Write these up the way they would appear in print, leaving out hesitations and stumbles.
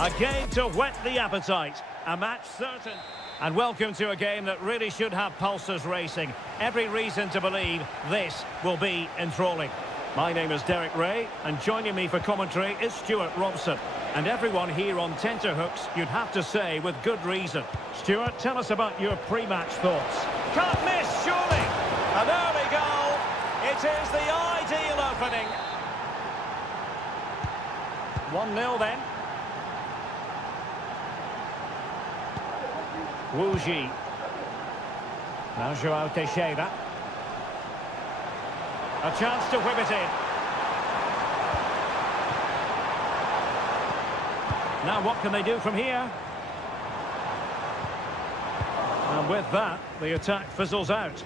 A game to whet the appetite. A match certain. And welcome to a game that really should have pulses racing. Every reason to believe this will be enthralling. My name is Derek Ray, and joining me for commentary is Stuart Robson. And everyone here on tenterhooks, you'd have to say, with good reason. Stuart, tell us about your pre-match thoughts. Can't miss, surely! An early goal. It is the ideal opening. 1-0 then. Wu Ji. Now Joao Teixeira. A chance to whip it in. Now what can they do from here? And with that, the attack fizzles out.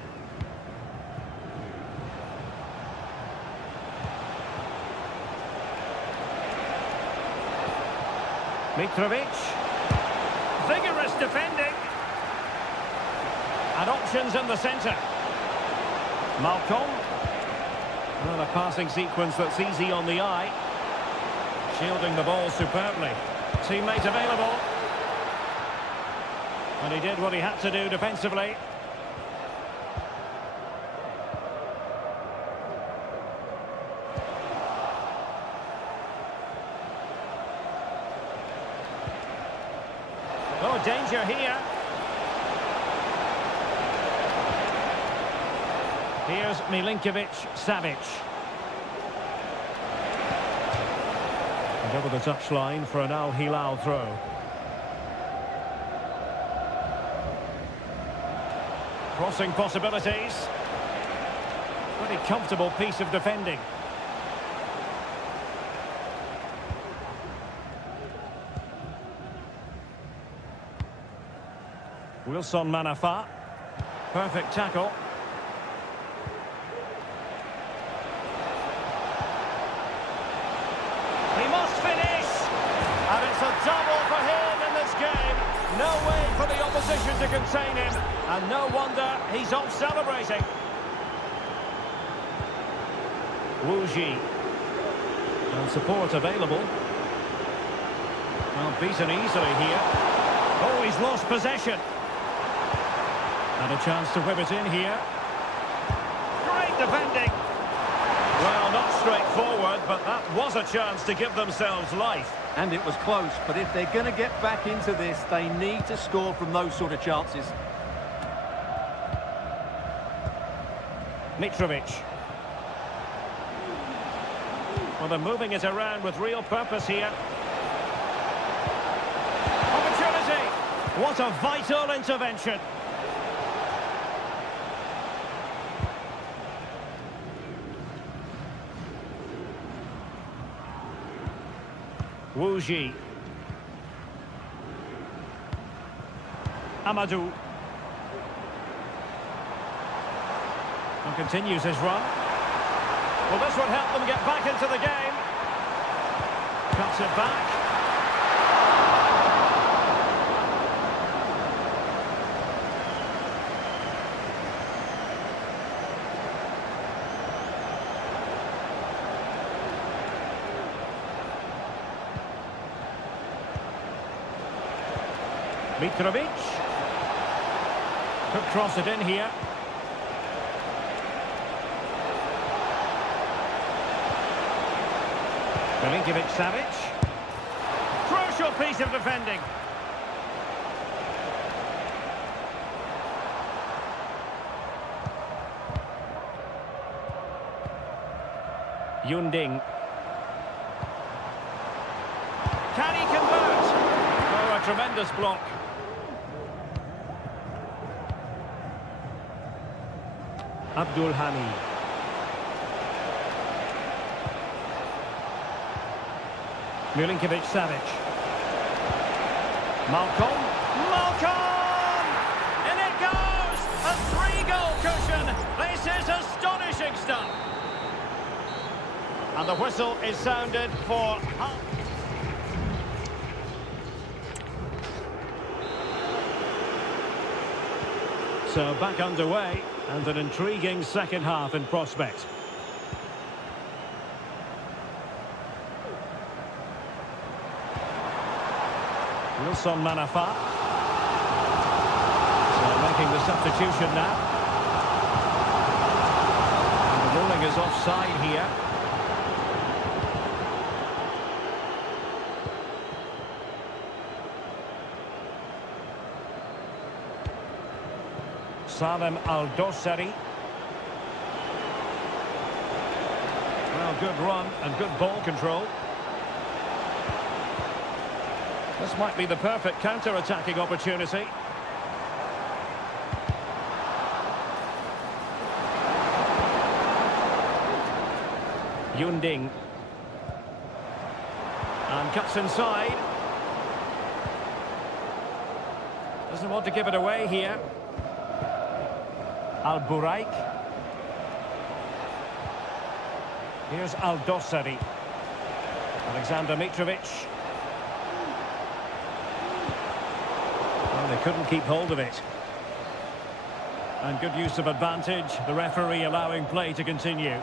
Mitrovic. Vigorous defending. And options in the centre. Malcolm. Well, a passing sequence that's easy on the eye. Shielding the ball superbly. Teammate available. And he did what he had to do defensively. Oh, danger here. Here's Milinkovic-Savic. And over the touchline for an Al Hilal throw. Crossing possibilities. Pretty comfortable piece of defending. Wilson Manafa. Perfect tackle. He must finish! And it's a double for him in this game. No way for the opposition to contain him. And no wonder he's off celebrating. Wu Ji. And support available. Well, beaten easily here. Oh, he's lost possession. And a chance to whip it in here. Great defending. Well, not straightforward, but that was a chance to give themselves life. And it was close, but if they're going to get back into this, they need to score from those sort of chances. Mitrovic. Well, they're moving it around with real purpose here. Opportunity! What a vital intervention. Wu Ji. Amadou. And continues his run. Well, this would help them get back into the game. Cuts it back. Mitrovic. Could cross it in here. Milinkovic-Savic. Crucial piece of defending. Yunding. Can he convert? Oh, a tremendous block. Abdul Hamid. Milinkovic-Savic. Malcolm. Malcolm! In it goes! A 3-goal cushion. This is astonishing stuff. And the whistle is sounded for half. So back underway, and an intriguing second half in prospect. Wilson Manafa. So making the substitution now. And the ruling is offside here. Salem Al-Dossari. Well, good run and good ball control. This might be the perfect counter-attacking opportunity. Yunding. And cuts inside. Doesn't want to give it away here. Al-Buraik. Here's Al-Dossari. Alexander Mitrovic. Well, they couldn't keep hold of it. And good use of advantage. The referee allowing play to continue.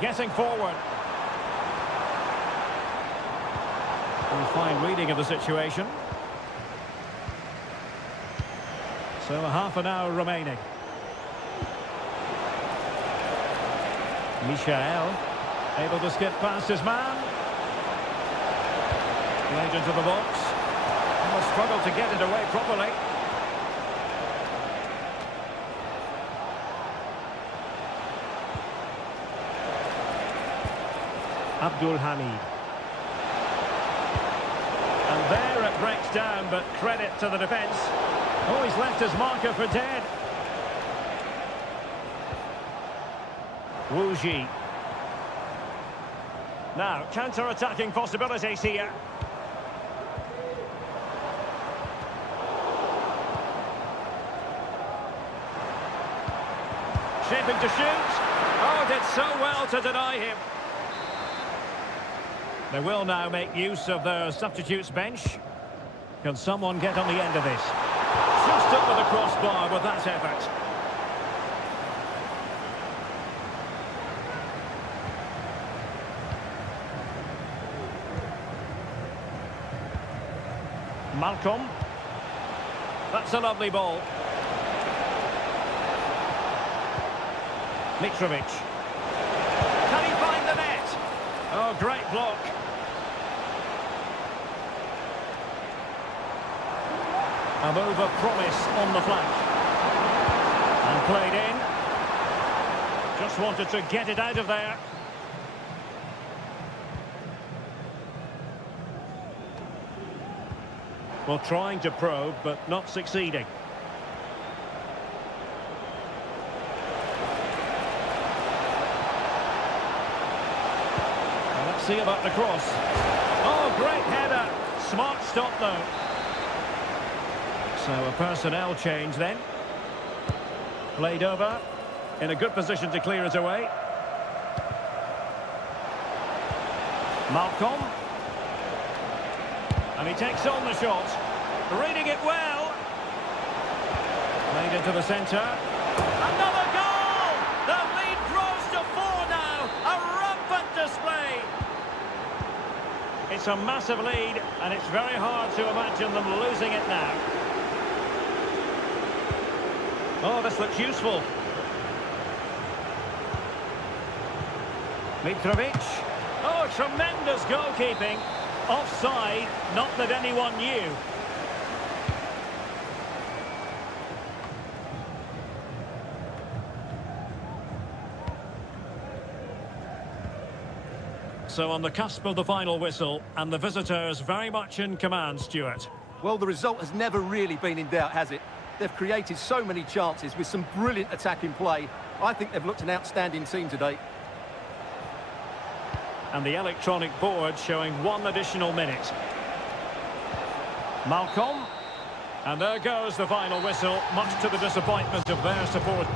Getting forward. A fine reading of the situation. So a half an hour remaining. Michael, able to skip past his man. Played into the box. Almost struggled to get it away properly. Abdul Hamid. And there it breaks down, but credit to the defence. Oh, he's left his marker for dead. Wu Ji. Now, counter-attacking possibilities here. Shaping to shoot. Oh, did so well to deny him. They will now make use of their substitutes bench. Can someone get on the end of this? Just up with the crossbar with that effort. Malcolm. That's a lovely ball. Mitrovic. Can he find the net? Oh, great block. A move of promise on the flank. And played in. Just wanted to get it out of there. Well, trying to probe, but not succeeding. Well, let's see about the cross. Oh, great header. Smart stop, though. So a personnel change then. Played over. In a good position to clear it away. Malcolm. And he takes on the shot. Reading it well. Played into the centre. Another goal! The lead grows to 4 now. A rampant display. It's a massive lead, and it's very hard to imagine them losing it now. Oh, this looks useful. Mitrovic. Oh, tremendous goalkeeping. Offside, not that anyone knew. So on the cusp of the final whistle, and the visitors very much in command, Stuart. Well, the result has never really been in doubt, has it? They've created so many chances with some brilliant attacking play. I think they've looked an outstanding team today. And the electronic board showing 1 additional minute. Malcolm. And there goes the final whistle, much to the disappointment of their support.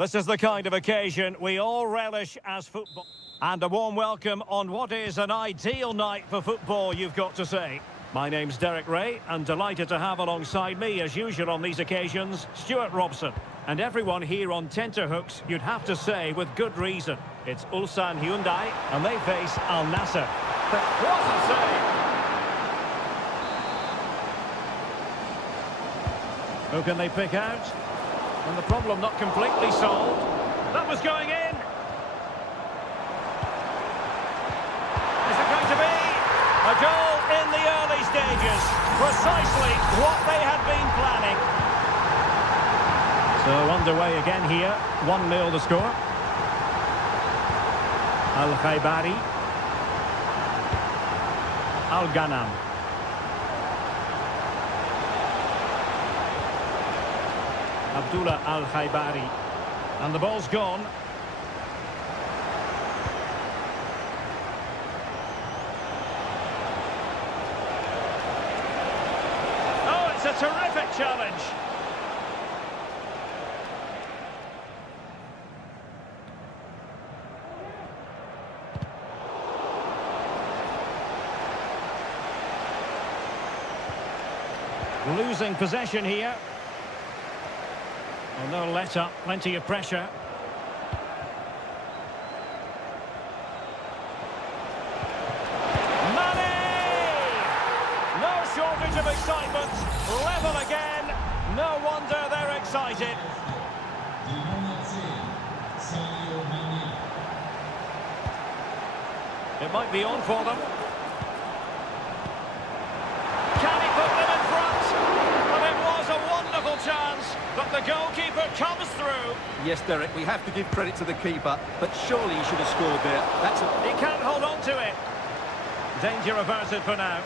This is the kind of occasion we all relish as football. And a warm welcome on what is an ideal night for football, you've got to say. My name's Derek Ray, and delighted to have alongside me, as usual on these occasions, Stuart Robson. And everyone here on tenterhooks, you'd have to say, with good reason. It's Ulsan Hyundai, and they face Al Nassr. What a save! Who can they pick out? And the problem not completely solved. That was going in. Is it going to be? A goal in the early stages. Precisely what they had been planning. So underway again here. 1-0 the score. Al-Khaybari. Al-Ghanam. Abdullah Al-Khaybari. And the ball's gone. Oh, it's a terrific challenge. Losing possession here. Well, no let up, plenty of pressure. Mane! No shortage of excitement. Level again. No wonder they're excited. It might be on for them. Can he put them in front? Well, it was a wonderful chance, but the goalkeeper comes through. Yes, Derek, we have to give credit to the keeper, but surely he should have scored there. He can't hold on to it. Danger averted for now.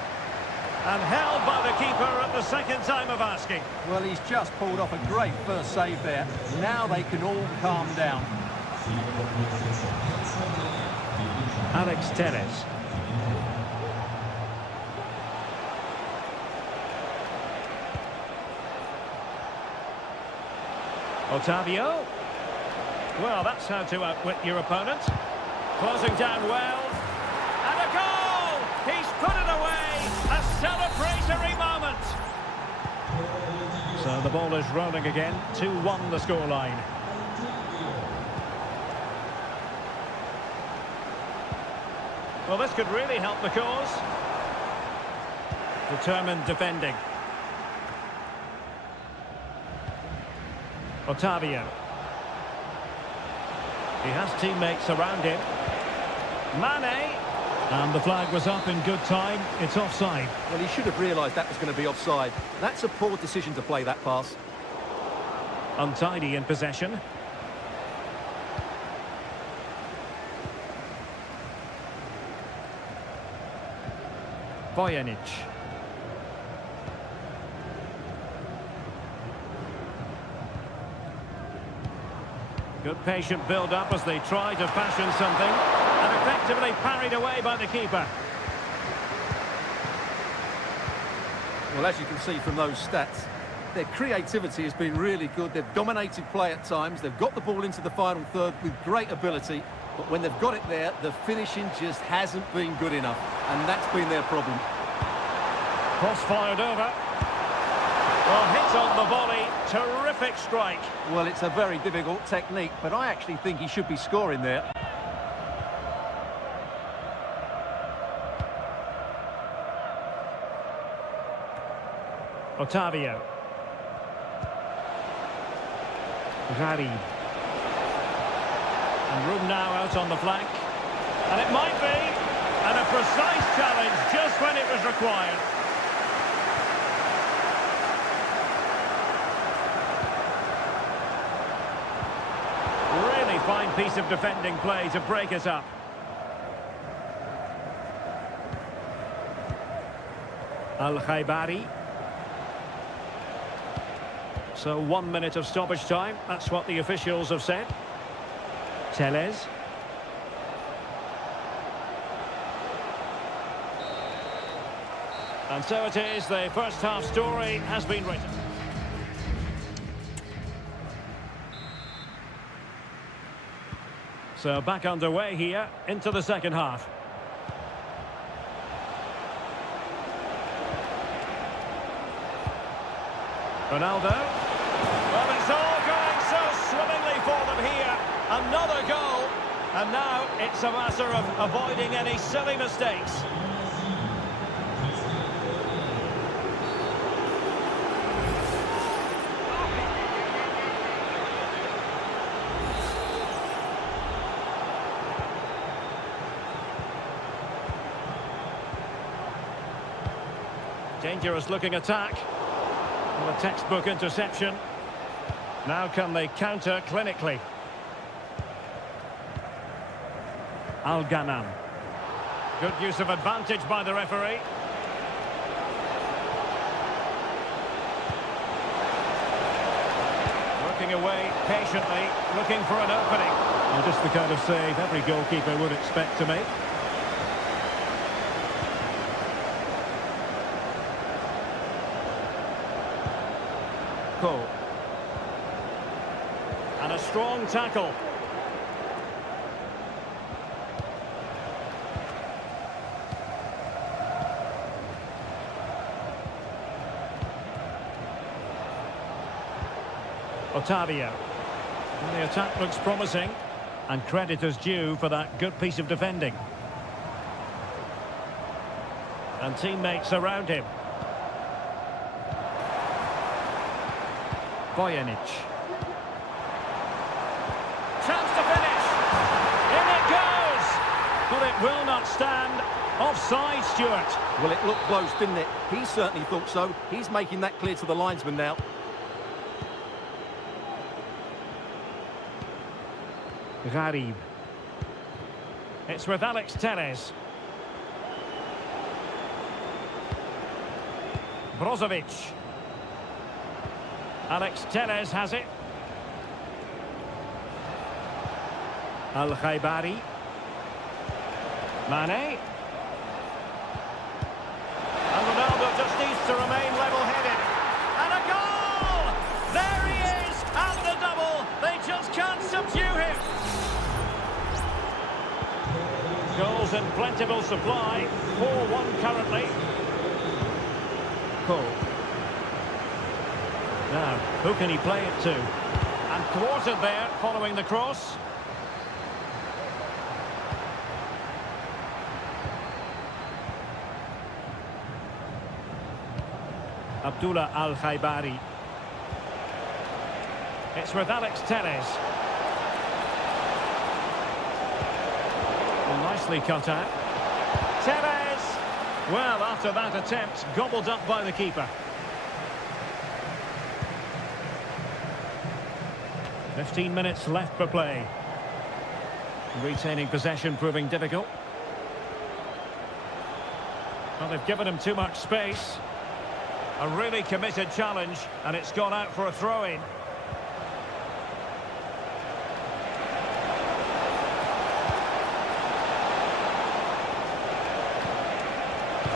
And held by the keeper at the second time of asking. Well, he's just pulled off a great first save there. Now they can all calm down. Alex Telles. Otavio. Well, that's how to outwit your opponent. Closing down well. And a goal! He's put it away! A celebratory moment! So the ball is rolling again. 2-1 the scoreline. Well, this could really help the cause. Determined defending. Otavio. He has teammates around him. Mane. And the flag was up in good time. It's offside. Well, he should have realised that was going to be offside. That's a poor decision to play that pass. Untidy in possession. Vojanic. Good patient build-up as they try to fashion something, and effectively parried away by the keeper. Well, as you can see from those stats, their creativity has been really good. They've dominated play at times. They've got the ball into the final third with great ability. But when they've got it there, the finishing just hasn't been good enough. And that's been their problem. Cross fired over. Well, hit on the volley. Terrific strike. Well, it's a very difficult technique, but I actually think he should be scoring there. Otavio. Gharib. And room now out on the flank. And it might be. And a precise challenge just when it was required. Really fine piece of defending play to break it up. Al-Khaybari. So 1 minute of stoppage time. That's what the officials have said. Telles. And so it is, the first half story has been written. So back underway here into the second half. Ronaldo. Well, it's all going so swimmingly for them here. Another goal. And now it's a matter of avoiding any silly mistakes. Dangerous looking attack. Well, a textbook interception. Now can they counter clinically? Al-Ghanam. Good use of advantage by the referee. Working away patiently, looking for an opening. Well, just the kind of save every goalkeeper would expect to make. Cole. And a strong tackle. Otavio. And the attack looks promising, and credit is due for that good piece of defending. And teammates around him. Bojanic. Chance to finish. In it goes. But it will not stand. Offside, Stuart. Well, it looked close, didn't it? He certainly thought so. He's making that clear to the linesman now. Gharib. It's with Alex Telles. Brozovic. Alex Telles has it. Al-Khaibari. Mane. And Ronaldo just needs to remain level-headed. And a goal! There he is! And the double! They just can't subdue him! Goals in plentiful supply. 4-1 currently. Cole. Now, who can he play it to? And thwarted there, following the cross. Abdullah Al-Khaibari. It's with Alex Telles. Well, nicely cut out. Telles! Well, after that attempt, gobbled up by the keeper. 15 minutes left for play. Retaining possession proving difficult. Well, they've given him too much space. A really committed challenge, and it's gone out for a throw-in.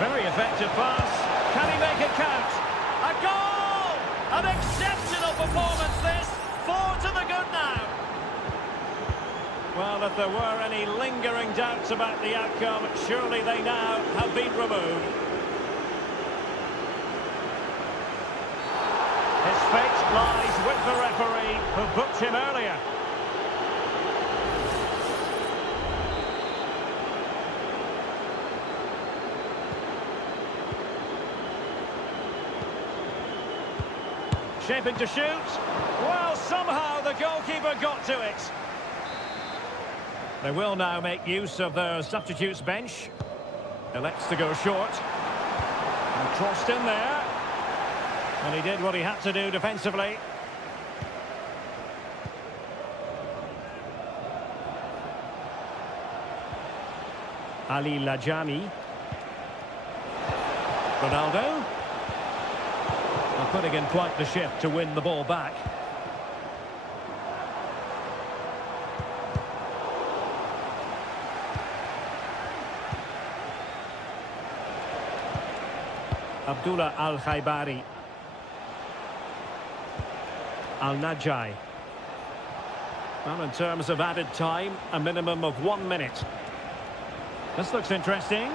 Very effective pass. Can he make it count? A goal! An exceptional performance this. 4 to the good now. Well, if there were any lingering doubts about the outcome, surely they now have been removed. His fate lies with the referee who booked him earlier. Shaping to shoot. Well, somehow the goalkeeper got to it. They will now make use of their substitutes bench. Elects to go short. And crossed in there. And he did what he had to do defensively. Ali Lajami. Ronaldo. And putting in quite the shift to win the ball back. Abdullah Al-Khaibari. Al-Najai. Well, in terms of added time, a minimum of 1 minute. This looks interesting.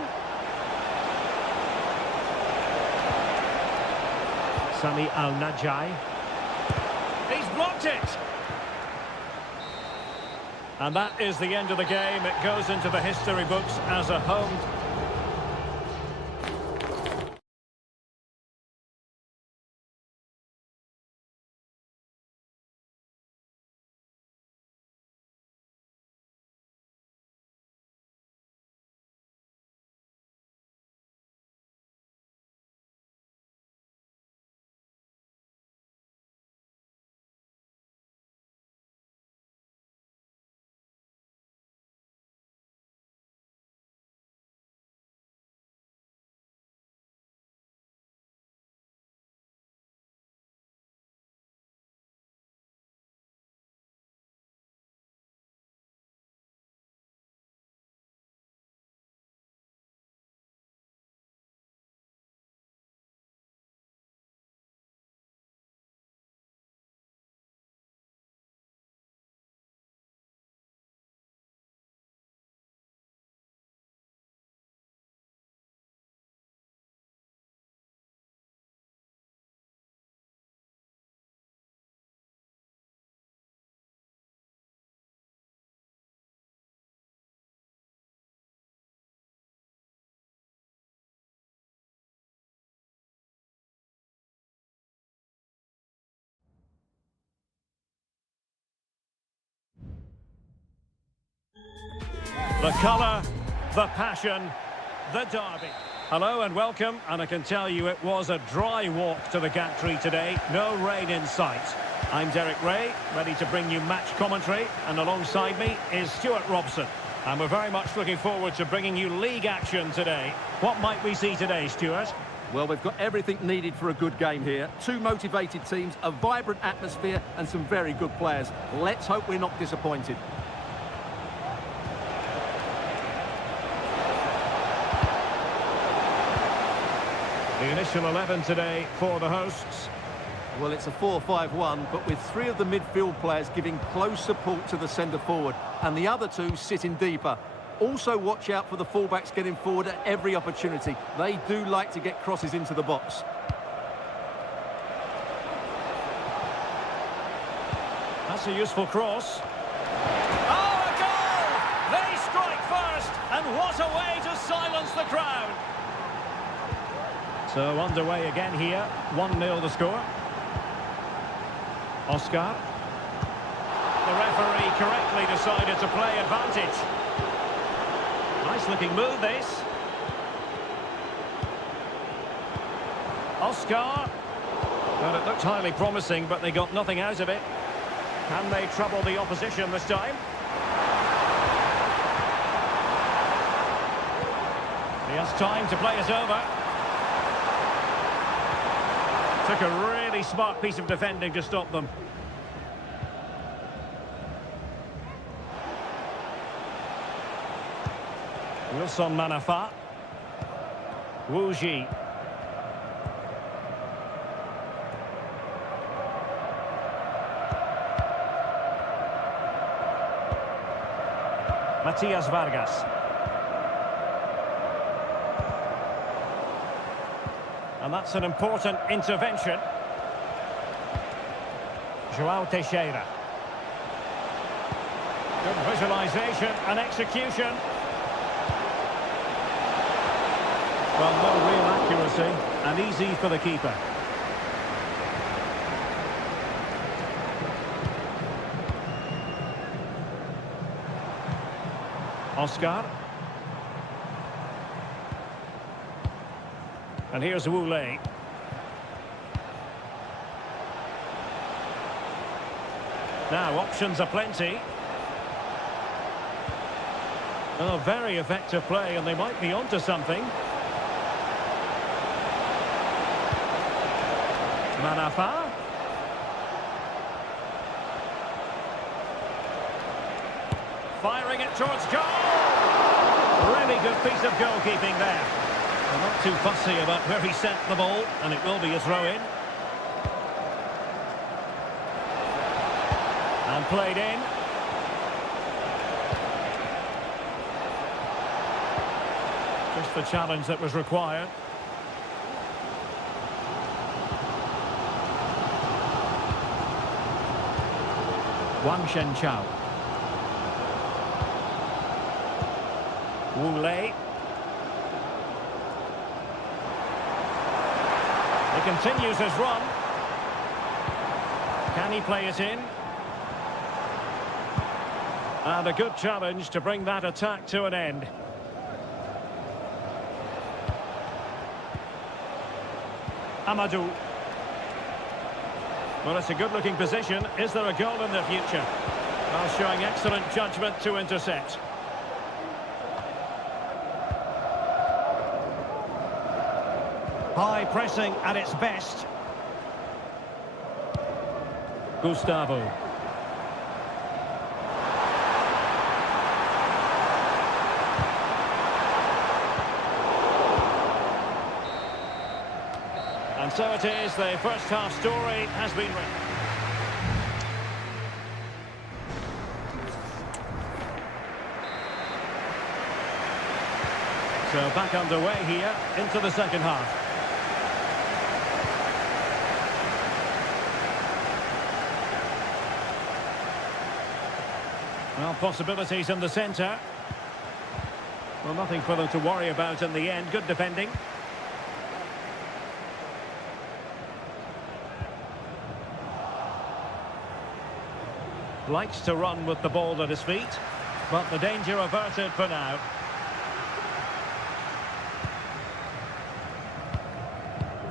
Sami Al-Najai. He's blocked it! And that is the end of the game. It goes into the history books as a home. The colour, the passion, the derby. Hello and welcome, and I can tell you it was a dry walk to the gantry today. No rain in sight. I'm Derek Ray, ready to bring you match commentary, and alongside me is Stuart Robson. And we're very much looking forward to bringing you league action today. What might we see today, Stuart? Well, we've got everything needed for a good game here. Two motivated teams, a vibrant atmosphere, and some very good players. Let's hope we're not disappointed. The initial 11 today for the hosts. Well, it's a 4-5-1, but with three of the midfield players giving close support to the centre-forward, and the other two sitting deeper. Also watch out for the fullbacks getting forward at every opportunity. They do like to get crosses into the box. That's a useful cross. Oh, a goal! They strike first, and what a way to silence the crowd. So underway again here, 1-0 the score. Oscar. The referee correctly decided to play advantage. Nice looking move this. Oscar. Well, it looked highly promising, but they got nothing out of it. Can they trouble the opposition this time? He has time to play it over. Took a really smart piece of defending to stop them. Wilson Manafa. Wu Ji. Matias Vargas. And that's an important intervention. João Teixeira. Good visualisation and execution. Well, no real accuracy, and easy for the keeper. Oscar. And here's Wu Lei. Now, options are plenty. Oh, very effective play, and they might be onto something. Manafa. Firing it towards goal. Really good piece of goalkeeping there. They're not too fussy about where he sent the ball, and it will be a throw-in. And played in. Just the challenge that was required. Wang Shenchao. Wu Lei. He continues his run. Can he play it in? And a good challenge to bring that attack to an end. Amadou. Well, it's a good-looking position. Is there a goal in the future? Well, showing excellent judgment to intercept. High pressing at its best. Gustavo. And so it is, the first half story has been written. So back underway here into the second half. Well, possibilities in the centre. Well, nothing for them to worry about in the end. Good defending. Likes to run with the ball at his feet, but the danger averted for now.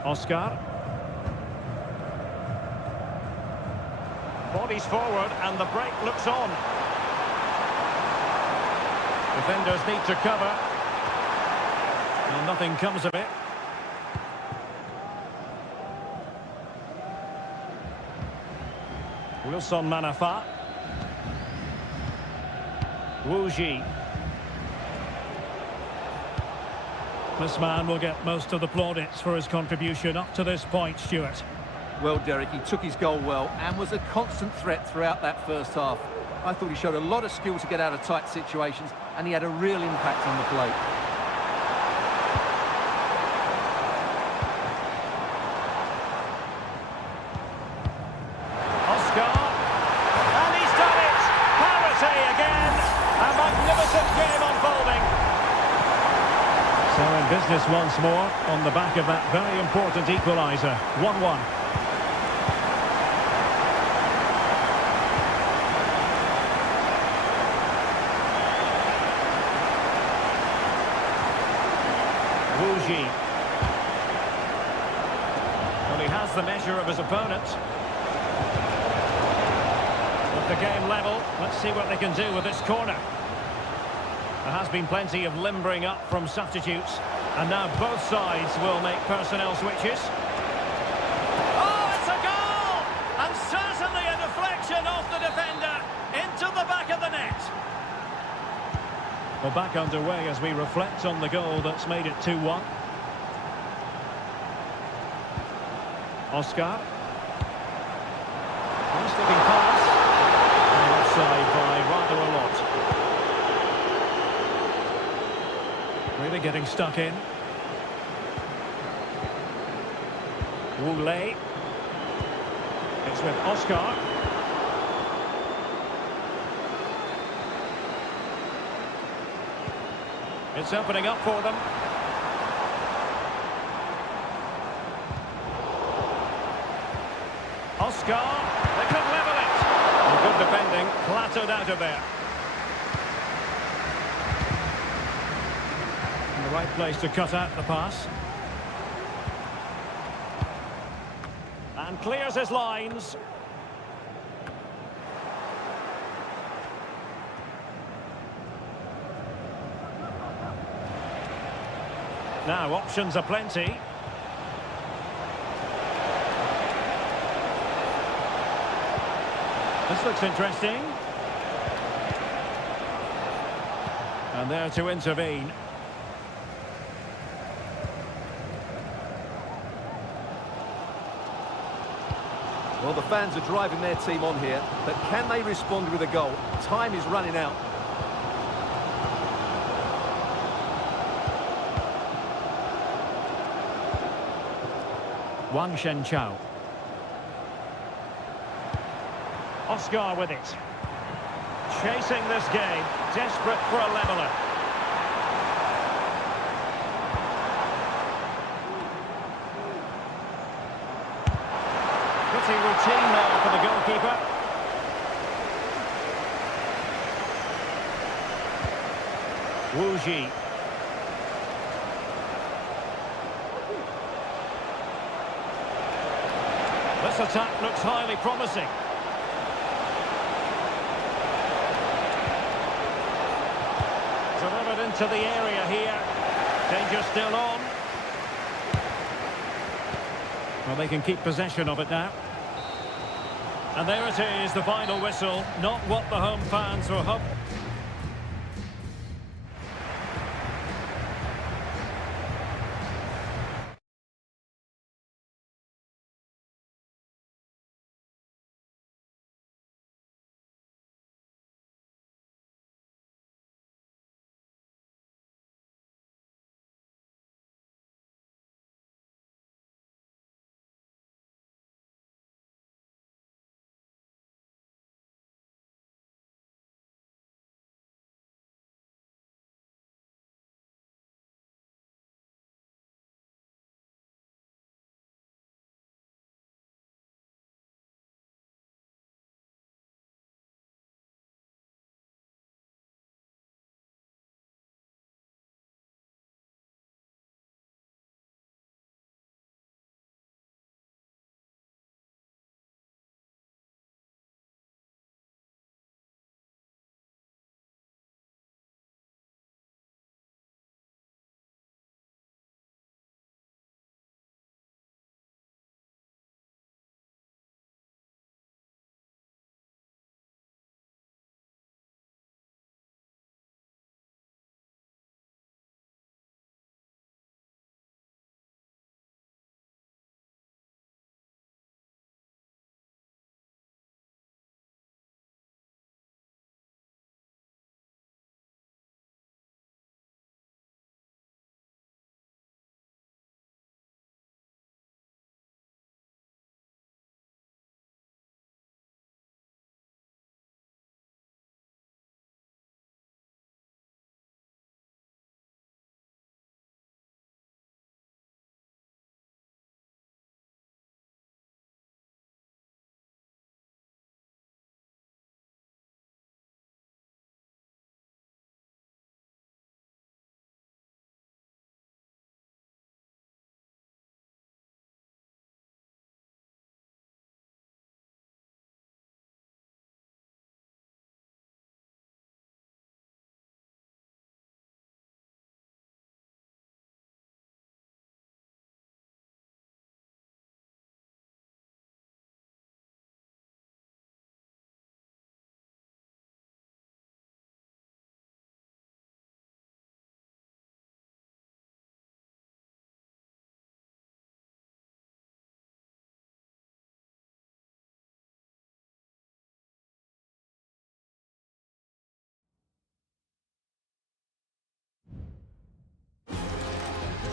Oscar. Bodies forward and the break looks on. Defenders need to cover. Well, nothing comes of it. Wilson Manafa. Wu Ji. This man will get most of the plaudits for his contribution up to this point, Stuart. Well, Derek, he took his goal well and was a constant threat throughout that first half. I thought he showed a lot of skill to get out of tight situations, and he had a real impact on the plate. Oscar, and he's done it! Parity again! A magnificent game unfolding. So in business once more, on the back of that very important equaliser. 1-1. Well, he has the measure of his opponent. With the game level, let's see what they can do with this corner. There has been plenty of limbering up from substitutes, and now both sides will make personnel switches. Oh, it's a goal! And certainly a deflection off the defender into the back of the net. Well, back underway as we reflect on the goal that's made it 2-1. Oscar. Nice looking pass. And offside by rather a lot. Really getting stuck in. Wu Lei. It's with Oscar. It's opening up for them. Oscar, they could level it. And good defending, clattered out of there. In the right place to cut out the pass. And clears his lines. Now, options are plenty. This looks interesting. And there to intervene. Well, the fans are driving their team on here, but can they respond with a goal? Time is running out. Wang Shenchao. Oscar with it. Chasing this game, desperate for a leveller. Pretty routine now for the goalkeeper. Wu Ji. This attack looks highly promising. Delivered into the area here. Danger still on. Well, they can keep possession of it now. And there it is, the final whistle. Not what the home fans were hoping.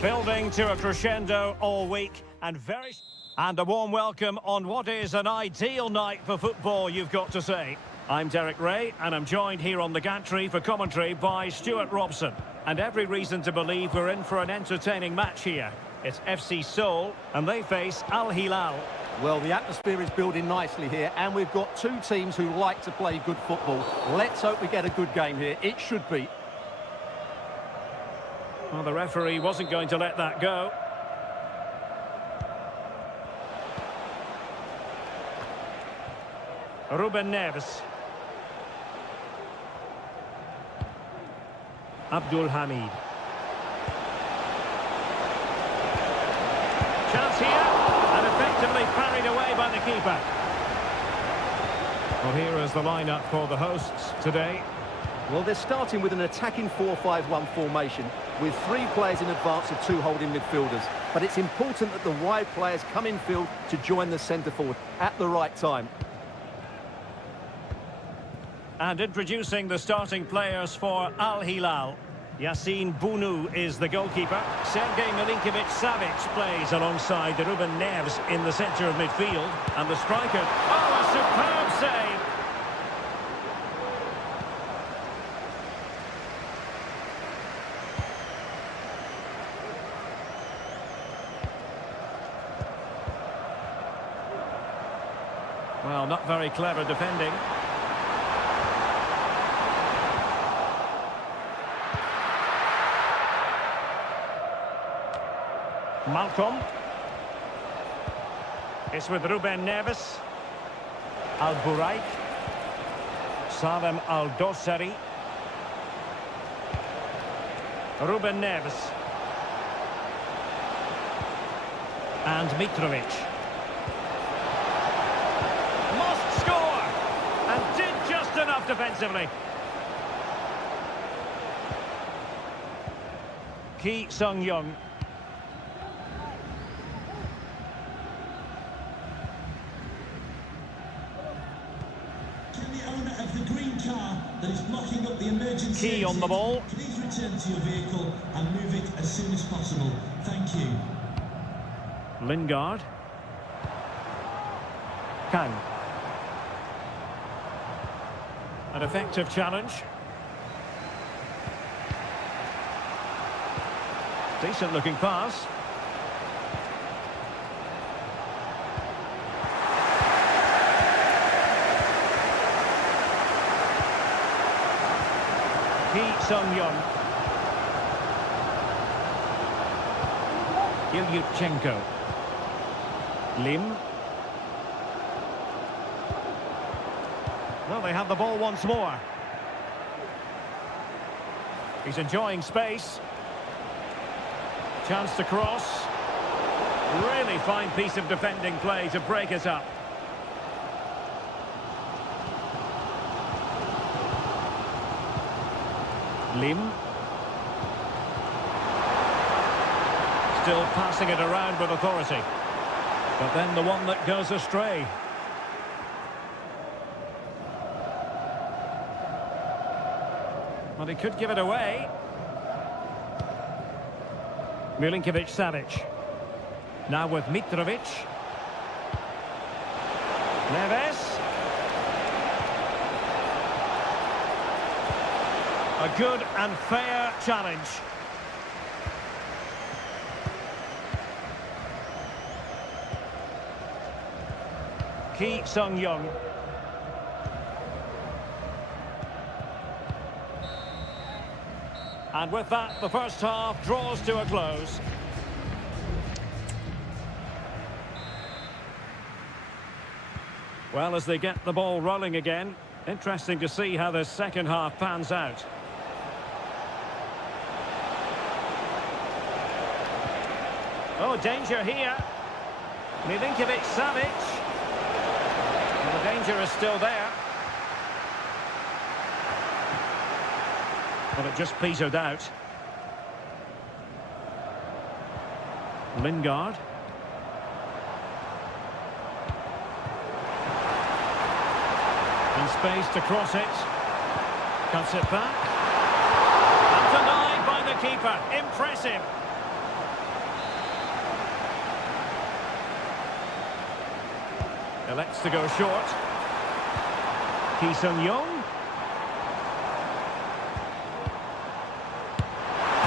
Building to a crescendo all week and a warm welcome on what is an ideal night for football, you've got to say. I'm Derek Ray and I'm joined here on the gantry for commentary by Stuart Robson. And every reason to believe we're in for an entertaining match here. It's FC Seoul and they face Al Hilal. Well, the atmosphere is building nicely here and we've got two teams who like to play good football. Let's hope we get a good game here. It should be. Well, the referee wasn't going to let that go. Ruben Neves. Abdul Hamid. Chance here, and effectively parried away by the keeper. Well, here is the lineup for the hosts today. Well, they're starting with an attacking 4-5-1 formation with three players in advance of two holding midfielders. But it's important that the wide players come in field to join the centre forward at the right time. And introducing the starting players for Al Hilal. Yassine Bounou is the goalkeeper. Sergei Milinkovic-Savic plays alongside Ruben Neves in the centre of midfield. And the striker... Oh, a superb save! Well, not very clever defending. Malcolm. It's with Ruben Neves. Al-Buraik. Salem Al-Dossari. Ruben Neves. And Mitrovic. Must score! And did just enough defensively. Ki Sung-young. That is blocking up the emergency Key on the ball. Please return to your vehicle and move it as soon as possible. Thank you. Lingard. Kang. An effective challenge. Decent looking pass. Ki Sung-young. Ilyutchenko. Lim. Well, they have the ball once more. He's enjoying space. Chance to cross. Really fine piece of defending play to break it up. Lim. Still passing it around with authority. But then the one that goes astray. Well, he could give it away. Milinkovic-Savic. Now with Mitrovic. Neves. A good and fair challenge. Ki Sung-young. And with that, the first half draws to a close. Well, as they get the ball rolling again, interesting to see how the second half pans out. Oh, danger here. Milinkovic-Savic. Well, the danger is still there. But it just petered out. Lingard. In space to cross it. Cuts it back. And denied by the keeper. Impressive. Elects to go short. Ki Sung-young.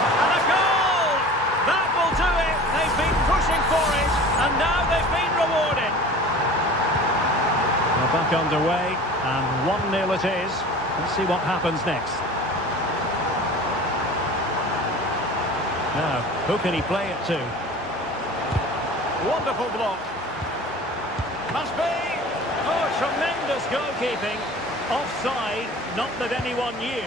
And a goal! That will do it. They've been pushing for it, and now they've been rewarded. They're back underway, and 1-0 it is. Let's see what happens next. Now, who can he play it to? Wonderful block. Must be! Oh, tremendous goalkeeping. Offside, not that anyone knew.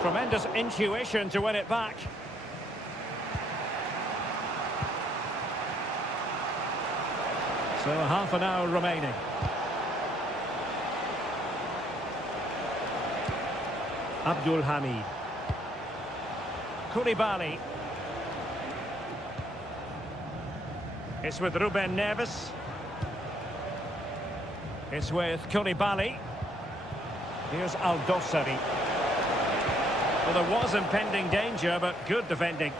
Tremendous intuition to win it back. So half an hour remaining. Abdul Hamid. Koulibaly. It's with Ruben Neves. It's with Koulibaly. Here's Aldosari. Well, there was impending danger, but good defending.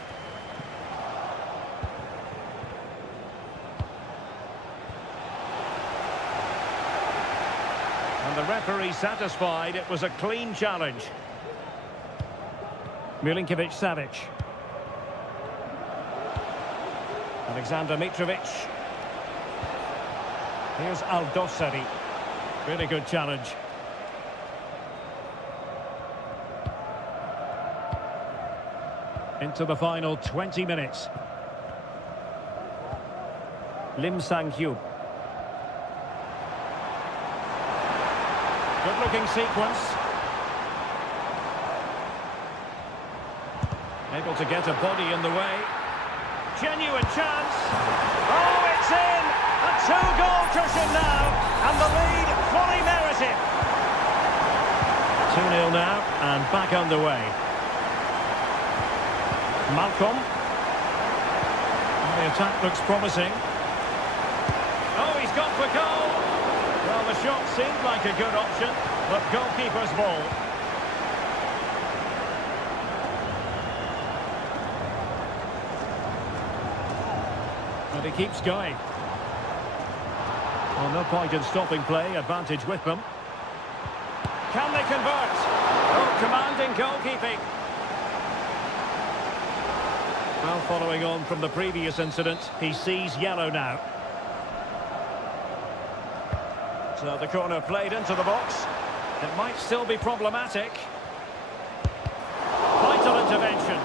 And the referee satisfied it was a clean challenge. Milinkovic-Savic. Alexander Mitrovic. Here's Aldosari. Really good challenge. Into the final 20 minutes. Lim Sang-hyu. Good-looking sequence. Able to get a body in the way. Genuine chance. Oh, it's in! A two-goal cushion now, and the lead fully merited. 2-0 now, and back underway. Malcolm. The attack looks promising. Oh, he's gone for goal. Well, the shot seemed like a good option, but goalkeeper's ball. And he keeps going. Well, no point in stopping play, advantage with them. Can they convert? Oh, commanding goalkeeping. Well, following on from the previous incident, he sees yellow now. So the corner played into the box. It might still be problematic. Vital intervention.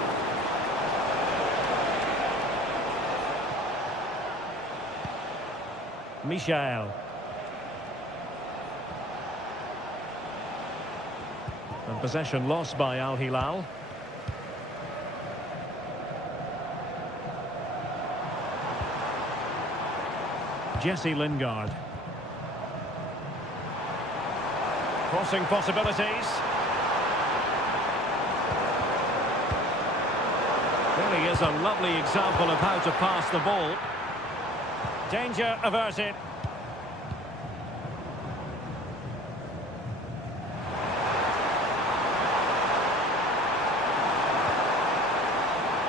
Michael. And possession lost by Al Hilal. Jesse Lingard. Crossing possibilities. Really is a lovely example of how to pass the ball. Danger averted.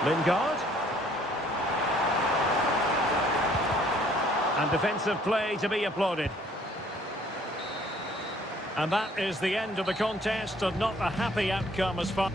Lingard. And defensive play to be applauded. And that is the end of the contest, and not a happy outcome as far...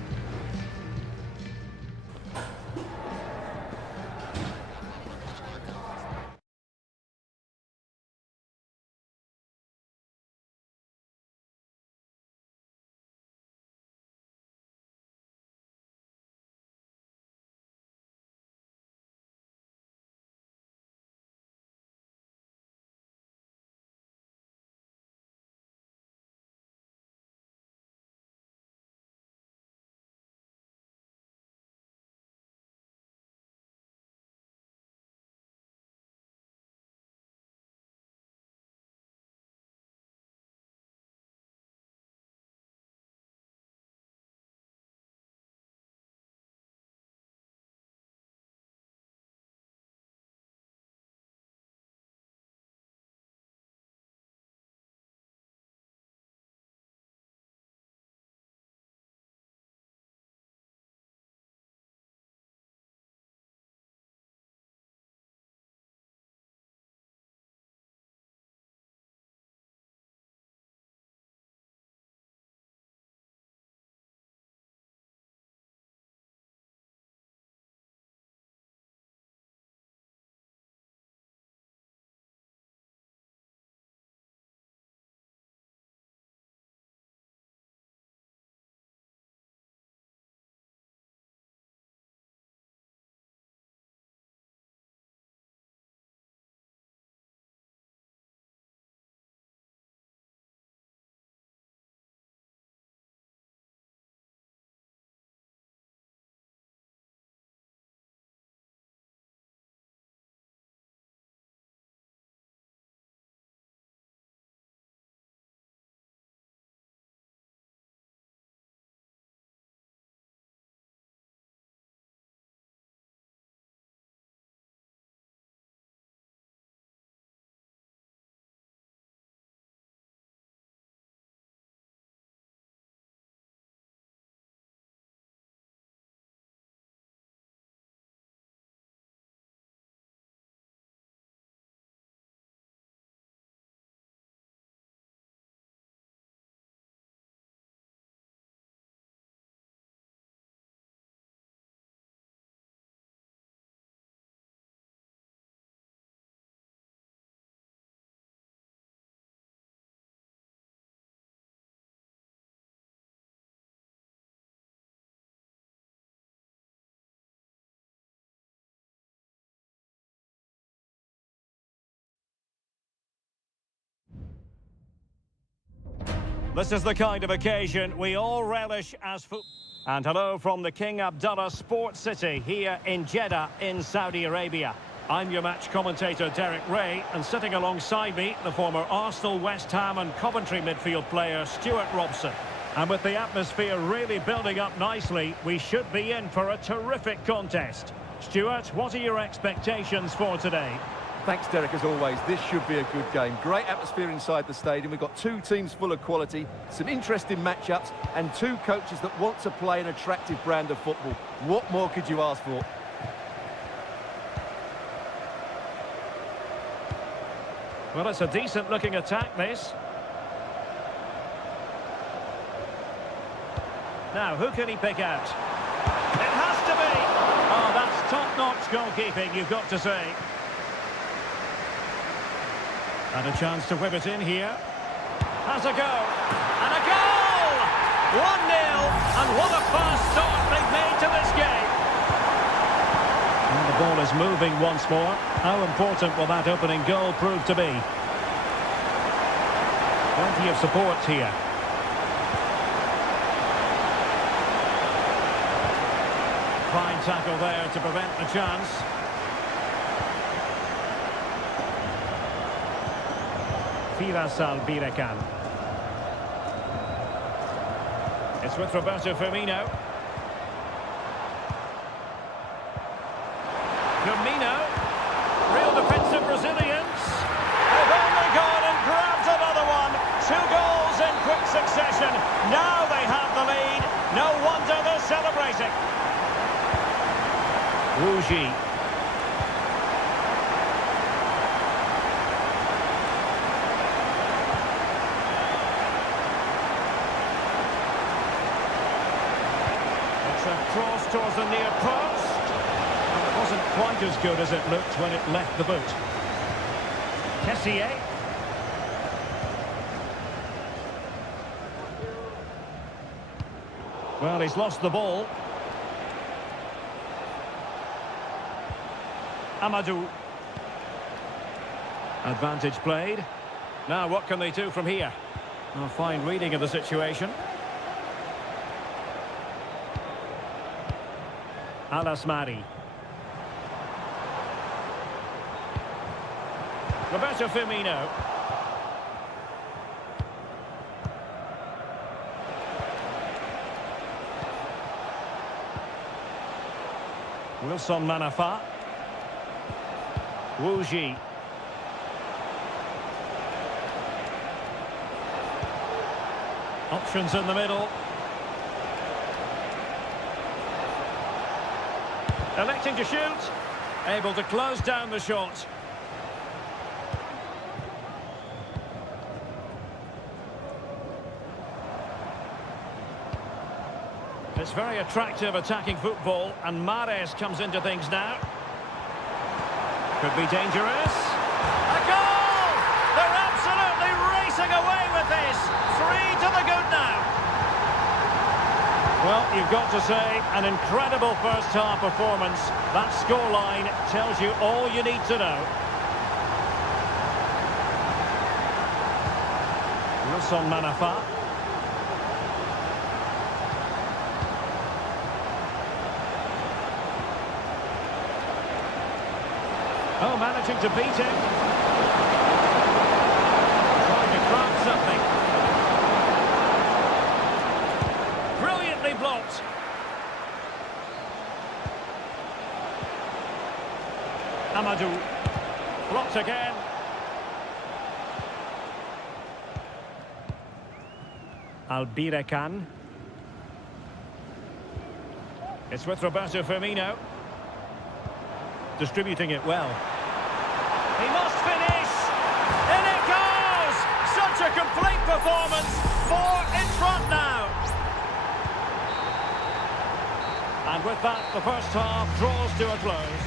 This is the kind of occasion we all relish as football. And hello from the King Abdullah Sports City here in Jeddah in Saudi Arabia. I'm your match commentator Derek Ray, and sitting alongside me, the former Arsenal, West Ham and Coventry midfield player Stuart Robson. And with the atmosphere really building up nicely, we should be in for a terrific contest. Stuart, what are your expectations for today? Thanks, Derek, as always. This should be a good game. Great atmosphere inside the stadium. We've got two teams full of quality, some interesting matchups, and two coaches that want to play an attractive brand of football. What more could you ask for? Well, it's a decent-looking attack, this. Now, who can he pick out? It has to be! Oh, that's top-notch goalkeeping, you've got to say. And a chance to whip it in here. Has a go. And a goal! 1-0, and what a fast start they've made to this game. And the ball is moving once more. How important will that opening goal prove to be? Plenty of support here. Fine tackle there to prevent the chance. Al-Birekan. It's with Roberto Firmino. Firmino. Real defensive resilience. They've only gone and grabbed another one. 2 goals in quick succession. Now they have the lead. No wonder they're celebrating. Wuji. It's a cross towards the near post. And it wasn't quite as good as it looked when it left the boot. Kessié. Well, he's lost the ball. Amadou. Advantage played. Now what can they do from here? A fine reading of the situation. Al-Asmari. Roberto Firmino. Wilson Manafa. Wuji. Options in the middle. Electing to shoot. Able to close down the shot. It's very attractive attacking football, and Mahrez comes into things now. Could be dangerous. A goal! They're absolutely racing away with this. 3 to the good now. Well, you've got to say, an incredible first-half performance. That scoreline tells you all you need to know. Wilson Manafa. Oh, managing to beat him. Trying to craft something. Brilliantly blocked. Amadou. Blocked again. Al-Birekan. It's with Roberto Firmino. Distributing it well. He must finish! In it goes! Such a complete performance! 4 in front now! And with that, the first half draws to a close.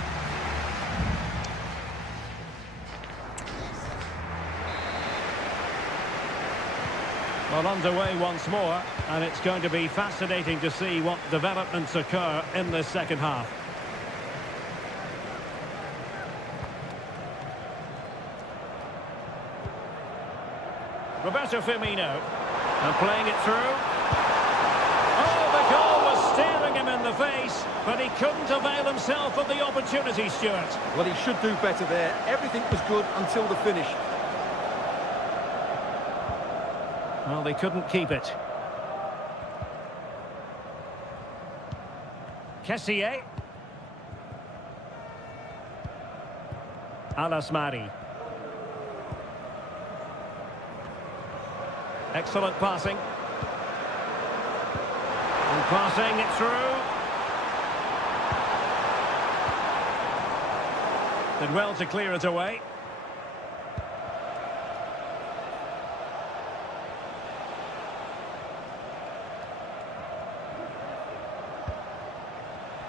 Well, underway once more, and it's going to be fascinating to see what developments occur in this second half. Roberto Firmino. And playing it through. Oh, the goal was staring him in the face, but he couldn't avail himself of the opportunity, Stuart. Well, he should do better there. Everything was good until the finish. Well, they couldn't keep it. Kessié. Alasmari. Excellent passing. And passing it through. Did well to clear it away.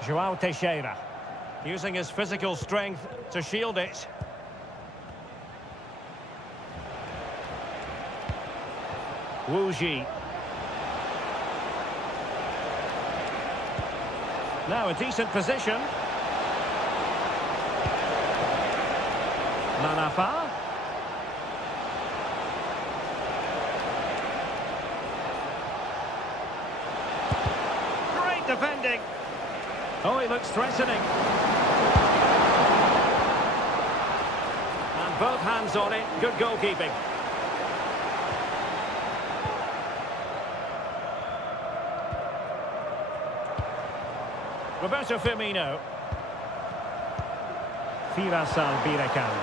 João Teixeira, using his physical strength to shield it. Wu Ji. Now a decent position. Manafa. Great defending. Oh, he looks threatening. And both hands on it. Good goalkeeping. Roberto Firmino. Birakan.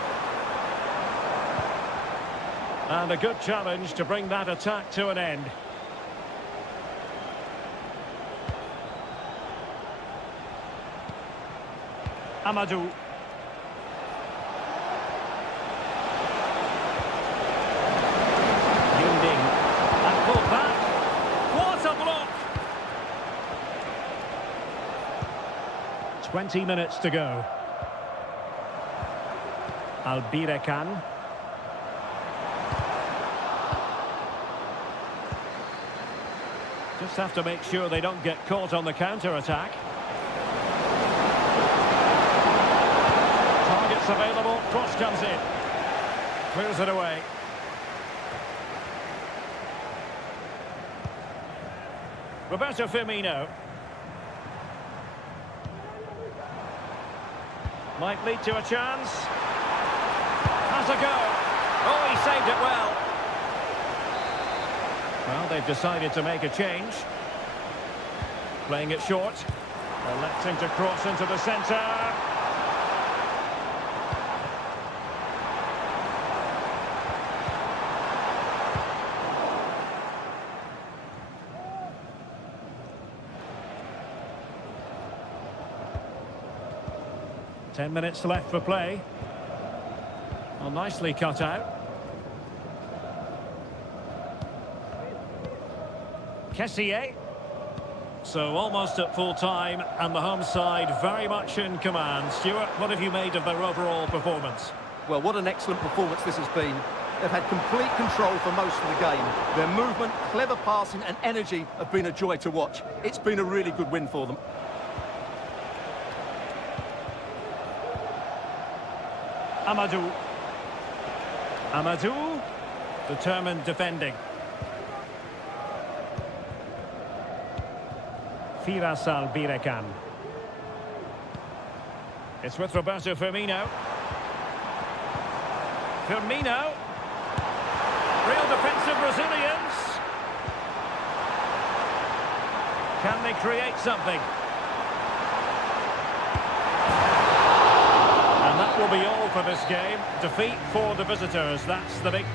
And a good challenge to bring that attack to an end. Amadou. Yunding. And pulled back. What a block! 20 minutes to go. Birakan. Just have to make sure they don't get caught on the counter-attack. Targets available, cross comes in. Clears it away. Roberto Firmino. Might lead to a chance. Has a go. Oh, he saved it well. Well, they've decided to make a change. Playing it short. Electing to cross into the centre. Ten minutes left for play. Well, nicely cut out. Kessié. So almost at full time, and the home side very much in command. Stuart, what have you made of their overall performance? Well, what an excellent performance this has been. They've had complete control for most of the game. Their movement, clever passing and energy have been a joy to watch. It's been a really good win for them. Amadou. Amadou, determined defending. Birakan. It's with Roberto Firmino. Firmino. Real defensive resilience. Can they create something? And that will be all for this game. Defeat for the visitors. That's the big...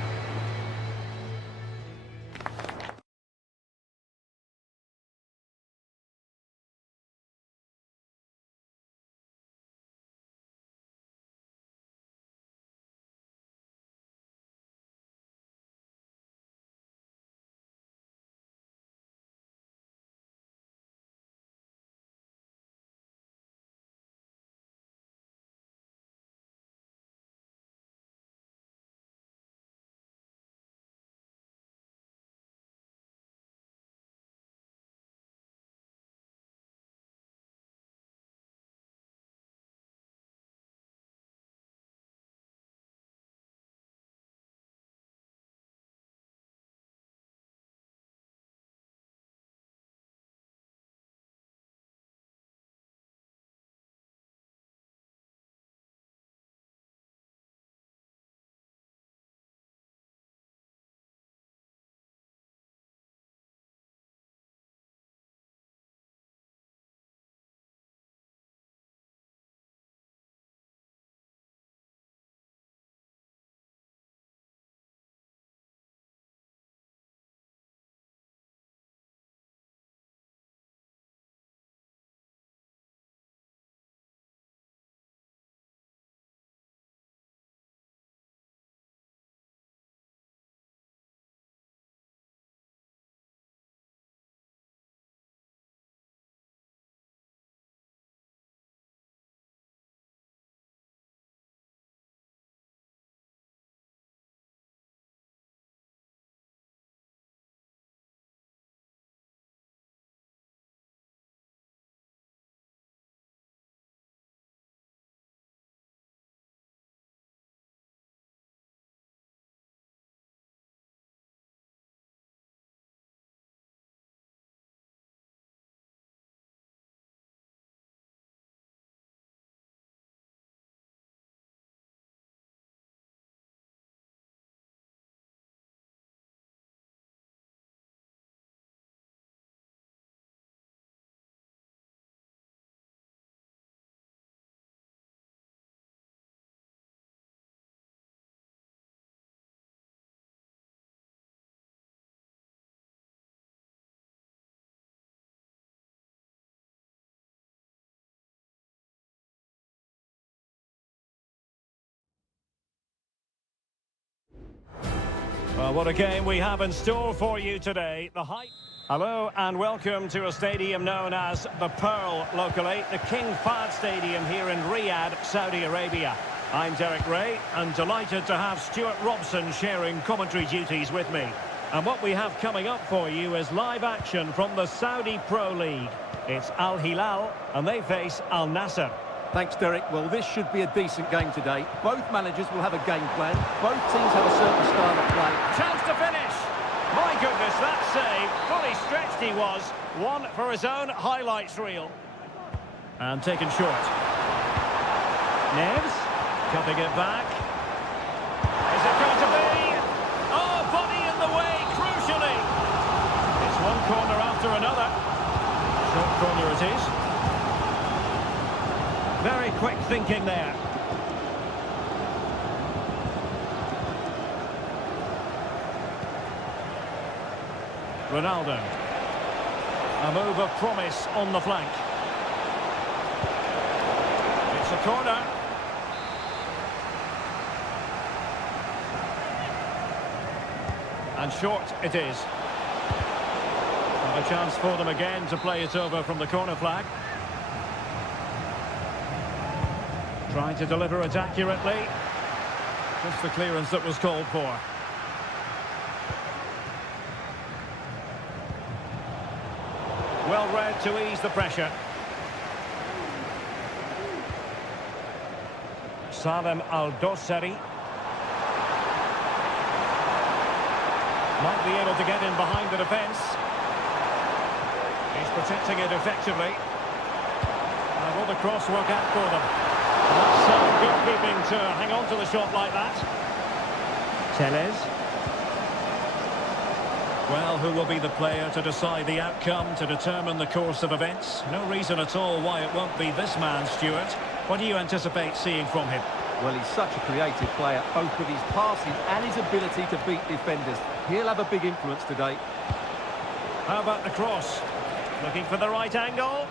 Well, what a game we have in store for you today. The hype. Hello and welcome to a stadium known as the Pearl locally, the King Fahd Stadium here in Riyadh, Saudi Arabia. I'm Derek Ray and delighted to have Stuart Robson sharing commentary duties with me. And what we have coming up for you is live action from the Saudi Pro League. It's Al Hilal and they face Al Nassr. Thanks, Derek. Well, this should be a decent game today. Both managers will have a game plan. Both teams have a certain style of play. Chance to finish. My goodness, that save. Fully stretched he was. One for his own highlights reel. And taken short. Neves. Cutting it back. Is it going to be? Oh, body in the way, crucially. It's one corner after another. Short corner it is. Very quick thinking there. Ronaldo. A move of promise on the flank. It's a corner. And short it is. And a chance for them again to play it over from the corner flag. Trying to deliver it accurately. Just the clearance that was called for. Well read to ease the pressure. Salem Al-Dossari. Might be able to get in behind the defence. He's protecting it effectively. And will the cross work out for them? That's some goalkeeping to hang on to the shot like that. Tellez. Well, who will be the player to decide the outcome, to determine the course of events? No reason at all why it won't be this man, Stuart. What do you anticipate seeing from him? Well, he's such a creative player, both with his passing and his ability to beat defenders. He'll have a big influence today. How about the cross? Looking for the right angle.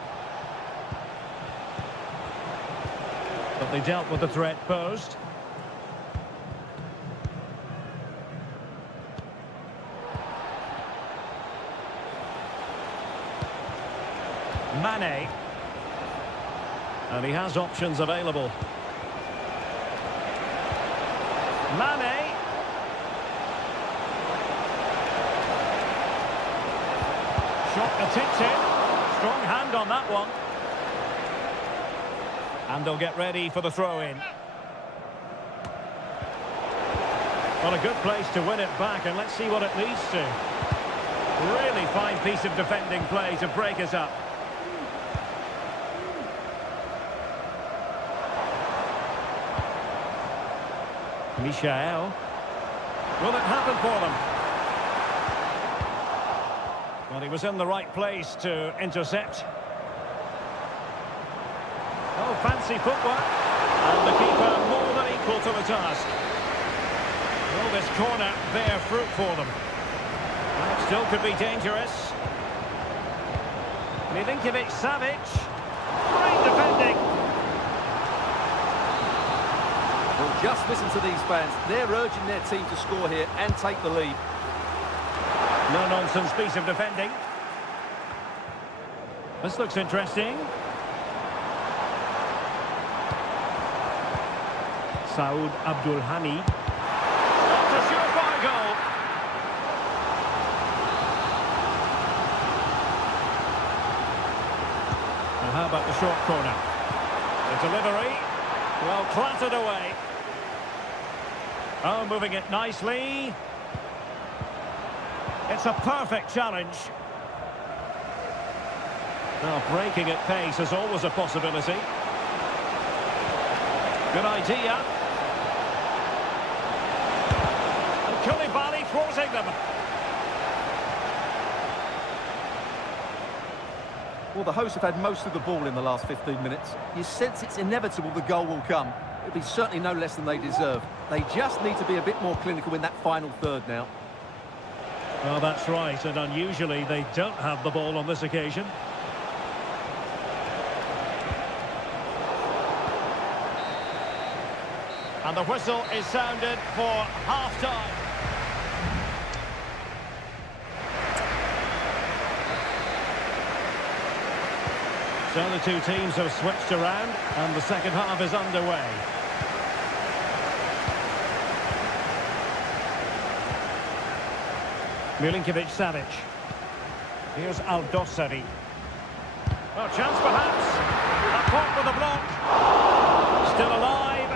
But they dealt with the threat posed. Mane. And he has options available. Mane. Shot attempted. Strong hand on that one. And they'll get ready for the throw-in. Well, a good place to win it back, and let's see what it leads to. Really fine piece of defending play to break us up. Michael. Will it happen for them? Well, he was in the right place to intercept. Oh, fancy footwork. And the keeper more than equal to the task. Will this corner bear fruit for them? Well, it still could be dangerous. Milinkovic-Savic. Great defending. Well, just listen to these fans. They're urging their team to score here and take the lead. No-nonsense piece of defending. This looks interesting. Saud Abdul Hani. That's a surefire goal. And how about the short corner? The delivery. Well, clattered away. Oh, moving it nicely. It's a perfect challenge. Now, breaking at pace is always a possibility. Good idea. And Koulibaly thwarting them. Well, the hosts have had most of the ball in the last 15 minutes. You sense it's inevitable the goal will come. It'll be certainly no less than they deserve. They just need to be a bit more clinical in that final third now. Well, that's right, and unusually they don't have the ball on this occasion. And the whistle is sounded for half-time. So the two teams have switched around and the second half is underway. Milinkovic-Savic. Here's Aldosari. Oh, chance perhaps. A pop with a block. Still alive.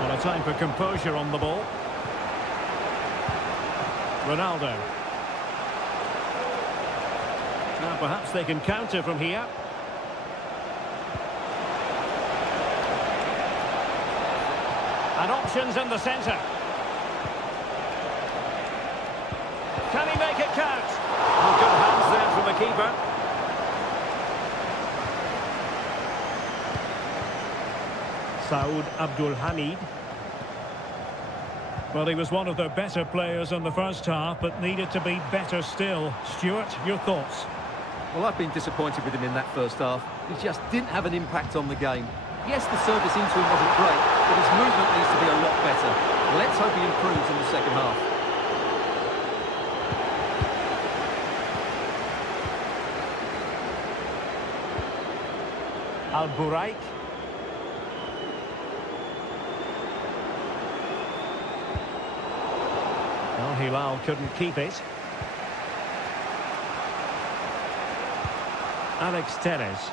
Well, a time for composure on the ball. Ronaldo. Now perhaps they can counter from here. And options in the centre. Can he make it count? Oh, good hands there from the keeper. Saud Abdul Hamid. Well, he was one of the better players in the first half, but needed to be better still. Stuart, your thoughts? Well, I've been disappointed with him in that first half. He just didn't have an impact on the game. Yes, the service into him wasn't great, but his movement needs to be a lot better. Let's hope he improves in the second half. Al-Buraik. Al-Hilal couldn't keep it. Alex Telles.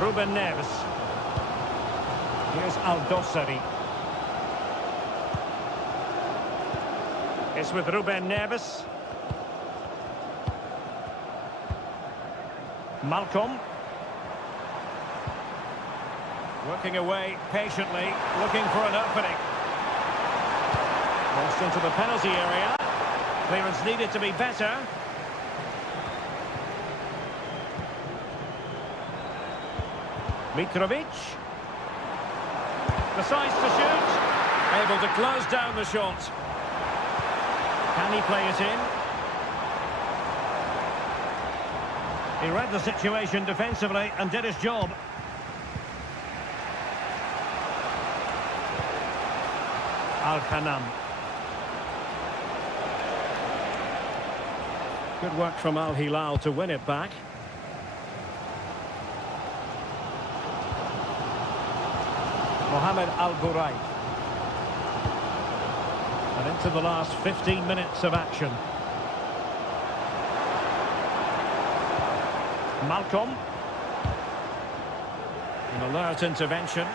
Ruben Neves. Here's Aldosari. It's with Ruben Neves. Malcolm. Working away patiently, looking for an opening. Lost into the penalty area. Clearance needed to be better. Mitrovic. Decides to shoot. Able to close down the shot. Can he play it in? He read the situation defensively and did his job. Al-Khanam. Good work from Al-Hilal to win it back. Mohamed Al-Buraik. And into the last 15 minutes of action. Malcolm. An alert intervention.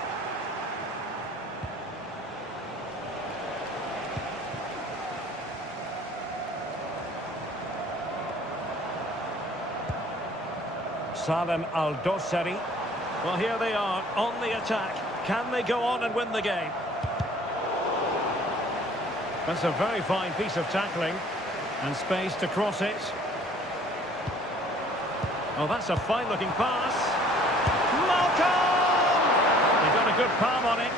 Salem Al-Dosari. Well, here they are on the attack. Can they go on and win the game? That's a very fine piece of tackling. And space to cross it. Oh, that's a fine-looking pass. Malcolm! He got a good palm on it.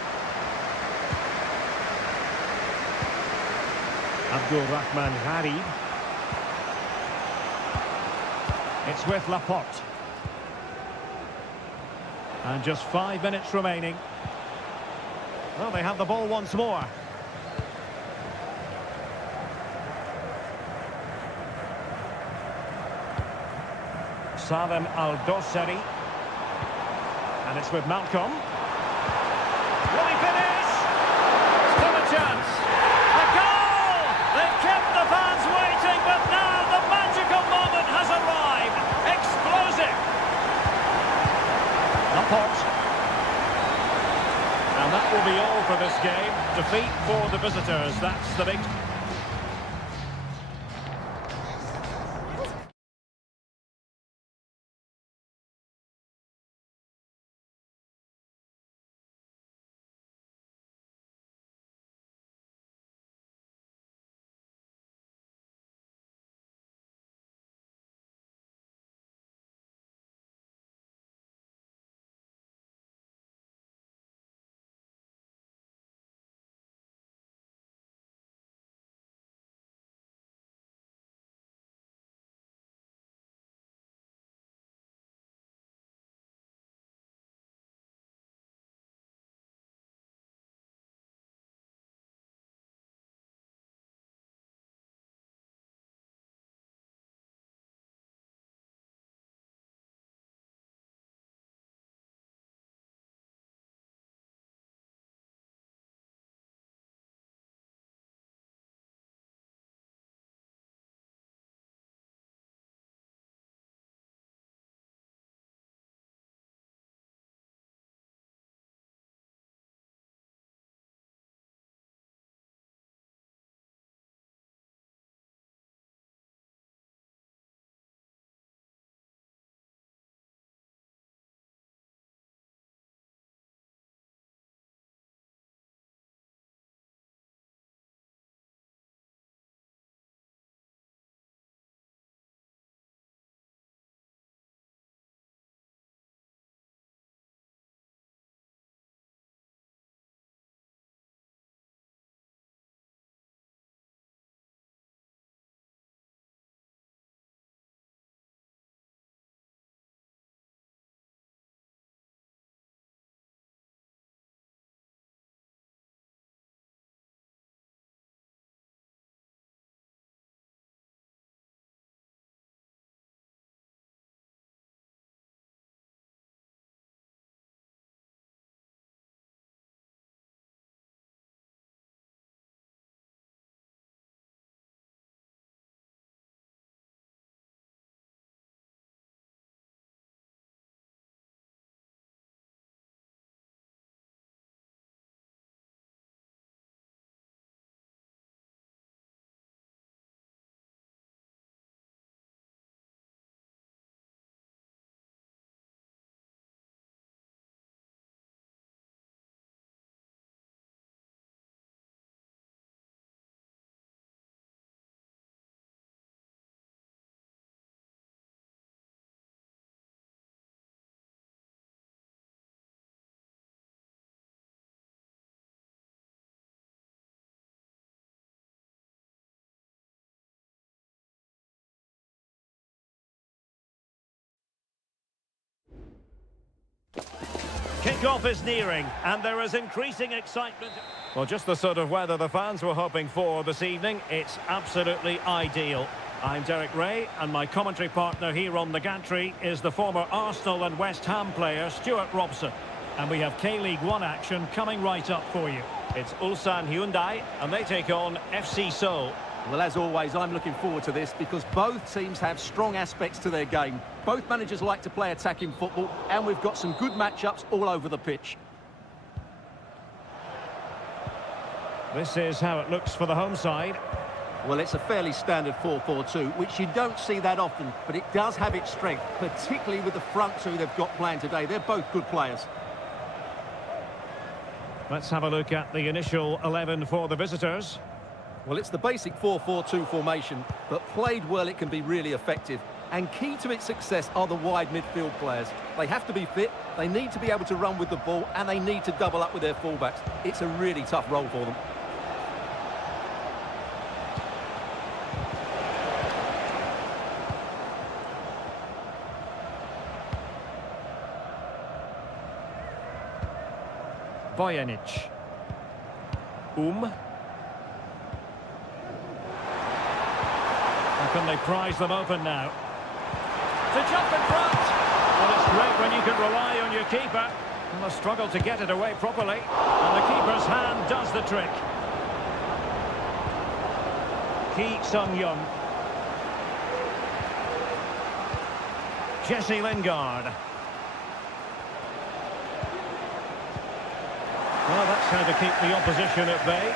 Abdul Rahman Harib. It's with Laporte. And just 5 minutes remaining. Well, they have the ball once more. Salem Al-Dosari. And it's with Malcolm. Will he finish? Still a chance. A goal! They've kept the fans waiting, but now the magical moment has arrived. Explosive. Laporte. And that will be all for this game. Defeat for the visitors. That's the big... Kick-off is nearing, and there is increasing excitement. Well, just the sort of weather the fans were hoping for this evening. It's absolutely ideal. I'm Derek Ray, and my commentary partner here on the gantry is the former Arsenal and West Ham player, Stuart Robson. And we have K-League 1 action coming right up for you. It's Ulsan Hyundai, and they take on FC Seoul. Well, as always, I'm looking forward to this because both teams have strong aspects to their game. Both managers like to play attacking football, and we've got some good matchups all over the pitch. This is how it looks for the home side. Well, it's a fairly standard 4-4-2, which you don't see that often, but it does have its strength, particularly with the front two they've got playing today. They're both good players. Let's have a look at the initial 11 for the visitors. Well, it's the basic 4-4-2 formation, but played well it can be really effective. And key to its success are the wide midfield players. They have to be fit, they need to be able to run with the ball, and they need to double up with their fullbacks. It's a really tough role for them. Bojanic. How can they prize them open now? To jump in front! Well, it's great when you can rely on your keeper. And the struggle to get it away properly. And the keeper's hand does the trick. Ki Sung-young. Jesse Lingard. Well, that's how to keep the opposition at bay.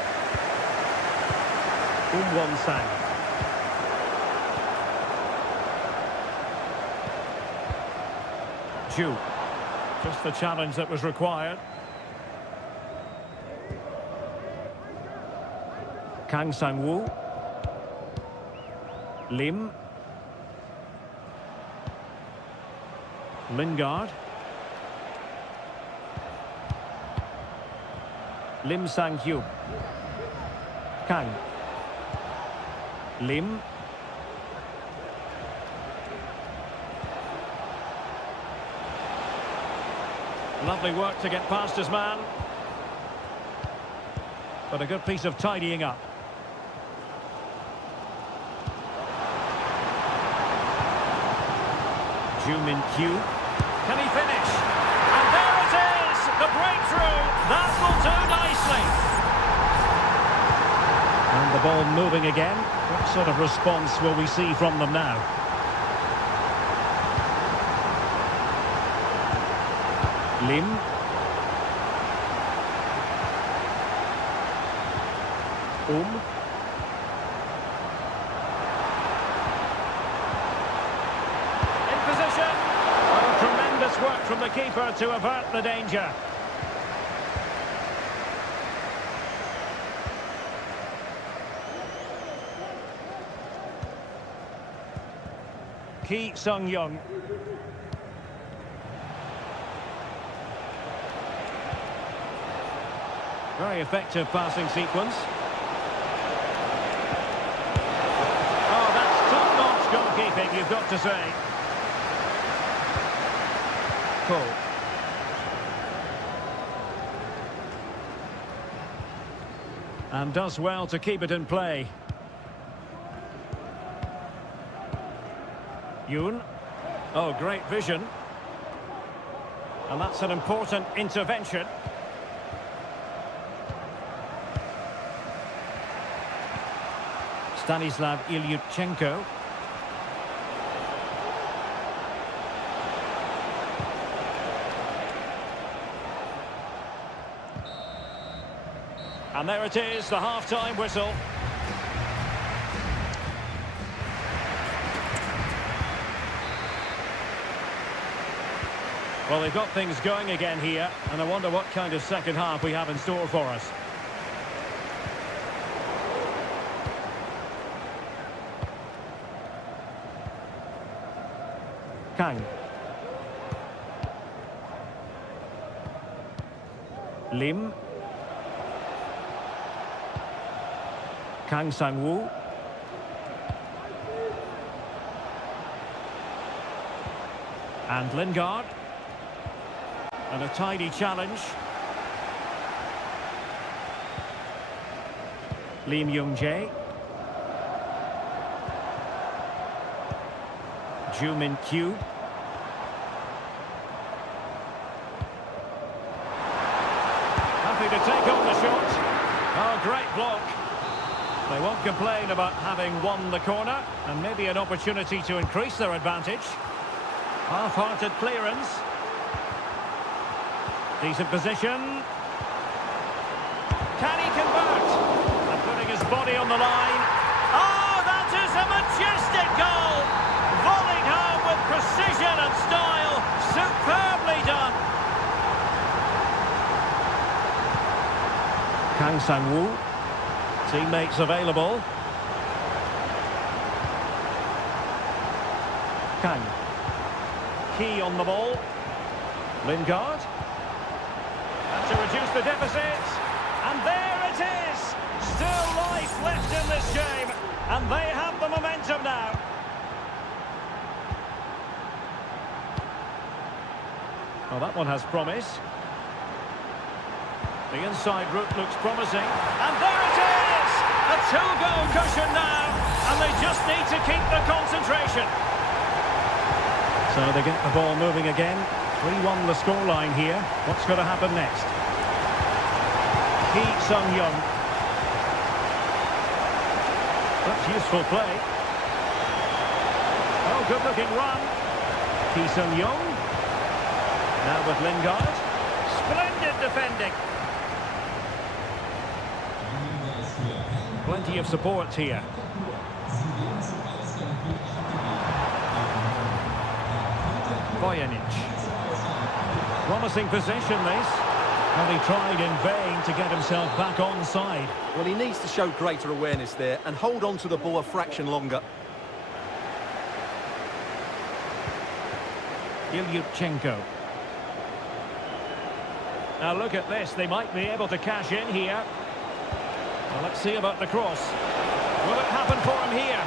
Won-sang. Ju. Just the challenge that was required. Kang Sang-woo. Lim. Lingard. Lim Sang-hyuk. Kang. Lim. Lovely work to get past his man. But a good piece of tidying up. Ju Min-kyu. Can he finish? And there it is! The breakthrough! That will do nicely! And the ball moving again. What sort of response will we see from them now? Lim. In position. Oh, tremendous work from the keeper to avert the danger. Ki Sung-young. Very effective passing sequence. Oh, that's top-notch goalkeeping, you've got to say. Cole. And does well to keep it in play. Yoon. Oh, great vision. And that's an important intervention. Stanislav Ilyutchenko. And there it is, the half-time whistle. Well, they've got things going again here, and I wonder what kind of second half we have in store for us. Kang. Lim. Kang Sang-woo. And Lingard. And a tidy challenge. Lim Young-jae. Ju Min-kyu. Happy to take on the shot. Oh, great block. They won't complain about having won the corner, and maybe an opportunity to increase their advantage. Half-hearted clearance. Decent position. Can he convert? And putting his body on the line. Oh, that is a majestic goal! Volleyed home with precision and style. Superbly done. Kang Sang-woo. Teammates available. Kang. Key on the ball. Lingard. And to reduce the deficit. And there it is! Still life left in this game. And they have the momentum now. Well, that one has promise. The inside route looks promising. And there it is! A two-goal cushion now. And they just need to keep the concentration. So they get the ball moving again. 3-1 the scoreline here. What's going to happen next? Hee Sung-young. That's useful play. Oh, good-looking run. Hee Sung-young. Now with Lingard. Splendid defending. Plenty of support here. Vojanic. Promising possession this. And he tried in vain to get himself back on side. Well, he needs to show greater awareness there and hold on to the ball a fraction longer. Ilyutchenko. Now look at this, they might be able to cash in here. Well, let's see about the cross. Will it happen for him here?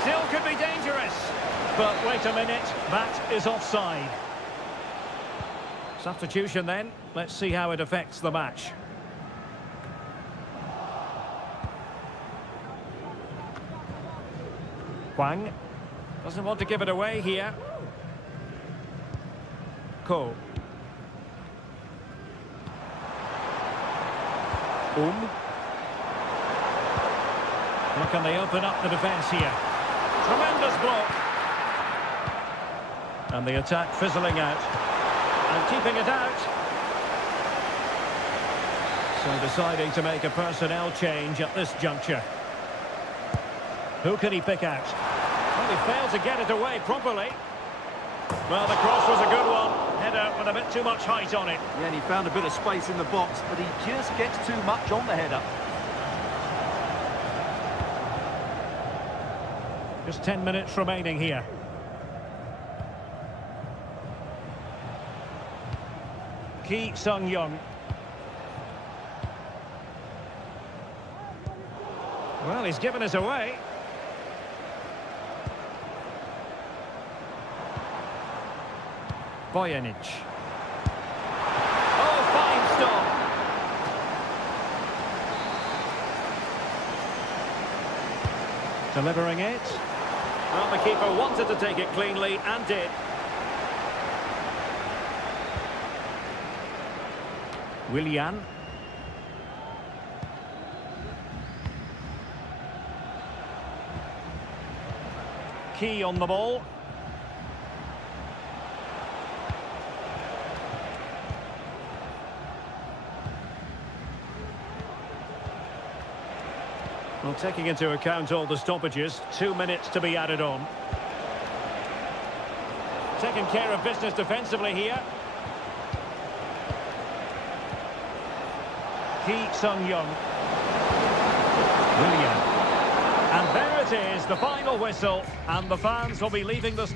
Still could be dangerous. But wait a minute, that is offside. Substitution then. Let's see how it affects the match. Hwang doesn't want to give it away here. Ko. How can they open up the defence here? Tremendous block. And the attack fizzling out. And keeping it out. So deciding to make a personnel change at this juncture. Who can he pick out? Well, he failed to get it away properly. Well, the cross was a good one. Header with a bit too much height on it. Yeah, and he found a bit of space in the box, but he just gets too much on the header. Just 10 minutes remaining here. Hee Sung-young. Well, he's given us away. Vojanic. Oh, fine stop. Delivering it. Well, the keeper wanted to take it cleanly and did. Willian. Key on the ball. Well, taking into account all the stoppages, 2 minutes to be added on. Taking care of business defensively here. Hee Sung-young. Willian. And there it is, the final whistle, and the fans will be leaving the...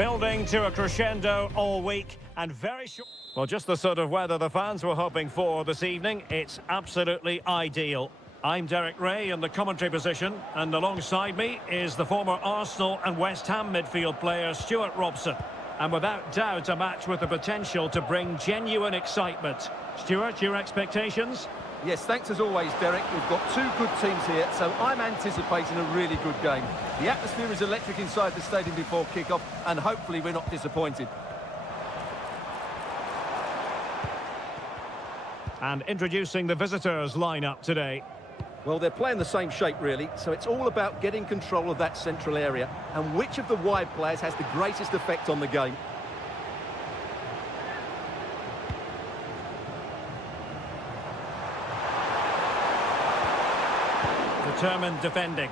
Building to a crescendo all week and very short. Well, just the sort of weather the fans were hoping for this evening. It's absolutely ideal. I'm Derek Ray in the commentary position, and alongside me is the former Arsenal and West Ham midfield player Stuart Robson. And without doubt, a match with the potential to bring genuine excitement. Stuart, your expectations? Yes, thanks as always, Derek. We've got two good teams here, so I'm anticipating a really good game. The atmosphere is electric inside the stadium before kick-off, and hopefully we're not disappointed. And introducing the visitors' lineup today. Well, they're playing the same shape, really, so it's all about getting control of that central area and which of the wide players has the greatest effect on the game. Determined defending.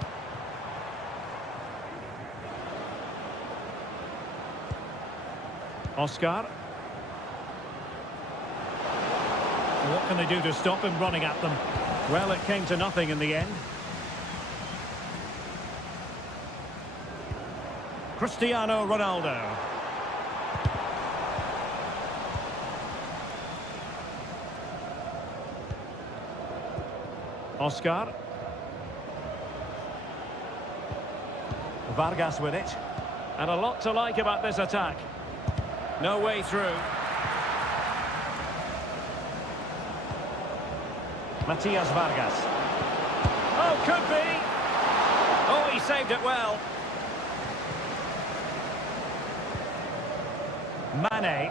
Oscar. What can they do to stop him running at them? Well, it came to nothing in the end. Cristiano Ronaldo. Oscar. Vargas with it. And a lot to like about this attack. No way through. Matias Vargas. Oh, could be. Oh, he saved it well. Mane.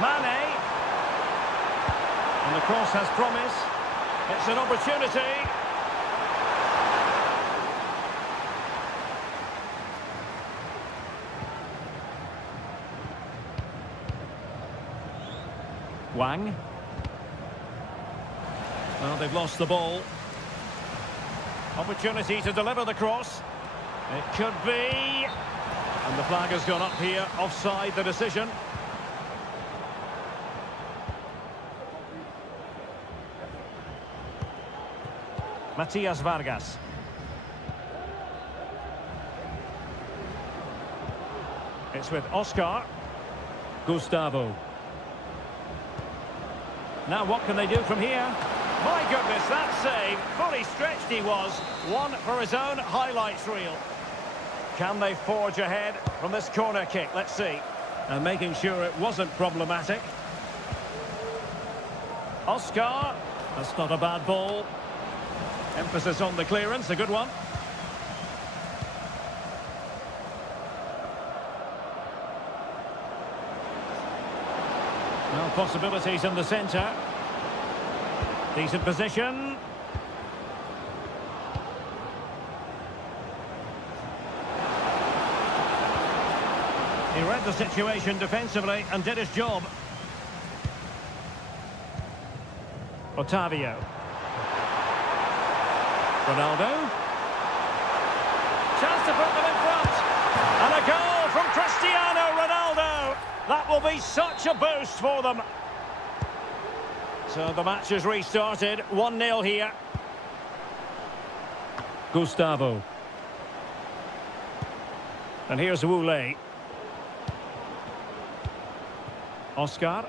Mane. And the cross has promise. It's an opportunity. Wang. Well, they've lost the ball. Opportunity to deliver the cross. It could be. And the flag has gone up here. Offside the decision. Matias Vargas. It's with Oscar. Gustavo. Now what can they do from here? My goodness, that save. Fully stretched he was. One for his own highlights reel. Can they forge ahead from this corner kick? Let's see. And making sure it wasn't problematic. Oscar. That's not a bad ball. Emphasis on the clearance, a good one. Well, possibilities in the centre. Decent position. He read the situation defensively and did his job. Otavio. Ronaldo. Chance to put them in front. And a goal from Cristiano Ronaldo. That will be such a boost for them. So the match has restarted. 1-0 here. Gustavo. And here's Wule. Oscar.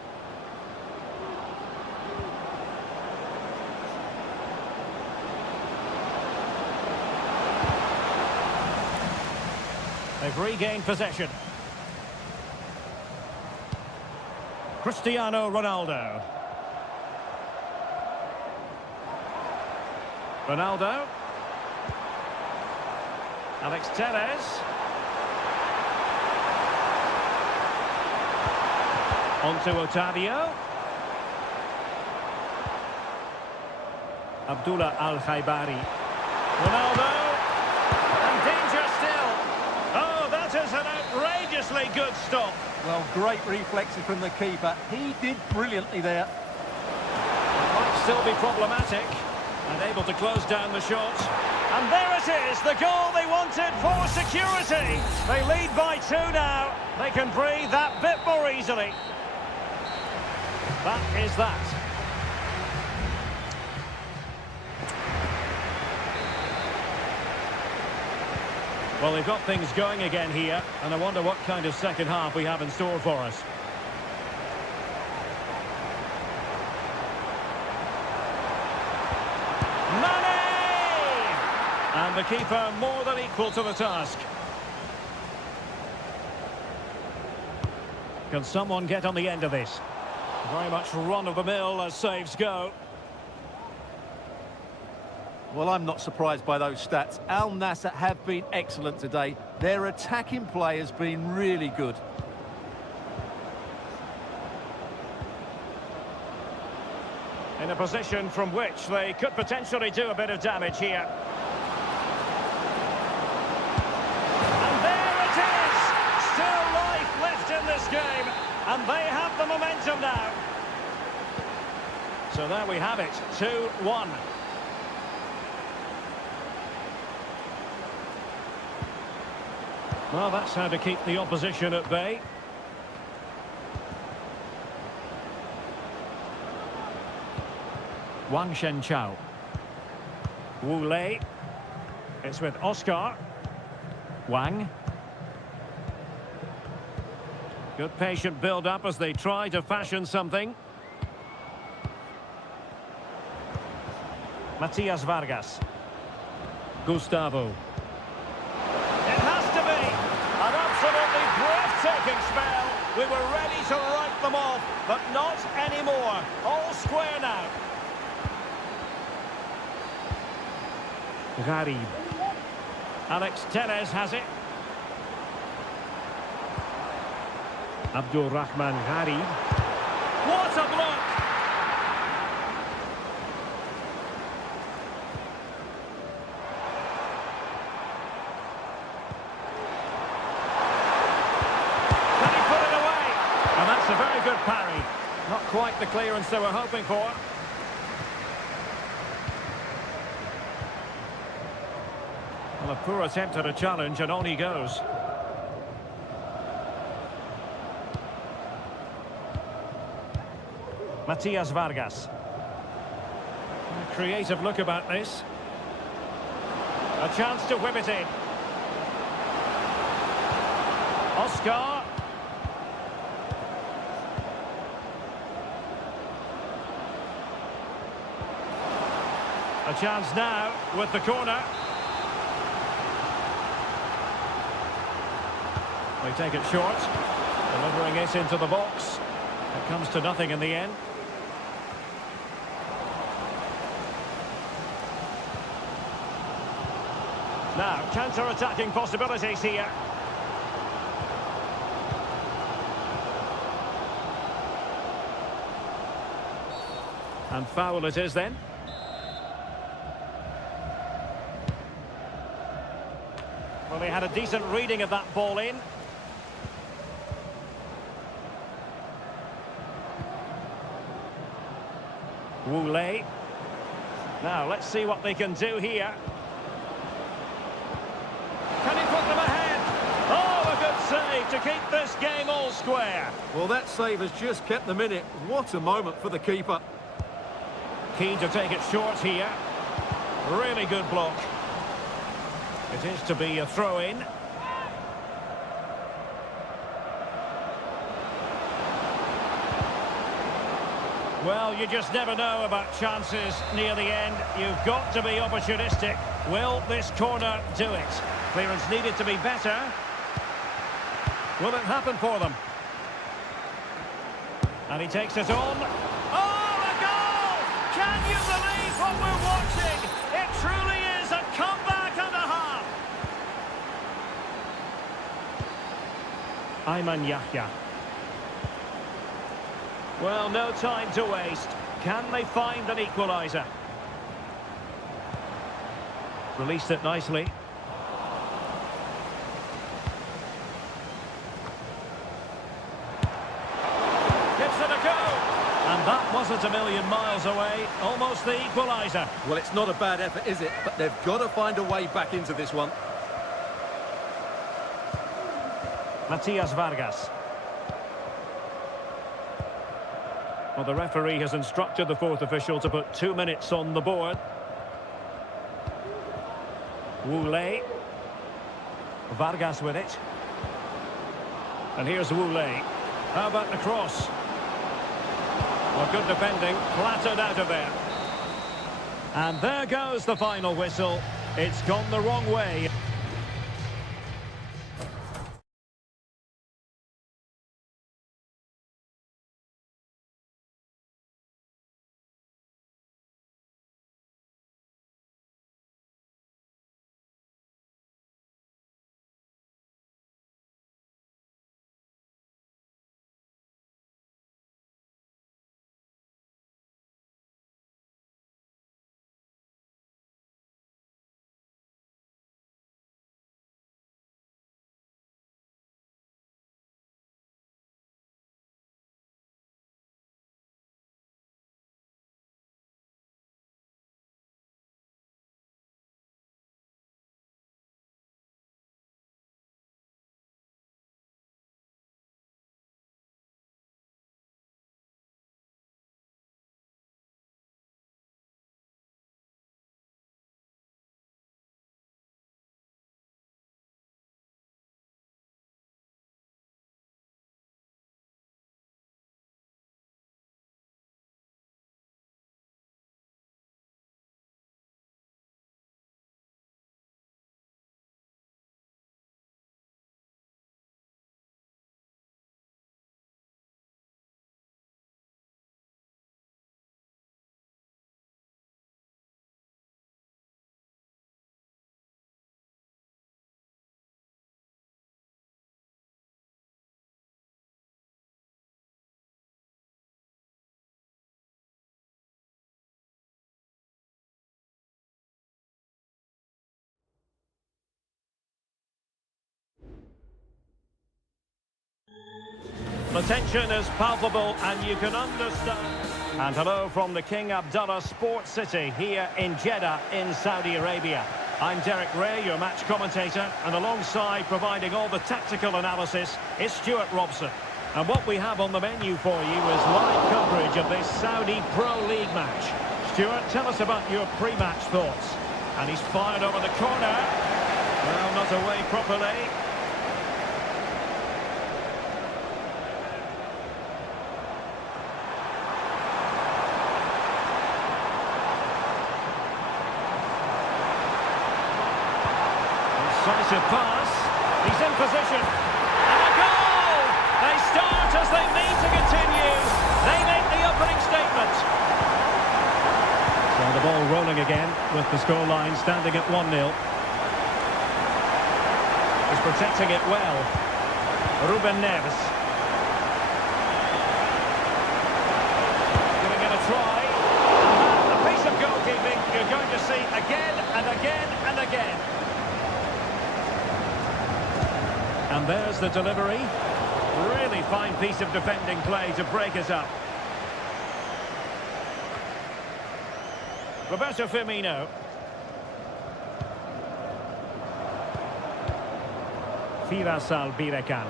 They've regained possession. Cristiano Ronaldo. Ronaldo. Alex Telles. On to Otavio. Abdullah Al-Khaibari. Ronaldo. And danger still. Oh, that is an outrageously good stop. Well, great reflexes from the keeper. He did brilliantly there. Might still be problematic. And able to close down the shot. And there it is, the goal they wanted for security. They lead by 2 now. They can breathe that bit more easily. That is that. Well, they've got things going again here, and I wonder what kind of second half we have in store for us. Mane! And the keeper more than equal to the task. Can someone get on the end of this? Very much run-of-the-mill as saves go. Well, I'm not surprised by those stats. Al Nassr have been excellent today. Their attacking play has been really good. In a position from which they could potentially do a bit of damage here. And there it is! Still life left in this game, and they have the momentum now. So there we have it, 2-1. Well, that's how to keep the opposition at bay. Wang Shenchao. Wu Lei. It's with Oscar. Wang. Good patient build-up as they try to fashion something. Matias Vargas. Gustavo. It has to be an absolutely breathtaking spell. We were ready to write them off, but not anymore. All square now. Gharib. Alex Telles has it. Abdul Rahman Gharib. What a block! Can he put it away? And that's a very good parry. Not quite the clearance they were hoping for. Well, a poor attempt at a challenge, and on he goes. Matias Vargas. A creative look about this. A chance to whip it in. Oscar. A chance now with the corner. They take it short, delivering it into the box. It comes to nothing in the end. Now, counter-attacking possibilities here. And foul it is then. Well, they had a decent reading of that ball in. Wu Lei. Now, let's see what they can do here. Can he put them ahead? Oh, a good save to keep this game all square. Well, that save has just kept them in it. What a moment for the keeper. Keen to take it short here. Really good block. It is to be a throw-in. Well, you just never know about chances near the end. You've got to be opportunistic. Will this corner do it? Clearance needed to be better. Will it happen for them? And he takes it on. Oh, a goal! Can you believe what we're watching? It truly is a comeback and a half. Ayman Yahya. Well, no time to waste. Can they find an equaliser? Released it nicely. Gives it a go. And that wasn't a million miles away. Almost the equaliser. Well, it's not a bad effort, is it? But they've got to find a way back into this one. Matias Vargas. Well, the referee has instructed the fourth official to put 2 minutes on the board. Wu Lei. Vargas with it. And here's Wu Lei. How about the cross? Well, good defending, flattered out of there. And there goes the final whistle. It's gone the wrong way. The tension is palpable and you can understand. And hello from the King Abdullah Sports City here in Jeddah in Saudi Arabia. I'm Derek Ray, your match commentator, and alongside providing all the tactical analysis is Stuart Robson. And what we have on the menu for you is live coverage of this Saudi Pro League match. Stuart, tell us about your pre-match thoughts. And he's fired over the corner. Well, not away properly. Decisive pass. He's in position. And a goal! They start as they mean to continue. They make the opening statement. So the ball rolling again with the scoreline standing at 1-0. He's protecting it well. Ruben Neves. Giving it a try. And a piece of goalkeeping you're going to see again and again and again. And there's the delivery. Really fine piece of defending play to break us up. Roberto Firmino. Firasal Birekan.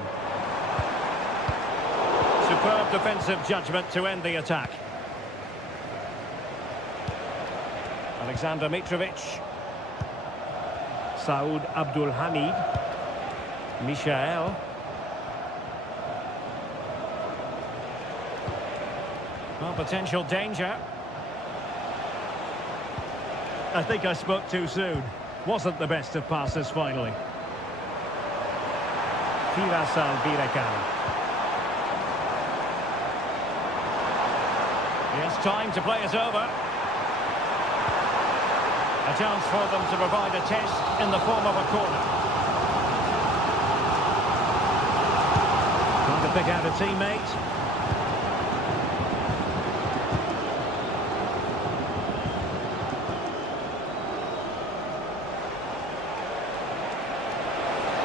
Superb defensive judgment to end the attack. Alexander Mitrovic. Saud Abdul Hamid. Michael. Well, potential danger. I think I spoke too soon. Wasn't the best of passes finally. Firasal Birekan. Yes, time to play it over. A chance for them to provide a test in the form of a corner. Trying to pick out a teammate.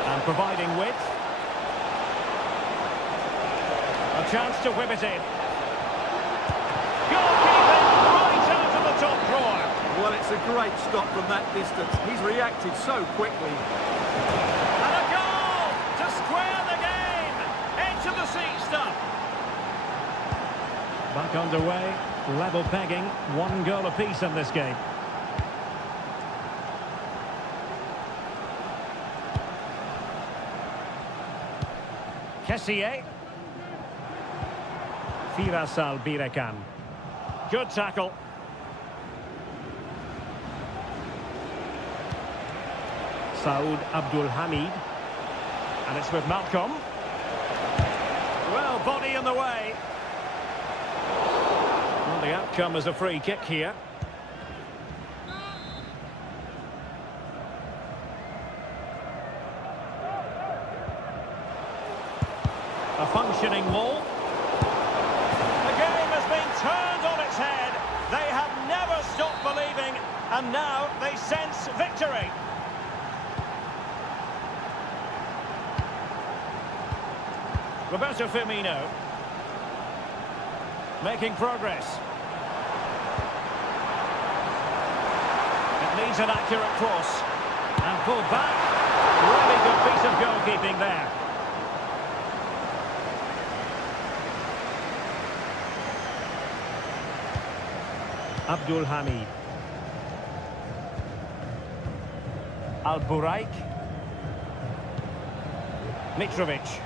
And providing width. A chance to whip it in. Goalkeeping right out of the top drawer. Well, it's a great stop from that distance. He's reacted so quickly. And a goal to square the game. Into the seat stuff. Back underway. Level pegging. 1 goal apiece in this game. Tessier. Firasal Birekan. Good tackle. Saud Abdul Hamid. And it's with Malcolm. Well, body in the way. Well, the outcome is a free kick here. A functioning wall. The game has been turned on its head. They have never stopped believing, and now they sense victory. Roberto Firmino. Making progress. It needs an accurate cross. And pulled back. Really good piece of goalkeeping there. Abdul Hamid. Al-Buraik. Mitrovic.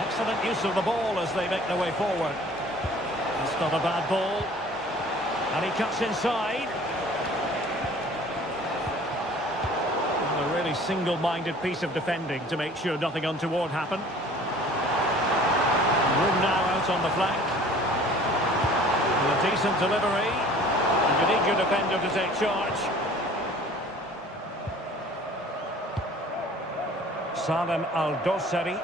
Excellent use of the ball as they make their way forward. It's not a bad ball. And he cuts inside. And a really single-minded piece of defending to make sure nothing untoward happened. Room now out on the flank. With a decent delivery. And you need your defender to take charge. Salem Al-Dossari.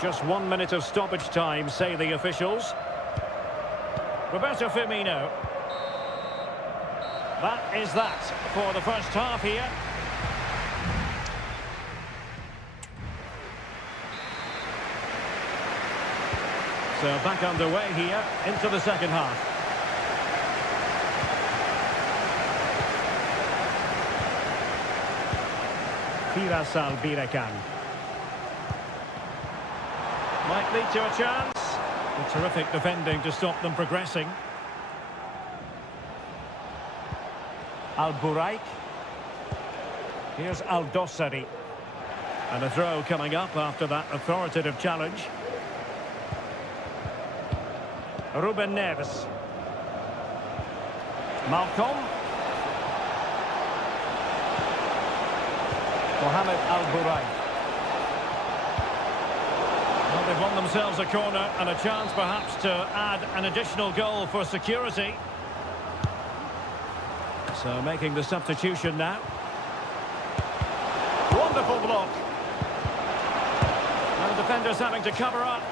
Just 1 minute of stoppage time, say the officials. Roberto Firmino. That is that for the first half here. So back underway here into the second half. Firasal Birekan. Might lead to a chance. A terrific defending to stop them progressing. Al-Buraik. Here's Al-Dossari. And a throw coming up after that authoritative challenge. Ruben Neves. Malcolm. Mohamed Al-Buraik. Well, they've won themselves a corner and a chance perhaps to add an additional goal for security. So making the substitution now. Wonderful block. And the defenders having to cover up.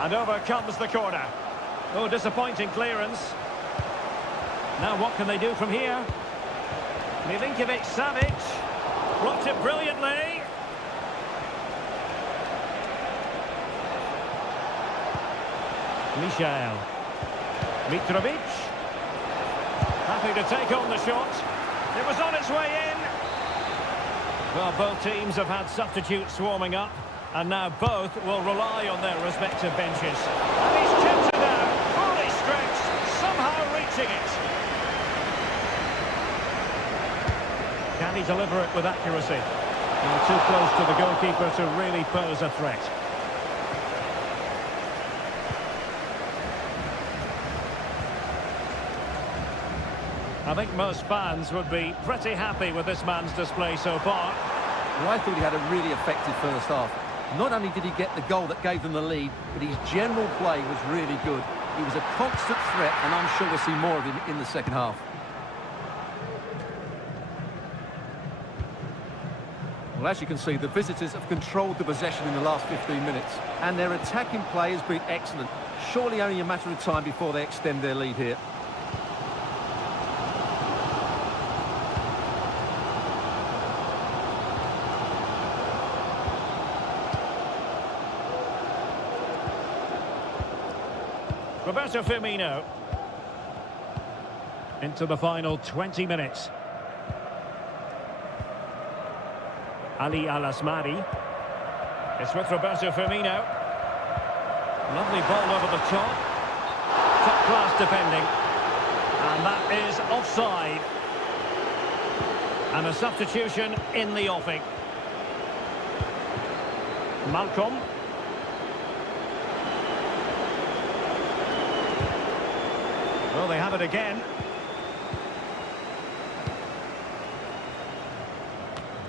And over comes the corner. Oh, disappointing clearance. Now what can they do from here? Milinkovic-Savic blocked it brilliantly. Michael Mitrovic happy to take on the shot. It was on its way in. Well, both teams have had substitutes swarming up, and now both will rely on their respective benches. And he's chipped it out, fully stretched, somehow reaching it. Can he deliver it with accuracy? Well, too close to the goalkeeper to really pose a threat. I think most fans would be pretty happy with this man's display so far. Well, I thought he had a really effective first half. Not only did he get the goal that gave them the lead, but his general play was really good. He was a constant threat, and I'm sure we'll see more of him in the second half. Well, as you can see, the visitors have controlled the possession in the last 15 minutes, and their attacking play has been excellent. Surely only a matter of time before they extend their lead here. Roberto Firmino into the final 20 minutes. Ali Al-Asmari. It's with Roberto Firmino. Lovely ball over the top. Top-class defending. And that is offside. And a substitution in the offing. Malcolm. Well, they have it again.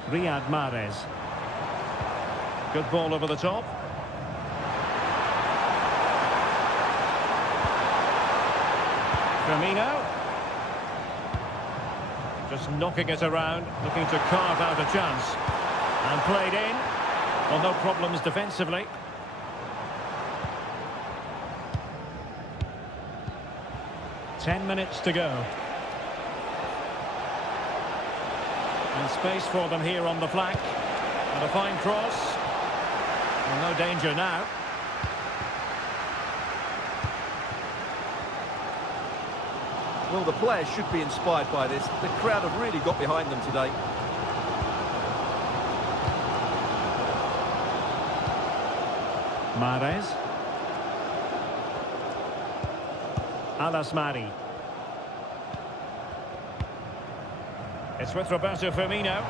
Riyad Mahrez. Good ball over the top. Firmino. Just knocking it around, looking to carve out a chance. And played in. Well, no problems defensively. Ten minutes to go. And space for them here on the flank. And a fine cross. Well, no danger now. Well, the players should be inspired by this. The crowd have really got behind them today. Mahrez. Alasmari. It's with Roberto Firmino.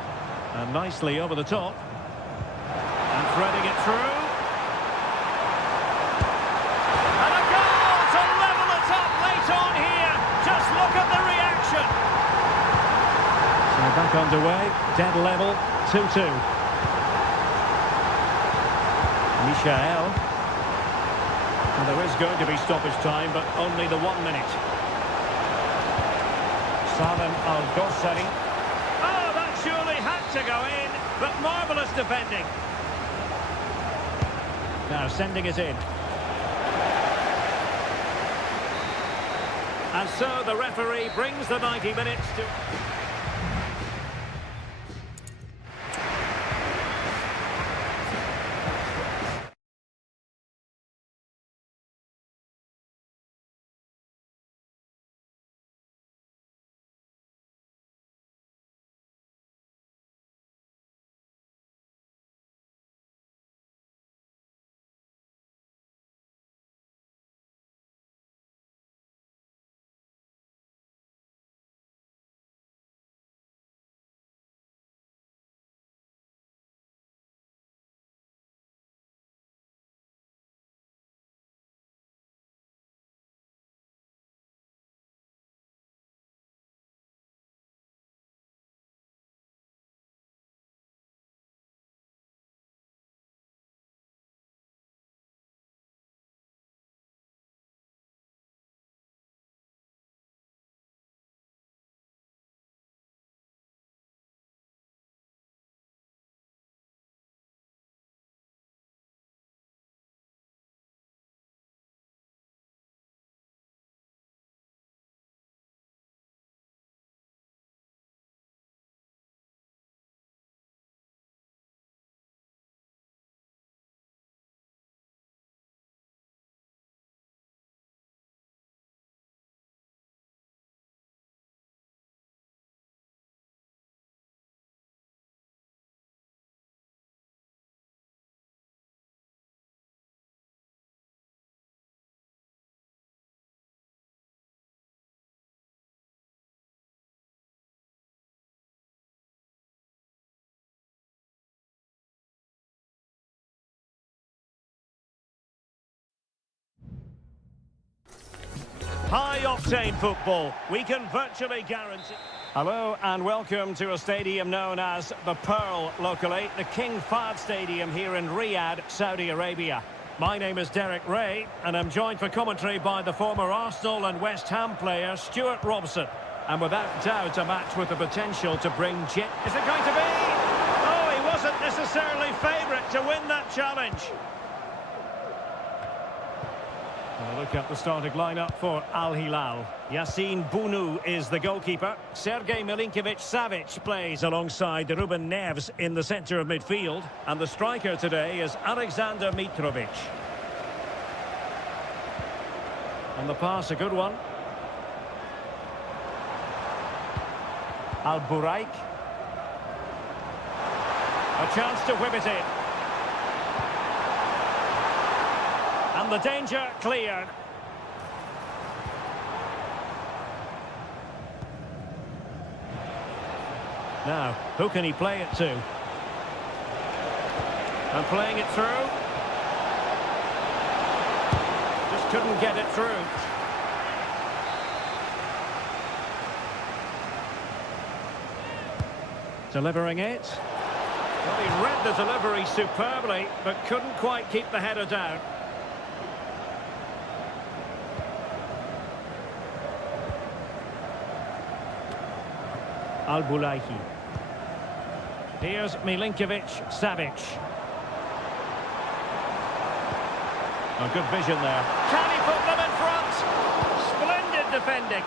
And nicely over the top. And threading it through. And a goal to level it up late on here. Just look at the reaction. So back underway. Dead level. 2-2. Michael. And there is going to be stoppage time, but only the 1 minute. Salem Al-Dossari. Oh, that surely had to go in, but marvellous defending. Now sending it in. And so the referee brings the 90 minutes to... High-octane football, we can virtually guarantee... Hello and welcome to a stadium known as the Pearl locally, the King Fahd Stadium here in Riyadh, Saudi Arabia. My name is Derek Ray and I'm joined for commentary by the former Arsenal and West Ham player Stuart Robson. And without doubt a match with the potential to bring Is it going to be? Oh, he wasn't necessarily favourite to win that challenge. A look at the starting lineup for Al Hilal. Yassine Bounou is the goalkeeper. Sergej Milinkovic-Savic plays alongside Ruben Neves in the centre of midfield. And the striker today is Alexander Mitrovic. And the pass, a good one. Al Buraik. A chance to whip it in. And the danger cleared. Now, who can he play it to? And playing it through. Just couldn't get it through. Delivering it. Well, he read the delivery superbly, but couldn't quite keep the header down. Al-Bulaihi. Here's Milinkovic-Savic. Oh, good vision there. Can he put them in front? Splendid defending.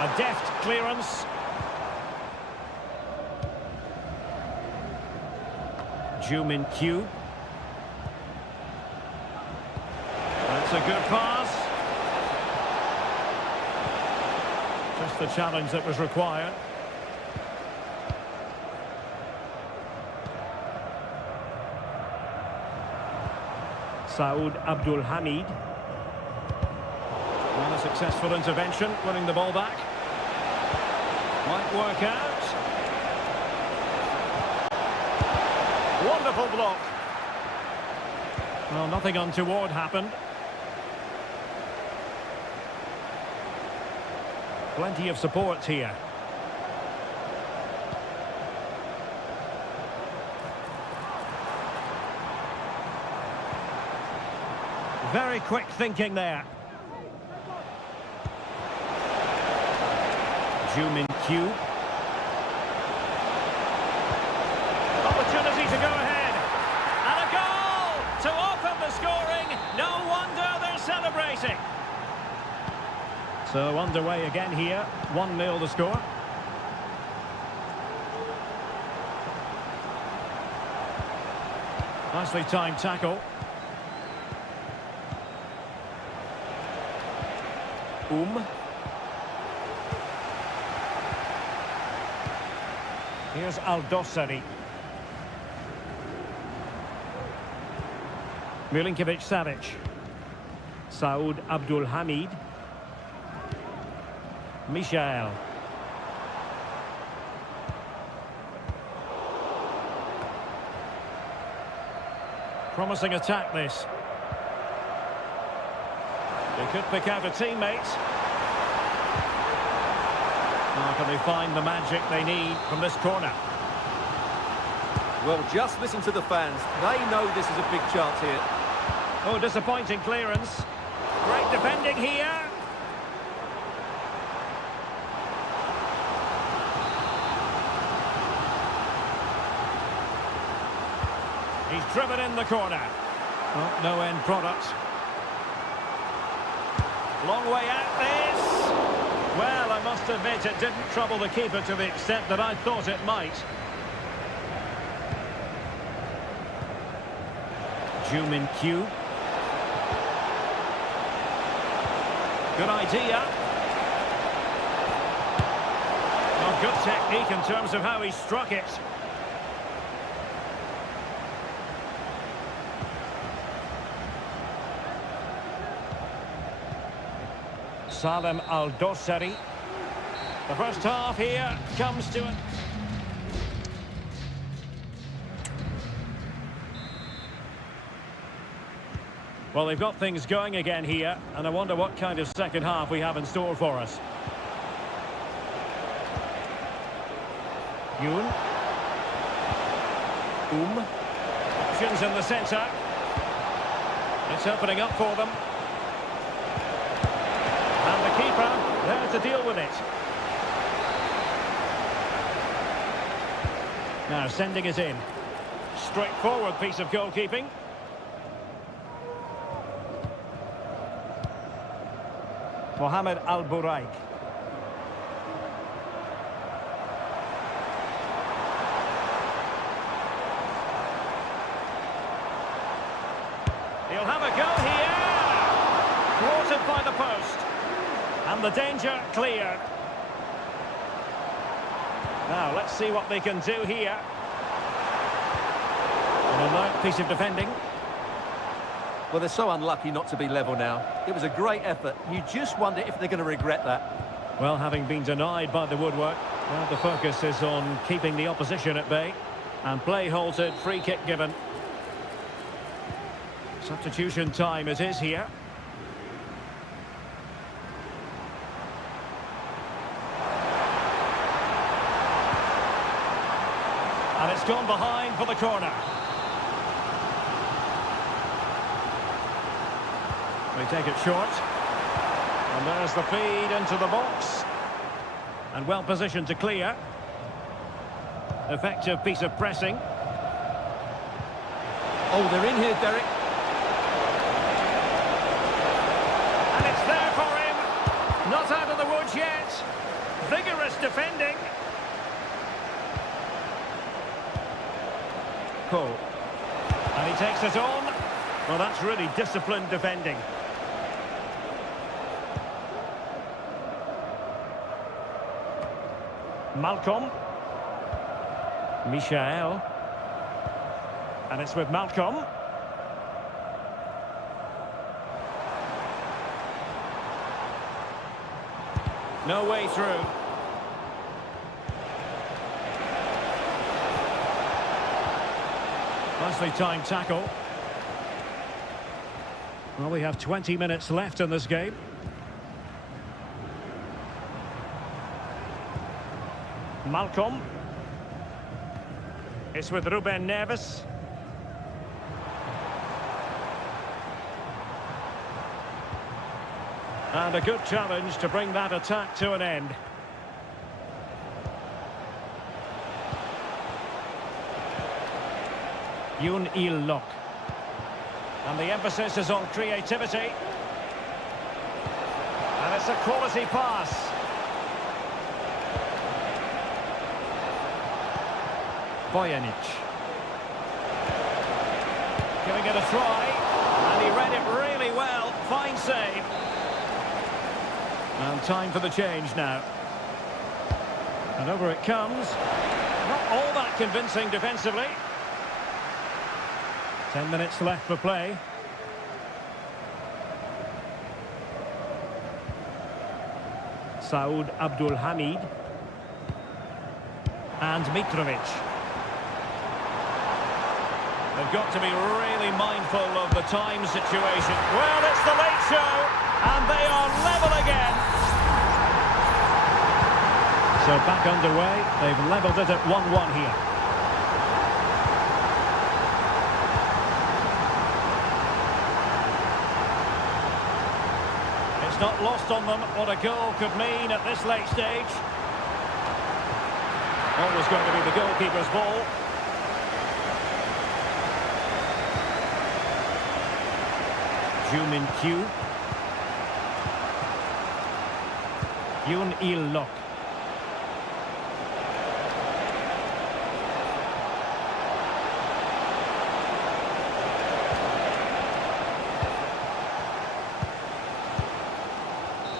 A deft clearance. Ju-Min-Kyu. That's a good pass. Just the challenge that was required. Saud Abdul Hamid. And a successful intervention, winning the ball back. Might work out. Wonderful block. Well, nothing untoward happened. Plenty of support here. Very quick thinking there. Ju-Min-Kyu. Opportunity to go ahead. And a goal to open the scoring. No wonder they're celebrating. So underway again here. 1-0 the score. Nicely timed tackle. Here's Al-Dossari. Milinkovic-Savic. Saud Abdul Hamid. Michael. Promising attack this. They could pick out a teammate. Now can they find the magic they need from this corner? Well, just listen to the fans. They know this is a big chance here. Oh, disappointing clearance. Great defending here. He's driven in the corner. Oh, no end product. Long way out this. Well, I must admit it didn't trouble the keeper to the extent that I thought it might. Ju-Min-Kyu. Good idea. Well, good technique in terms of how he struck it. Salem Al-Dossari. The first half here comes to it. Well, they've got things going again here, and I wonder what kind of second half we have in store for us. Yoon. Options in the centre. It's opening up for them. And the keeper there to deal with it. Now sending it in. Straightforward piece of goalkeeping. Mohamed Al-Buraik. He'll have a go here. Thwarted by the post. And the danger cleared. Now, let's see what they can do here. An alert piece of defending. Well, they're so unlucky not to be level now. It was a great effort. You just wonder if they're going to regret that. Well, having been denied by the woodwork, Well, the focus is on keeping the opposition at bay. And play halted, free kick given. Substitution time it is here. And it's gone behind for the corner. They take it short. And there's the feed into the box. And well positioned to clear. Effective piece of pressing. Oh, they're in here, Derek. And it's there for him. Not out of the woods yet. Vigorous defending. Cole. And he takes it on. Well, that's really disciplined defending. Malcolm. Michael. And it's with Malcolm. No way through. Nicely timed tackle. Well, we have 20 minutes left in this game. Malcolm. It's with Ruben Neves. And a good challenge to bring that attack to an end. Yoon Il-lok. And the emphasis is on creativity. And it's a quality pass. Bojanic. Giving it a try. And he read it really well. Fine save. And time for the change now. And over it comes. Not all that convincing defensively. 10 minutes left for play. Saud Abdul Hamid. And Mitrovic. They've got to be really mindful of the time situation. Well, it's the late show, and they are level again. So back underway, they've levelled it at 1-1 here. It's not lost on them what a goal could mean at this late stage. Always going to be the goalkeeper's ball. Jumin Q. Yoon Il-lok.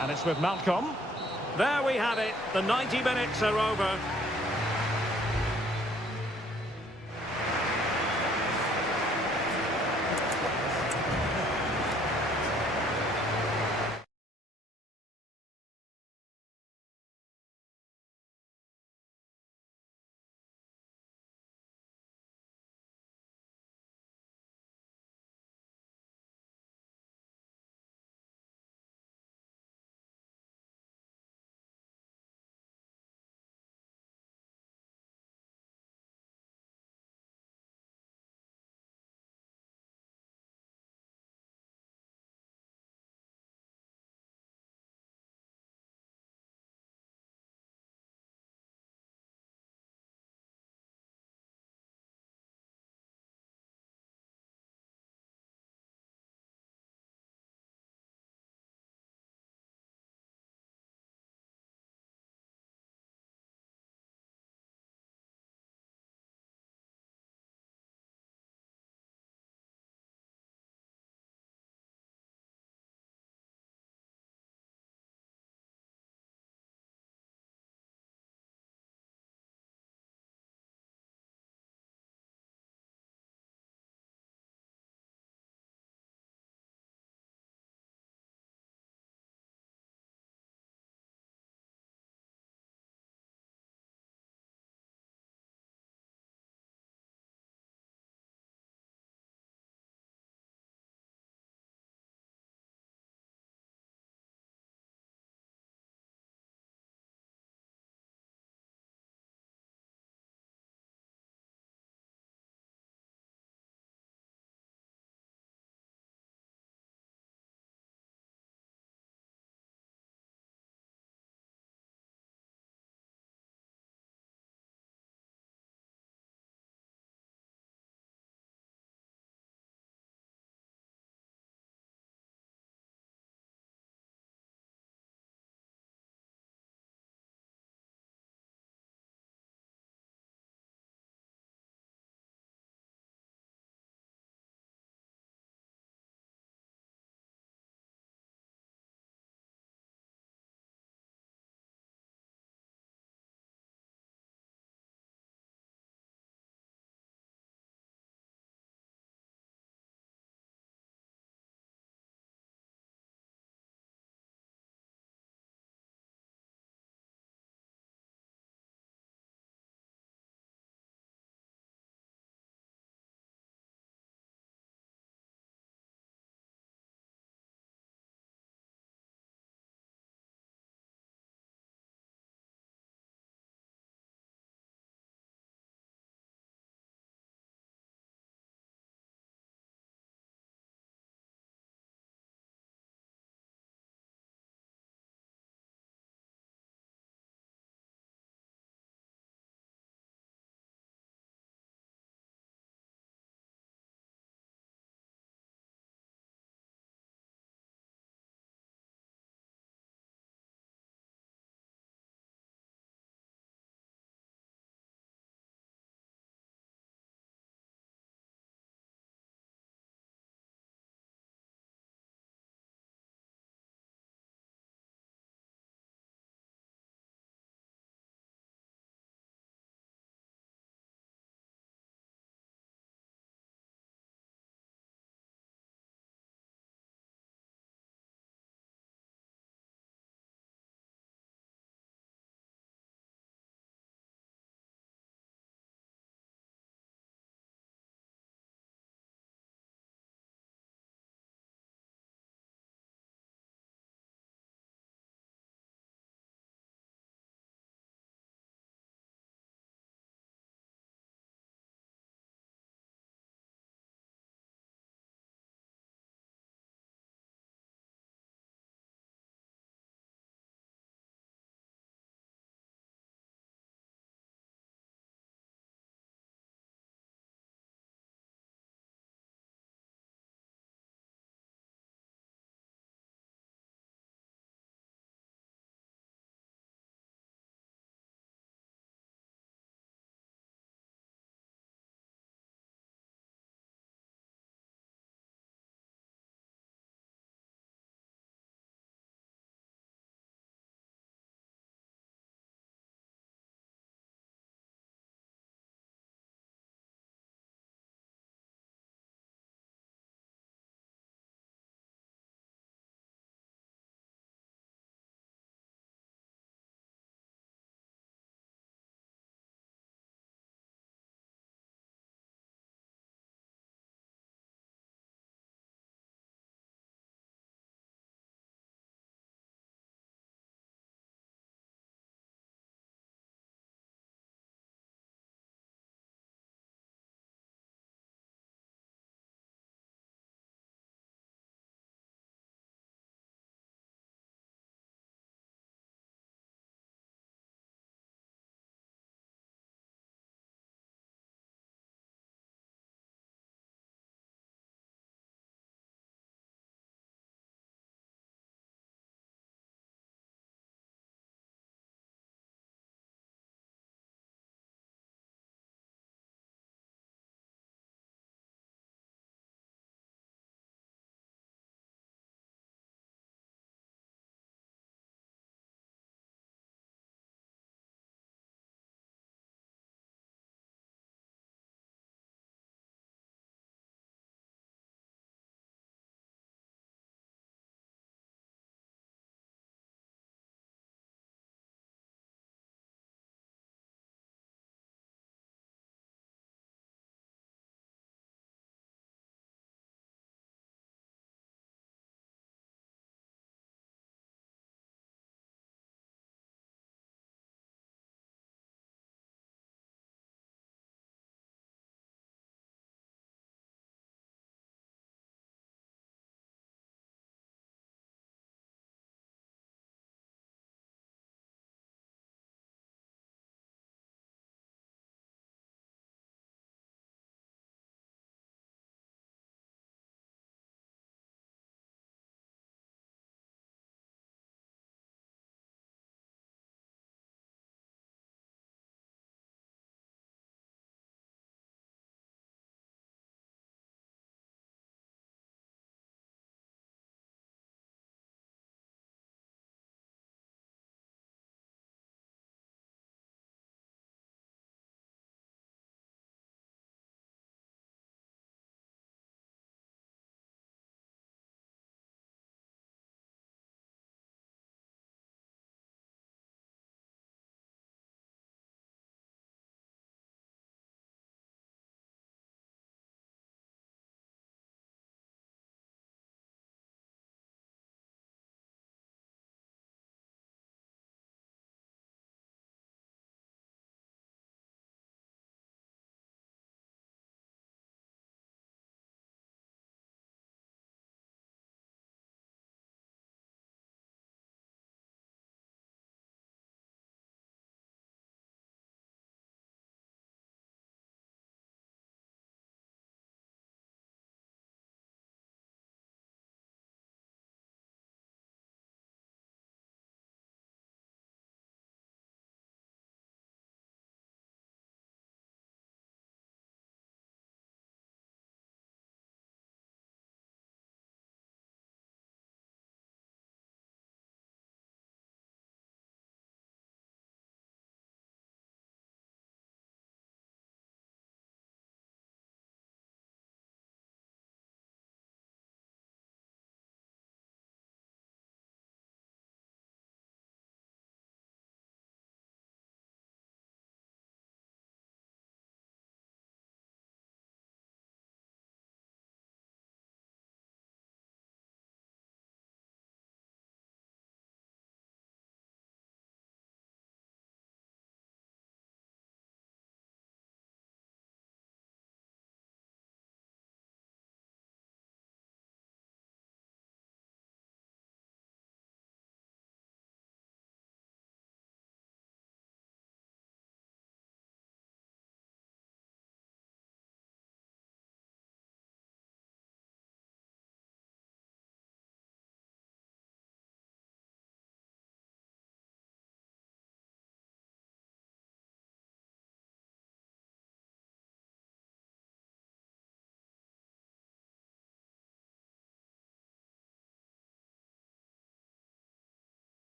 And it's with Malcolm. There we have it. The 90 minutes are over.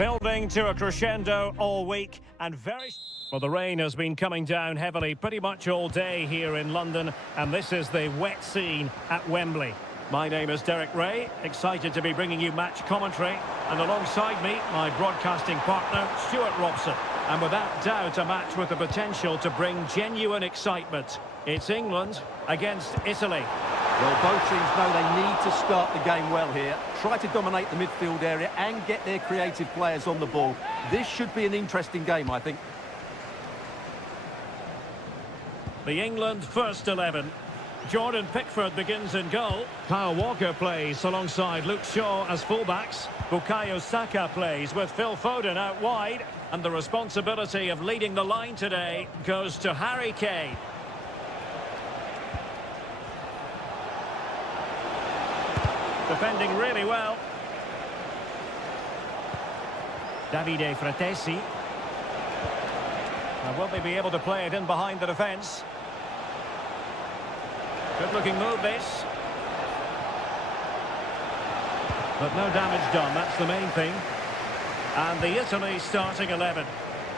Building to a crescendo all week and very... Well, the rain has been coming down heavily pretty much all day here in London, and this is the wet scene at Wembley. My name is Derek Ray, excited to be bringing you match commentary, and alongside me, my broadcasting partner, Stuart Robson. And without doubt, a match with the potential to bring genuine excitement. It's England against Italy. Well, both teams know they need to start the game well here. Try to dominate the midfield area and get their creative players on the ball. This should be an interesting game, I think. The England first 11. Jordan Pickford begins in goal. Kyle Walker plays alongside Luke Shaw as fullbacks. Bukayo Saka plays with Phil Foden out wide. And the responsibility of leading the line today goes to Harry Kane. Defending really well. Davide Fratesi. Now, will they be able to play it in behind the defence? Good-looking move, this. But no damage done, that's the main thing. And the Italy starting 11.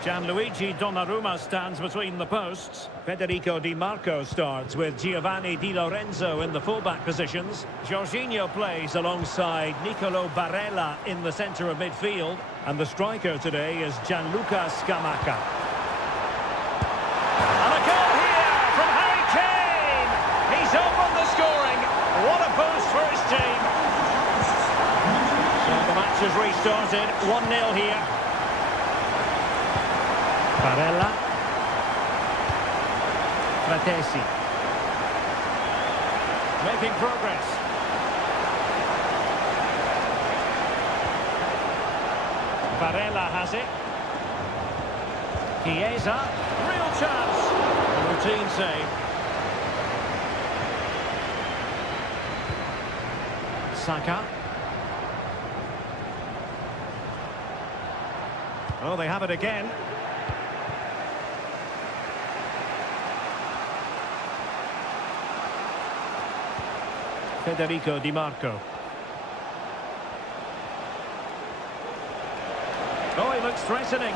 Gianluigi Donnarumma stands between the posts. Federico Di Marco starts with Giovanni Di Lorenzo in the fullback positions. Jorginho plays alongside Nicolo Barella in the centre of midfield. And the striker today is Gianluca Scamacca. And a goal here from Harry Kane! He's opened the scoring. What a boost for his team. So the match has restarted. 1-0 here. Barella. Fratesi. Making progress. Barella has it. Chiesa. Real chance. A routine save. Saka. Oh, they have it again. Federico Di Marco. Oh, he looks threatening.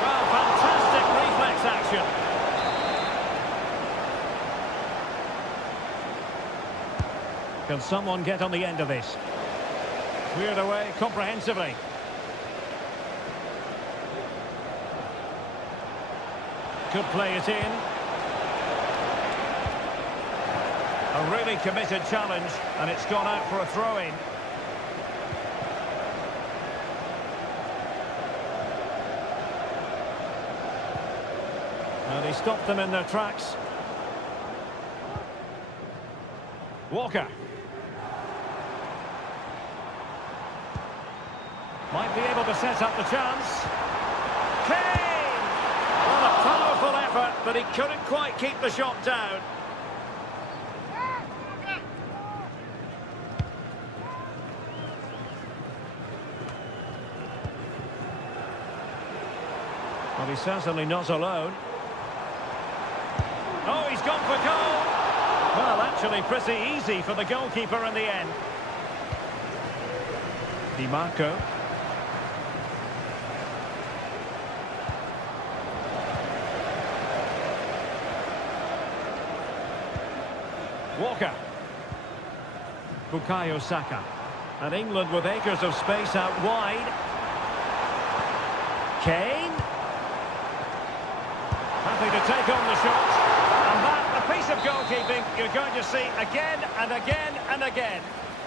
Well, fantastic reflex action. Can someone get on the end of this? Cleared away comprehensively. Could play it in. A really committed challenge, and it's gone out for a throw-in. And he stopped them in their tracks. Walker. Might be able to set up the chance. Kane! Well, a powerful effort, but he couldn't quite keep the shot down. Well, he's certainly not alone. Oh, he's gone for goal. Well, actually pretty easy for the goalkeeper in the end. Di Marco. Walker. Bukayo Saka. And England with acres of space out wide. Kane. Happy to take on the shot. And that, a piece of goalkeeping you're going to see again and again and again.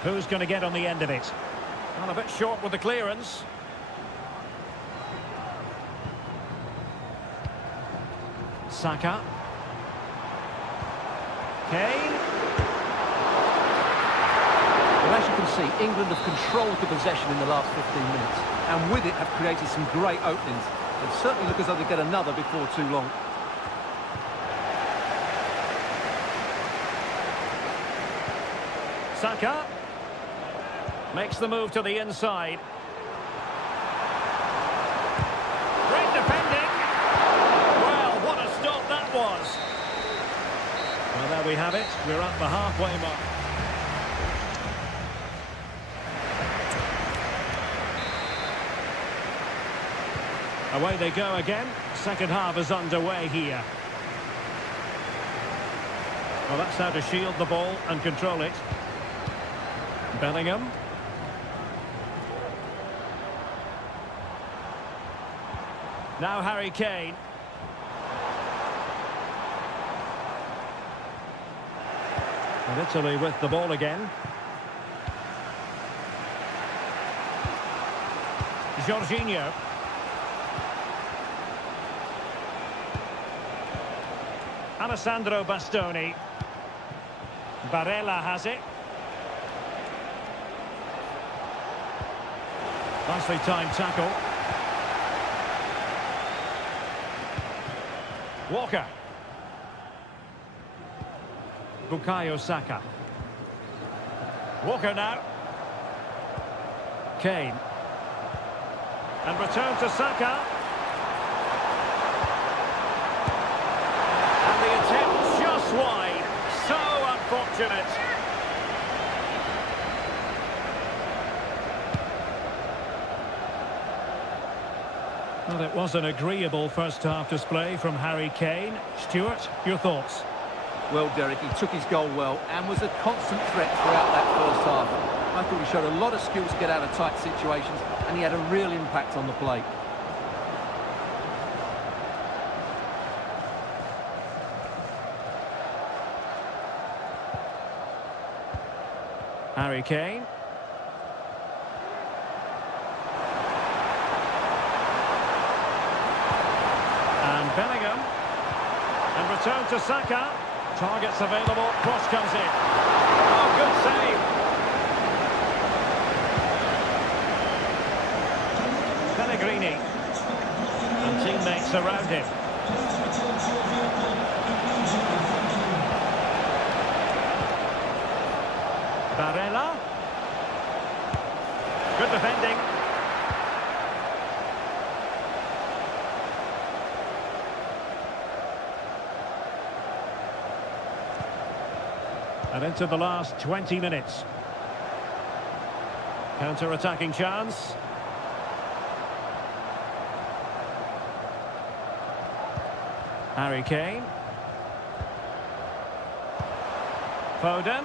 Who's going to get on the end of it? Well, a bit short with the clearance. Saka. Kane. Well, as you can see, England have controlled the possession in the last 15 minutes, and with it have created some great openings. They certainly look as though they get another before too long. Saka makes the move to the inside. Great defending. Well, what a stop that was. Well, there we have it. We're at the halfway mark. Away they go again. Second half is underway here. Well, that's how to shield the ball and control it. Bellingham. Now Harry Kane. And Italy with the ball again. Jorginho. Alessandro Bastoni. Barella has it. Nicely timed tackle. Walker. Bukayo Saka. Walker now. Kane. And return to Saka. And the attempt just wide. So unfortunate. Well, it was an agreeable first half display from Harry Kane. Stuart, your thoughts? Well, Derek, he took his goal well and was a constant threat throughout that first half. I thought he showed a lot of skill to get out of tight situations, and he had a real impact on the plate. Harry Kane. And Bellingham. And return to Saka. Targets available. Cross comes in. Oh, good save. Pellegrini. And teammates around him. Barella. Good defending. And into the last 20 minutes. Counter-attacking chance. Harry Kane. Foden.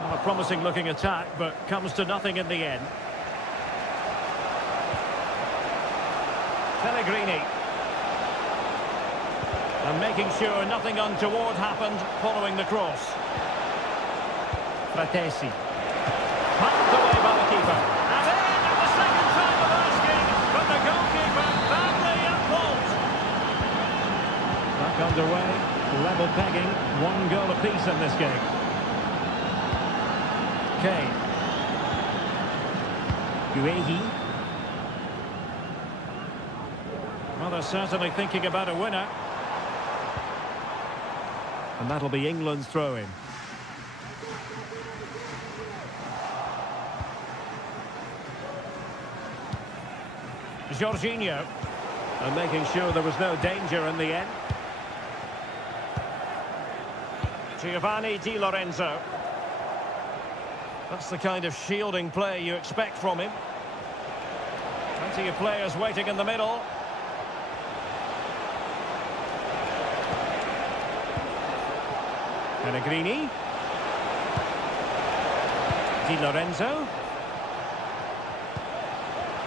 Well, a promising looking attack, but comes to nothing in the end. Pellegrini. And making sure nothing untoward happened following the cross. Fratesi. Pumped away by the keeper. And in at the second time of asking, but the goalkeeper badly at fault. Back underway, level pegging, 1 goal apiece in this game. Kane. Guehi. Well, they're certainly thinking about a winner. And that'll be England's throw-in. Jorginho. And making sure there was no danger in the end. Giovanni Di Lorenzo. That's the kind of shielding play you expect from him. Plenty of players waiting in the middle. Pellegrini. Di Lorenzo.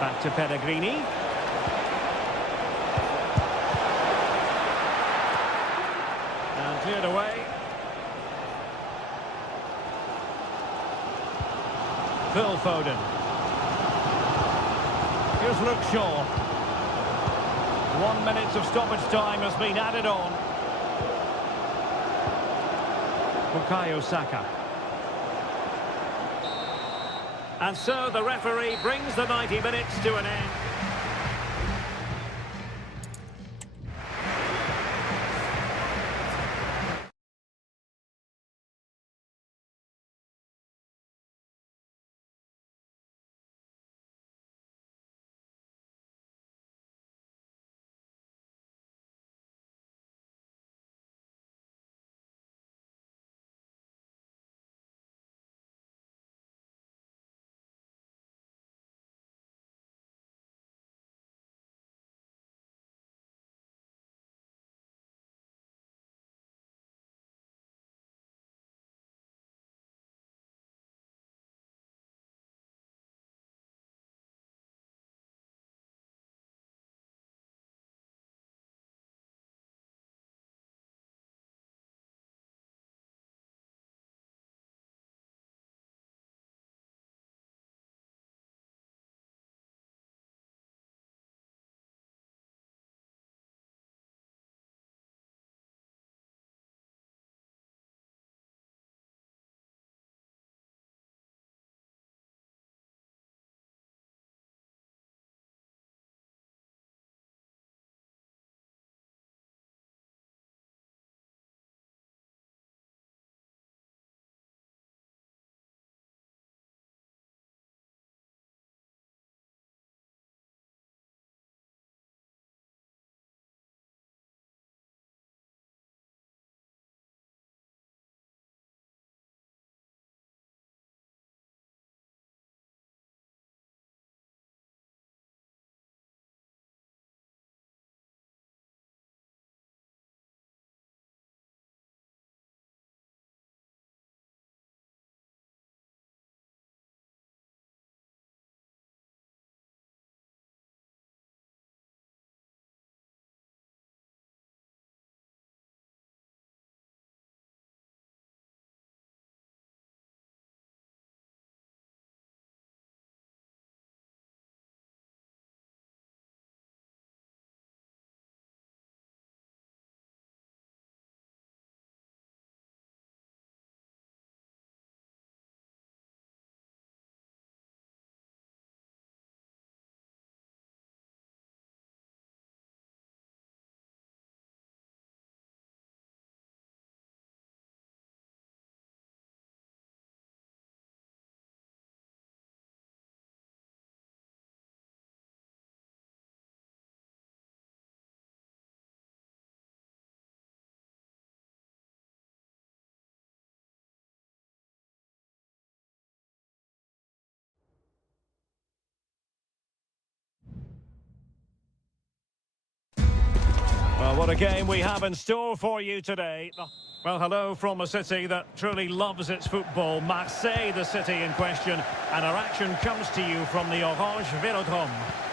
Back to Pellegrini. And cleared away. Phil Foden. Here's Luke Shaw. 1 minute of stoppage time has been added on. Bukayo Saka. And so the referee brings the 90 minutes to an end. what a game we have in store for you today. Well, hello from a city that truly loves its football, Marseille, the city in question, and our action comes to you from the Orange Vélodrome.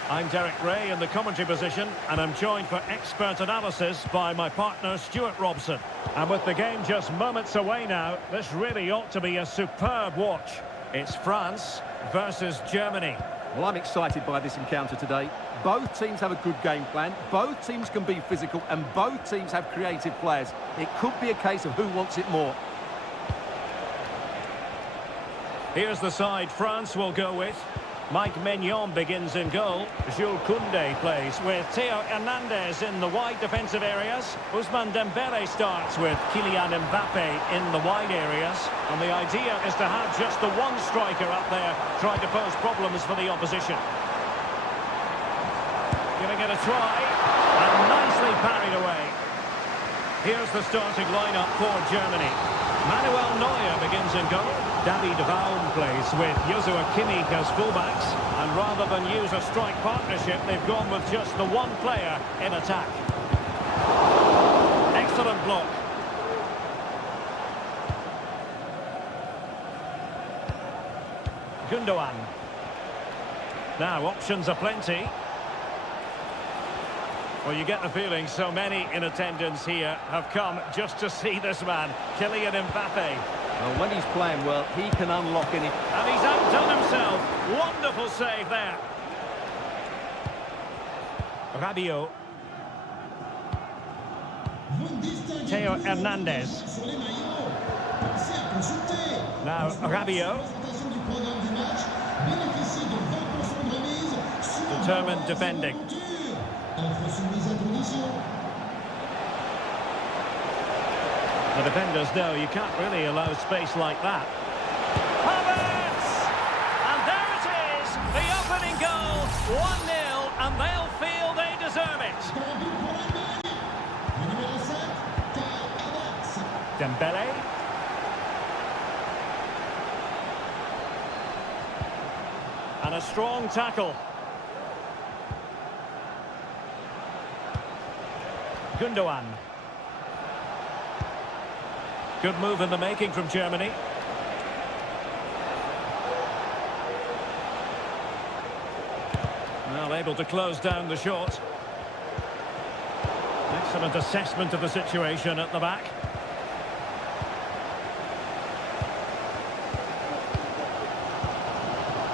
I'm Derek Ray in the commentary position, and I'm joined for expert analysis by my partner Stuart Robson. And with the game just moments away now, this really ought to be a superb watch. It's France versus Germany. Well, I'm excited by this encounter today. Both teams have a good game plan, both teams can be physical, and both teams have creative players. It could be a case of who wants it more. Here's the side France will go with. Mike Maignan begins in goal. Jules Koundé plays with Theo Hernandez in the wide defensive areas. Ousmane Dembélé starts with Kylian Mbappe in the wide areas. And the idea is to have just the one striker up there trying to pose problems for the opposition. Giving it a try, and nicely parried away. Here's the starting lineup for Germany. Manuel Neuer begins in goal. David Raum plays with Joshua Kimmich as fullbacks. And rather than use a strike partnership, they've gone with just the one player in attack. Excellent block. Gundogan. Now, options are plenty. Well, you get the feeling so many in attendance here have come just to see this man, Kylian Mbappe. Well, when he's playing well, he can unlock any... And he's outdone himself. Wonderful save there. Rabiot. Theo Hernandez. Now, Rabiot. Determined defending. The defenders know you can't really allow space like that. Havertz! And there it is, the opening goal, 1-0, and they'll feel they deserve it. Dembélé. And a strong tackle. Gundogan. Good move in the making from Germany. Well, able to close down the shot. Excellent assessment of the situation at the back.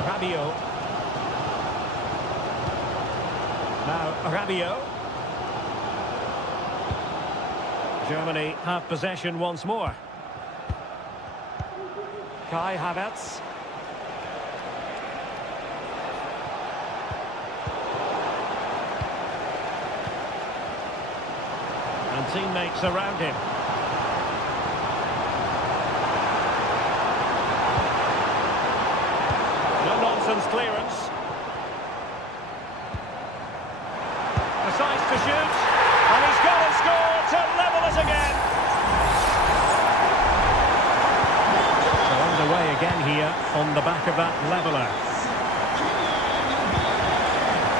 Rabiot. Now, Rabiot. Germany have possession once more. Kai Havertz. And teammates around him. No-nonsense clearance. Decides to shoot. And he's got to score to level us again. So underway again here on the back of that leveller.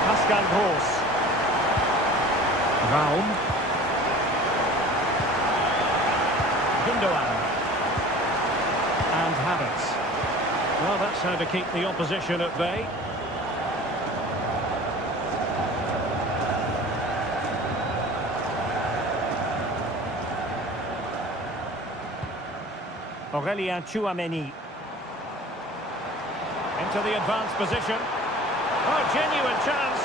Pascal Gross. Raum. Gundogan. And Havertz. Well, that's how to keep the opposition at bay. Aurélien Tchouameni. Into the advanced position. Oh, genuine chance.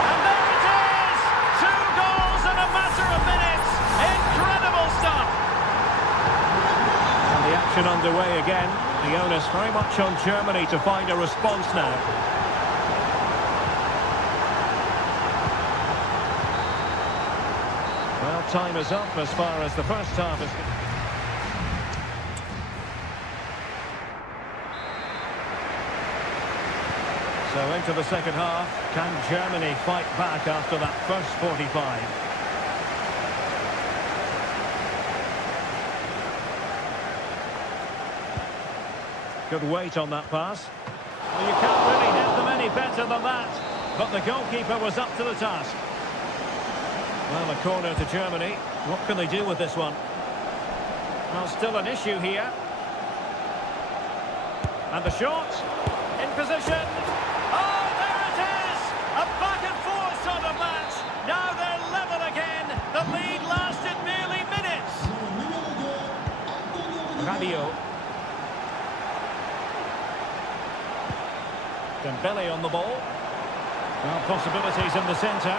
And there it is! 2 goals in a matter of minutes. Incredible stuff. And the action underway again. The onus very much on Germany to find a response now. Well, time is up as far as the first half is... So into the second half, can Germany fight back after that first 45? Good weight on that pass. Well, you can't really hit them any better than that, but the goalkeeper was up to the task. Well, a corner to Germany. What can they do with this one? Well, still an issue here. And the shot. In position. Oh, there it is! A back and forth sort of match. Now they're level again. The lead lasted nearly minutes. Rabiot. Dembele on the ball. Well, possibilities in the centre.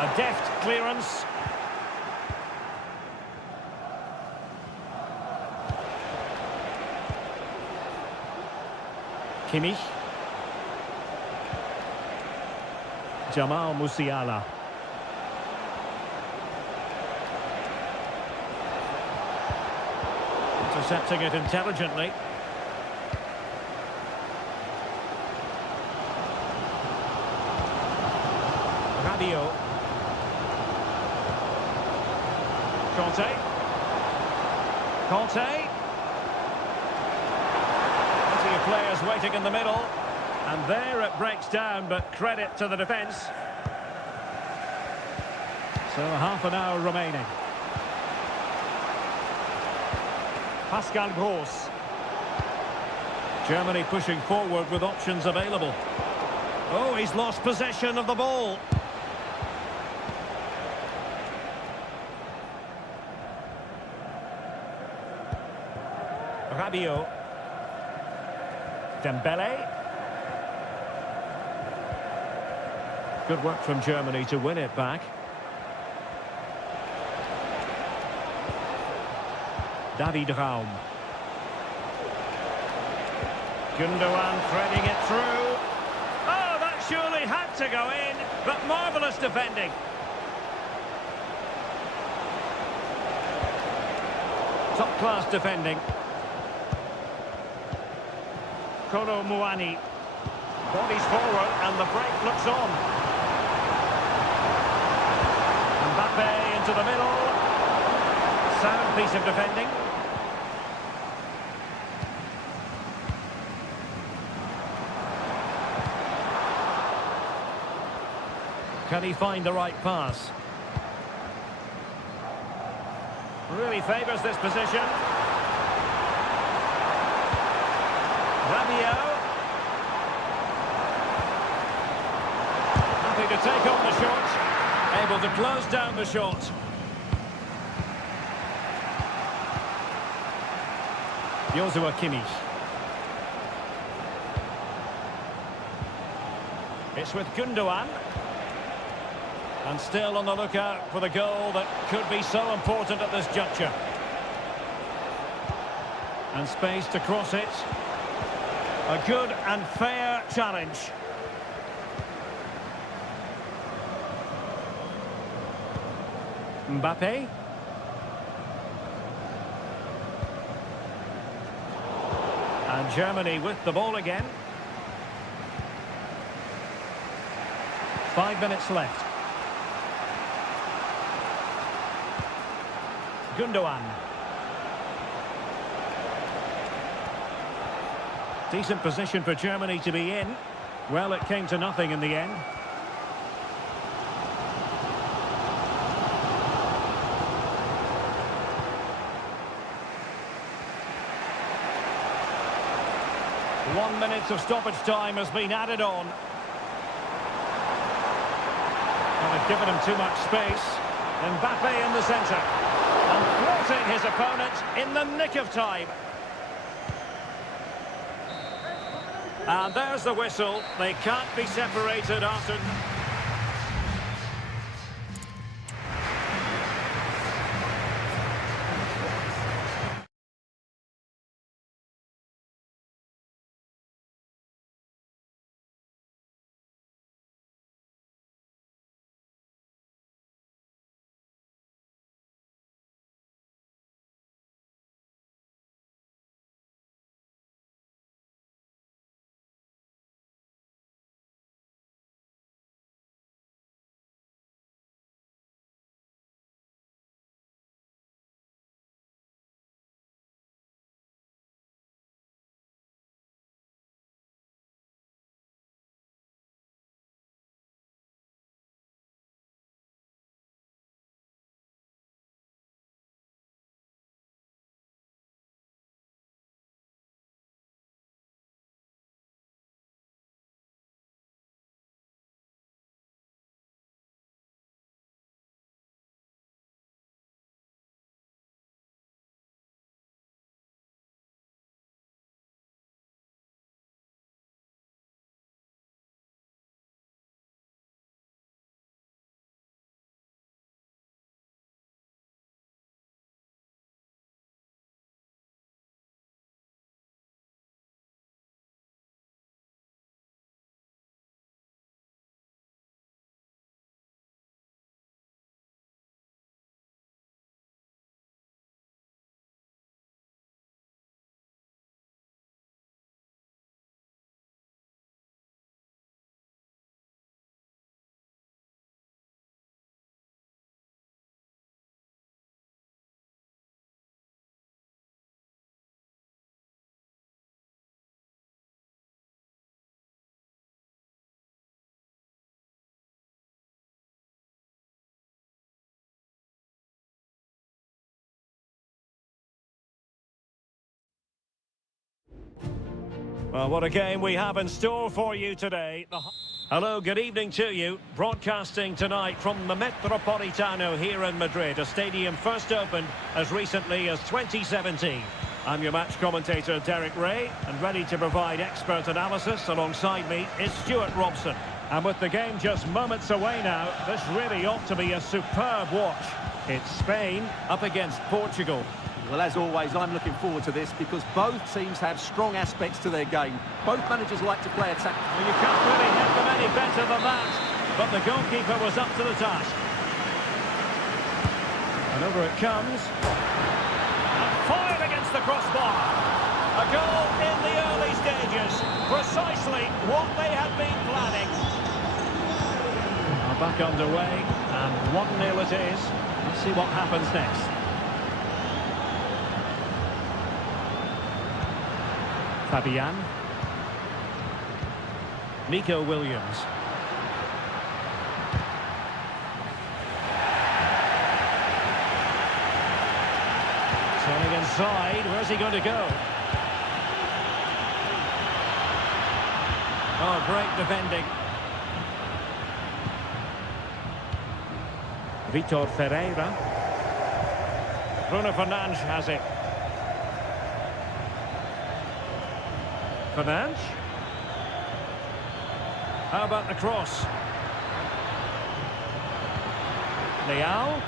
A deft clearance. Kimmich. Jamal Musiala. Intercepting it intelligently. Rabiot. Conte. Conte. Plenty of players waiting in the middle. And there it breaks down, but credit to the defence. So half an hour remaining. Pascal Gross. Germany pushing forward with options available. Oh, he's lost possession of the ball. Rabiot. Dembele. Good work from Germany to win it back. David Raum. Gundogan threading it through. Oh, that surely had to go in, but marvellous defending. Top-class defending. Kolo Muani. Bodies forward and the break looks on. Mbappe into the middle. Sound piece of defending. Can he find the right pass? Really favours this position. Rabiot. Happy to take on the shot. Able to close down the shot. Joshua Kimmich. It's with Gundogan. And still on the lookout for the goal that could be so important at this juncture. And space to cross it. A good and fair challenge. Mbappe. And Germany with the ball again. 5 minutes left. Gundogan. Decent position for Germany to be in. Well, it came to nothing in the end. One minute of stoppage time has been added on. And they've given him too much space. Mbappe in the centre. And thwarting his opponent in the nick of time. And there's the whistle. They can't be separated after... Well, what a game we have in store for you today. Hello, good evening to you. Broadcasting tonight from the Metropolitano here in Madrid, a stadium first opened as recently as 2017. I'm your match commentator, Derek Ray, and ready to provide expert analysis. Alongside me is Stuart Robson. And with the game just moments away now, this really ought to be a superb watch. It's Spain up against Portugal. Well, as always, I'm looking forward to this because both teams have strong aspects to their game. Both managers like to play attack. Well, you can't really hit them any better than that. But the goalkeeper was up to the task. And over it comes. And fired against the crossbar. A goal in the early stages. Precisely what they had been planning. Now back underway. And 1-0 it is. Let's see what happens next. Fabian. Nico Williams. Turning inside, where's he going to go? Oh, great defending. Vitor Ferreira. Bruno Fernandes has it. Fernandes. How about the cross? Leao.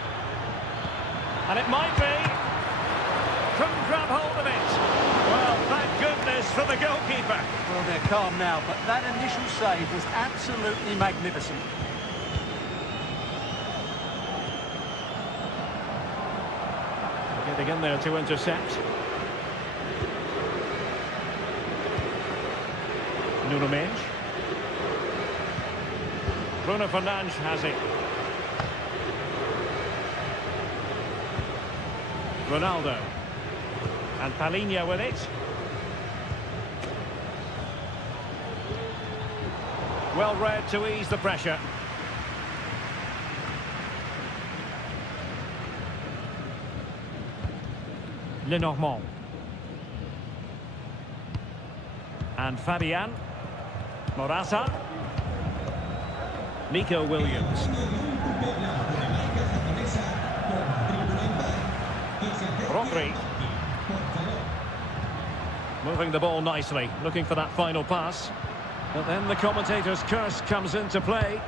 And it might be. Couldn't grab hold of it. Well, thank goodness for the goalkeeper. Well, they're calm now, but that initial save was absolutely magnificent. Getting in there to intercept. Nuno Mendes. Bruno Fernandes has it. Ronaldo. And Palinha with it. Well read to ease the pressure. Lenormand. And Fabian. Morata. Nico Williams. Rodri. Moving the ball nicely, looking for that final pass. But then the commentator's curse comes into play.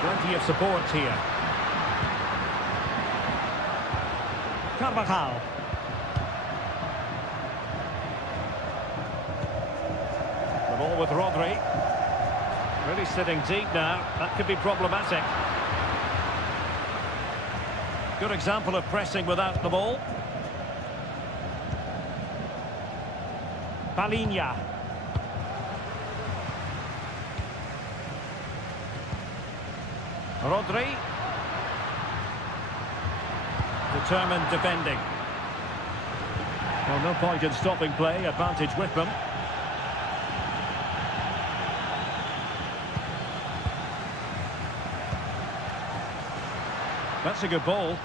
Plenty of support here. Carvajal. The ball with Rodri. Really sitting deep now. That could be problematic. Good example of pressing without the ball. Palinha. Rodri. Determined defending. Well, no point in stopping play. Advantage with them. That's a good ball.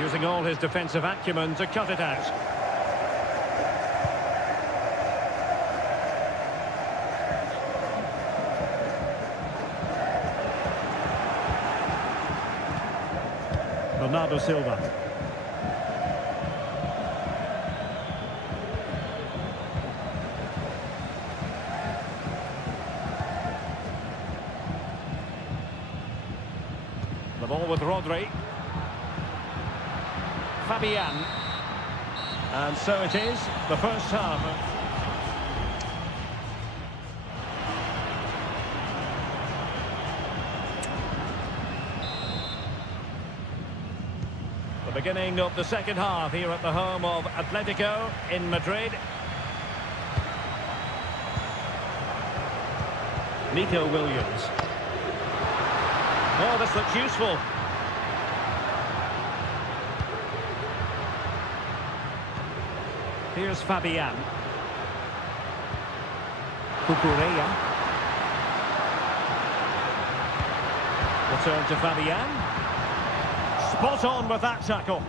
Using all his defensive acumen to cut it out. Bernardo Silva. The ball with Rodri. Fabian. And so it is, the first half. The beginning of the second half here at the home of Atletico in Madrid. Nico Williams. Oh, this looks useful. Here's Fabian. Cucurella. Return to Fabian. Spot on with that tackle.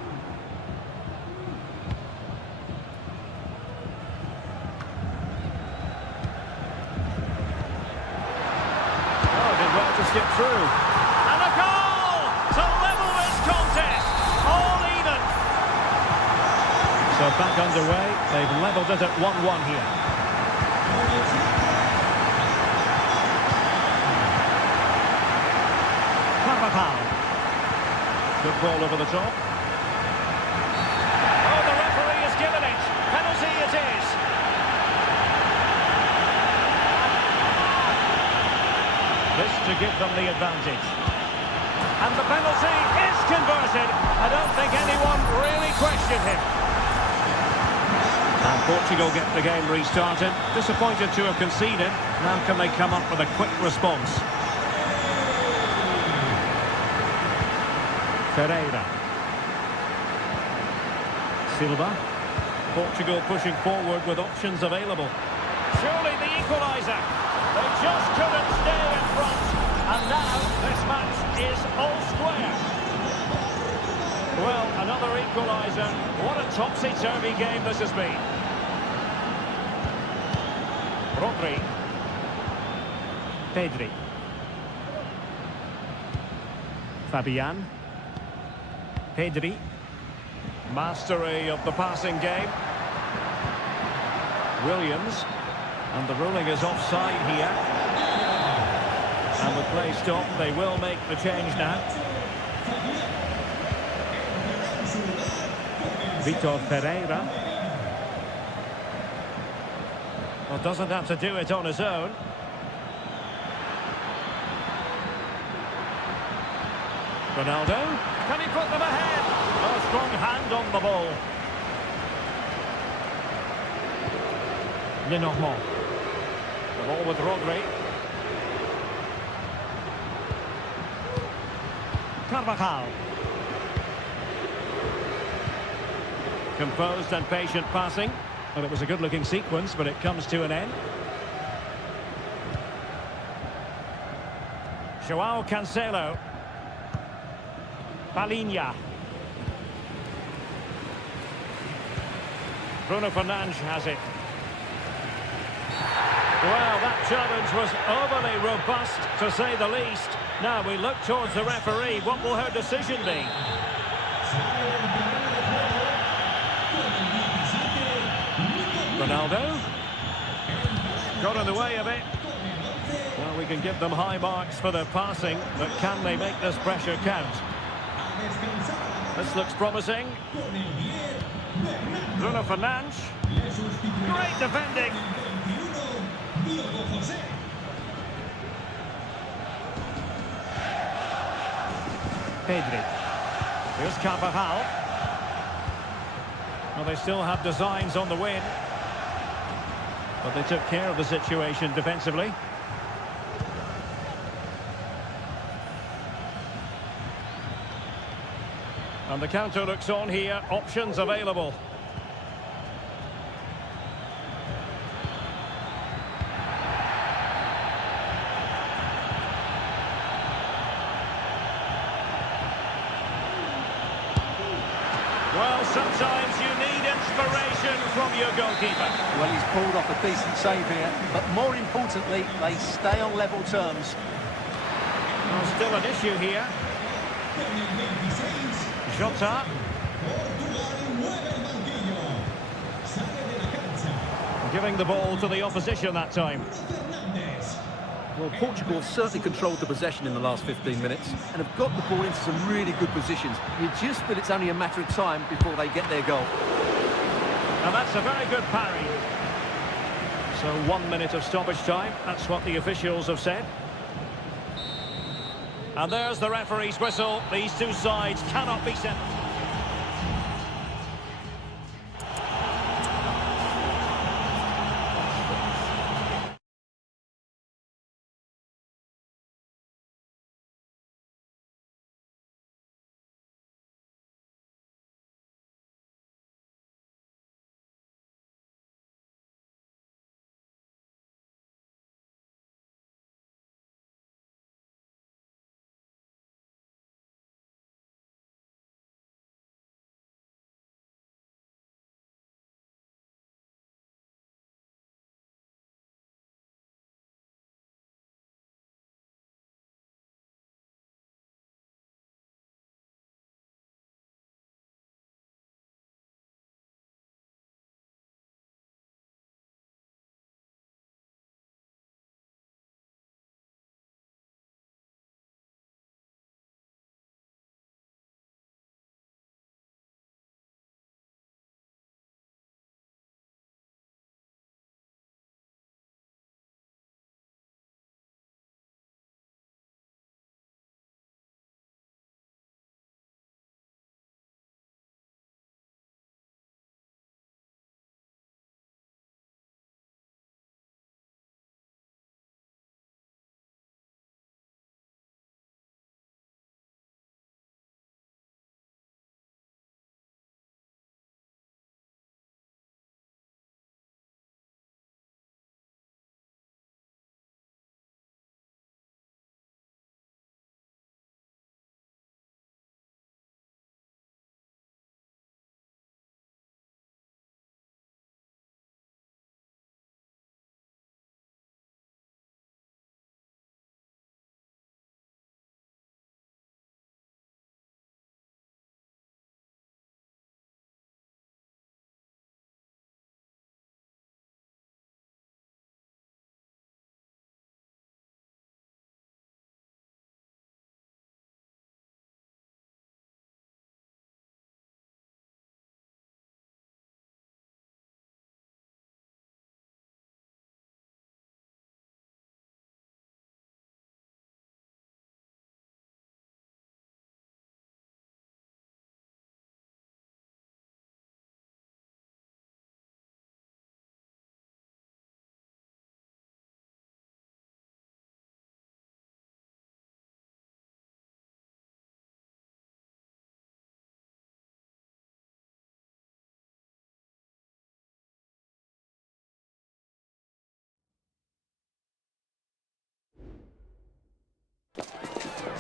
Oh, did well to skip through. And a goal to level this contest. All even. So back underway. They've levelled it at 1-1 here. Good ball over the top. Oh, the referee has given it. Penalty it is. This to give them the advantage. And the penalty is converted. I don't think anyone really questioned him. And Portugal get the game restarted. Disappointed to have conceded. Now can they come up with a quick response? Pereira. Silva. Portugal pushing forward with options available. Surely the equaliser. They just couldn't stay in front. And now this match is all square. Well, another equaliser. What a topsy-turvy game this has been. Rodri. Pedri. Fabian. Pedri, mastery of the passing game. Williams, and the ruling is offside here. And with play stopped, they will make the change now. Vitor Pereira. Well, doesn't have to do it on his own. Ronaldo, can he put them ahead? A strong hand on the ball. Lenormand. The ball with Rodri. Carvajal. Composed and patient passing. Well, it was a good-looking sequence, but it comes to an end. Joao Cancelo. Palinha. Bruno Fernandes has it. Well, that challenge was overly robust, to say the least. Now we look towards the referee. What will her decision be? Ronaldo. Got in the way of it. Well, we can give them high marks for their passing, but can they make this pressure count? This looks promising. Bruno Fernandes. Great defending. Pedri. Here's Carvajal. Well, they still have designs on the win, but they took care of the situation defensively. And the counter looks on here. Options available. Well, sometimes you need inspiration from your goalkeeper. Well, he's pulled off a decent save here, but more importantly, they stay on level terms. Well, still an issue here. Jota. Giving the ball to the opposition that time. Well, Portugal have certainly controlled the possession in the last 15 minutes and have got the ball into some really good positions. You just feel it's only a matter of time before they get their goal. And that's a very good parry. So 1 minute of stoppage time. That's what the officials have said. And there's the referee's whistle. These two sides cannot be sent.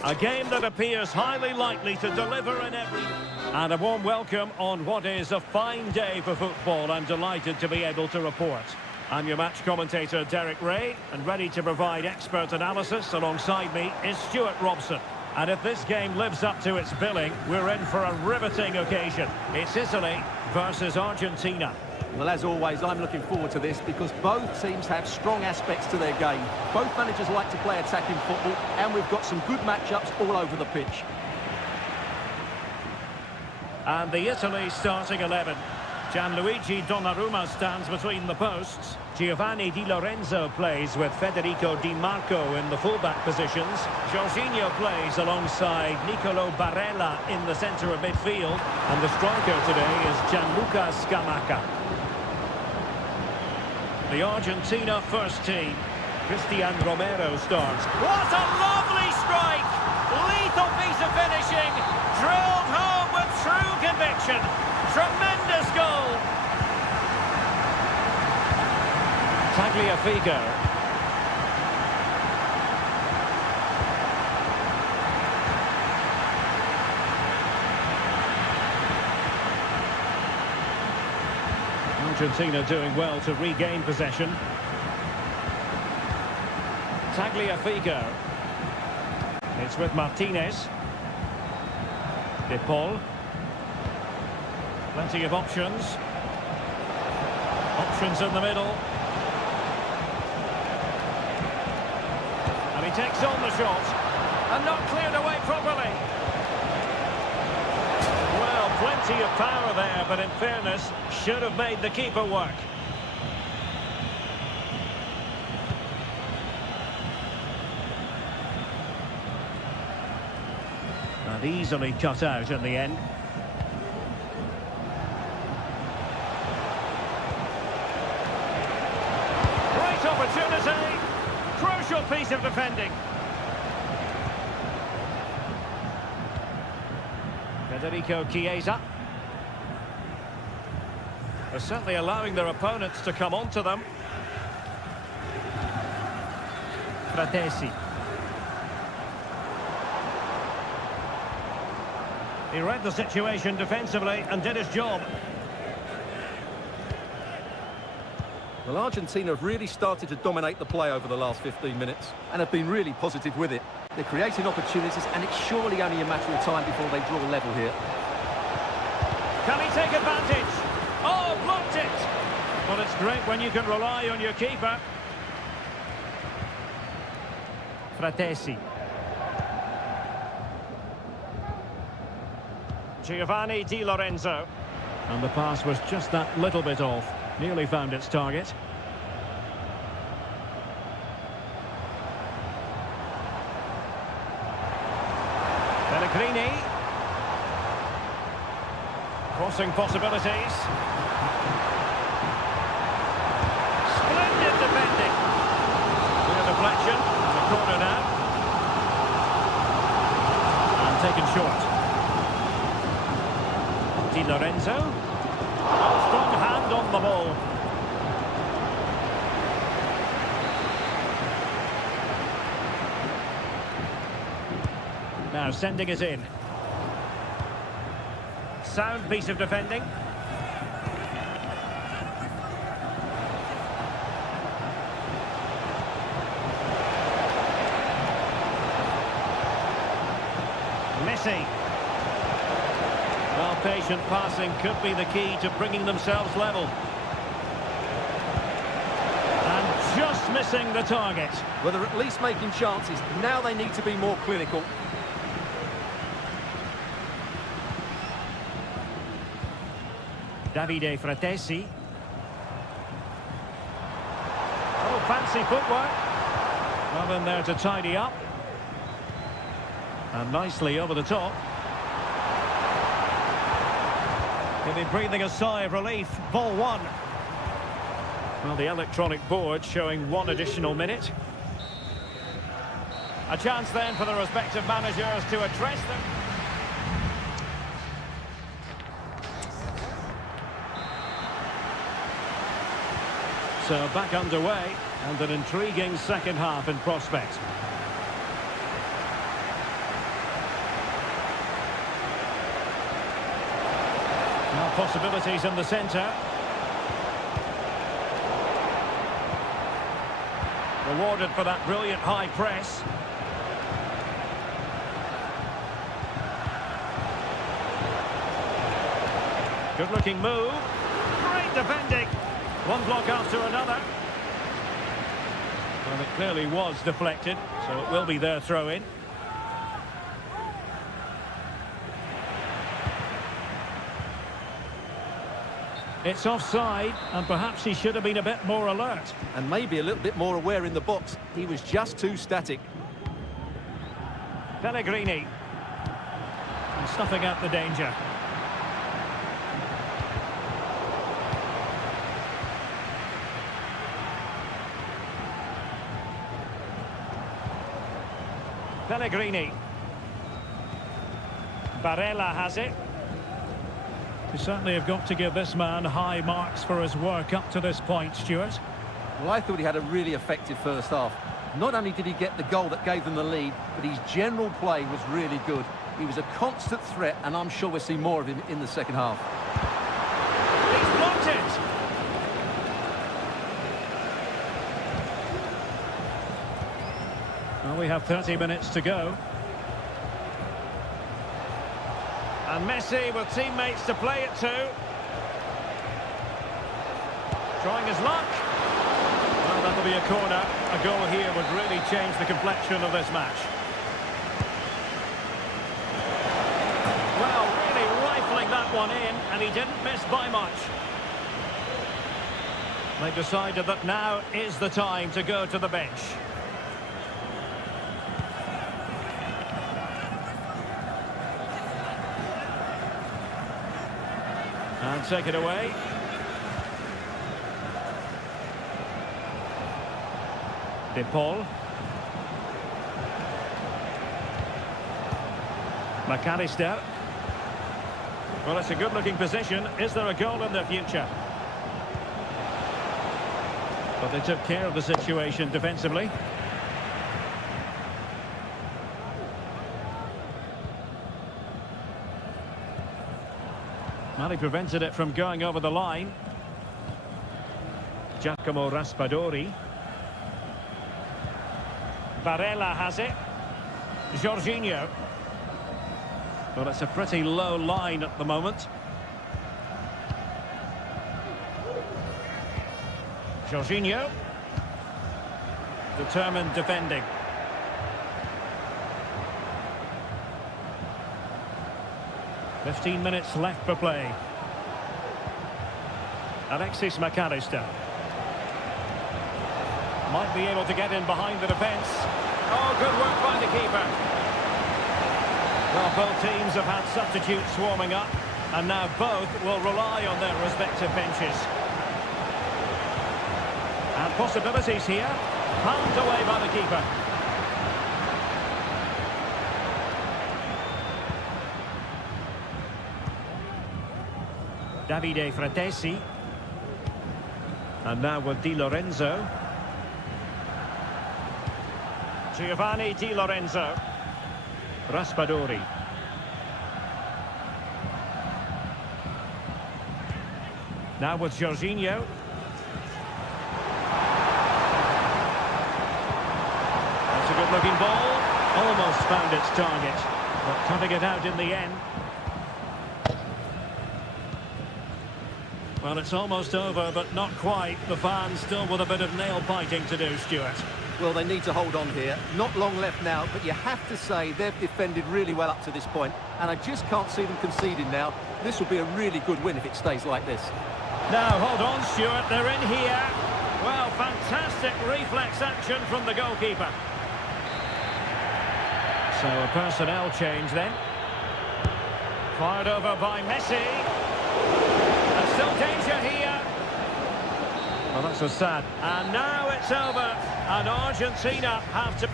A game that appears highly likely to deliver in every... And a warm welcome on what is a fine day for football. I'm delighted to be able to report. I'm your match commentator, Derek Ray, and ready to provide expert analysis alongside me is Stuart Robson. And if this game lives up to its billing, we're in for a riveting occasion. It's Italy versus Argentina. Well, as always, I'm looking forward to this because both teams have strong aspects to their game. Both managers like to play attacking football, and we've got some good matchups all over the pitch. And the Italy starting 11. Gianluigi Donnarumma stands between the posts. Giovanni Di Lorenzo plays with Federico Di Marco in the fullback positions. Jorginho plays alongside Nicolo Barella in the centre of midfield. And the striker today is Gianluca Scamacca. The Argentina first team. Christian Romero starts. What a lovely strike! Lethal piece of finishing. Drilled home with true conviction. Tremendous goal. Tagliafico. Argentina doing well to regain possession. Tagliafico. It's with Martinez. De Paul. Plenty of options. Options in the middle. And he takes on the shot. And not cleared away properly. Well, plenty of power there, but in fairness, should have made the keeper work. And easily cut out in the end. Great opportunity. Crucial piece of defending. Federico Chiesa. They're certainly allowing their opponents to come onto them. Fratesi. He read the situation defensively and did his job. Well, Argentina have really started to dominate the play over the last 15 minutes and have been really positive with it. They're creating opportunities, and it's surely only a matter of time before they draw level here. Can he take advantage? Oh, blocked it! Well, it's great when you can rely on your keeper. Fratesi. Giovanni Di Lorenzo. And the pass was just that little bit off. Nearly found its target. Pellegrini. Crossing possibilities. Splendid defending. Clear deflection. And a corner now. And taken short. Di Lorenzo. Strong hand on the ball. Now sending it in. Sound piece of defending. Messi. Well, patient passing could be the key to bringing themselves level. And just missing the target. Well, they're at least making chances. Now they need to be more clinical. Davide Fratesi. Oh, fancy footwork. Well in there to tidy up. And nicely over the top. He'll be breathing a sigh of relief. Ball one. Well, the electronic board showing one additional minute. A chance then for the respective managers to address them. So back underway, and an intriguing second half in prospect. possibilities in the centre. Rewarded for that brilliant high press. Good looking move. Great defending. One block after another. Well, it clearly was deflected, so it will be their throw-in. It's offside, and perhaps he should have been a bit more alert. And maybe a little bit more aware in the box. He was just too static. Pellegrini. And snuffing out the danger. Pellegrini. Barella has it. We certainly have got to give this man high marks for his work up to this point, Stuart. Well, I thought he had a really effective first half. Not only did he get the goal that gave them the lead, but his general play was really good. He was a constant threat, and I'm sure we'll see more of him in the second half. He's blocked it! Well, we have 30 minutes to go. And Messi with teammates to play it to. Trying his luck. Well, that'll be a corner. A goal here would really change the complexion of this match. Well, really rifling that one in, and he didn't miss by much. They decided that now is the time to go to the bench. And take it away. De Paul. McAllister. Well, it's a good-looking position. Is there a goal in the future? But they took care of the situation defensively. Well, he prevented it from going over the line. Giacomo Raspadori. Barella has it. Jorginho. Well, it's a pretty low line at the moment. Jorginho. Determined defending. "15 minutes left for play." Alexis McAllister. Might be able to get in behind the defence. Oh, good work by the keeper. Well, both teams have had substitutes warming up, and now both will rely on their respective benches. And possibilities here. Palmed away by the keeper. Davide Fratesi. And now with Di Lorenzo. Giovanni Di Lorenzo. Raspadori. Now with Jorginho. That's a good-looking ball. Almost found its target, but cutting it out in the end. Well, it's almost over, but not quite. The fans still with a bit of nail-biting to do, Stuart. Well, they need to hold on here. Not long left now, but you have to say they've defended really well up to this point, and I just can't see them conceding now. This will be a really good win if it stays like this. Now, hold on, Stuart. They're in here. Well, fantastic reflex action from the goalkeeper. So, a personnel change then. Fired over by Messi. And still danger here. Well, that's so sad. And now it's over. And Argentina have to...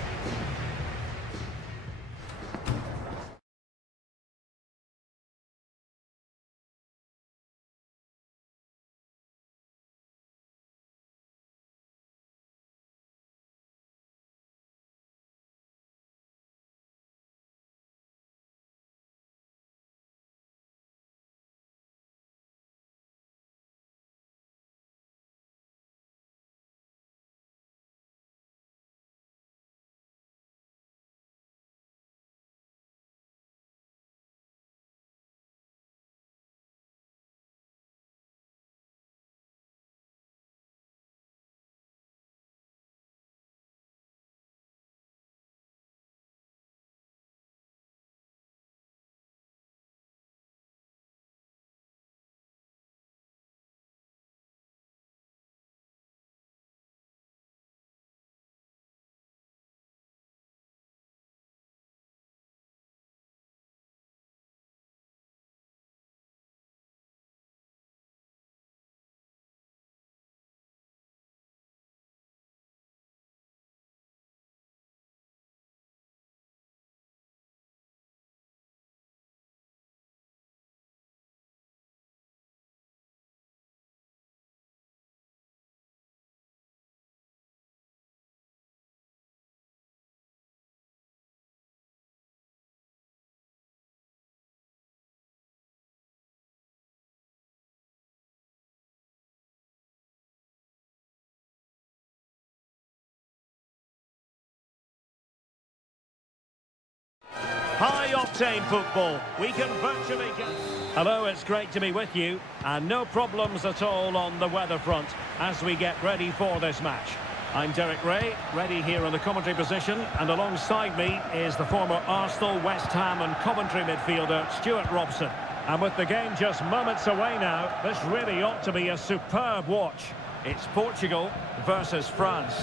High-octane football. We can virtually get... Hello, it's great to be with you. And no problems at all on the weather front as we get ready for this match. I'm Derek Ray, ready here in the commentary position. And alongside me is the former Arsenal, West Ham and Coventry midfielder, Stuart Robson. And with the game just moments away now, this really ought to be a superb watch. It's Portugal versus France.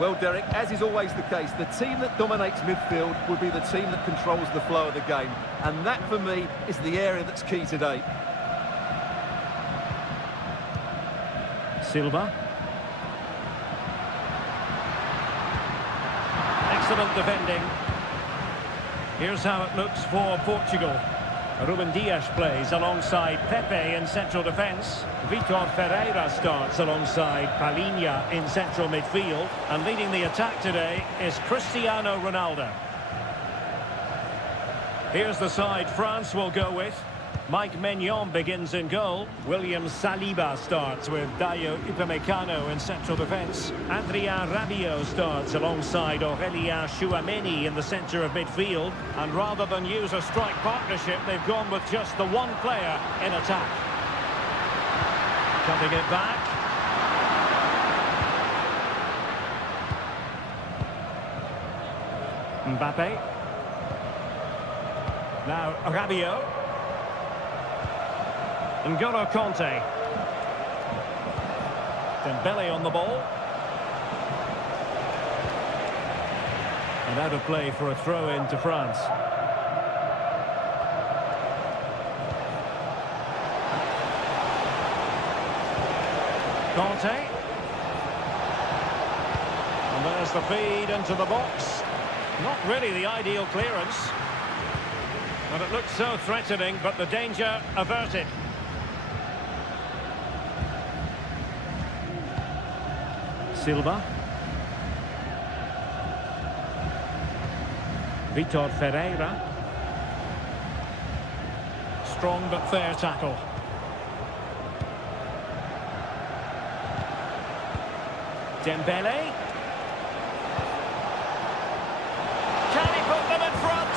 Well, Derek, as is always the case, the team that dominates midfield will be the team that controls the flow of the game. And that, for me, is the area that's key today. Silva. Excellent defending. Here's how it looks for Portugal. Ruben Dias plays alongside Pepe in central defence. Vitor Ferreira starts alongside Palhinha in central midfield. And leading the attack today is Cristiano Ronaldo. Here's the side France will go with. Mike Maignan begins in goal. William Saliba starts with Dayo Upamecano in central defence. Adrien Rabiot starts alongside Aurélien Tchouameni in the centre of midfield. And rather than use a strike partnership, they've gone with just the one player in attack. Cutting it back. Mbappe. Now Rabiot. N'Golo Kanté. Dembele on the ball. And out of play for a throw-in to France. Kanté. And there's the feed into the box. Not really the ideal clearance. But it looked so threatening, but the danger averted. Silva. Vitor Ferreira. Strong but fair tackle. Dembele. Can he put them in front?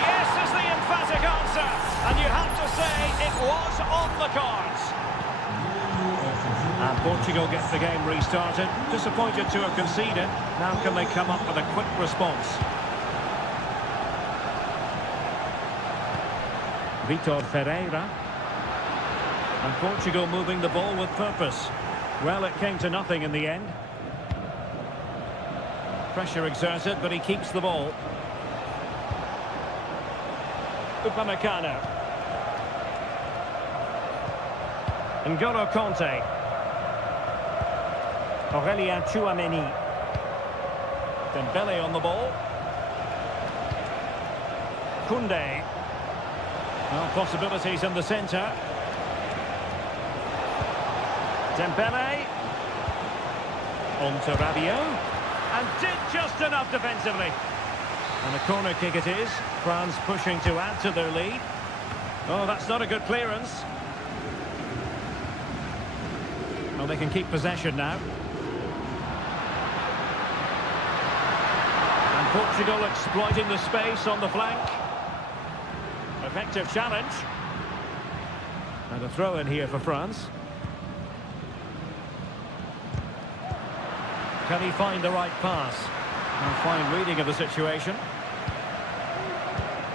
Yes is the emphatic answer. And you have to say it was on the cards. And Portugal gets the game restarted. Disappointed to have conceded. Now can they come up with a quick response? Vitor Ferreira. And Portugal moving the ball with purpose. Well, it came to nothing in the end. Pressure exerted, but he keeps the ball. Upamecano. N'Golo Kanté. Aurélien Tchouameni. Dembele on the ball. Koundé. Well, possibilities in the centre. Dembele. On to Rabiot. And did just enough defensively. And a corner kick it is. France pushing to add to their lead. Oh, that's not a good clearance. Well, they can keep possession now. And Portugal exploiting the space on the flank. Effective challenge. And a throw in here for France. Can he find the right pass? A fine reading of the situation.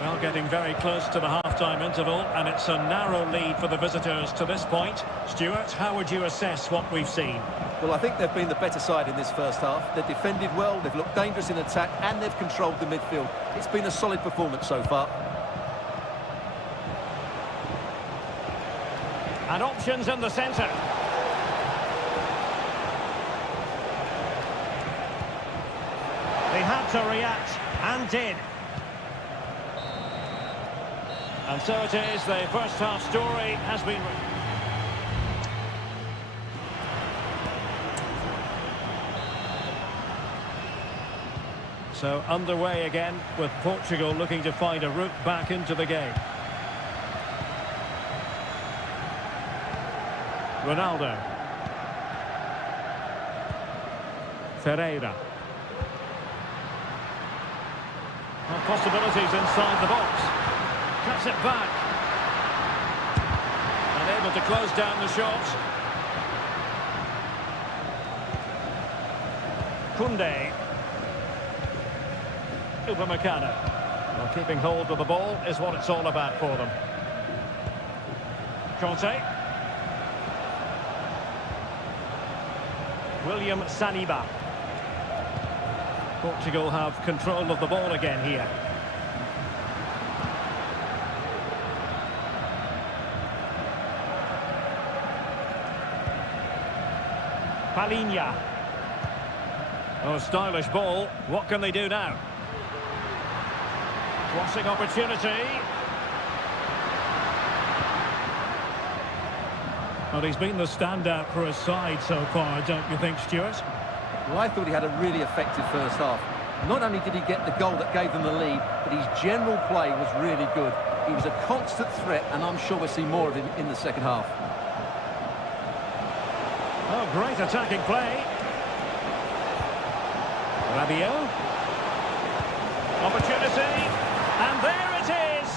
Well, getting very close to the half-time interval, and it's a narrow lead for the visitors to this point. Stuart, how would you assess what we've seen? Well, I think they've been the better side in this first half. They've defended well, they've looked dangerous in attack, and they've controlled the midfield. It's been a solid performance so far. And options in the centre. They had to react, and did. And so it is, the first half story has been... So underway again, with Portugal looking to find a route back into the game. Ronaldo. Ferreira. Well, possibilities inside the box. Cuts it back. And able to close down the shot. Kunde. Upamecano. Well, keeping hold of the ball is what it's all about for them. Conte. William Saliba. Portugal have control of the ball again here. Palhinha. Oh, stylish ball. What can they do now? Crossing opportunity. Well, he's been the standout for his side so far, don't you think, Stuart? Well, I thought he had a really effective first half. Not only did he get the goal that gave them the lead, but his general play was really good. He was a constant threat, and I'm sure we'll see more of him in the second half. Oh, great attacking play. Rabiot. Opportunity. And there it is.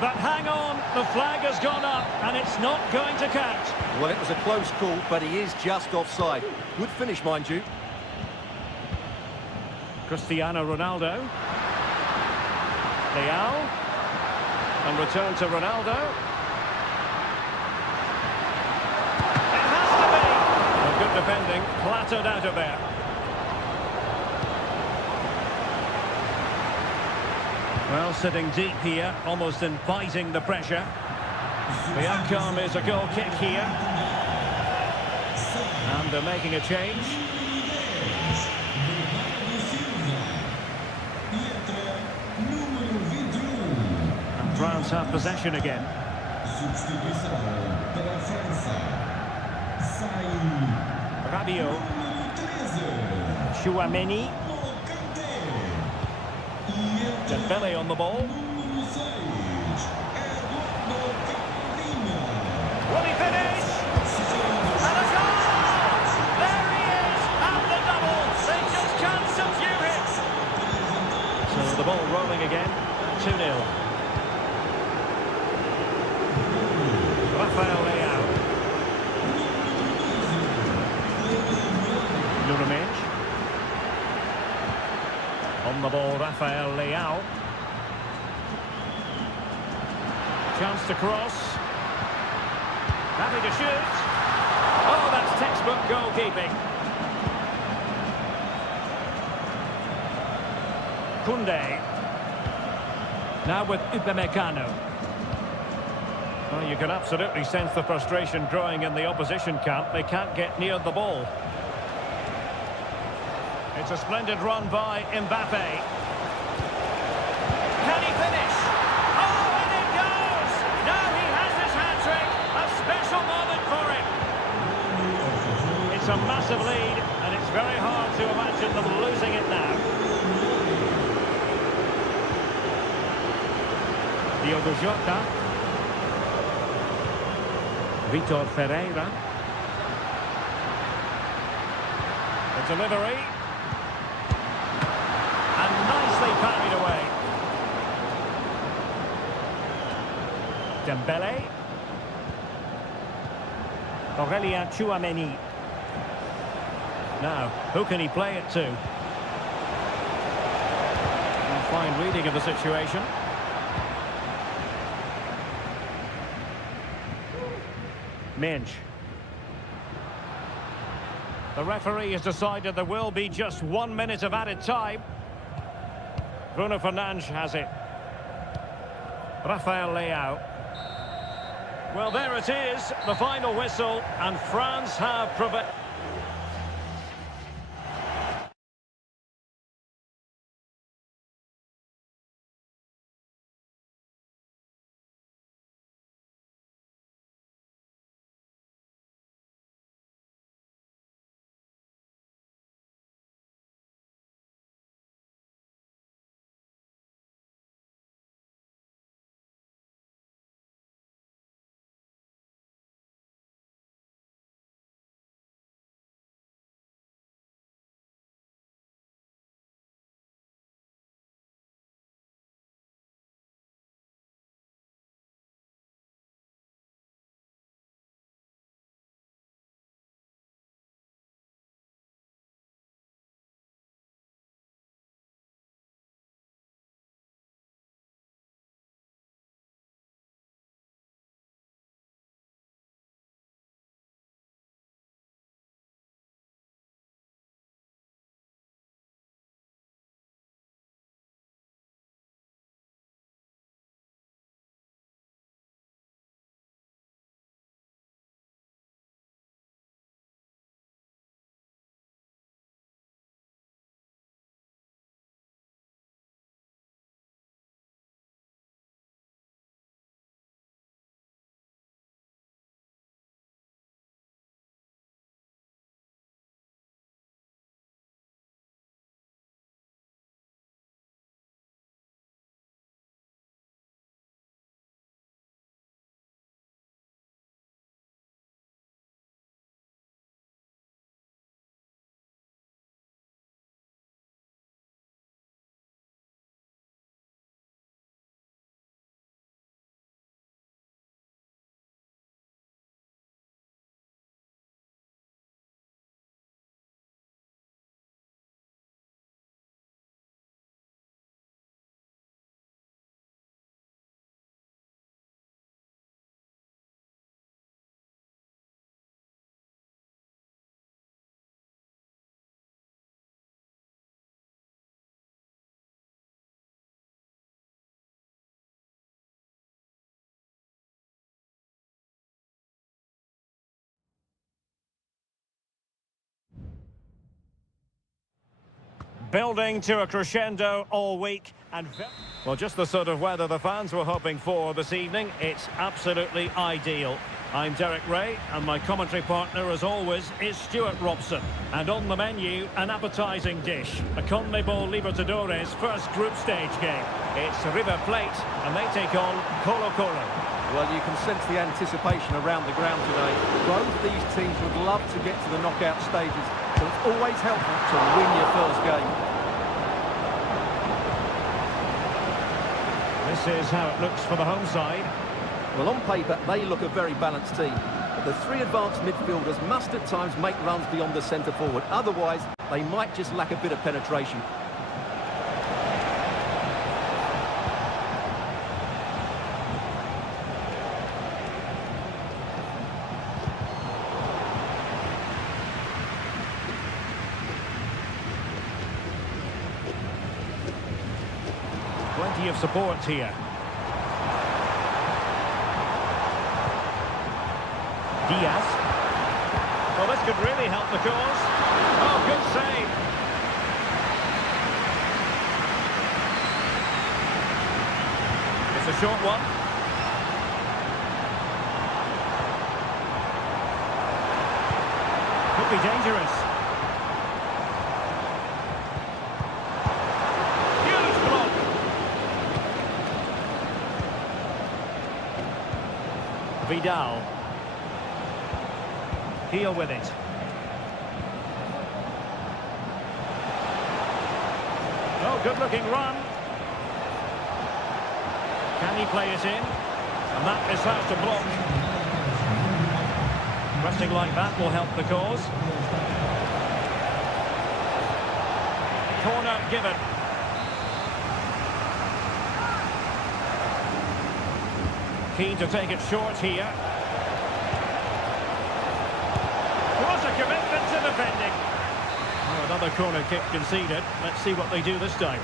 But hang on, the flag has gone up, and it's not going to count. Well, it was a close call, but he is just offside. Good finish, mind you. Cristiano Ronaldo. Leao. And return to Ronaldo. It has to be. Well, good defending, clattered out of there. Well, sitting deep here, almost inviting the pressure. The outcome is a goal kick here. And they're making a change. And France have possession again. Rabiot. Chouameni. Dembele on the ball. Will he finish? And a goal! There he is! And the double! They just can't subdue it! So the ball rolling again. 2-0. Rafael Leao. Nunes. On the ball, Rafael Leao. Chance to cross. Happy to shoot. Oh, that's textbook goalkeeping. Kunde. Now with Upamecano. Well, you can absolutely sense the frustration growing in the opposition camp. They can't get near the ball. It's a splendid run by Mbappe. Can he finish? Oh, and it goes! Now he has his hat-trick. A special moment for him. It's a massive lead, and it's very hard to imagine them losing it now. Diogo Jota. Vitor Ferreira. The delivery. And nicely parried away. Dembele. Aurelien Chouameni. Now, who can he play it to? A fine reading of the situation. Minch. The referee has decided there will be just 1 minute of added time. Bruno Fernandes has it. Rafael Leao. Well, there it is, the final whistle, and France have prevailed. building to a crescendo all week. And well, just the sort of weather the fans were hoping for this evening. It's absolutely ideal. I'm Derek Ray, and my commentary partner, as always, is Stuart Robson. And on the menu, an appetising dish, a CONMEBOL Libertadores first group stage game. It's River Plate, and they take on Colo-Colo. Well, you can sense the anticipation around the ground today. Both these teams would love to get to the knockout stages, so it's always helpful to win your first game. This is how it looks for the home side. Well, on paper, they look a very balanced team. But the three advanced midfielders must at times make runs beyond the centre forward. Otherwise, they might just lack a bit of penetration. Plenty of support here. Diaz. Well, this could really help the cause. Oh, good save. It's a short one. Could be dangerous. Huge block. Vidal. Heel with it. Oh, good-looking run. Can he play it in? And that is how to block. Pressing like that will help the cause. Corner given. Keen to take it short here. What a commitment to defending. Oh, another corner kick conceded. Let's see what they do this time.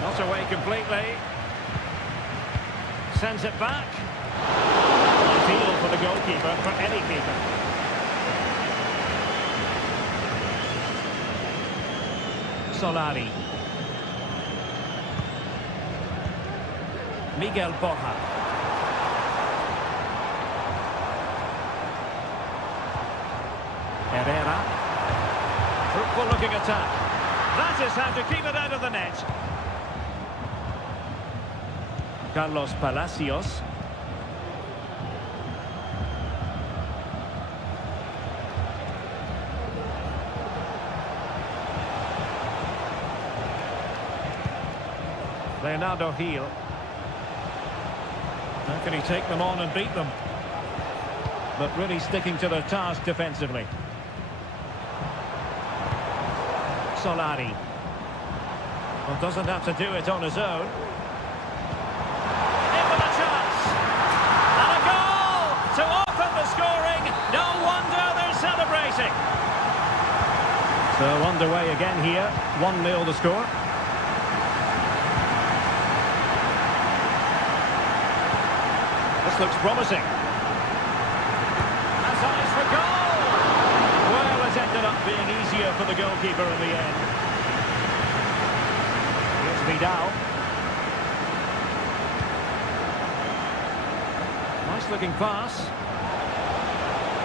Not away completely. Sends it back. Ideal for the goalkeeper, for any keeper. Solari. Miguel Borja. Herrera. Fruitful looking attack. That is how to keep it out of the net. Carlos Palacios. Leonardo Gil. How can he take them on and beat them? But really sticking to their task defensively. Solari. Well, doesn't have to do it on his own. In with a chance. And a goal to open the scoring. No wonder they're celebrating. So underway again here. 1-0 the score. This looks promising. Has eyes for goal. Well, it ended up being easier for the goalkeeper in the end. Here's Vidal. Nice looking pass.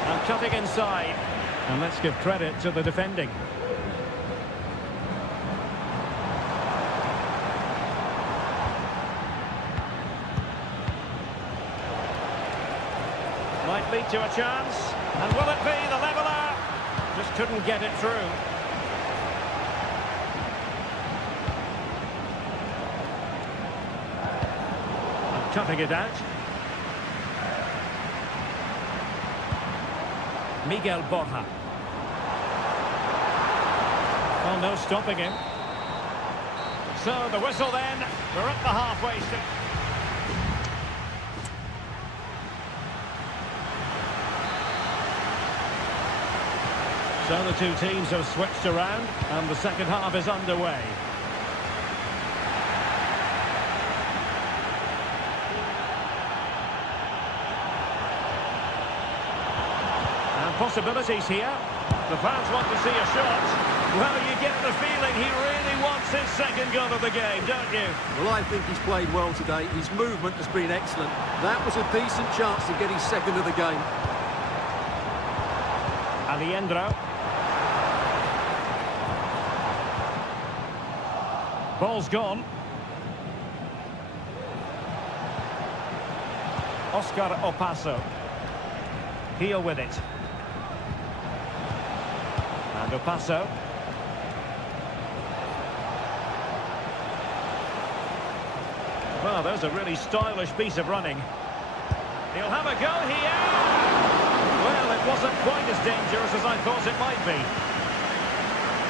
And cutting inside. And let's give credit to the defending. Might lead to a chance. And will it be the leveller? Just couldn't get it through. And cutting it out. Miguel Borja. Oh, no stopping him. So the whistle then. We're at the halfway stage. So the two teams have switched around and the second half is underway. And possibilities here. The fans want to see a shot. Well, you get the feeling he really wants his second goal of the game, don't you? Well, I think he's played well today. His movement has been excellent. That was a decent chance to get his second of the game. Aliendro. Ball's gone. Oscar Opaso. Heel with it. And Opaso. Well, there's a really stylish piece of running. He'll have a go here. Well, it wasn't quite as dangerous as I thought it might be.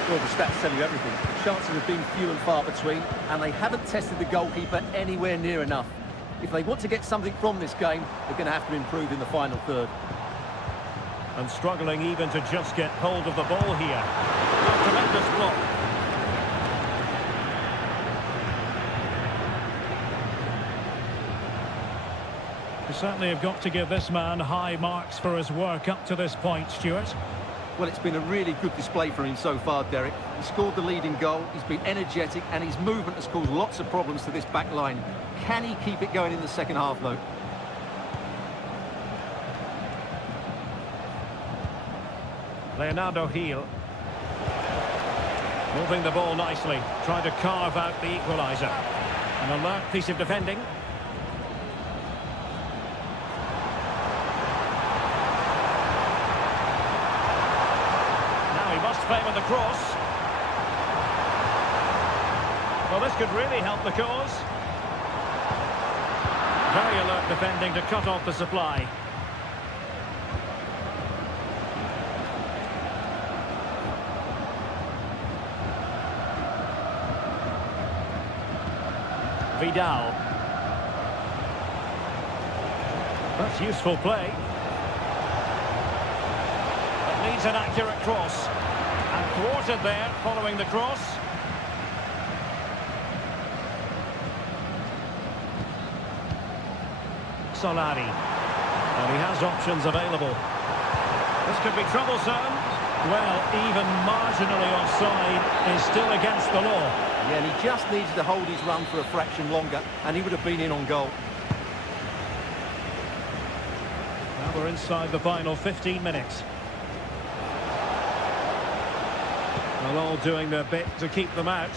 Well, the stats tell you everything. The chances have been few and far between, and they haven't tested the goalkeeper anywhere near enough. If they want to get something from this game, they're going to have to improve in the final third. And struggling even to just get hold of the ball here. A tremendous block. You certainly have got to give this man high marks for his work up to this point, Stuart. Well, it's been a really good display for him so far, Derek. He scored the leading goal, he's been energetic, and his movement has caused lots of problems to this back line. Can he keep it going in the second half, though? Leonardo Gil. Moving the ball nicely, trying to carve out the equaliser. An alert piece of defending. Favour the cross. Well, this could really help the cause. Very alert defending to cut off the supply. Vidal. That's useful play. It needs an accurate cross. And thwarted there, following the cross. Solari. And he has options available. This could be troublesome. Well, even marginally offside is still against the law. Yeah, and he just needed to hold his run for a fraction longer, and he would have been in on goal. Now we're inside the final 15 minutes. Well, all doing their bit to keep them out.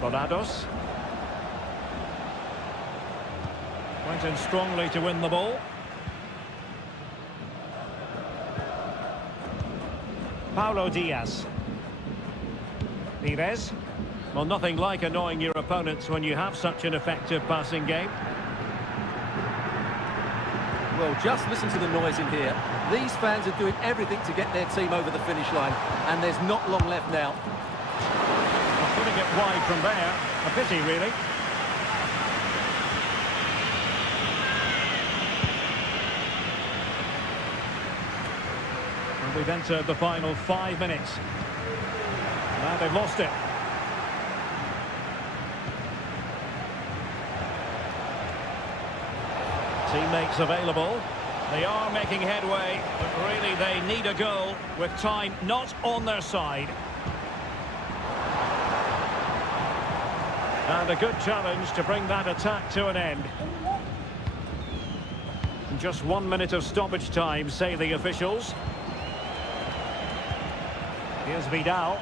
Bolados. Went in strongly to win the ball. Paulo Diaz. Pires. Well, nothing like annoying your opponents when you have such an effective passing game. Well, just listen to the noise in here. These fans are doing everything to get their team over the finish line, and there's not long left now. Well, putting it wide from there, a pity really. And we've entered the final 5 minutes. Now they've lost it. Teammates available. They are making headway, but really they need a goal with time not on their side. And a good challenge to bring that attack to an end. Just 1 minute of stoppage time, say the officials. Here's Vidal.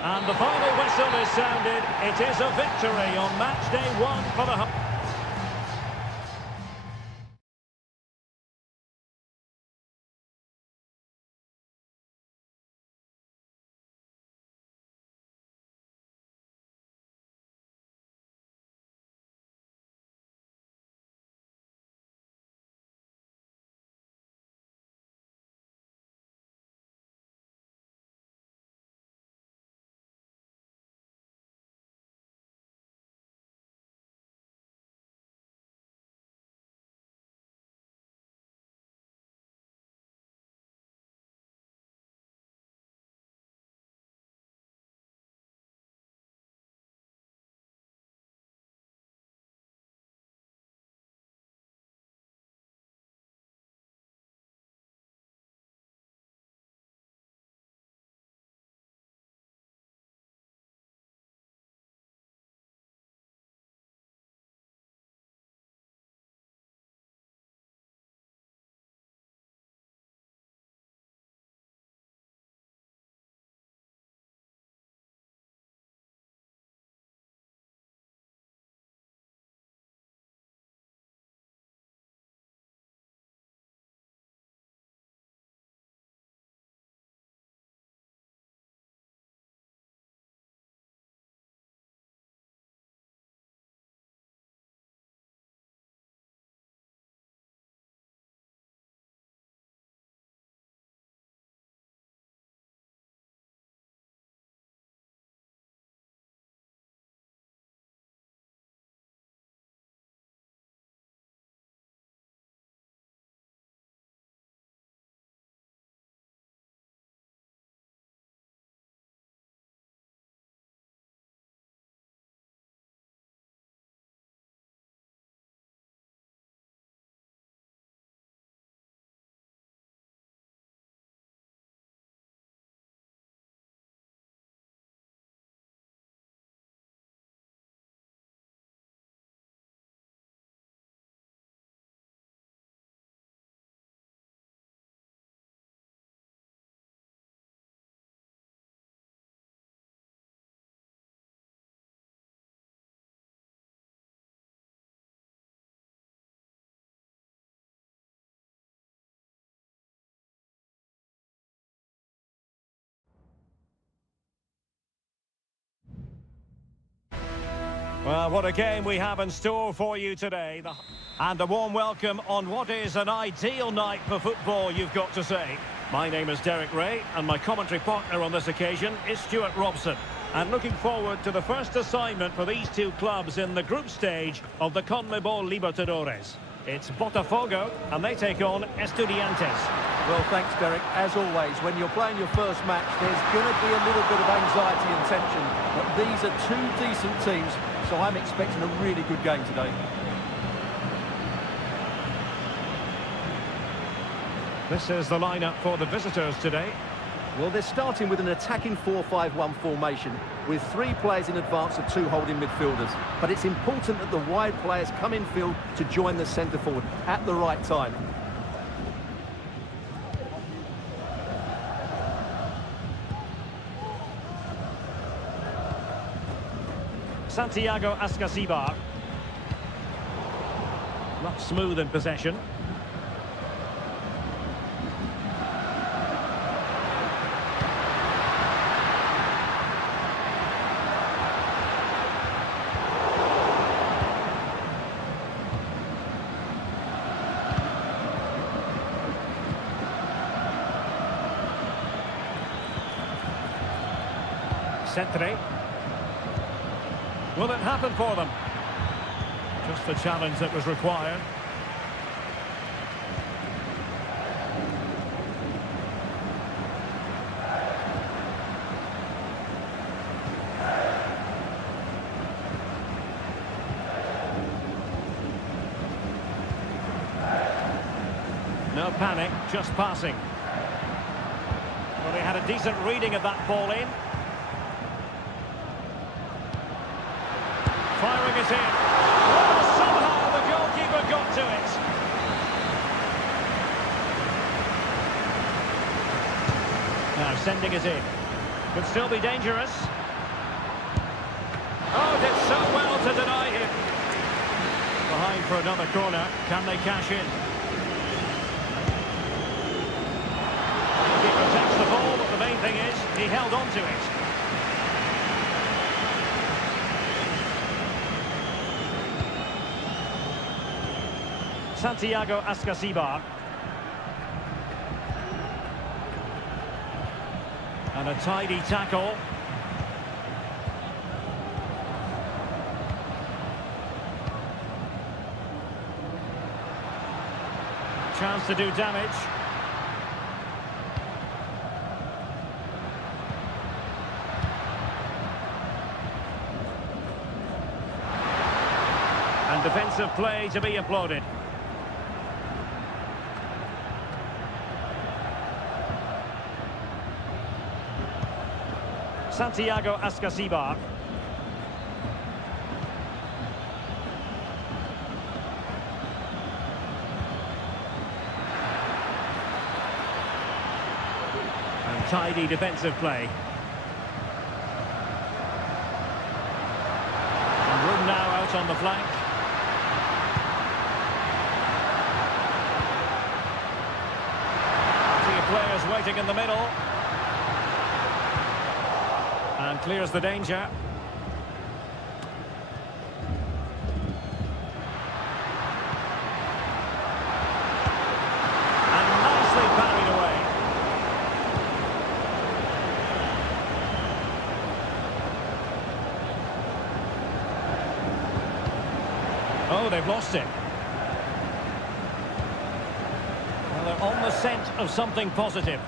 And the final whistle is sounded. It is a victory on match day 1 for the... Well, what a game we have in store for you today. And a warm welcome on what is an ideal night for football, you've got to say. My name is Derek Ray, and my commentary partner on this occasion is Stuart Robson. And looking forward to the first assignment for these two clubs in the group stage of the CONMEBOL Libertadores. It's Botafogo, and they take on Estudiantes. Well, thanks, Derek. As always, when you're playing your first match, there's going to be a little bit of anxiety and tension. But these are two decent teams, so I'm expecting a really good game today. This is the lineup for the visitors today. Well, they're starting with an attacking 4-5-1 formation with 3 players in advance of 2 holding midfielders. But it's important that the wide players come in field to join the centre forward at the right time. Santiago Ascasibar. Not smooth in possession. Centre. Will it happen for them? Just the challenge that was required. No panic, just passing. Well, he had a decent reading of that ball in. Firing it in. Oh, somehow the goalkeeper got to it. Now sending it in. Could still be dangerous. Oh, did so well to deny him. Behind for another corner. Can they cash in? He protects the ball, but the main thing is he held on to it. Santiago Ascasibar. And a tidy tackle. Chance to do damage. And defensive play to be applauded. Santiago Ascasibar. And tidy defensive play. And room now out on the flank. Plenty of players waiting in the middle. And clears the danger. And nicely parried away. Oh, they've lost it. Well, they're on the scent of something positive.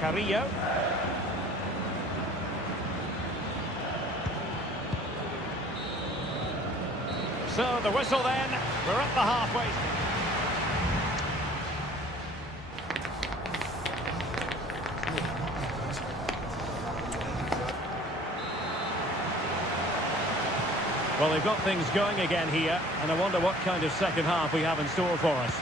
Carrillo. So the whistle then, we're at the halfway. Well, they've got things going again here, and I wonder what kind of second half we have in store for us.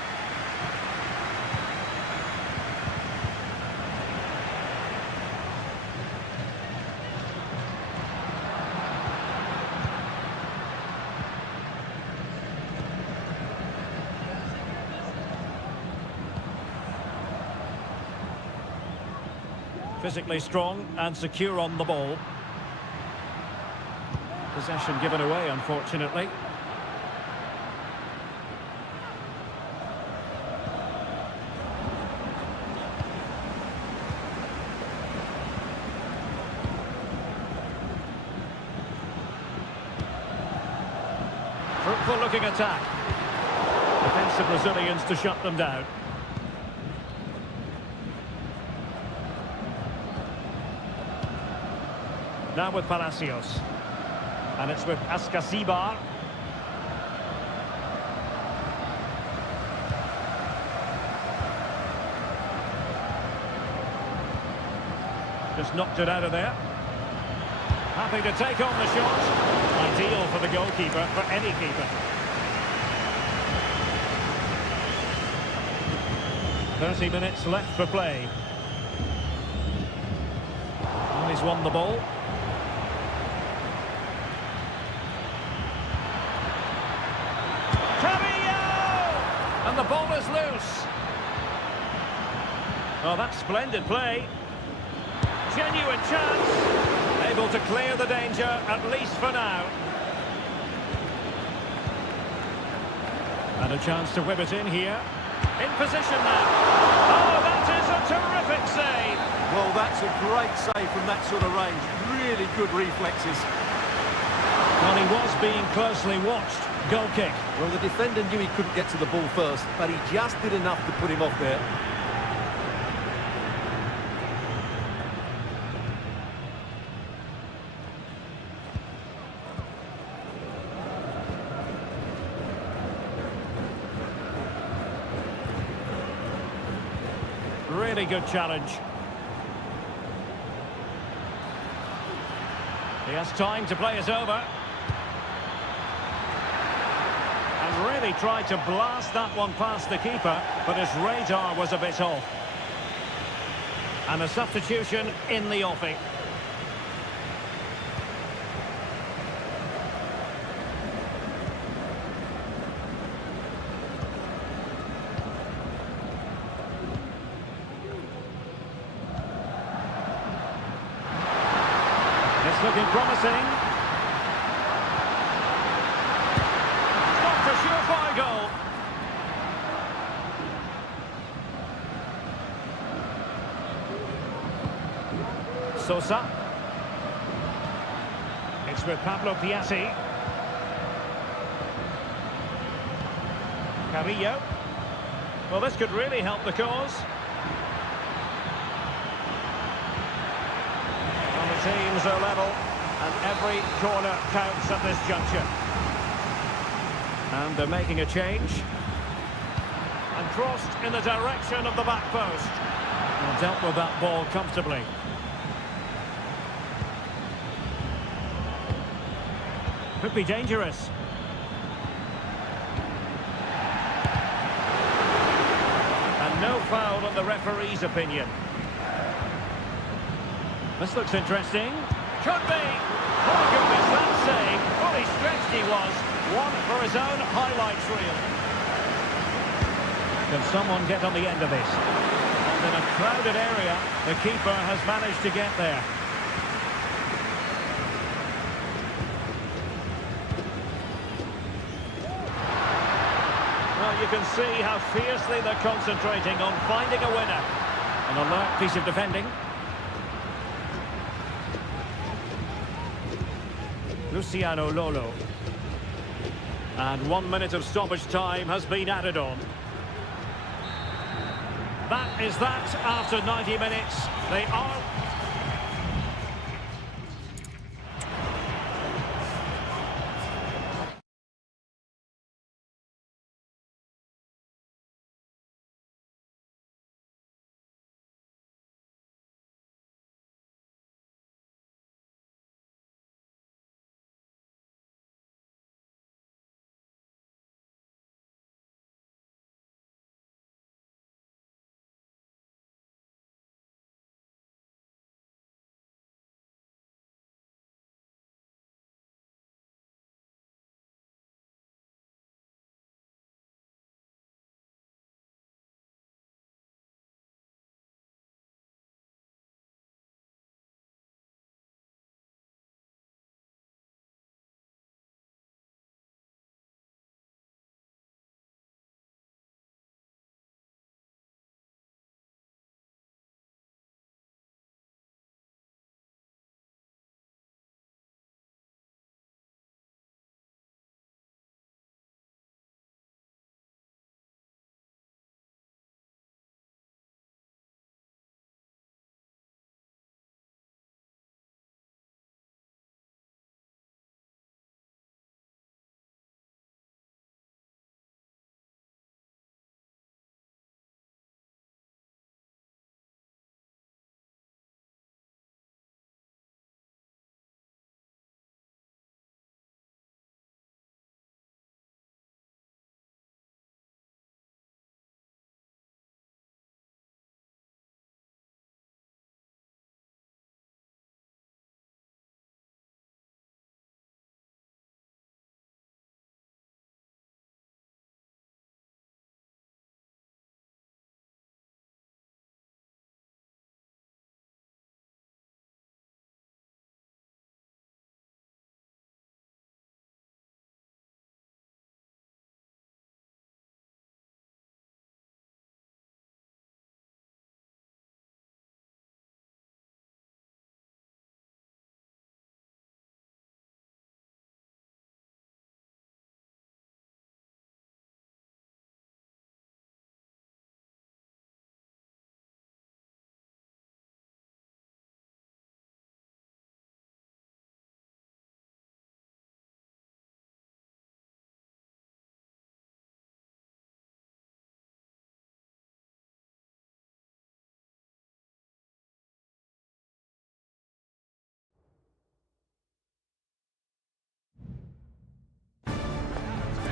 Physically strong and secure on the ball. Possession given away, unfortunately. Fruitful looking attack. Defensive Brazilians to shut them down. Now with Palacios. And it's with Ascasibar. Just knocked it out of there. Happy to take on the shot. Ideal for the goalkeeper, for any keeper. 30 minutes left for play. And he's won the ball. And the ball is loose. Oh, that's splendid play. Genuine chance. Able to clear the danger, at least for now. And a chance to whip it in here. In position now. Oh, that is a terrific save. Well, that's a great save from that sort of range. Really good reflexes. Well, he was being closely watched. Goal kick. Well, the defender knew he couldn't get to the ball first, but he just did enough to put him off there. Really good challenge. He has time to play it over. And really tried to blast that one past the keeper, but his radar was a bit off. And a substitution in the offing. It's looking promising. Not a surefire goal. Sosa. It's with Pablo Piatti. Carrillo. Well, this could really help the cause. Teams are level, and every corner counts at this juncture. And they're making a change. And crossed in the direction of the back post. And dealt with that ball comfortably. Could be dangerous. And no foul in the referee's opinion. This looks interesting. Could be. Oh, goodness, that save. Fully stretched he was. One for his own highlights reel. Can someone get on the end of this? And in a crowded area, the keeper has managed to get there. Well, you can see how fiercely they're concentrating on finding a winner. An alert piece of defending. Luciano Lolo. And 1 minute of stoppage time has been added on. That is that after 90 minutes. They are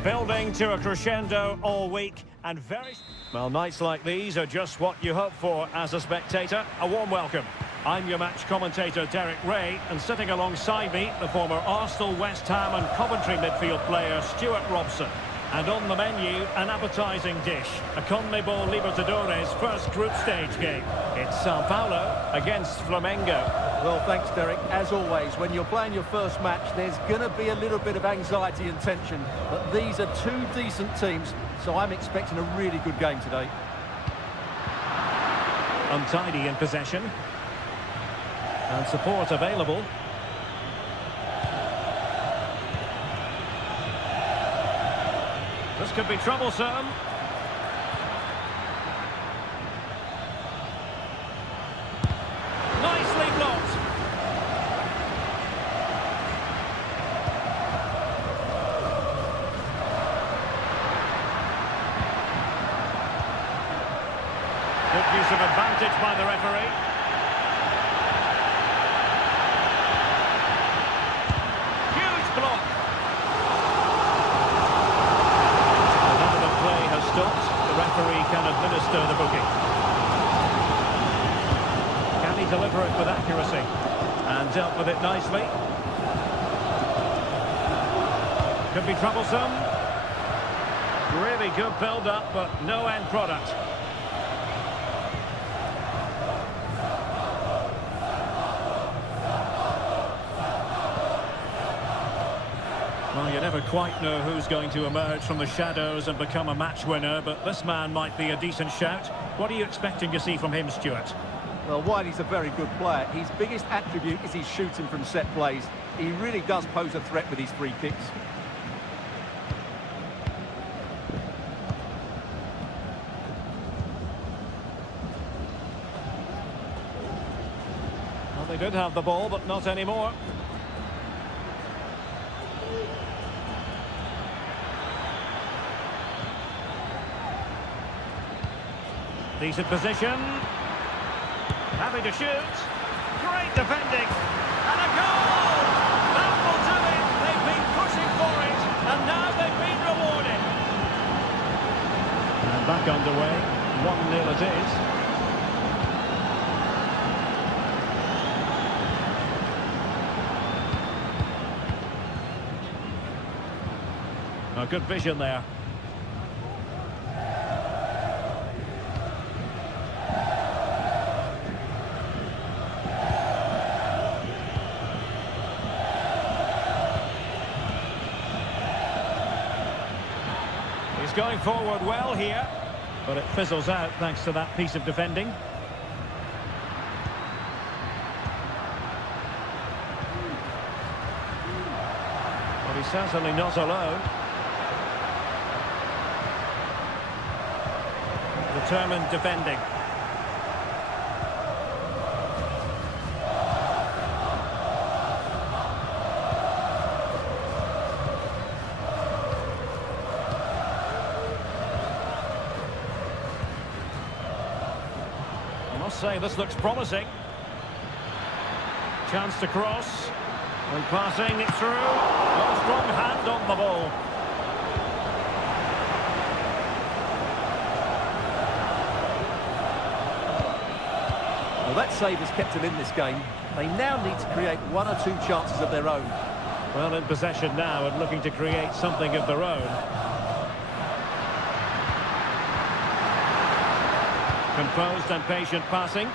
Building to a crescendo all week and very... Well, nights like these are just what you hope for as a spectator. A warm welcome. I'm your match commentator, Derek Ray, and sitting alongside me, the former Arsenal, West Ham and Coventry midfield player, Stuart Robson. And on the menu, an appetising dish, a CONMEBOL Libertadores first group stage game. It's Sao Paulo against Flamengo. Well, thanks, Derek. As always, when you're playing your first match, there's going to be a little bit of anxiety and tension. But these are two decent teams, so I'm expecting a really good game today. Untidy in possession. And support available. This could be troublesome. Nicely blocked. Good use of advantage by the referee. Huge block. Now the play has stopped. The referee can administer the booking. Can he deliver it with accuracy? And dealt with it nicely. Could be troublesome. Really good build-up, but no end product. Well, you never quite know who's going to emerge from the shadows and become a match winner, but this man might be a decent shout. What are you expecting to see from him, Stuart? Well, Whitey's a very good player. His biggest attribute is his shooting from set plays. He really does pose a threat with his free kicks. Well, they did have the ball, but not anymore. Decent position. Happy to shoot. Great defending. And a goal! That will do it. They've been pushing for it. And now they've been rewarded. And back underway. 1-0 it is. A good vision there. He's going forward well here, but it fizzles out thanks to that piece of defending. But he's certainly not alone. Determined defending. I must say this looks promising. Chance to cross. And passing it through. A strong hand on the ball. Well, that save has kept them in this game. They now need to create one or two chances of their own. Well, in possession now and looking to create something of their own. Composed and patient passing.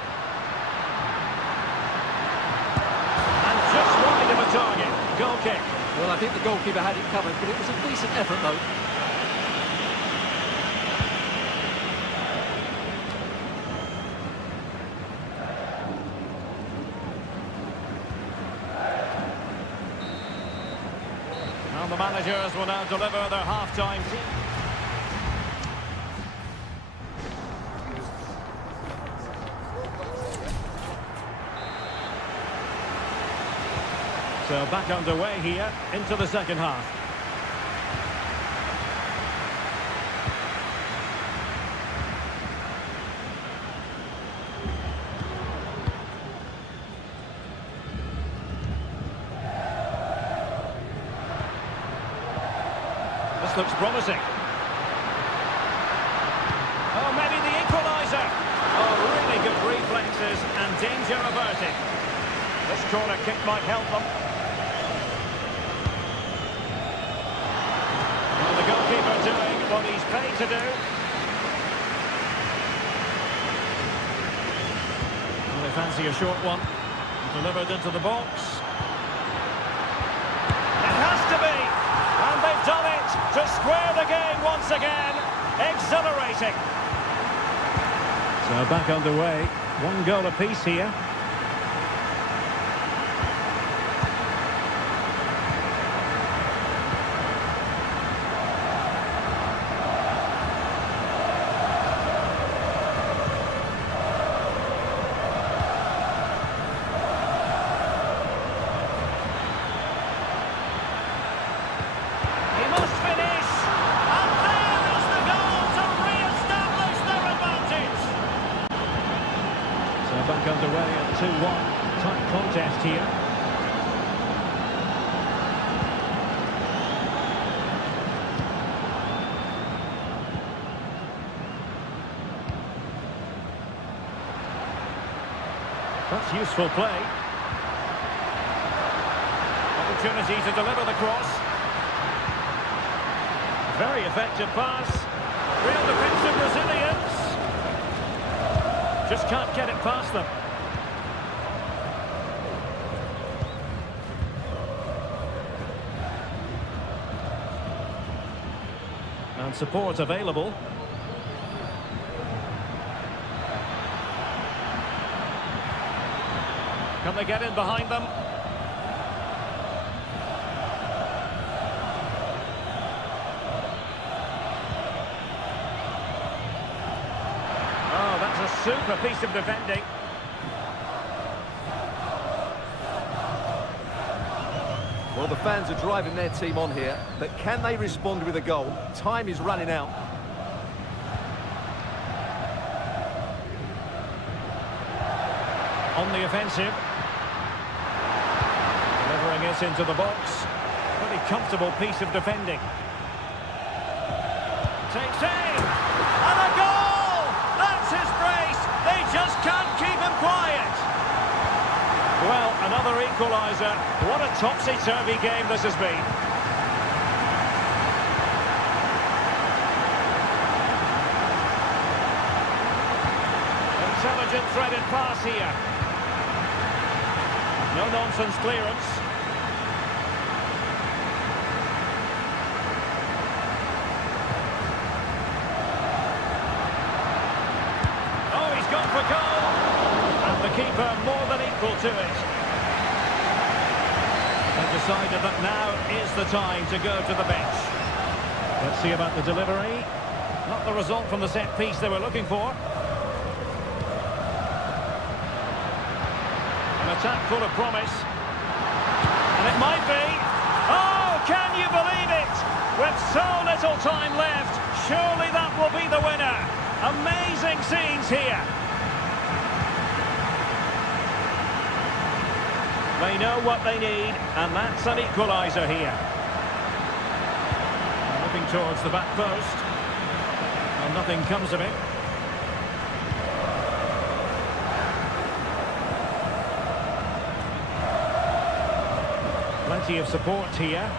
And just wide of a target. Goal kick. Well, I think the goalkeeper had it covered, but it was a decent effort, though. And the managers will now deliver their half-time team. So back underway here into the second half. This looks promising. Oh, maybe the equaliser. Oh, really good reflexes and danger averted. This corner kick might help them. Well, the goalkeeper doing what he's paid to do. Well, they fancy a short one. Delivered into the box. It has to be. And they've done it to square the game once again. Exhilarating. So back underway. One goal apiece here. Back underway at 2-1. Tight contest here. That's useful play. Opportunity to deliver the cross. Very effective pass. Real defensive resilience. Just can't get it past them. And support available. Can they get in behind them? Super piece of defending. Well, the fans are driving their team on here, but can they respond with a goal? Time is running out. On the offensive. Delivering it into the box. Pretty comfortable piece of defending. Takes aim! And a goal! That's his brace! They just can't keep him quiet! Well, another equaliser. What a topsy-turvy game this has been. Intelligent threaded pass here. No-nonsense clearance. Oh, he's gone for goal! And the keeper more than equal to it. They've decided that now is the time to go to the bench. Let's see about the delivery. Not the result from the set piece they were looking for. An attack full of promise. And it might be. Oh, can you believe it? With so little time left, surely that will be the winner. Amazing scenes here. They know what they need, and that's an equaliser here. Looking towards the back post. Well, nothing comes of it. Plenty of support here.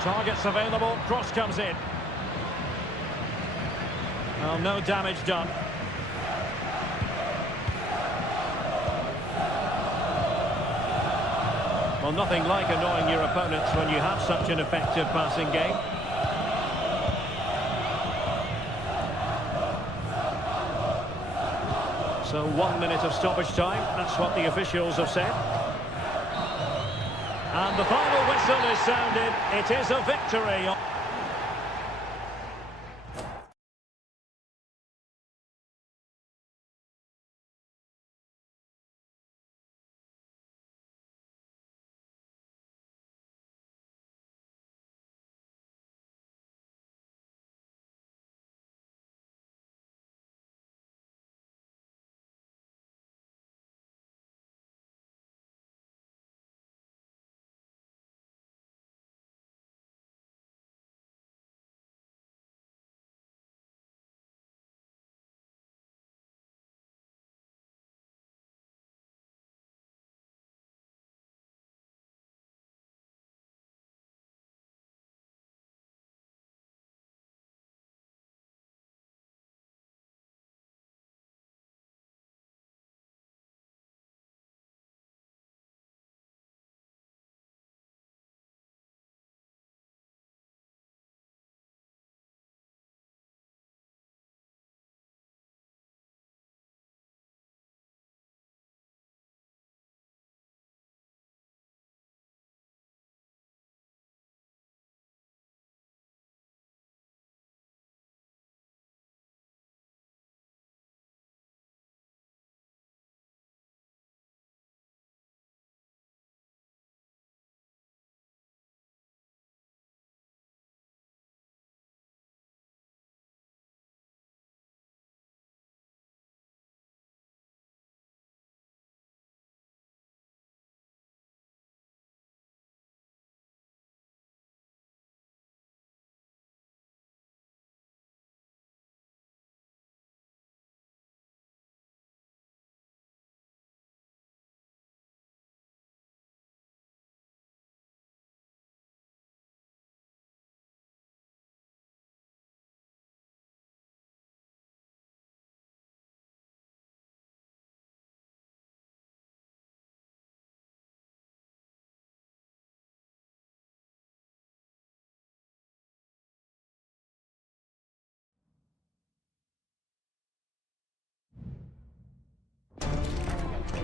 Targets available, cross comes in. Well, no damage done. Well, nothing like annoying your opponents when you have such an effective passing game. So 1 minute of stoppage time, that's what the officials have said. And the final whistle is sounded. It is a victory.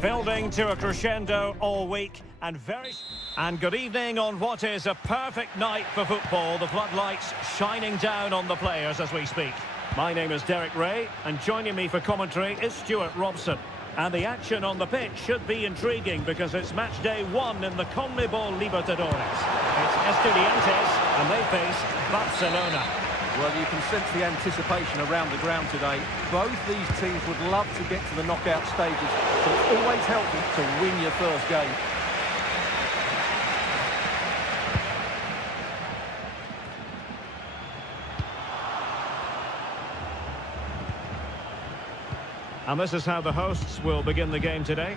Building to a crescendo all week and good evening on what is a perfect night for football. The floodlights shining down on the players as we speak. My name is Derek Ray, and joining me for commentary is Stuart Robson. And the action on the pitch should be intriguing because it's match day 1 in the CONMEBOL Libertadores. It's Estudiantes and they face Barcelona. Well, you can sense the anticipation around the ground today. Both these teams would love to get to the knockout stages, so it's always helpful to win your first game. And this is how the hosts will begin the game today.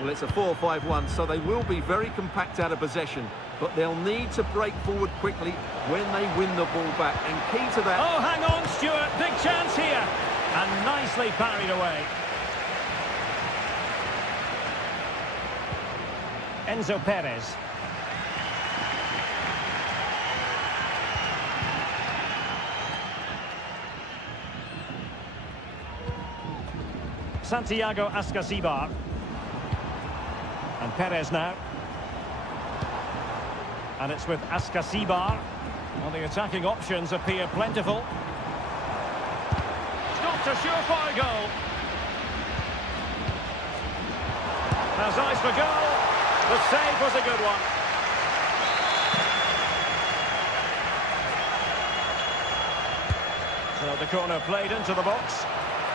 Well, it's a 4-5-1, so they will be very compact out of possession, but they'll need to break forward quickly when they win the ball back. And key to that... Oh, hang on, Stuart. Big chance here. And nicely parried away. Enzo Perez. Santiago Ascasibar. And Perez now. And it's with Ascasibar. Well, the attacking options appear plentiful. Stopped a surefire goal. Has eyes for goal. The save was a good one. So the corner played into the box.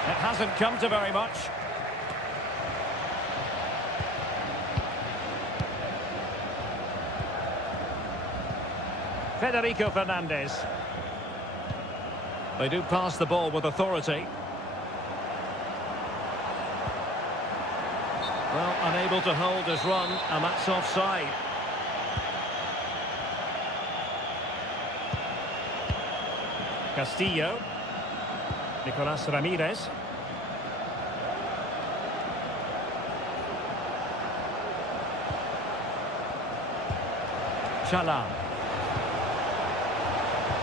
It hasn't come to very much. Federico Fernandez. They do pass the ball with authority. Well, unable to hold his run, and that's offside. Castillo. Nicolas Ramirez. Chalam.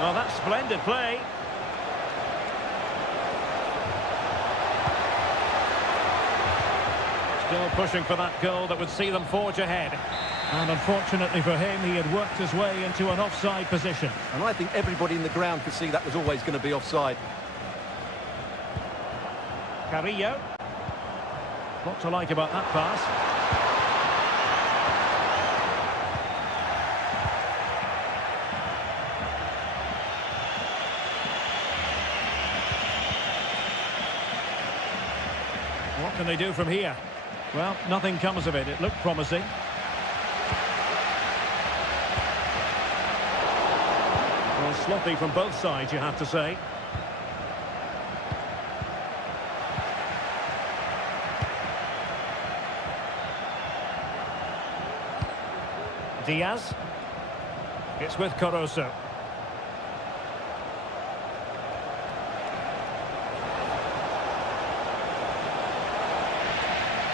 Oh, that's splendid play. Still pushing for that goal that would see them forge ahead. And unfortunately for him, he had worked his way into an offside position. And I think everybody in the ground could see that was always going to be offside. Carrillo. What to like about that pass? What can they do from here? Well, nothing comes of it. It looked promising. Well, sloppy from both sides, you have to say. Diaz. It's with Caruso.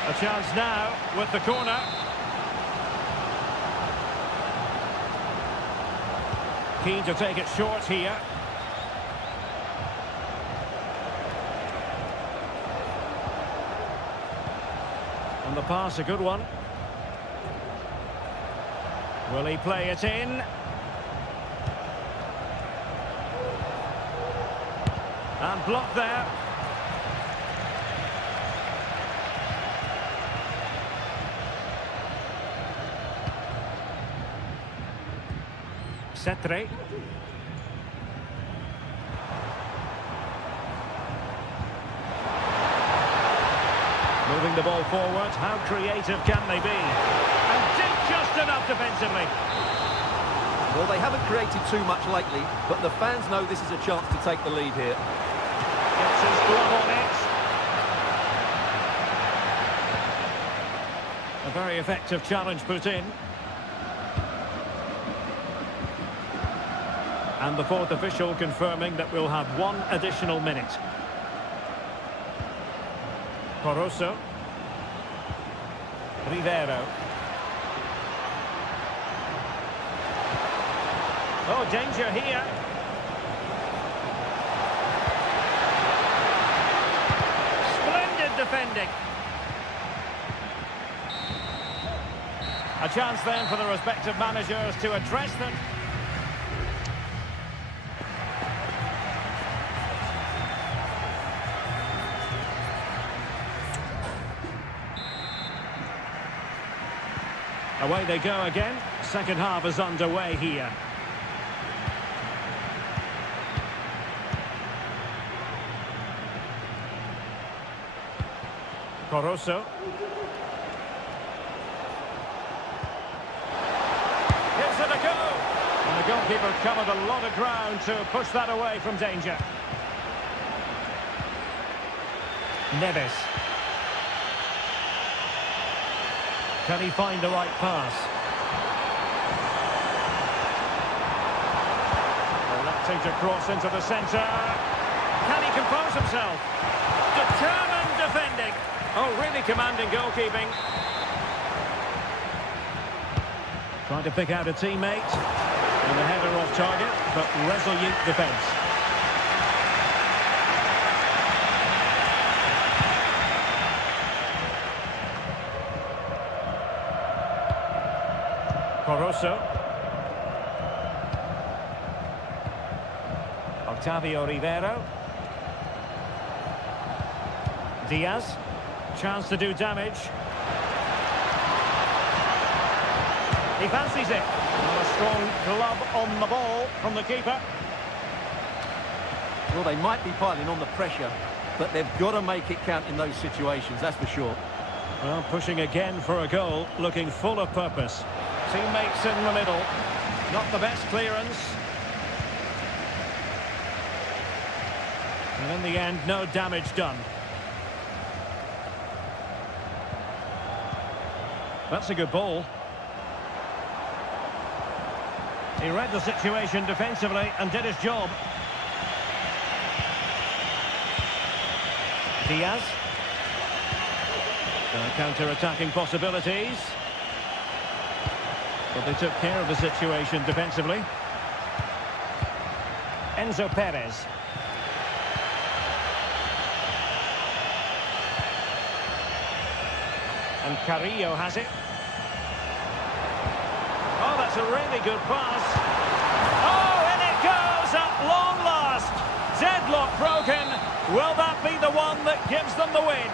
A chance now with the corner. Keen to take it short here. And the pass, a good one. Will he play it in? And blocked there. Cetre. Moving the ball forward. How creative can they be? And did just enough defensively. Well, they haven't created too much lately, but the fans know this is a chance to take the lead here. Gets his glove on it. A very effective challenge put in. And the fourth official confirming that we'll have one additional minute. Caruso. Rivero. Oh, danger here. Splendid defending. A chance then for the respective managers to address them. Away they go again. Second half is underway here. Corosso. Gives it a go. And the goalkeeper covered a lot of ground to push that away from danger. Neves. Can he find the right pass? Electing to cross into the centre. Can he compose himself? Determined defending. Oh, really commanding goalkeeping. Trying to pick out a teammate. And the header off target, but resolute defence. Corosso. Octavio Rivero. Diaz. Chance to do damage. He fancies it. And a strong glove on the ball from the keeper. Well, they might be piling on the pressure, but they've got to make it count in those situations, that's for sure. Well, pushing again for a goal, looking full of purpose. Teammates in the middle. Not the best clearance. And in the end, no damage done. That's a good ball. He read the situation defensively and did his job. Diaz. Counter-attacking possibilities. But they took care of the situation defensively. Enzo Perez. And Carrillo has it. Oh, that's a really good pass. Oh, and it goes at long last. Deadlock broken. Will that be the one that gives them the win?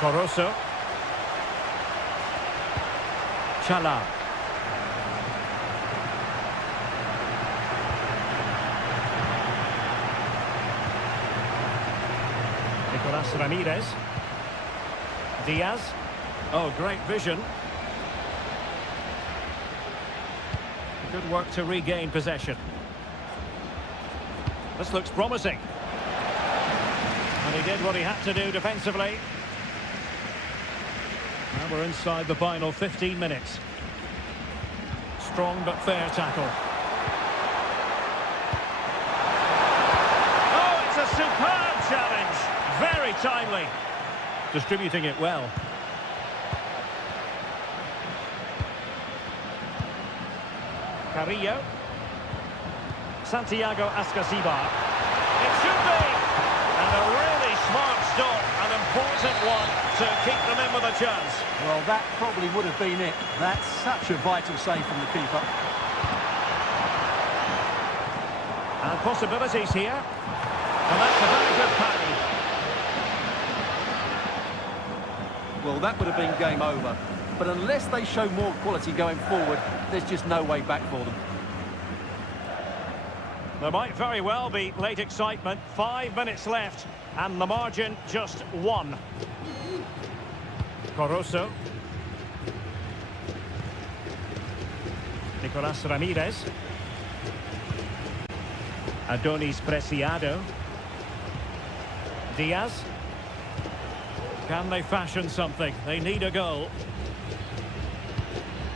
Corosso. Chala. Ramirez. Diaz. Oh, great vision. Good work to regain possession. This looks promising. And he did what he had to do defensively. Now we're inside the final 15 minutes. Strong but fair tackle. Oh, it's a superb challenge. Very timely. Distributing it well. Carrillo. Santiago Ascasibar. It should be. And a really smart stop. An important one to keep them in with a chance. Well, that probably would have been it. That's such a vital save from the keeper. And possibilities here. And that's a very good parry. Well, that would have been game over. But unless they show more quality going forward, there's just no way back for them. There might very well be late excitement. 5 minutes left, and the margin just 1. Corosso. Nicolas Ramirez. Adonis Preciado. Diaz. Can they fashion something? They need a goal.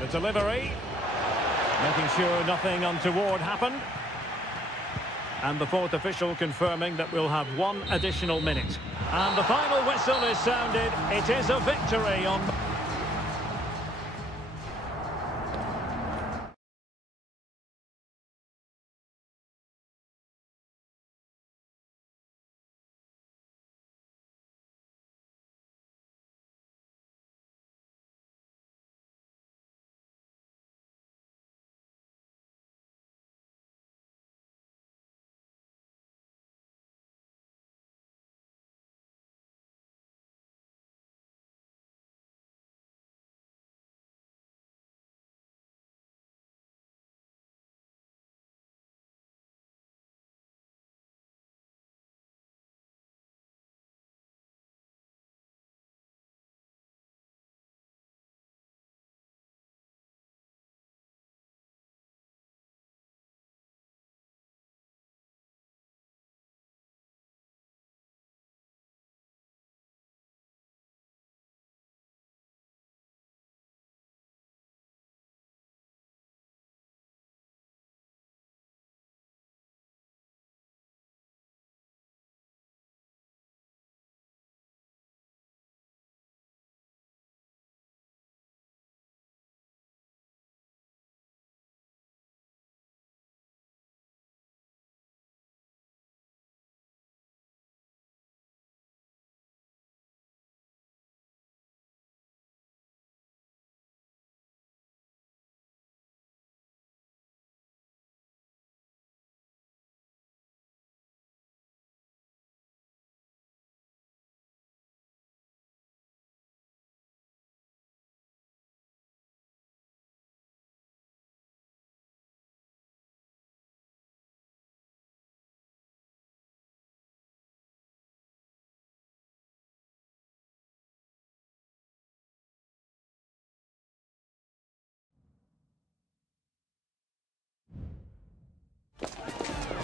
The delivery. Making sure nothing untoward happened. And the fourth official confirming that we'll have 1 additional minute. And the final whistle is sounded. It is a victory on...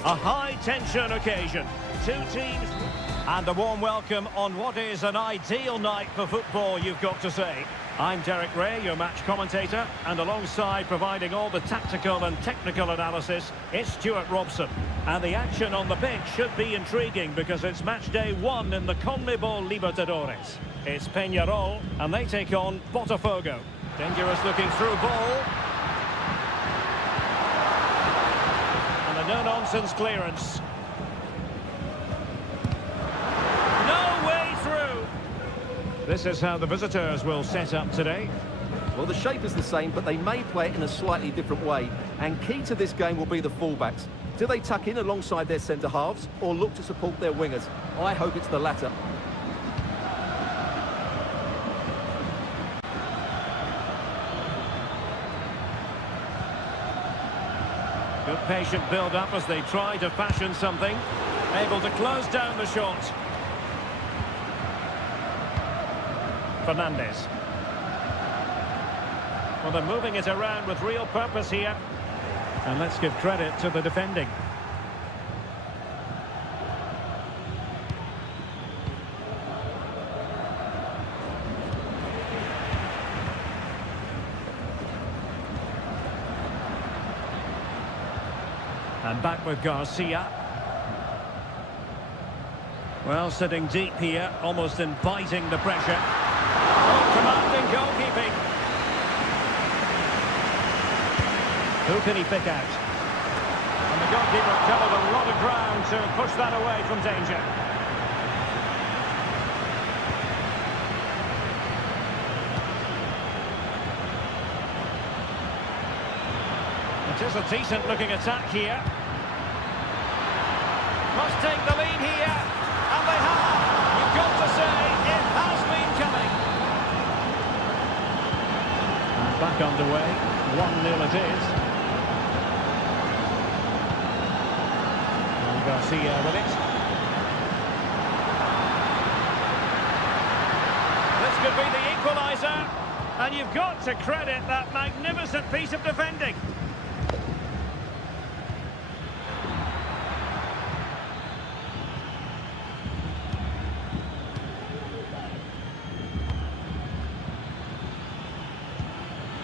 A high-tension occasion. Two teams... And a warm welcome on what is an ideal night for football, you've got to say. I'm Derek Ray, your match commentator, and alongside providing all the tactical and technical analysis, it's Stuart Robson. And the action on the pitch should be intriguing because it's match day 1 in the CONMEBOL Libertadores. It's Peñarol, and they take on Botafogo. Dangerous looking through ball. And a no-nonsense clearance. This is how the visitors will set up today. Well, the shape is the same, but they may play it in a slightly different way. And key to this game will be the fullbacks. Do they tuck in alongside their centre-halves or look to support their wingers? I hope it's the latter. Good patient build-up as they try to fashion something. Able to close down the shot. Fernandez. Well, they're moving it around with real purpose here. And let's give credit to the defending. And back with Garcia. Well, sitting deep here, almost inviting the pressure. Oh, commanding goalkeeping. Who can he pick out? And the goalkeeper covered a lot of ground to push that away from danger. It is a decent-looking attack here. Must take the lead here. And they have. You've got to say, it has been coming. Back underway, 1-0 it is. And Garcia with it. This could be the equaliser. And you've got to credit that magnificent piece of defending.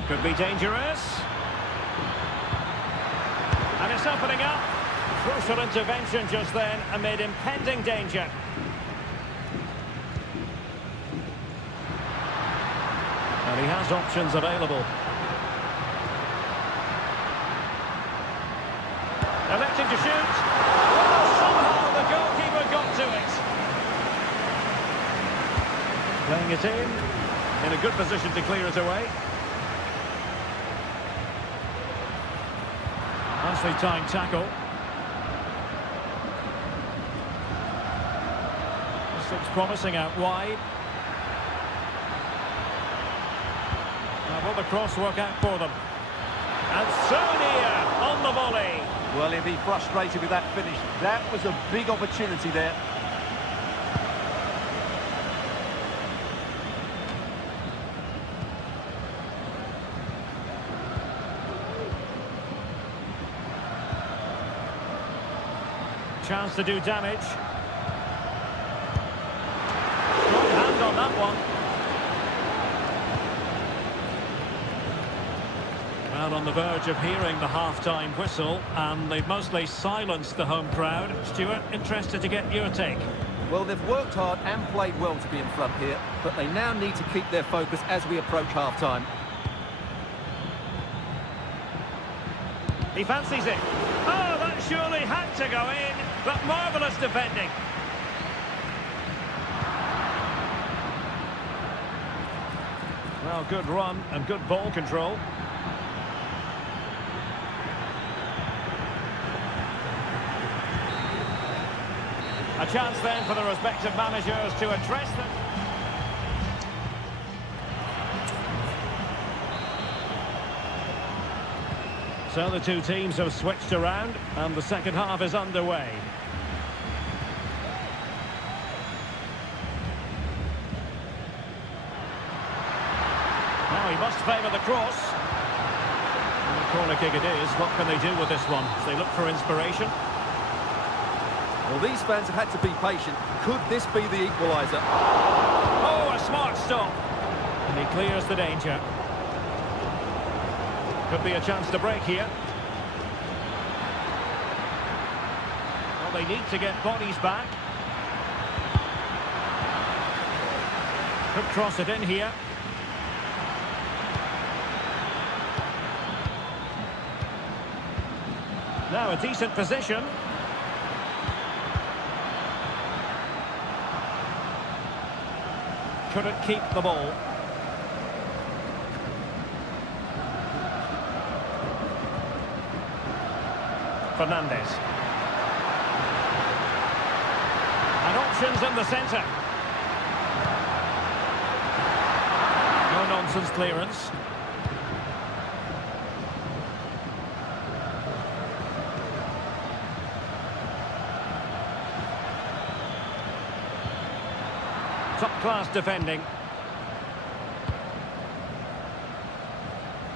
Could be dangerous. And it's opening up. Crucial intervention just then amid impending danger. And he has options available. Electing to shoot. Well, somehow the goalkeeper got to it. Playing it in a good position to clear it away. Nicely timed tackle. This looks promising out wide. Now will the cross work out for them? And so near on the volley. Well, he'll be frustrated with that finish. That was a big opportunity there. Chance to do damage. Strong hand on that one. Well, on the verge of hearing the half-time whistle, and they've mostly silenced the home crowd. Stuart, interested to get your take. Well, they've worked hard and played well to be in front here, but they now need to keep their focus as we approach half-time. He fancies it. Oh, that surely had to go in, but marvellous defending. Well, good run and good ball control. A chance then for the respective managers to address them. So the two teams have switched around and the second half is underway. Now he must favour the cross. And the corner kick it is. What can they do with this one? They look for inspiration. Well, these fans have had to be patient. Could this be the equaliser? Oh, a smart stop. And he clears the danger. Could be a chance to break here. Well, they need to get bodies back. Could cross it in here. Now a decent position. Couldn't keep the ball. Fernandez. And options in the centre. No nonsense clearance. Top-class defending.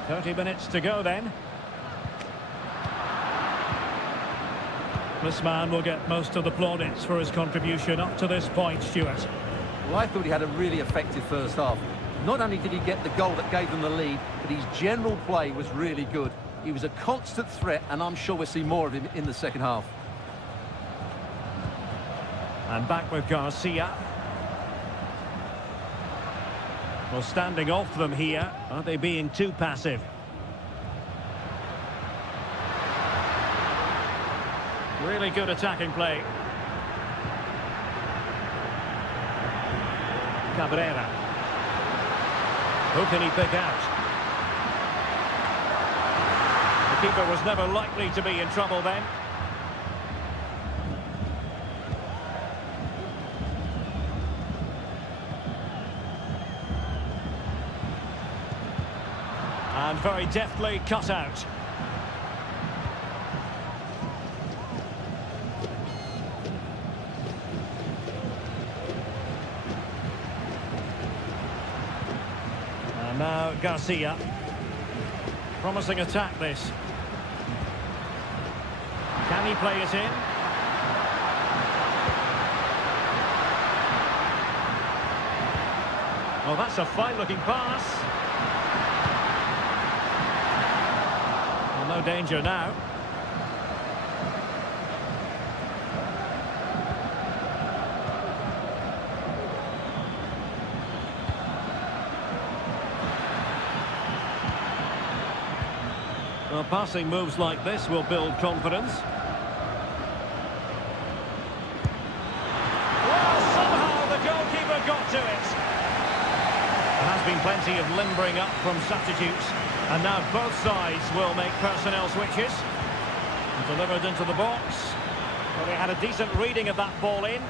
30 minutes to go then. This man will get most of the plaudits for his contribution up to this point, Stuart. Well, I thought he had a really effective first half. Not only did he get the goal that gave them the lead, but his general play was really good. He was a constant threat, and I'm sure we'll see more of him in the second half. And back with Garcia. Well, standing off them here, are they being too passive? Really good attacking play. Cabrera. Who can he pick out? The keeper was never likely to be in trouble then. And very deftly cut out. And now Garcia. Promising attack this. Can he play it in? Well, that's a fine-looking pass. Well, no danger now. Well, passing moves like this will build confidence. Well, somehow the goalkeeper got to it. There has been plenty of limbering up from substitutes, and now both sides will make personnel switches. Delivered into the box. Well, they had a decent reading of that ball in.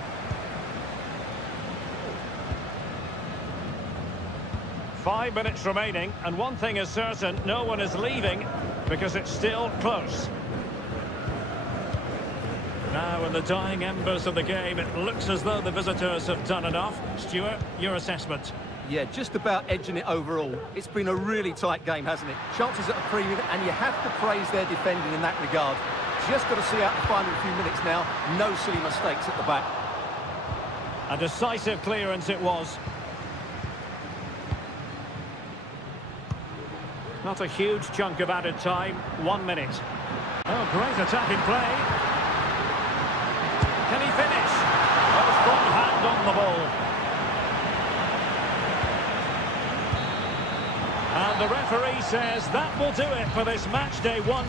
Five minutes remaining, and one thing is certain, no one is leaving because it's still close. Now in the dying embers of the game, it looks as though the visitors have done enough. Stuart, your assessment? Yeah, just about edging it overall. It's been a really tight game, hasn't it? Chances at a premium, and you have to praise their defending in that regard. Just got to see out the final few minutes now. No silly mistakes at the back. A decisive clearance it was. Not a huge chunk of added time. 1 minute. Oh, great attacking play. Can he finish? Oh, strong hand on the ball. And the referee says that will do it for this match day one.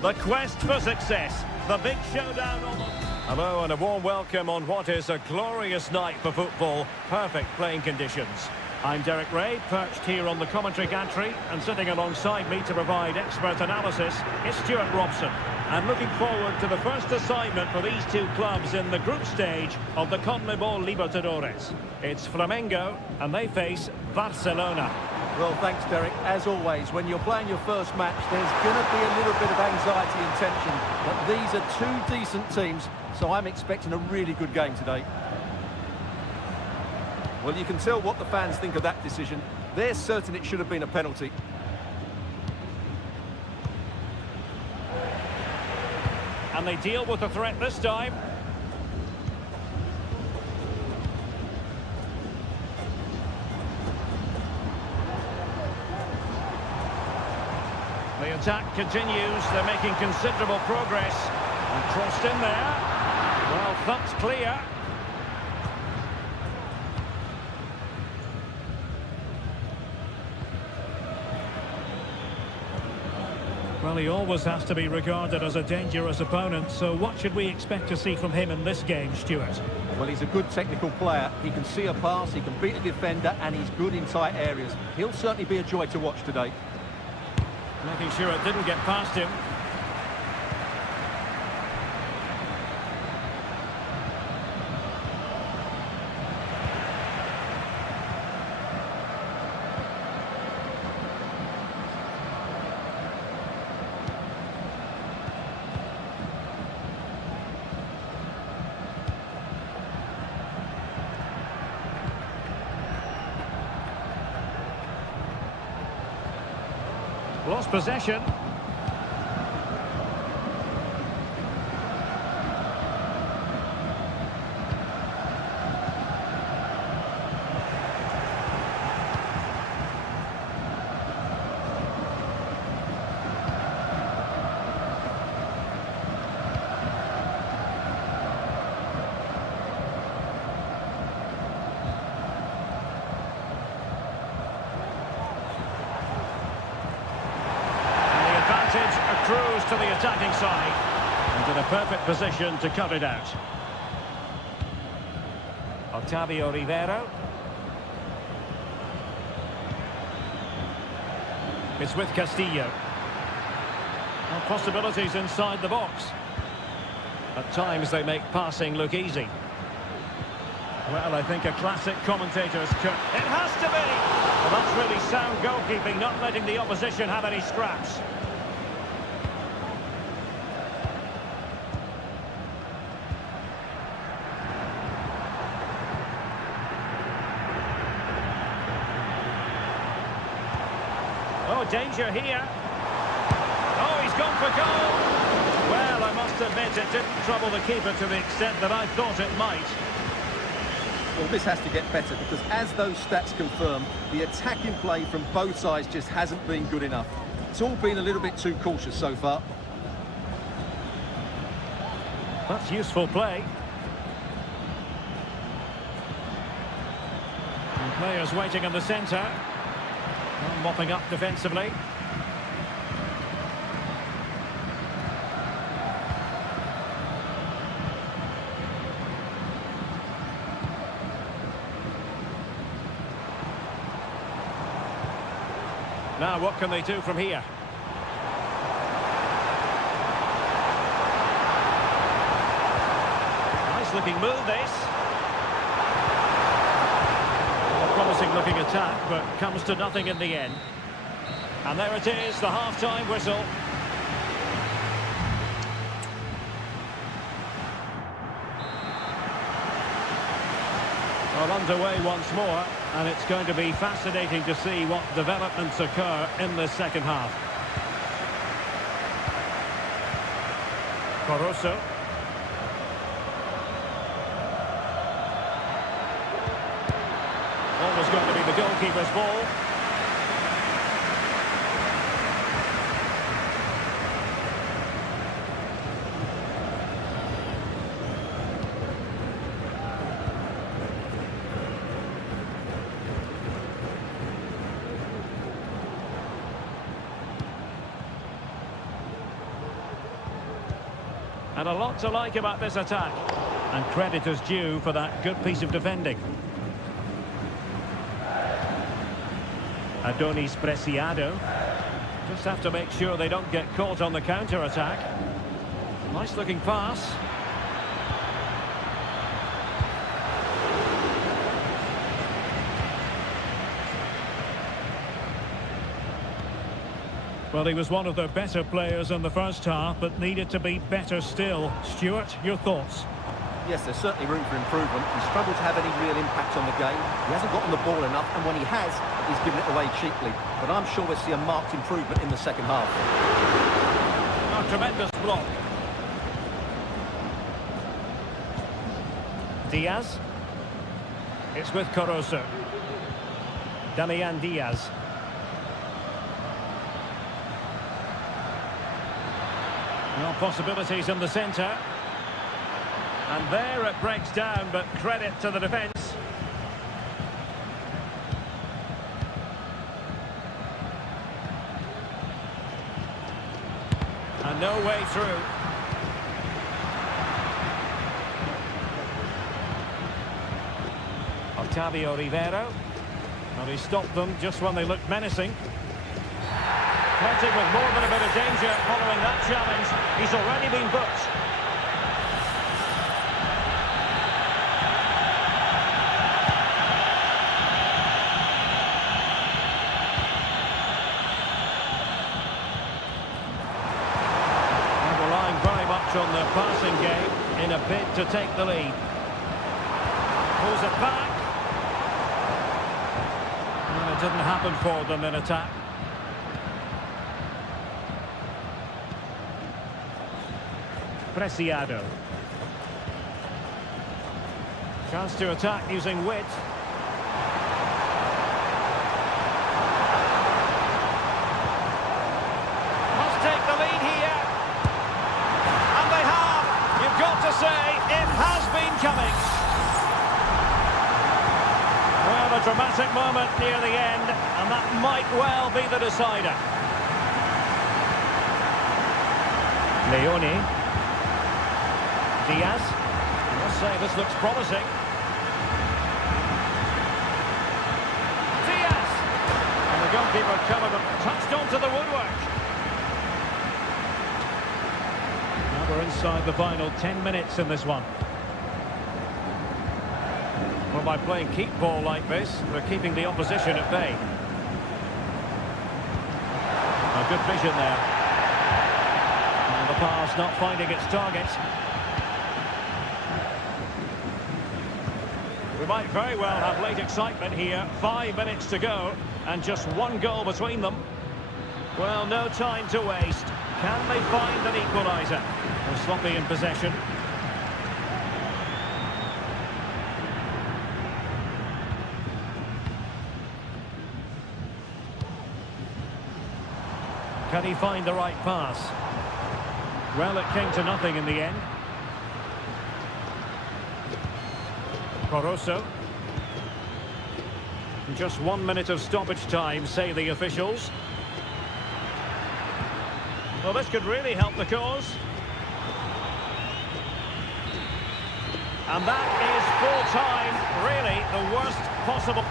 The quest for success. The big showdown on the... Hello and a warm welcome on what is a glorious night for football. Perfect playing conditions. I'm Derek Ray, perched here on the commentary gantry, and sitting alongside me to provide expert analysis is Stuart Robson. And looking forward to the first assignment for these two clubs in the group stage of the CONMEBOL Libertadores. It's Flamengo, and they face Barcelona. Well, thanks, Derek. As always, when you're playing your first match, there's going to be a little bit of anxiety and tension. But these are two decent teams, so I'm expecting a really good game today. Well, you can tell what the fans think of that decision. They're certain it should have been a penalty. And they deal with the threat this time. The attack continues. They're making considerable progress. And crossed in there. Well, thumped clear. Well, he always has to be regarded as a dangerous opponent, so what should we expect to see from him in this game, Stuart? Well, he's a good technical player. He can see a pass, he can beat a defender, and he's good in tight areas. He'll certainly be a joy to watch today. Making sure it didn't get past him. Lost possession. Accrues to the attacking side and in a perfect position to cut it out. Otavio Rivero. It's with Castillo. Well, possibilities inside the box. At times they make passing look easy. Well, I think a classic commentator's cut. It has to be! Well, that's really sound goalkeeping, not letting the opposition have any scraps. Oh, danger here. Oh, he's gone for goal. Well, I must admit it didn't trouble the keeper to the extent that I thought it might. Well, this has to get better because as those stats confirm, the attacking play from both sides just hasn't been good enough. It's all been a little bit too cautious so far. That's useful play. And players waiting in the centre. Mopping up defensively. Now what can they do from here? Nice looking move this. Promising looking attack, but comes to nothing in the end. And there it is, the half-time whistle. Well, underway once more, and it's going to be fascinating to see what developments occur in the second half. Caruso. Always going to be the goalkeeper's ball. And a lot to like about this attack. And credit is due for that good piece of defending. Adonis Preciado. Just have to make sure they don't get caught on the counter-attack. Nice looking pass. Well, he was one of the better players in the first half, but needed to be better still. Stuart, your thoughts? Yes, there's certainly room for improvement. He struggled to have any real impact on the game. He hasn't gotten the ball enough, and when he has, he's given it away cheaply. But I'm sure we'll see a marked improvement in the second half. A tremendous block. Diaz. It's with Caruso. Damian Diaz. No possibilities in the centre. And there it breaks down, but credit to the defence. And no way through. Octavio Rivero. Well, he stopped them just when they looked menacing. Cletting with more than a bit of danger following that challenge. He's already been booked. And relying very much on the passing game in a bid to take the lead. Pulls it back. And it didn't happen for them in attack. Preciado. Chance to attack using wit. Must take the lead here. And they have. You've got to say, it has been coming. Well, a dramatic moment near the end, and that might well be the decider. Leone. Diaz. I must say, this looks promising. Diaz! And the goalkeeper covered him, touched onto the woodwork. Now we're inside the final 10 minutes in this one. Well, by playing keep ball like this, they're keeping the opposition at bay. A good vision there. And the pass not finding its target. We might very well have late excitement here. 5 minutes to go, and just one goal between them. Well, no time to waste. Can they find an equaliser? They're sloppy in possession. Can he find the right pass? Well, it came to nothing in the end. Caruso. Just 1 minute of stoppage time, say the officials. Well, this could really help the cause. And that is full time, really the worst possible.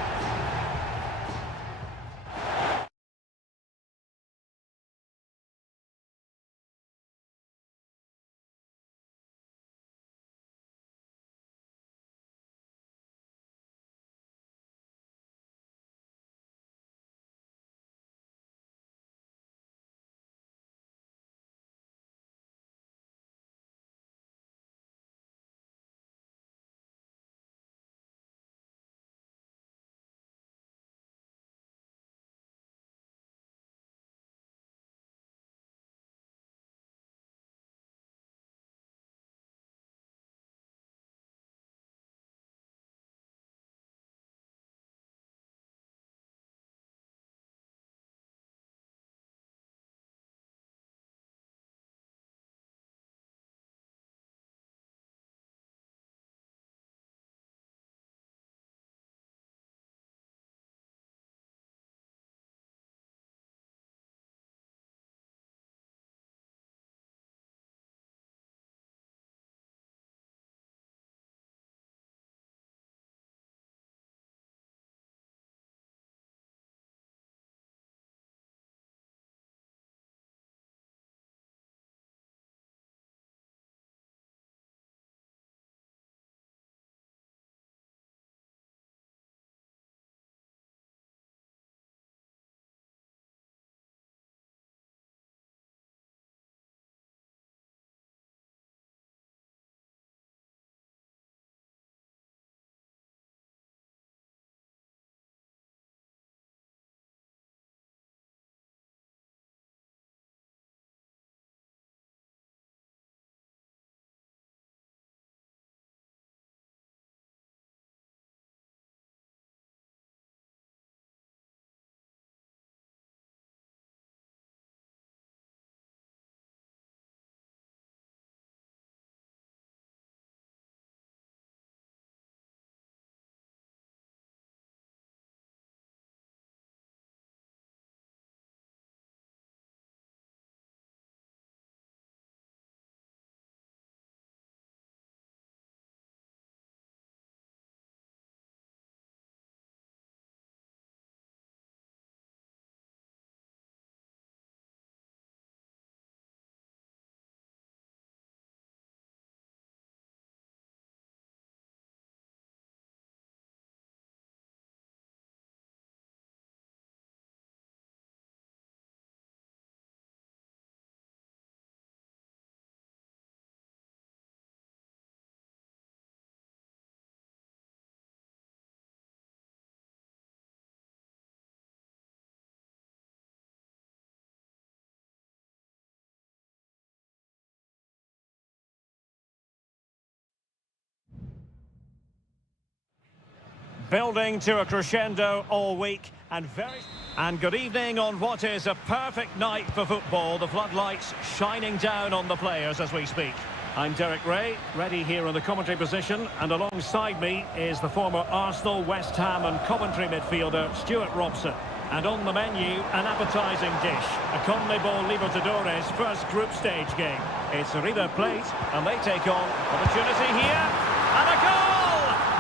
Building to a crescendo all week and good evening on what is a perfect night for football. The floodlights shining down on the players as we speak. I'm Derek Ray, ready here in the commentary position, and alongside me is the former Arsenal, West Ham and Coventry midfielder Stuart Robson. And on the menu, an appetising dish, a CONMEBOL Libertadores first group stage game. It's River Plate, and they take on opportunity here, and a goal!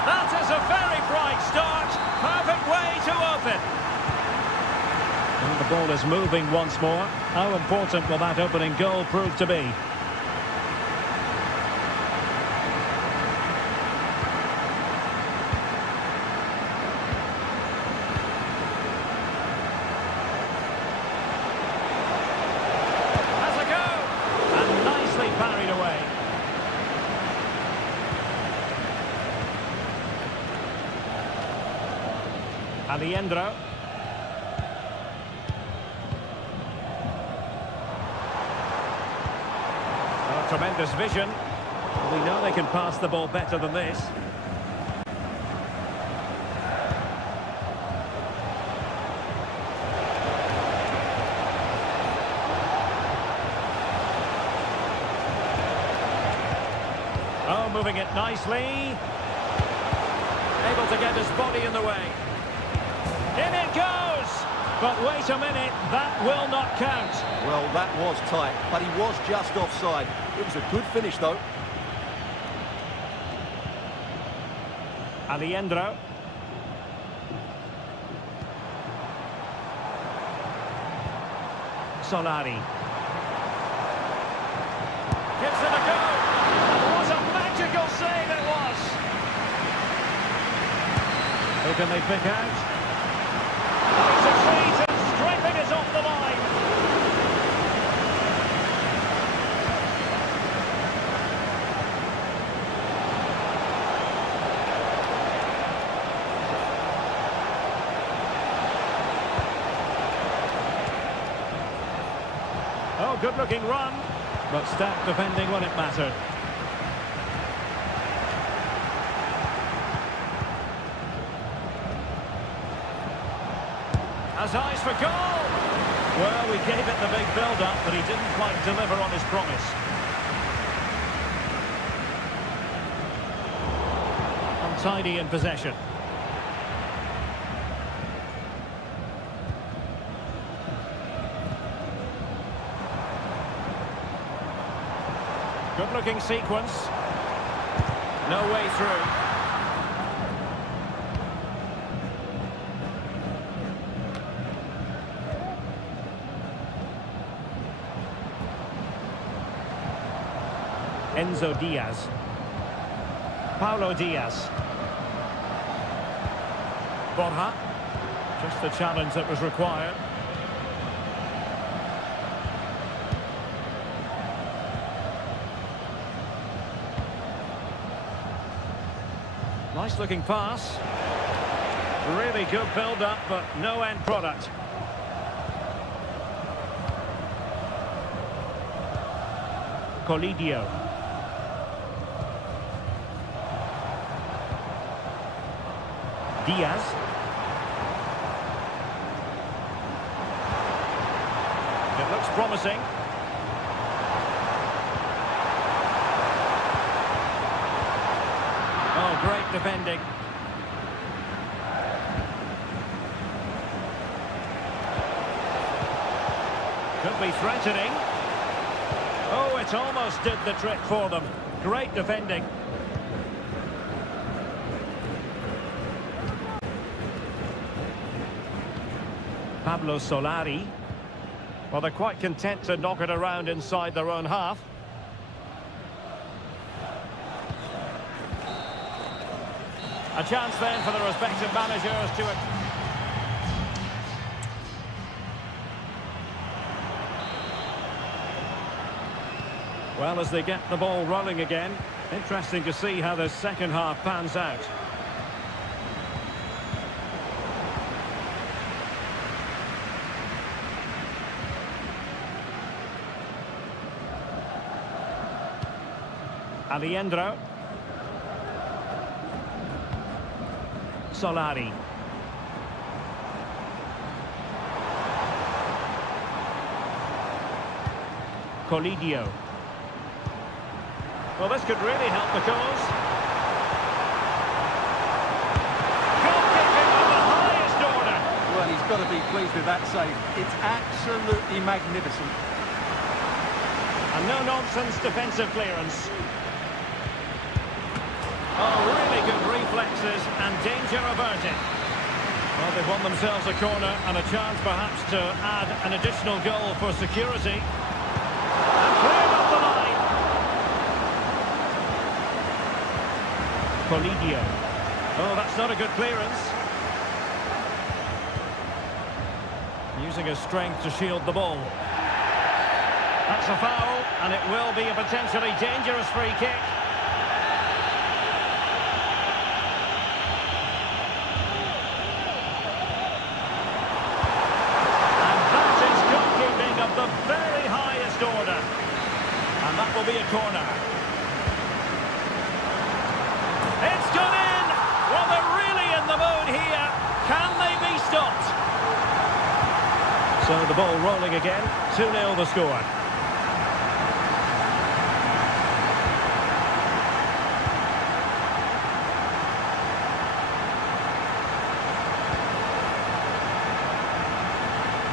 That is a very bright start, perfect way to open. And the ball is moving once more. How important will that opening goal prove to be? Leandro. Oh, tremendous vision. We know they can pass the ball better than this. Oh, moving it nicely. Able to get his body in the way. In it goes! But wait a minute, that will not count. Well, that was tight, but he was just offside. It was a good finish, though. Leandro. Solari. Gives it a go. What a magical save it was. Who can they pick out? It's a treat and striping is off the line. Oh, good-looking run, but stout defending when it mattered. Has eyes for goal! Well, we gave it the big build-up, but he didn't quite deliver on his promise. Untidy in possession. Good-looking sequence. No way through. Enzo Diaz. Paulo Diaz. Borja. Just the challenge that was required. Nice looking pass. Really good build-up, but no end product. Colidio. Diaz. It looks promising. Oh, great defending. Could be threatening. Oh, it almost did the trick for them. Great defending. Pablo Solari. Well, they're quite content to knock it around inside their own half. A chance then for the respective managers to... Well, as they get the ball rolling again, interesting to see how the second half pans out. Leandro. Solari. Colidio. Well, this could really help the cause. Goalkeeping of the highest order. Well, he's got to be pleased with that save. It's absolutely magnificent. And no-nonsense defensive clearance. Oh, really good reflexes and danger averted. Well, they've won themselves a corner and a chance perhaps to add an additional goal for security. And cleared off the line. Colidio. Oh, that's not a good clearance. Using his strength to shield the ball. That's a foul, and it will be a potentially dangerous free kick. And that is goalkeeping of the very highest order. And that will be a corner. It's gone in! Well, they're really in the mood here. Can they be stopped? So the ball rolling again. 2-0 the score.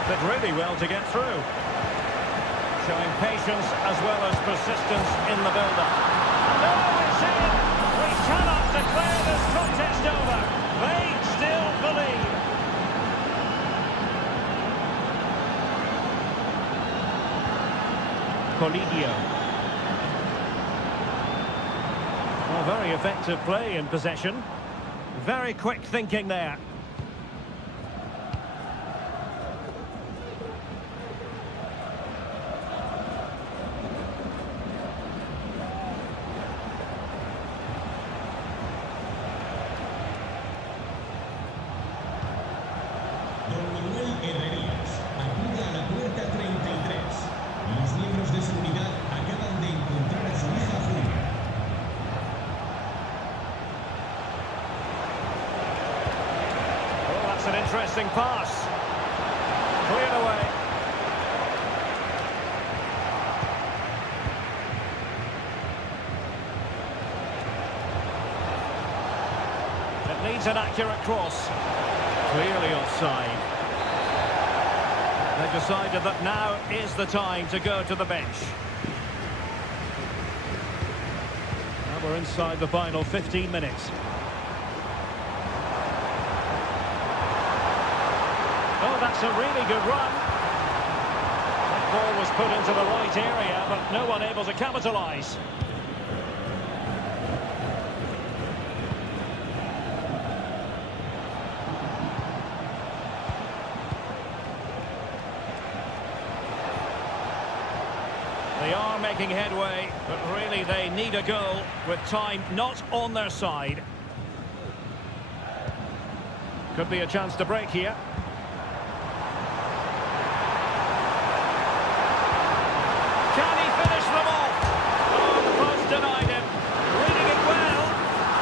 Did really well to get through. Showing patience as well as persistence in the build-up. No, it's in! We cannot declare this contest over. They still believe. Colidio. Well, very effective play in possession. Very quick thinking there. Acuda a la puerta 33. Los miembros de seguridad acaban de encontrar a su hija Julia. Oh, that's an interesting pass. Cleared away. It needs an accurate cross. Clearly offside. They've decided that now is the time to go to the bench. Now we're inside the final 15 minutes. Oh, that's a really good run. That ball was put into the right area, but no one able to capitalise. They are making headway, but really they need a goal with time not on their side. Could be a chance to break here. Can he finish them off? Oh, the post denied him. Reading it well,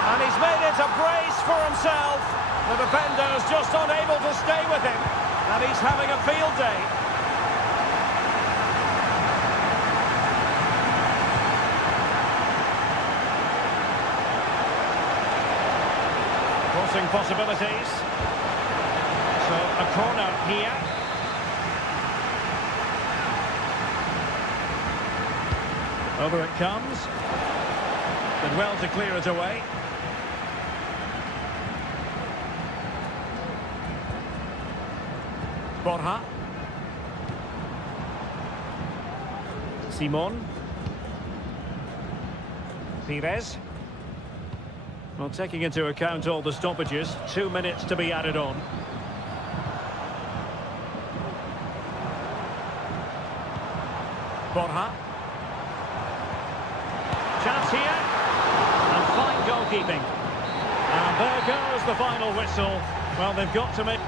and he's made it a brace for himself. The defender's just unable to stay with him, and he's having a field day. Crossing possibilities. So a corner here. Over it comes. Did well to clear it away. Borja. Simon. Pires. Well, taking into account all the stoppages, 2 minutes to be added on. Borja. Chance here. And fine goalkeeping. And there goes the final whistle. Well, they've got to make...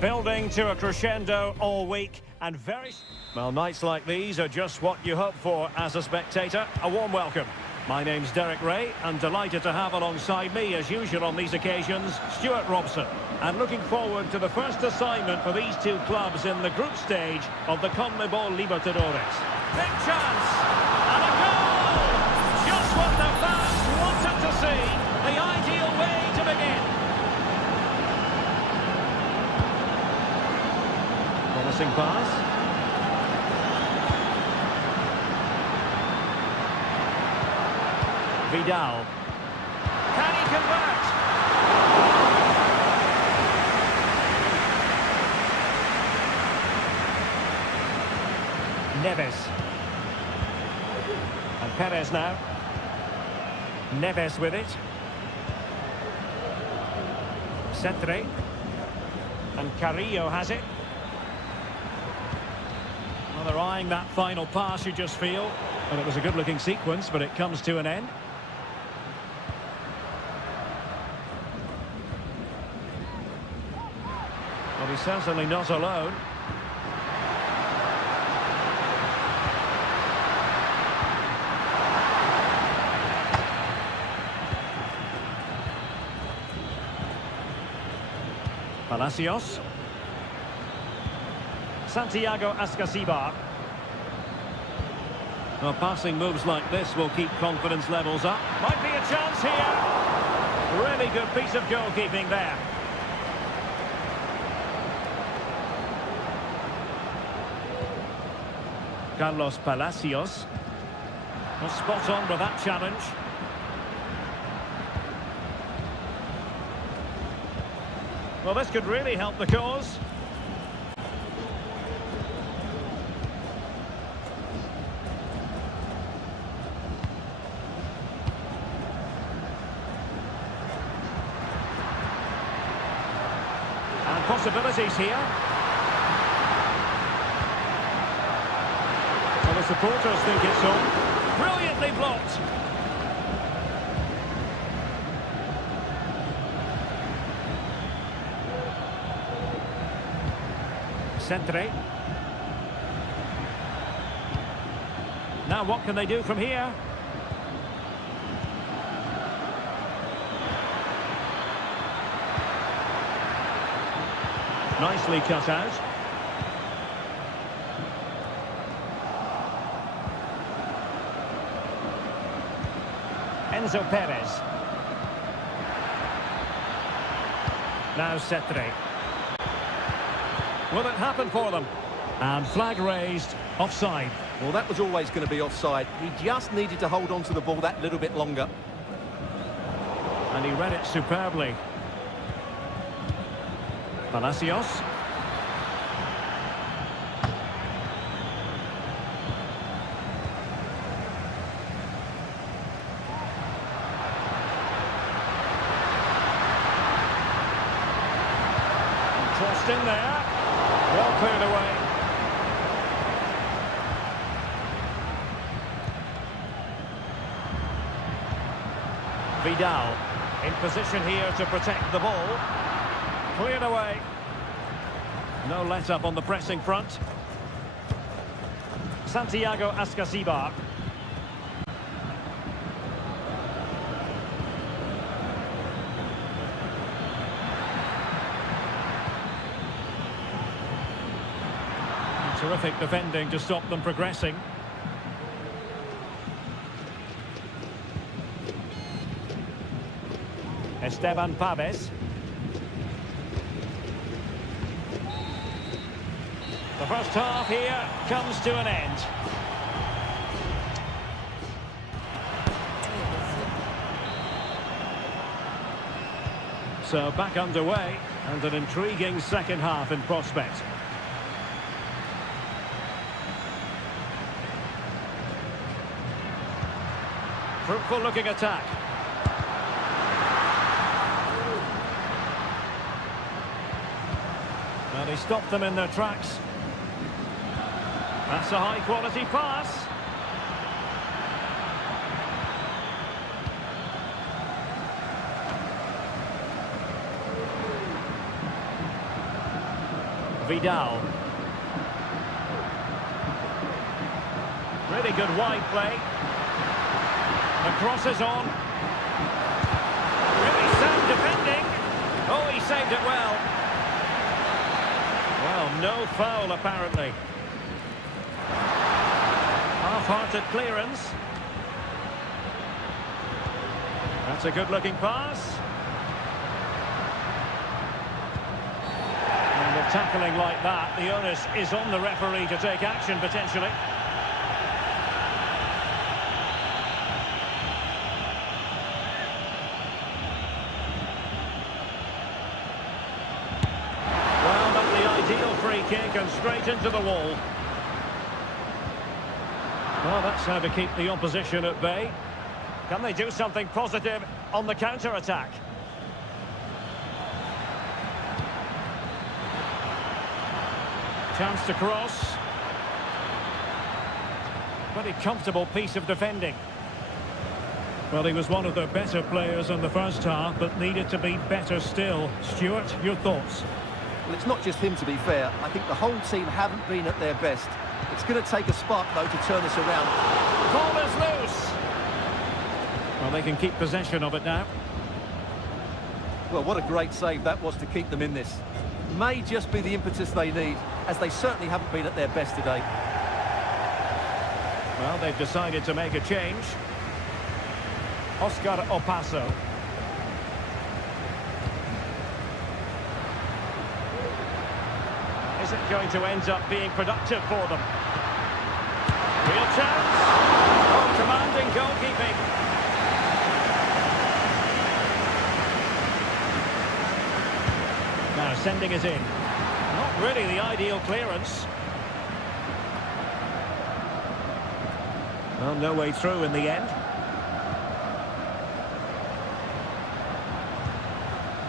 Building to a crescendo all week and very... Well, nights like these are just what you hope for as a spectator. A warm welcome. My name's Derek Ray, and delighted to have alongside me, as usual on these occasions, Stuart Robson. And looking forward to the first assignment for these two clubs in the group stage of the CONMEBOL Libertadores. Big chance! And a goal! Just what the fans wanted to see. The ideal way to begin. Promising pass. Vidal. Can he convert? Neves. And Perez now. Neves with it. Centre. And Carrillo has it. Well, they're eyeing that final pass, you just feel. Well, it was a good-looking sequence, but it comes to an end. Well, he's certainly not alone. Palacios. Santiago Ascasibar. Well, passing moves like this will keep confidence levels up. Might be a chance here. Really good piece of goalkeeping there. Carlos Palacios. Well, spot on with that challenge. Well, this could really help the cause. And possibilities here. Well, the supporters think it's on. Brilliantly blocked. Centre. Now what can they do from here? Nicely cut out. Enzo Perez. Now Centre. Will it happen for them? And flag raised, offside. Well, that was always going to be offside. He just needed to hold on to the ball that little bit longer. And he read it superbly. Palacios. Crossed in there. Well cleared away. Vidal in position here to protect the ball. Cleared away. No let-up on the pressing front. Santiago Ascasibar. Terrific defending to stop them progressing. Esteban Paves. The first half here comes to an end. So back underway and an intriguing second half in prospect. Fruitful looking attack. Well, he stopped them in their tracks. That's a high quality pass. Vidal. Really good wide play. The cross is on. Really sound defending. Oh, he saved it well. Well, no foul apparently. Half-hearted clearance. That's a good-looking pass. And with tackling like that, the onus is on the referee to take action potentially. Well, not the ideal free kick and straight into the wall. Well, that's how to keep the opposition at bay. Can they do something positive on the counter-attack? Chance to cross. Pretty comfortable piece of defending. Well, he was one of the better players in the first half, but needed to be better still. Stuart, your thoughts? Well, it's not just him, to be fair. I think the whole team haven't been at their best. It's going to take a spark, though, to turn this around. Ball is loose. Well, they can keep possession of it now. Well, what a great save that was to keep them in this. May just be the impetus they need, as they certainly haven't been at their best today. Well, they've decided to make a change. Oscar Opaso. Is it going to end up being productive for them? Real chance. Oh, commanding goalkeeping. Now sending it in. Not really the ideal clearance. Well, no way through in the end.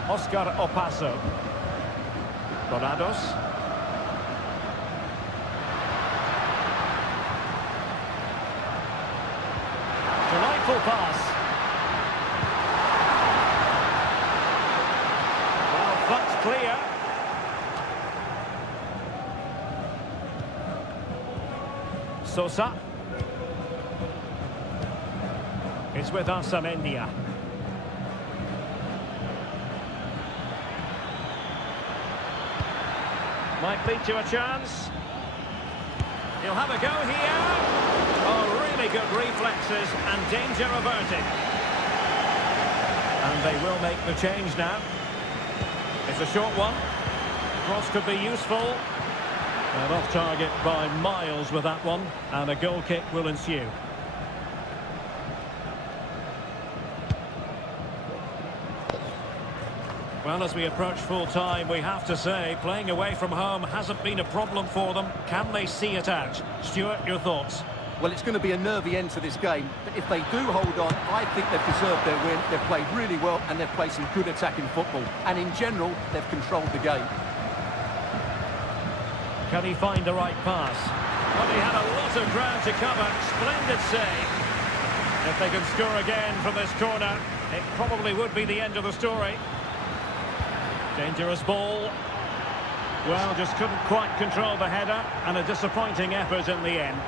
Oscar Opaso. Dorados. Delightful pass. Well, flunked clear. Sosa. It's with Arsamendia. Might lead to a chance. He'll have a go here. Oh, really good reflexes and danger averted. And they will make the change now. It's a short one. Cross could be useful. And off target by miles with that one. And a goal kick will ensue. Well, as we approach full time, we have to say, playing away from home hasn't been a problem for them. Can they see it out? Stuart, your thoughts? Well, it's going to be a nervy end to this game. But if they do hold on, I think they've deserved their win. They've played really well and they've played some good attacking football. And in general, they've controlled the game. Can he find the right pass? Well, he had a lot of ground to cover. Splendid save. If they can score again from this corner, it probably would be the end of the story. Dangerous ball. Well, just couldn't quite control the header, and a disappointing effort in the end.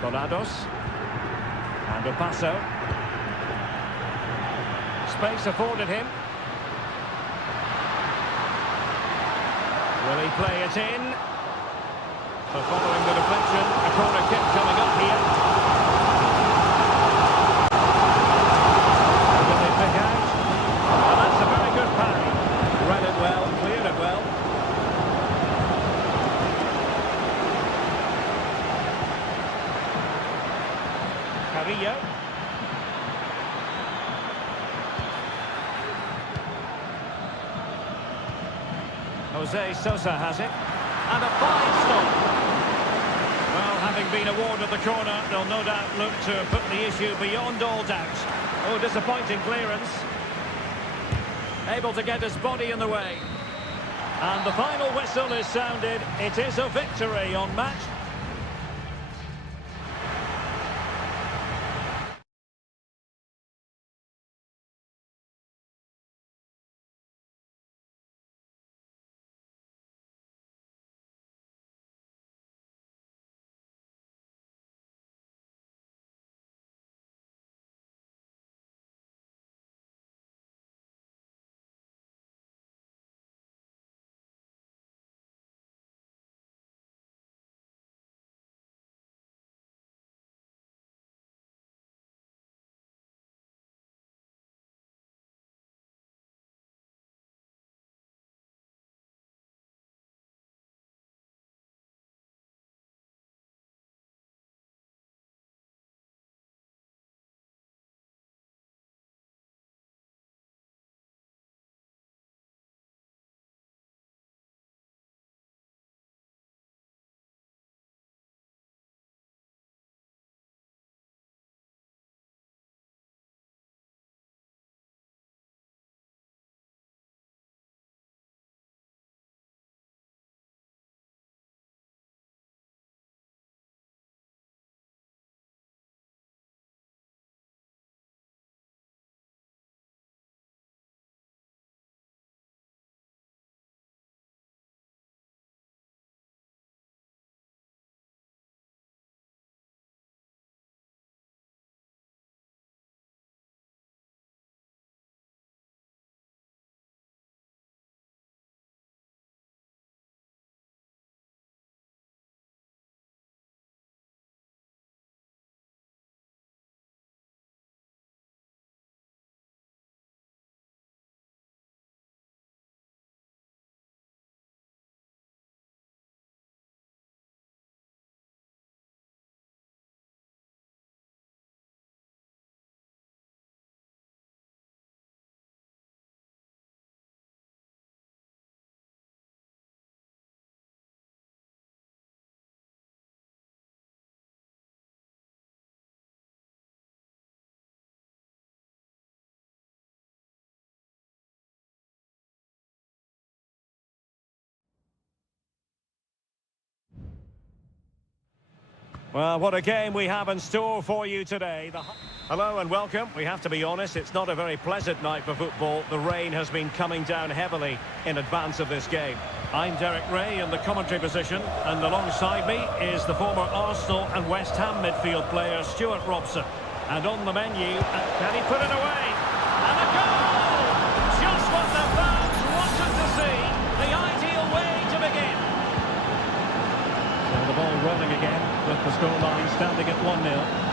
Dorados. And Opaso. Space afforded him. Will he play it in? So following the deflection, a corner kick coming up here. Jose Sosa has it. And a fine stop. Well, having been awarded the corner, they'll no doubt look to put the issue beyond all doubt. Oh, disappointing clearance. Able to get his body in the way. And the final whistle is sounded. It is a victory on match Well, what a game we have in store for you today. Hello and welcome. We have to be honest, it's not a very pleasant night for football. The rain has been coming down heavily in advance of this game. I'm Derek Ray in the commentary position, and alongside me is the former Arsenal and West Ham midfield player Stuart Robson. And on the menu, can he put it away? And a goal! Just what the fans wanted to see. The ideal way to begin. So the ball rolling again with the scoreline standing at 1-0.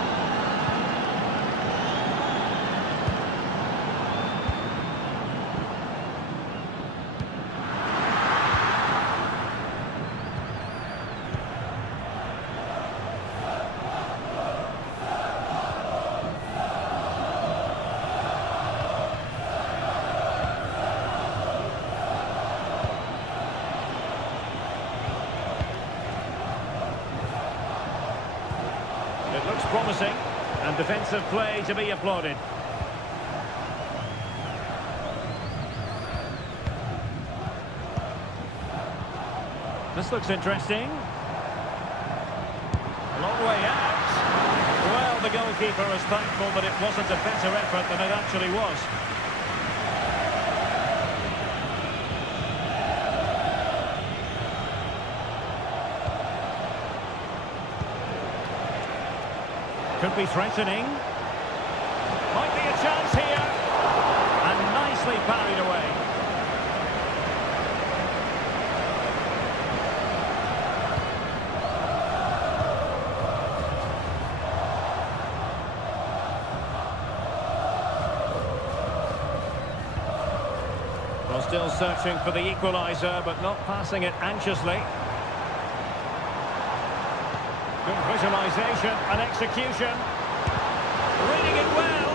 It looks promising, and defensive play to be applauded. This looks interesting. A long way out. Well, the goalkeeper is thankful that it wasn't a better effort than it actually was. Could be threatening. Might be a chance here. And nicely parried away. Well, still searching for the equaliser, but not passing it anxiously. Good visualisation and execution. Reading it well.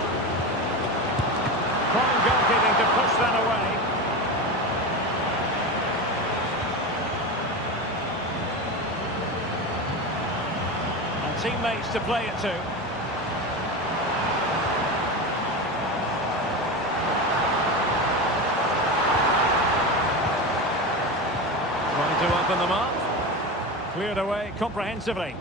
Prime goalkeeping to push that away. And teammates to play it to. Trying to open them up. Cleared away comprehensively.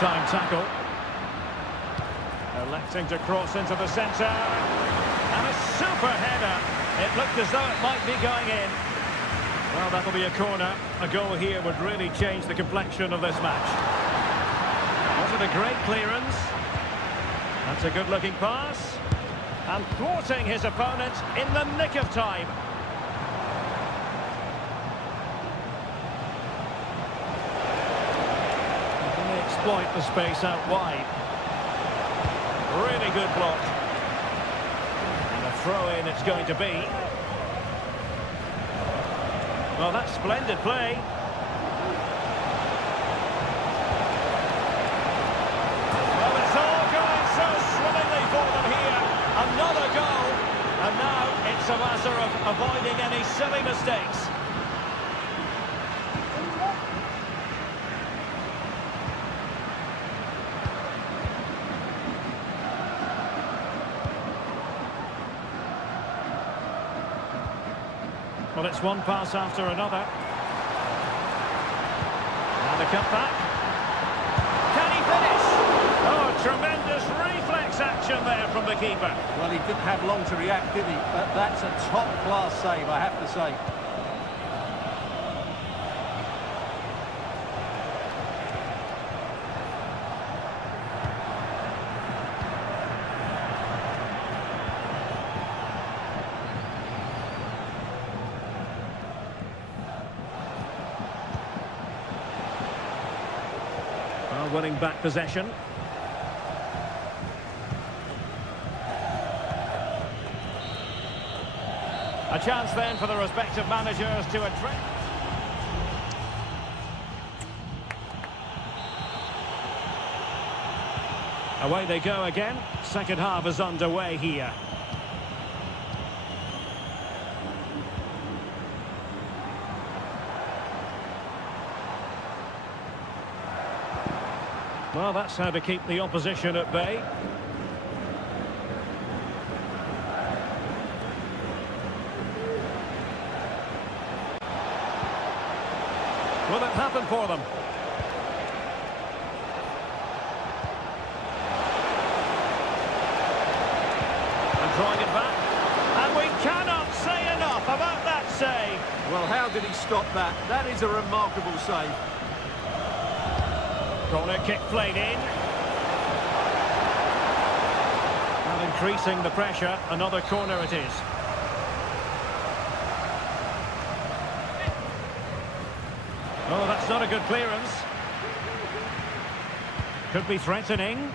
Time tackle. Electing to cross into the centre. And a super header. It looked as though it might be going in. Well, that'll be a corner. A goal here would really change the complexion of this match. Was it a great clearance? That's a good-looking pass. And thwarting his opponent in the nick of time. Exploit the space out wide. Really good block. And a throw-in it's going to be. Well, that's splendid play. Well, it's all going so swimmingly for them here. Another goal. And now it's a matter of avoiding any silly mistakes. Well, it's one pass after another. And a cutback. Can he finish? Oh, tremendous reflex action there from the keeper. Well, he didn't have long to react, did he? But that's a top-class save, I have to say. Winning back possession. A chance then for the respective managers to address. Away they go again. Second half is underway here. Well, that's how to keep the opposition at bay. happen for them. And drawing it back. And we cannot say enough about that save. Well, how did he stop that? That is a remarkable save. Corner kick played in. And increasing the pressure, another corner it is. Oh, that's not a good clearance. Could be threatening.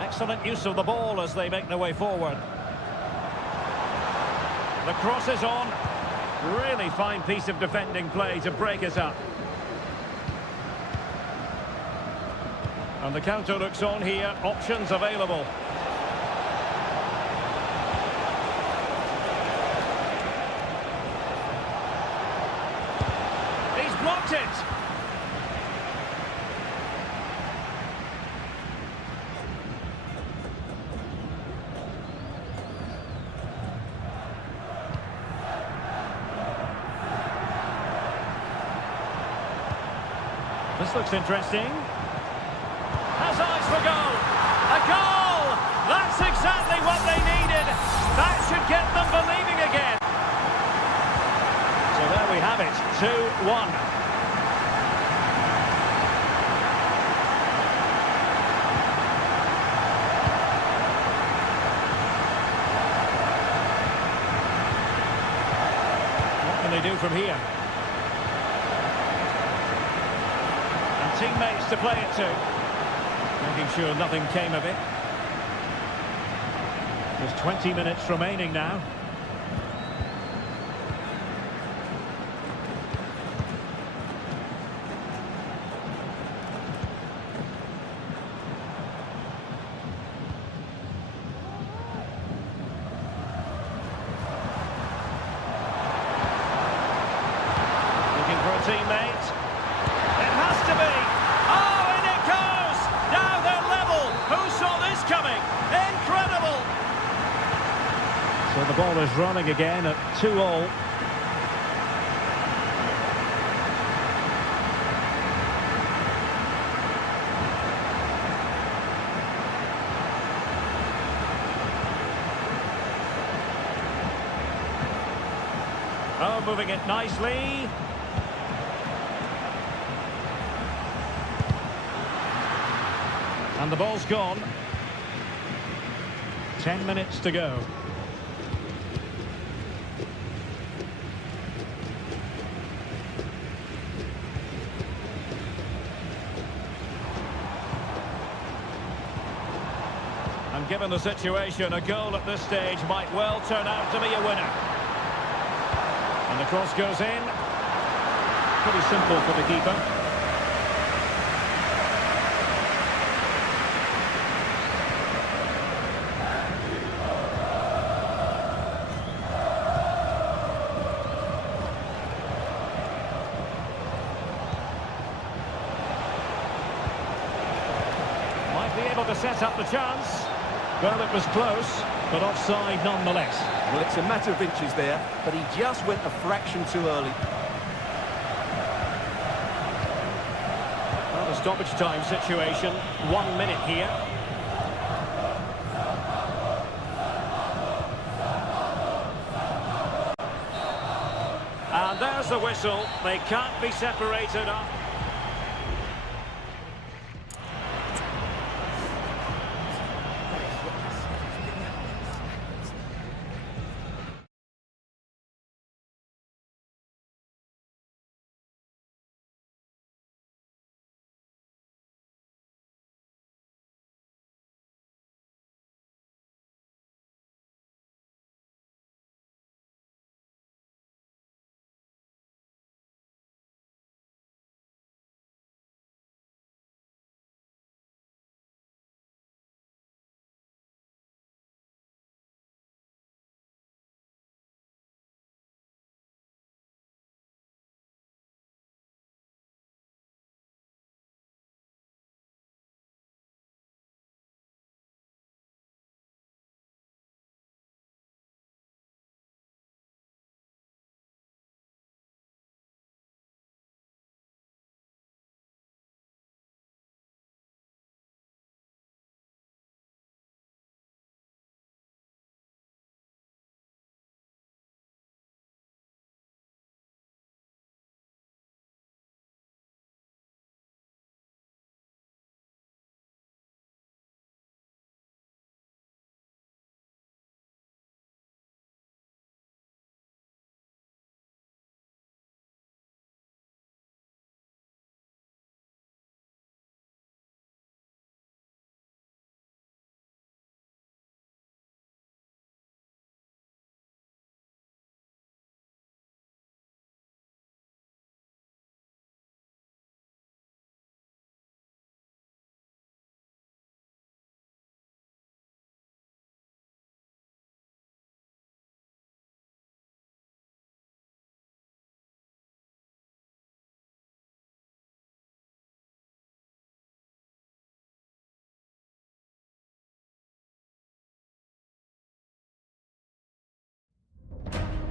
Excellent use of the ball as they make their way forward. The cross is on. Really fine piece of defending play to break us up. And the counter looks on here. Options available. He's blocked it. This looks interesting. Has eyes for goal. A goal! That's exactly what they needed. That should get them believing again. So there we have it, 2-1. What can they do from here? Teammates to play it to, making sure nothing came of it. There's 20 minutes remaining now. Looking for a teammate. It has to be. Oh, and it goes! Now they're level. Who saw this coming? Incredible! So the ball is running again at 2-2. Oh, moving it nicely. And the ball's gone. 10 minutes to go. And given the situation, a goal at this stage might well turn out to be a winner. And the cross goes in. Pretty simple for the keeper. Able to set up the chance. Well, it was close, but offside nonetheless. Well, it's a matter of inches there, but he just went a fraction too early. Well, a stoppage time situation. 1 minute here. And there's the whistle. They can't be separated up.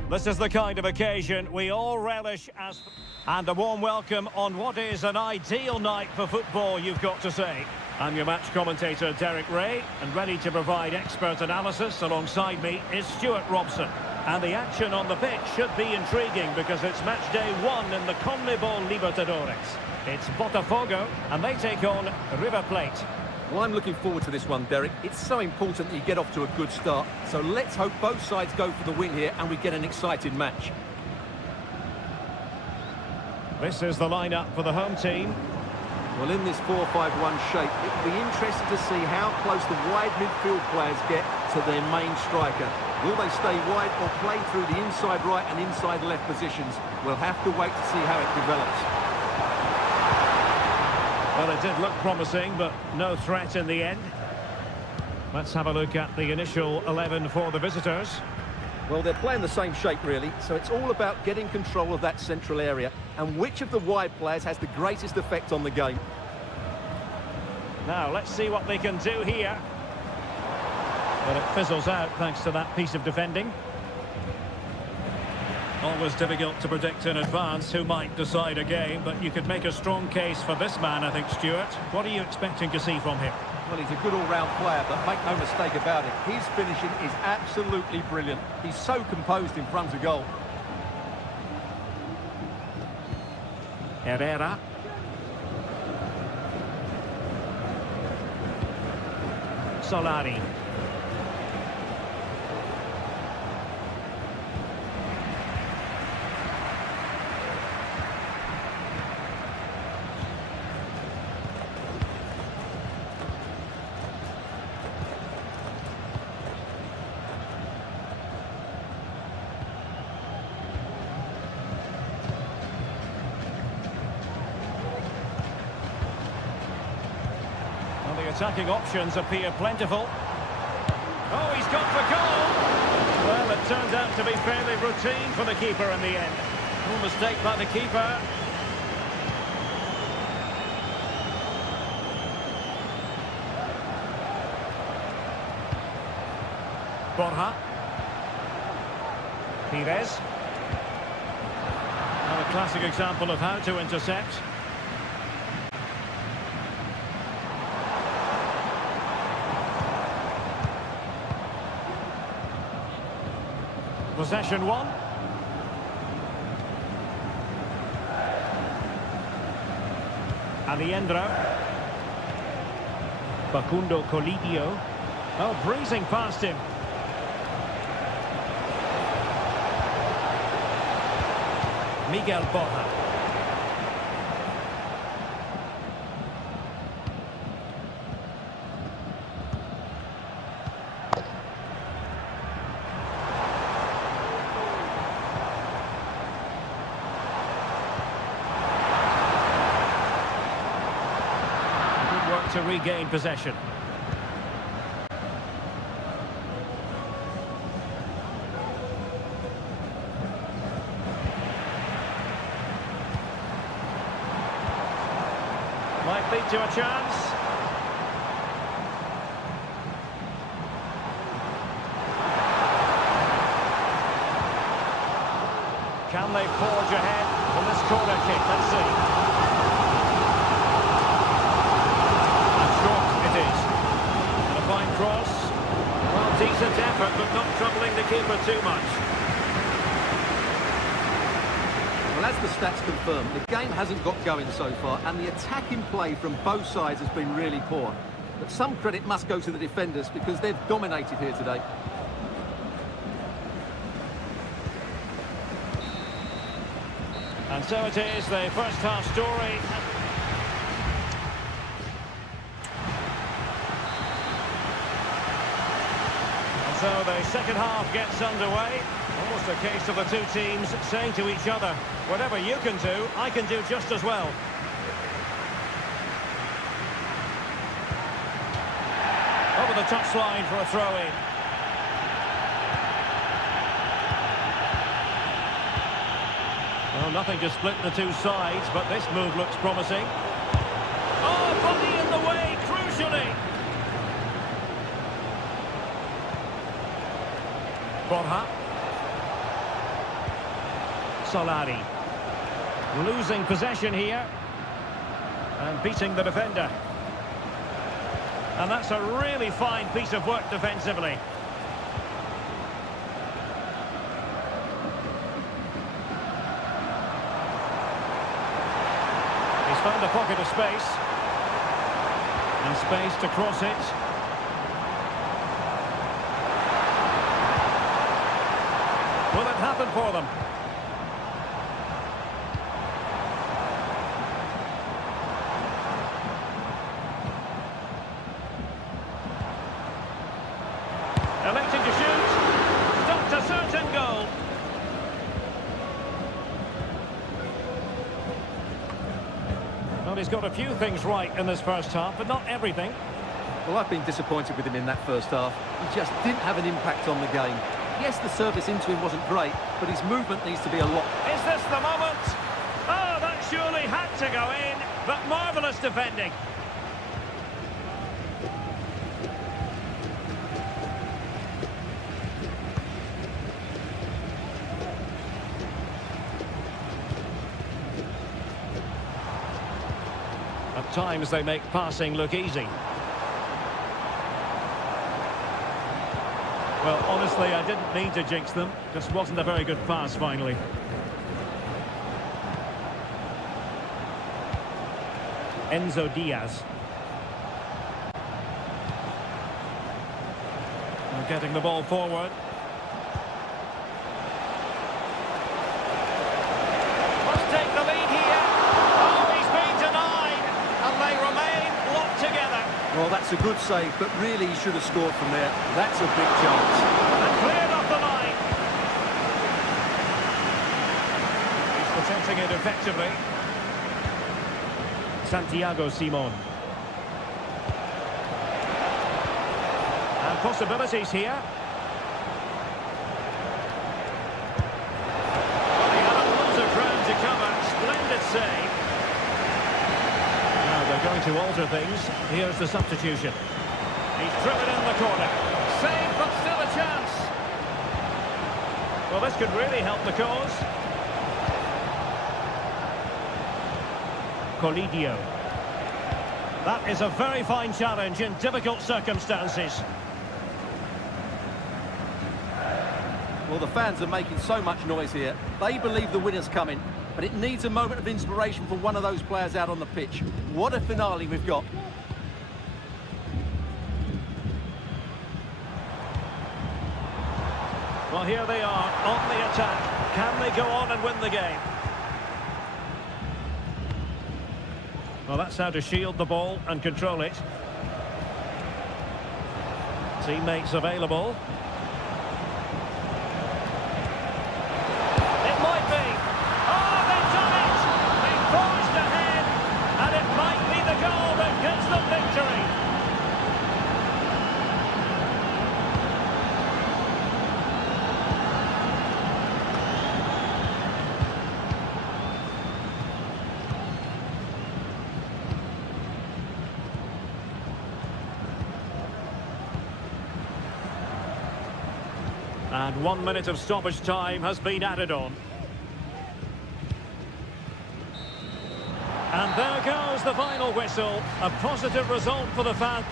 This is the kind of occasion we all relish as... And a warm welcome on what is an ideal night for football, you've got to say. I'm your match commentator, Derek Ray, and ready to provide expert analysis alongside me is Stuart Robson. And the action on the pitch should be intriguing because it's match day 1 in the CONMEBOL Libertadores. It's Botafogo, and they take on River Plate. Well, I'm looking forward to this one, Derek. It's so important that you get off to a good start. So let's hope both sides go for the win here and we get an exciting match. This is the lineup for the home team. Well, in this 4-5-1 shape, it will be interesting to see how close the wide midfield players get to their main striker. Will they stay wide or play through the inside right and inside left positions? We'll have to wait to see how it develops. Well, it did look promising, but no threat in the end. Let's have a look at the initial 11 for the visitors. Well, they're playing the same shape, really, so it's all about getting control of that central area and which of the wide players has the greatest effect on the game. Now, let's see what they can do here. But it fizzles out thanks to that piece of defending. Always difficult to predict in advance who might decide a game, but you could make a strong case for this man, I think, Stuart. What are you expecting to see from him? Well, he's a good all-round player, but make no mistake about it, his finishing is absolutely brilliant. He's so composed in front of goal. Herrera. Solari. Attacking options appear plentiful. Oh, he's gone for goal! Well, it turned out to be fairly routine for the keeper in the end. No mistake by the keeper. Borja. Pires. Now a classic example of how to intercept. Possession 1. Aliendro. Facundo Colidio. Oh, breezing past him. Miguel Borja. To regain possession. Might lead to a chance. Can they forge ahead on this corner kick? Let's see. Cross. Well, decent effort, but not troubling the keeper too much. Well, as the stats confirm, the game hasn't got going so far, and the attacking play from both sides has been really poor. But some credit must go to the defenders because they've dominated here today. And so it is, the first half story. So the second half gets underway. Almost a case of the two teams saying to each other, whatever you can do, I can do just as well. Over the touchline for a throw-in. Well, nothing to split the two sides, but this move looks promising. Oh, body in the way, crucially. Borja. Solari. Losing possession here. And beating the defender. And that's a really fine piece of work defensively. He's found a pocket of space. And space to cross it. Will it happen for them? Electing to shoot. Stopped a certain goal. Well, he's got a few things right in this first half, but not everything. Well, I've been disappointed with him in that first half. He just didn't have an impact on the game. Yes, the service into him wasn't great, but his movement needs to be a lot. Is this the moment? Oh, that surely had to go in, but marvellous defending. At times they make passing look easy. Well, honestly, I didn't mean to jinx them. Just wasn't a very good pass, finally. Enzo Diaz. And getting the ball forward. Must take the lead here. Oh, he's been denied. And they remain locked together. Well, that's a good save, but really he should have scored from there. That's a big chance. And cleared off the line. He's protecting it effectively. Santiago Simon. And possibilities here. Well, he had a lot of ground to cover. Splendid save. Now they're going to alter things. Here's the substitution. He's driven in the corner. Save, but still a chance. Well, this could really help the cause. Colidio. That is a very fine challenge in difficult circumstances. Well, the fans are making so much noise here. They believe the winner's coming, but it needs a moment of inspiration for one of those players out on the pitch. What a finale we've got. Well, here they are on the attack. Can they go on and win the game? Well, that's how to shield the ball and control it. Teammates available. It might be. Oh, they've done it! They've forged ahead, and it might be the goal that gives them victory. And 1 minute of stoppage time has been added on. And there goes the final whistle. A positive result for the fans.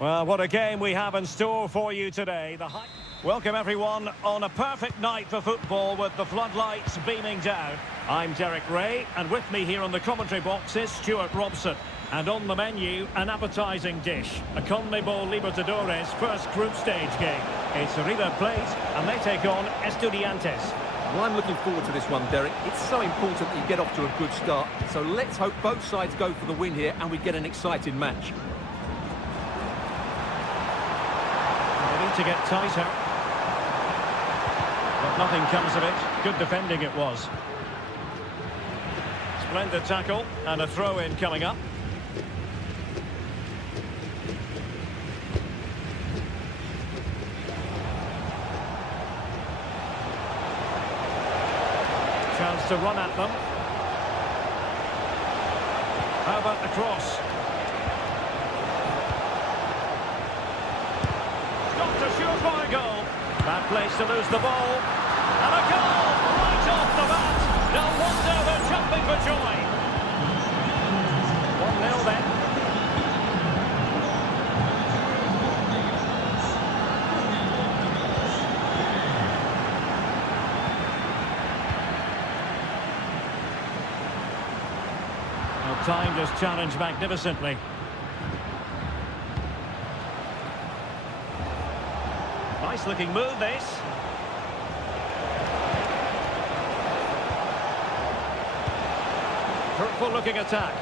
Well, what a game we have in store for you today. Welcome everyone on a perfect night for football with the floodlights beaming down. I'm Derek Ray, and with me here on the commentary box is Stuart Robson. And on the menu, an appetising dish, a CONMEBOL Libertadores first group stage game. It's River Plate, and they take on Estudiantes. Well, I'm looking forward to this one, Derek. It's so important that you get off to a good start. So let's hope both sides go for the win here and we get an exciting match. They need to get tighter. But nothing comes of it. Good defending it was. Splendid tackle and a throw-in coming up. Chance to run at them. How about the cross? Got to shoot for a goal. Bad place to lose the ball. And a goal right off the bat. No wonder they're jumping for joy. 1-0 then. Well, timed his challenge magnificently. Nice looking move this. Fruitful looking attack.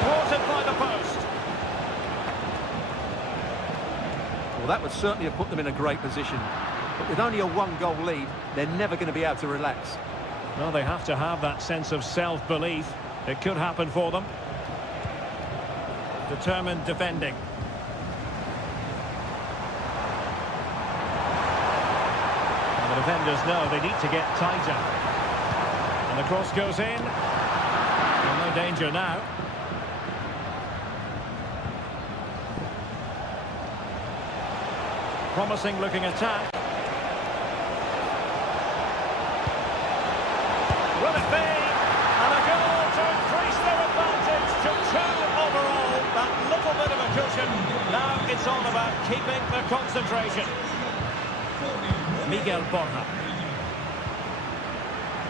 Thwarted by the post. Well, that would certainly have put them in a great position. But with only a one-goal lead, they're never going to be able to relax. Well, they have to have that sense of self-belief. It could happen for them. Determined defending. And the defenders know they need to get tighter. And the cross goes in. Well, no danger now. Promising looking attack. Will it be? And a goal to increase their advantage to 2 overall. That little bit of a cushion. Now it's all about keeping the concentration. Miguel Borja.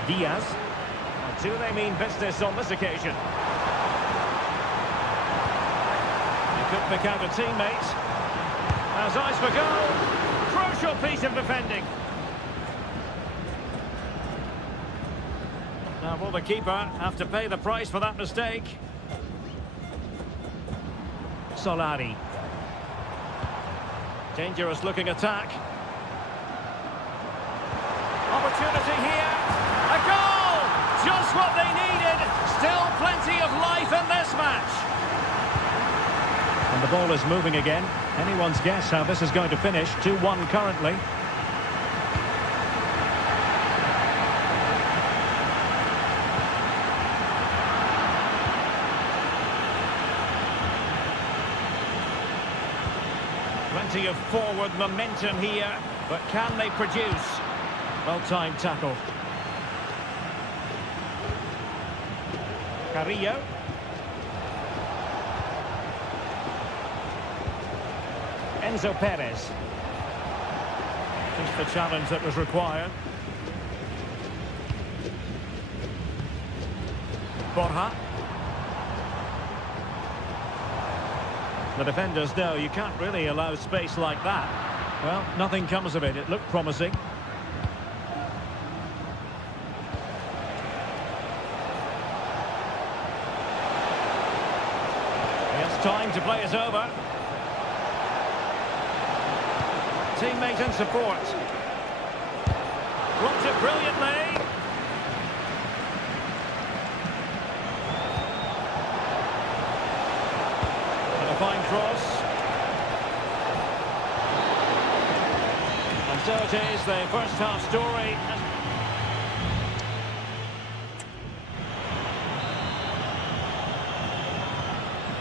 Diaz. Well, do they mean business on this occasion? He could pick out a teammate. Has eyes for goal. Crucial piece of defending. Now will the keeper have to pay the price for that mistake? Solari. Dangerous looking attack. Opportunity here. A goal! Just what they needed. Still plenty of life in this match. And the ball is moving again. Anyone's guess how this is going to finish. 2-1 currently. Plenty of forward momentum here, but can they produce? Well-timed tackle. Carrillo. Enzo Perez. Just the challenge that was required. Borja. The defenders know you can't really allow space like that. Well, nothing comes of it. It looked promising. Yes, time to play is over. Teammate and support. Blocks it brilliantly. And a fine cross. And so it is, the first half story.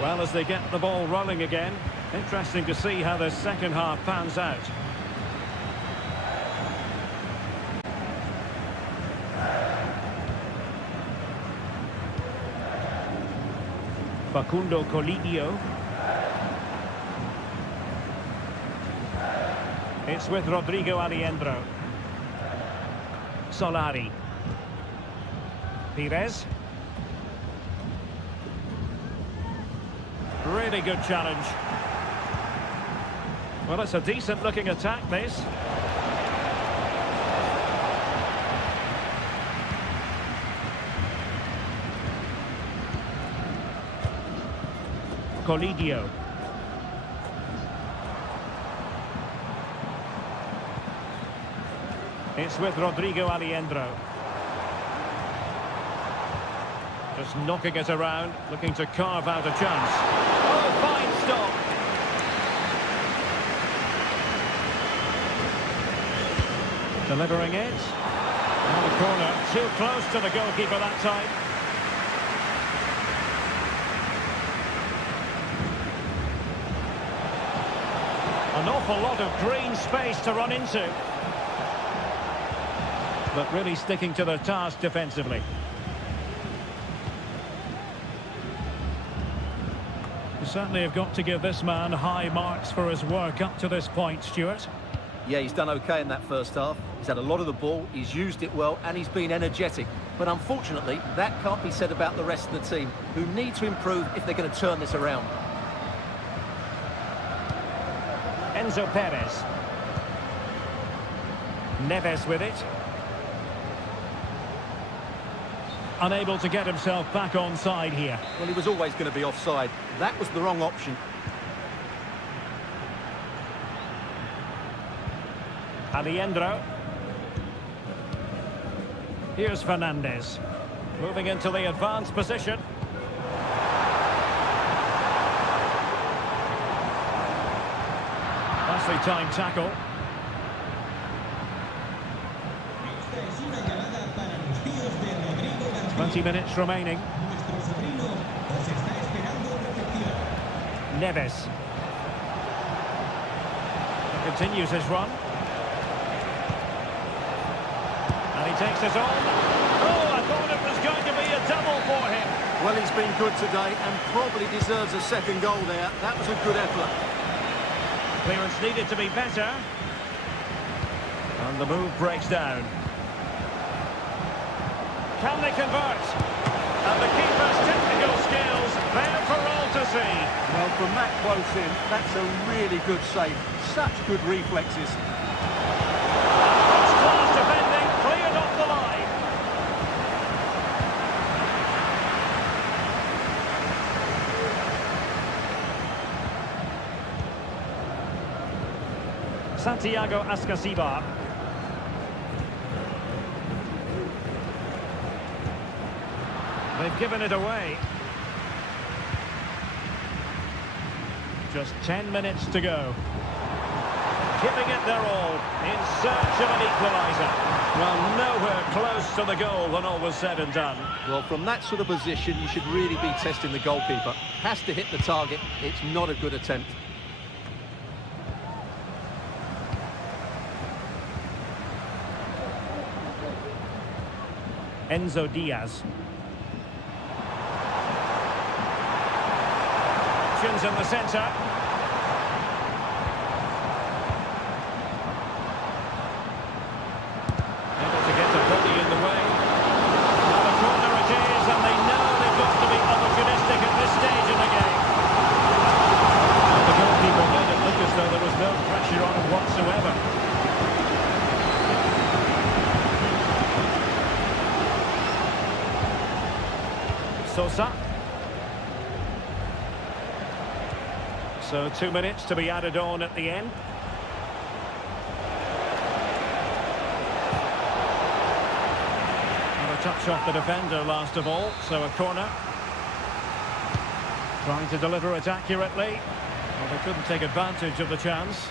Well, as they get the ball rolling again, interesting to see how the second half pans out. Facundo Colidio. It's with Rodrigo Aliendro. Solari. Pires. Really good challenge. Well, it's a decent looking attack, this. Colidio. It's with Rodrigo Aliendro. Just knocking it around, looking to carve out a chance. Oh, fine stop. Delivering it. And the corner, too close to the goalkeeper that time. An awful lot of green space to run into. But really sticking to their task defensively. You certainly have got to give this man high marks for his work up to this point, Stuart. Yeah, he's done okay in that first half. He's had a lot of the ball, he's used it well, and he's been energetic. But unfortunately, that can't be said about the rest of the team, who need to improve if they're going to turn this around. Enzo Perez. Neves with it. Unable to get himself back on side here. Well, he was always going to be offside. That was the wrong option. Aliendro. Here's Fernandez. Moving into the advanced position. Nicely timed tackle. Esta es una llamada para los tíos de Rodrigo García. 20 minutes remaining. Nuestro sobrino os está esperando a recepción. Neves. He continues his run. And he takes it on. Oh, I thought it was going to be a double for him. Well, he's been good today and probably deserves a second goal there. That was a good effort. Clearance needed to be better. And the move breaks down. Can they convert? And the keeper's technical skills there for all to see. Well, from that close in, that's a really good save. Such good reflexes. First-class defending, cleared off the line. Santiago Ascasibar. They've given it away. Just 10 minutes to go. Giving it their all in search of an equaliser. Well, nowhere close to the goal when all was said and done. Well, from that sort of position, you should really be testing the goalkeeper. Has to hit the target. It's not a good attempt. Enzo Diaz. Options in the centre. Able to get a body in the way. Now the corner it is, and they know they've got to be opportunistic at this stage in the game. And the goalkeeper made it look as though there was no pressure on him whatsoever. Sosa. So 2 minutes to be added on at the end. And a touch off the defender last of all, so a corner. Trying to deliver it accurately. Well, they couldn't take advantage of the chance.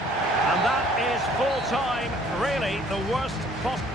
And that is full time, really the worst possible.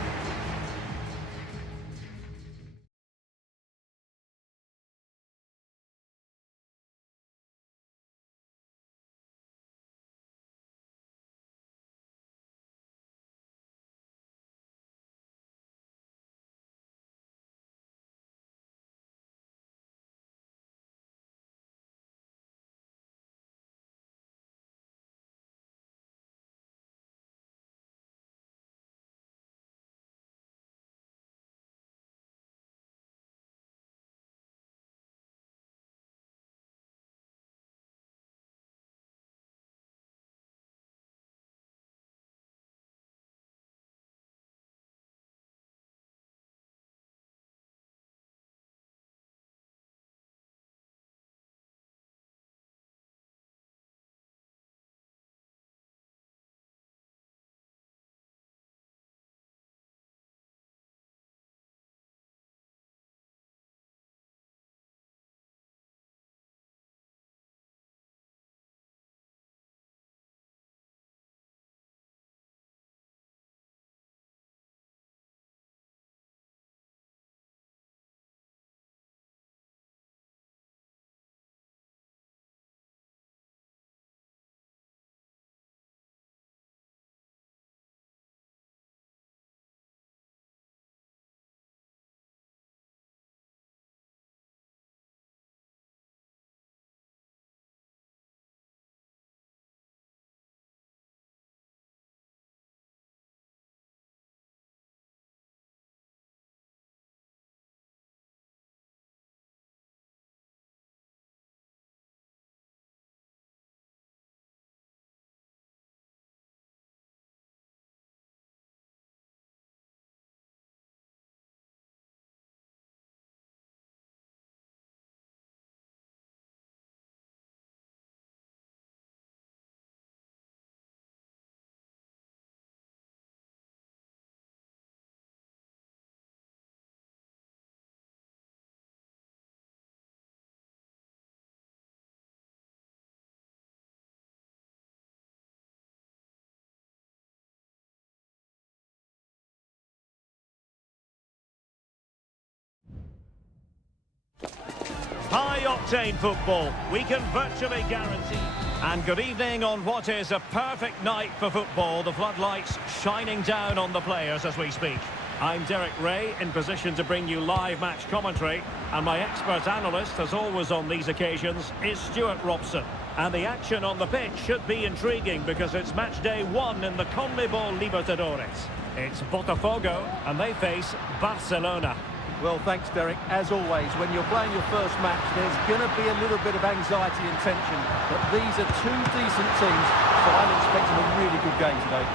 High-octane football, we can virtually guarantee. And good evening on what is a perfect night for football. The floodlights shining down on the players as we speak. I'm Derek Ray, in position to bring you live match commentary. And my expert analyst, as always on these occasions, is Stuart Robson. And the action on the pitch should be intriguing because it's match day 1 in the CONMEBOL Libertadores. It's Botafogo, and they face Barcelona. Well, thanks, Derek. As always, when you're playing your first match, there's going to be a little bit of anxiety and tension. But these are two decent teams, so I'm expecting a really good game today.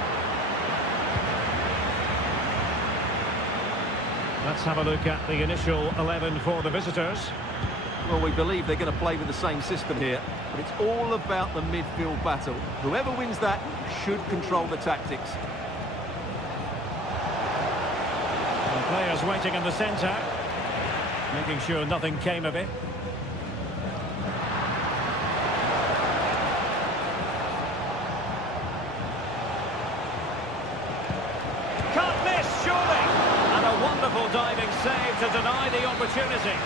Let's have a look at the initial 11 for the visitors. Well, we believe they're going to play with the same system here, but it's all about the midfield battle. Whoever wins that should control the tactics. The players waiting in the centre, making sure nothing came of it. Can't miss, surely! And a wonderful diving save to deny the opportunity.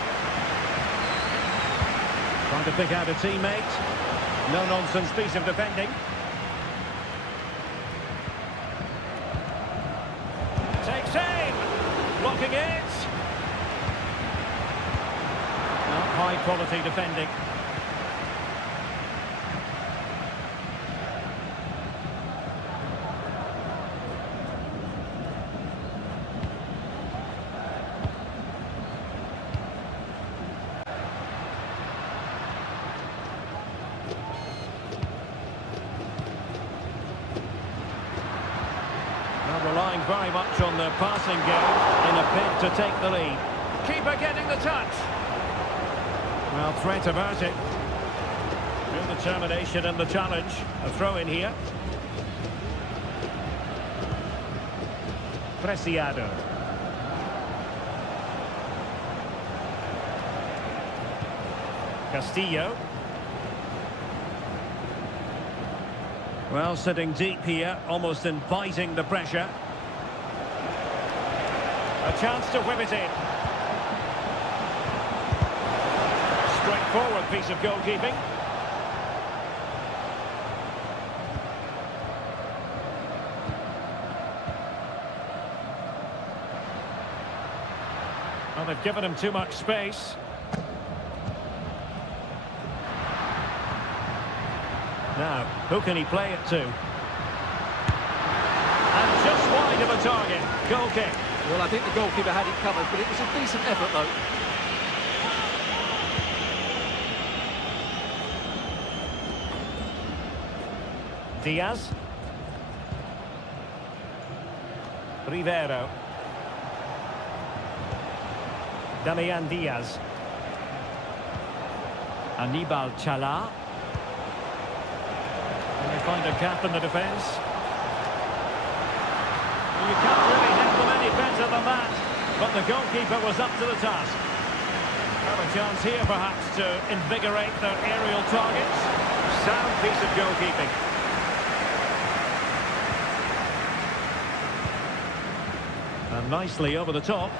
Trying to pick out a teammate. No-nonsense piece of defending. Takes aim. Blocking it. Not high-quality defending. Relying very much on their passing game in a bid to take the lead. Keeper getting the touch. Well, threat averted. Real determination in the challenge. A throw in here. Preciado. Castillo. Well, sitting deep here, almost inviting the pressure. A chance to whip it in. Straightforward piece of goalkeeping. Well, they've given him too much space. Now, who can he play it to? And just wide of a target. Goal kick. Well, I think the goalkeeper had it covered, but it was a decent effort, though. Diaz. Rivero. Damian Diaz. Anibal Chala. And they find a gap in the defence. You can't really hit them any better than that, but the goalkeeper was up to the task. Have a chance here, perhaps, to invigorate their aerial targets. Sound piece of goalkeeping. And nicely over the top.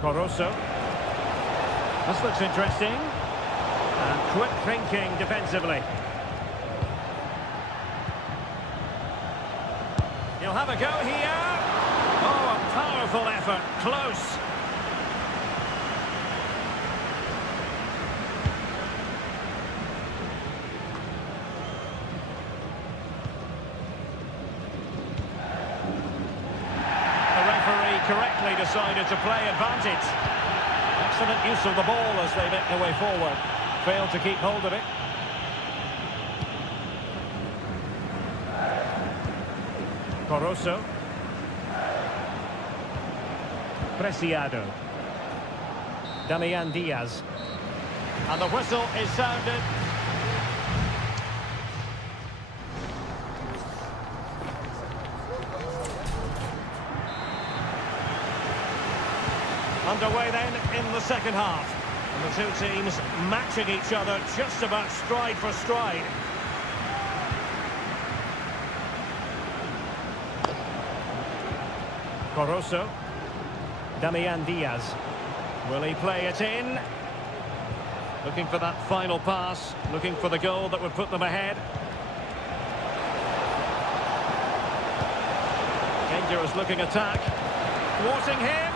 Coroso. This looks interesting. And quick thinking defensively. He'll have a go here. Oh, a powerful effort. Close. The referee correctly decided to play advantage. Excellent use of the ball as they make their way forward. Failed to keep hold of it. Coroso. Preciado. Damian Diaz. And the whistle is sounded. Underway then in the second half. And the two teams matching each other just about stride for stride. Coroso. Damian Diaz. Will he play it in? Looking for that final pass, looking for the goal that would put them ahead. Dangerous looking attack. Thwarting him.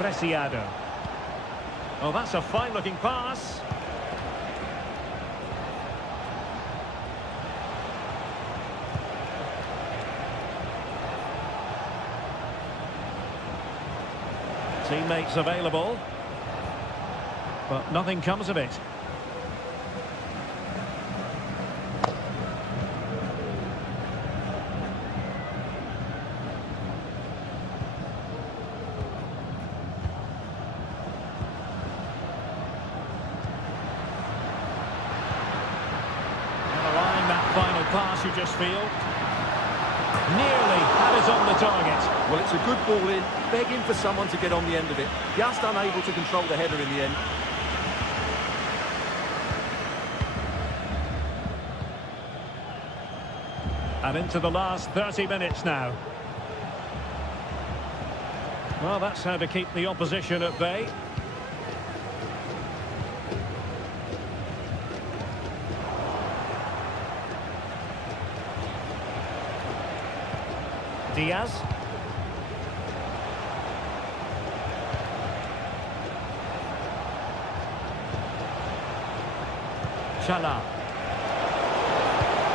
Preciado. Oh, that's a fine looking pass. Teammates available, but nothing comes of it. Allowing that final pass, you just feel. Nearly had it on the target. Well, it's a good ball in, begging for someone to get on the end of it. Just unable to control the header in the end. And into the last 30 minutes now. Well, that's how to keep the opposition at bay. Diaz. Chala.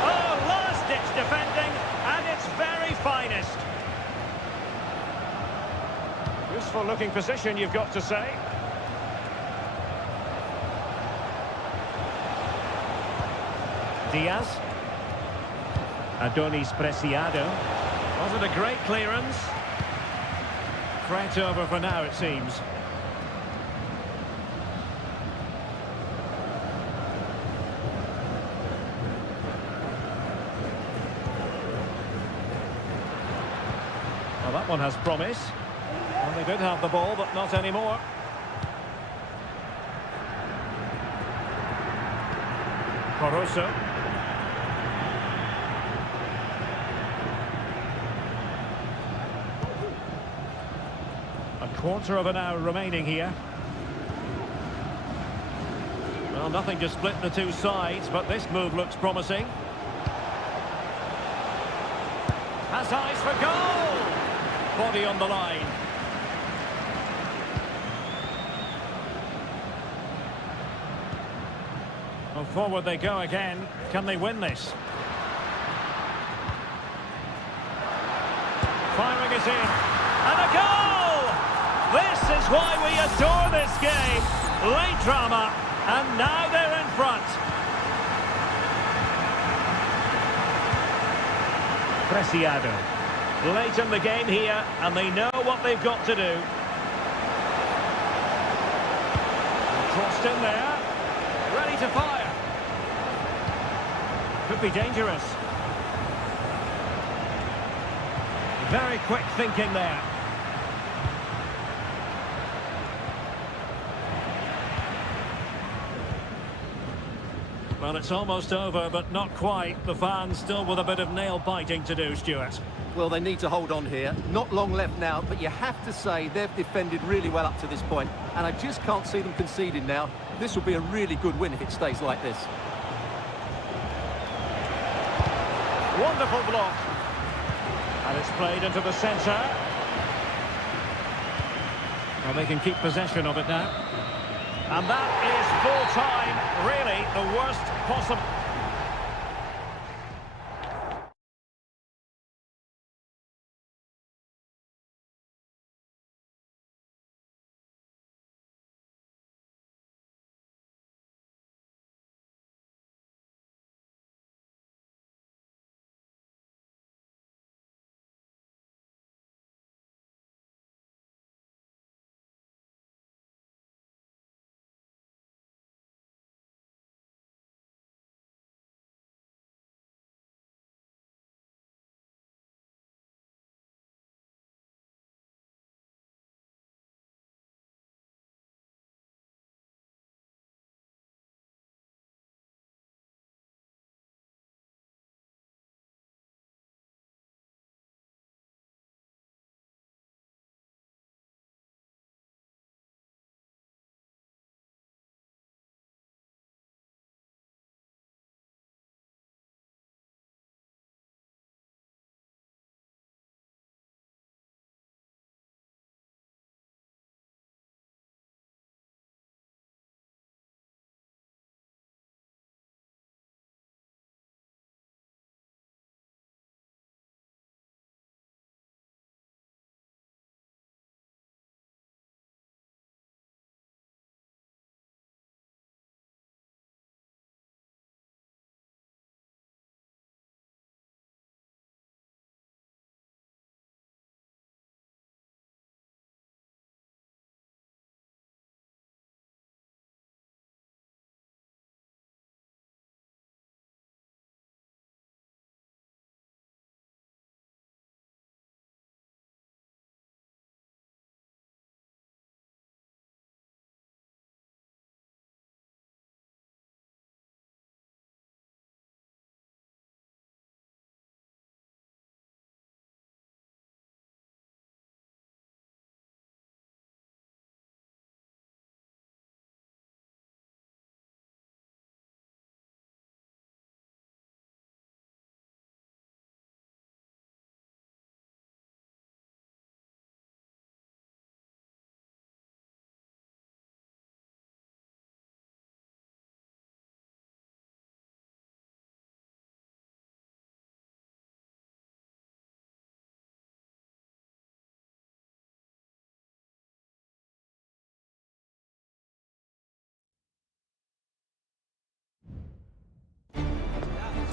Oh, last-ditch defending at its very finest. Useful looking position, you've got to say. Diaz. Adonis Preciado. Wasn't a great clearance. Threat over for now, it seems. Well, that one has promise. Well, they did have the ball, but not anymore. Caruso. A quarter of an hour remaining here. Well, nothing to split the two sides, but this move looks promising. Has eyes for goal! Body on the line. Well, forward they go again. Can they win this? Firing it in. And a goal! This is why we adore this game. Late drama, and now they're in front. Preciado. Late in the game here, and they know what they've got to do. Crossed in there. Ready to fire. Could be dangerous. Very quick thinking there. Well, it's almost over, but not quite. The fans still with a bit of nail-biting to do, Stuart. Well, they need to hold on here. Not long left now, but you have to say they've defended really well up to this point, and I just can't see them conceding now. This will be a really good win if it stays like this. Wonderful block. And it's played into the centre. Well, they can keep possession of it now. And that is full-time, really the worst possible...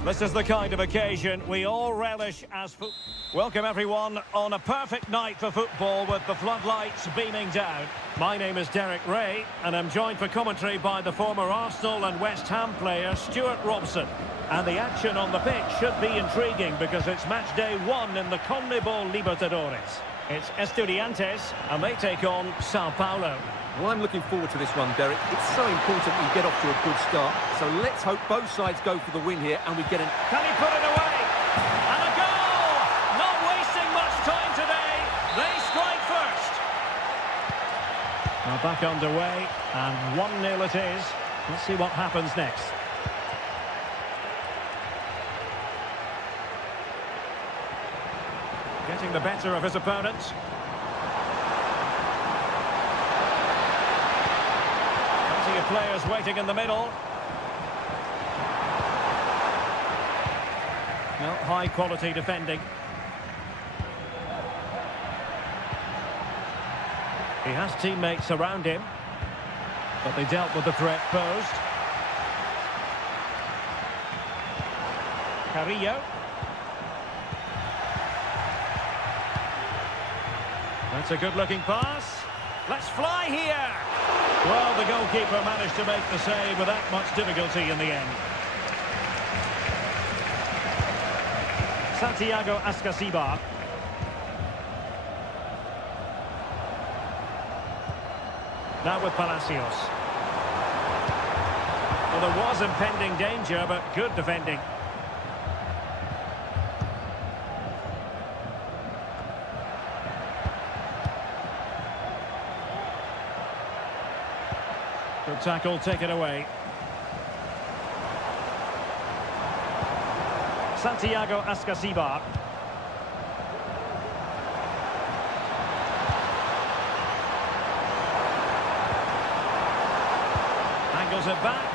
This is the kind of occasion we all relish as football. Welcome everyone on a perfect night for football with the floodlights beaming down. My name is Derek Ray and I'm joined for commentary by the former Arsenal and West Ham player Stuart Robson. And the action on the pitch should be intriguing because it's match day 1 in the CONMEBOL Libertadores. It's Estudiantes and they take on Sao Paulo. Well, I'm looking forward to this one, Derek. It's so important we get off to a good start. So let's hope both sides go for the win here and we get an... Can he put it away? And a goal! Not wasting much time today. They strike first. Now back underway and 1-0 it is. Let's see what happens next. Getting the better of his opponents. Plenty of players waiting in the middle. Well, high quality defending. He has teammates around him, but they dealt with the threat posed. Carrillo. That's a good-looking pass. Let's fly here. Well, the goalkeeper managed to make the save without much difficulty in the end. Santiago Ascasibar. Now with Palacios. Well, there was impending danger, but good defending. Good tackle, take it away. Santiago Ascasibar. Angles it back.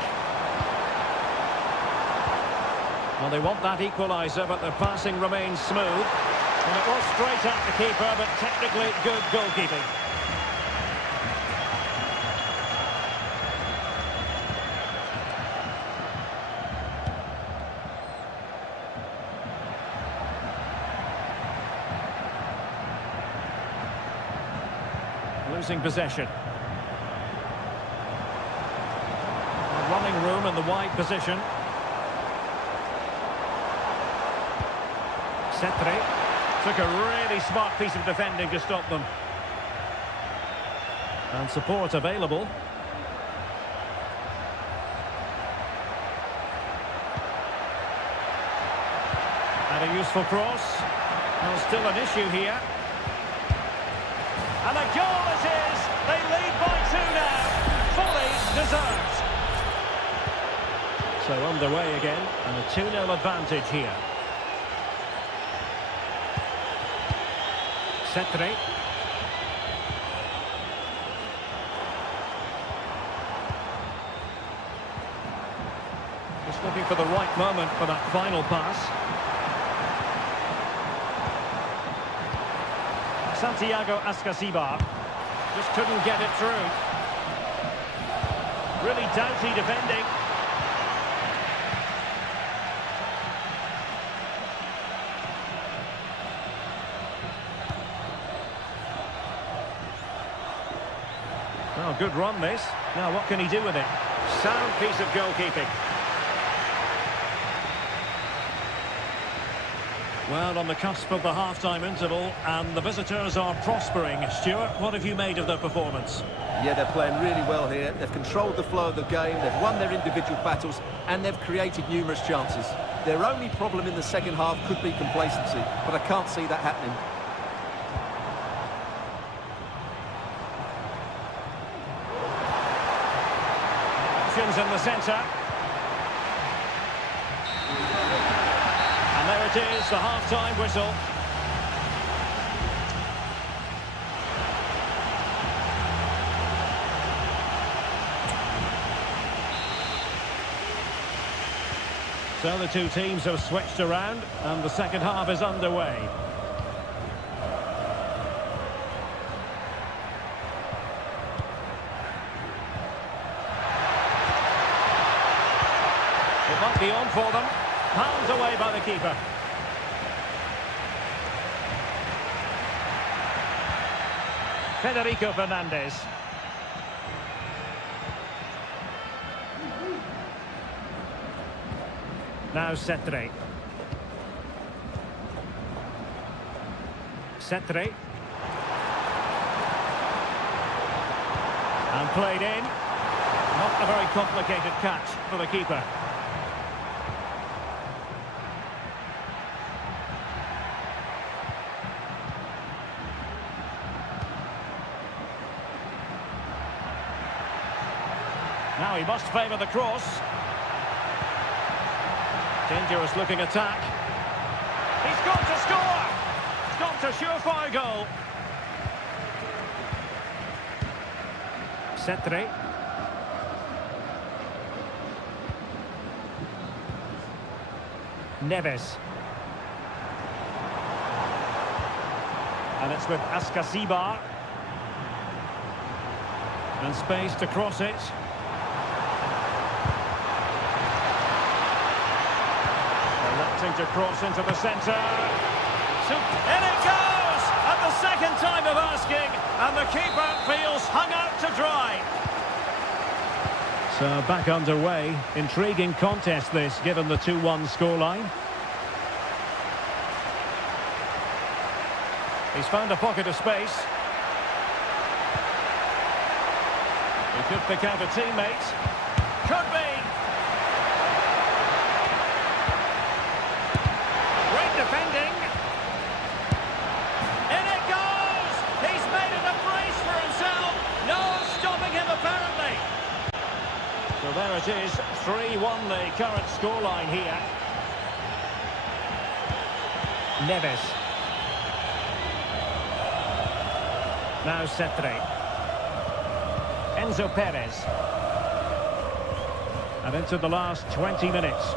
Well, they want that equaliser, but their passing remains smooth. And it was straight at the keeper, but technically good goalkeeping. Losing possession. Running room in the wide position. Cetre took a really smart piece of defending to stop them. And support available. And a useful cross. Well, still an issue here. And a goal it is! They lead by 2 now. Fully deserved. So underway again, and a 2-0 advantage here. Cetre. Just looking for the right moment for that final pass. Santiago Ascasibar just couldn't get it through. Really doughty defending. Oh, good run this. Now what can he do with it? Sound piece of goalkeeping. Well, on the cusp of the half-time interval, and the visitors are prospering. Stuart, what have you made of their performance? Yeah, they're playing really well here. They've controlled the flow of the game, they've won their individual battles, and they've created numerous chances. Their only problem in the second half could be complacency, but I can't see that happening. Options in the centre. And there it is, the half-time whistle. So the two teams have switched around and the second half is underway. It might be on for them. Pounds away by the keeper. Federico Fernandez. Now Cetre. Cetre. And played in. Not a very complicated catch for the keeper. Now he must favour the cross. Dangerous looking attack. He's got to score! Stopped a surefire goal. Cetre. Neves. And it's with Ascasibar. And space to cross it. Electing to cross into the centre. In it goes! At the second time of asking, and the keeper feels hung out to dry. So back underway. Intriguing contest this, given the 2-1 scoreline. He's found a pocket of space. He could pick out a teammate. Could be. Great defending. In it goes! He's made it a brace for himself. No stopping him, apparently. So there it is. 3-1 the current scoreline here. Neves. Now Cetre. Enzo Perez. And into the last 20 minutes.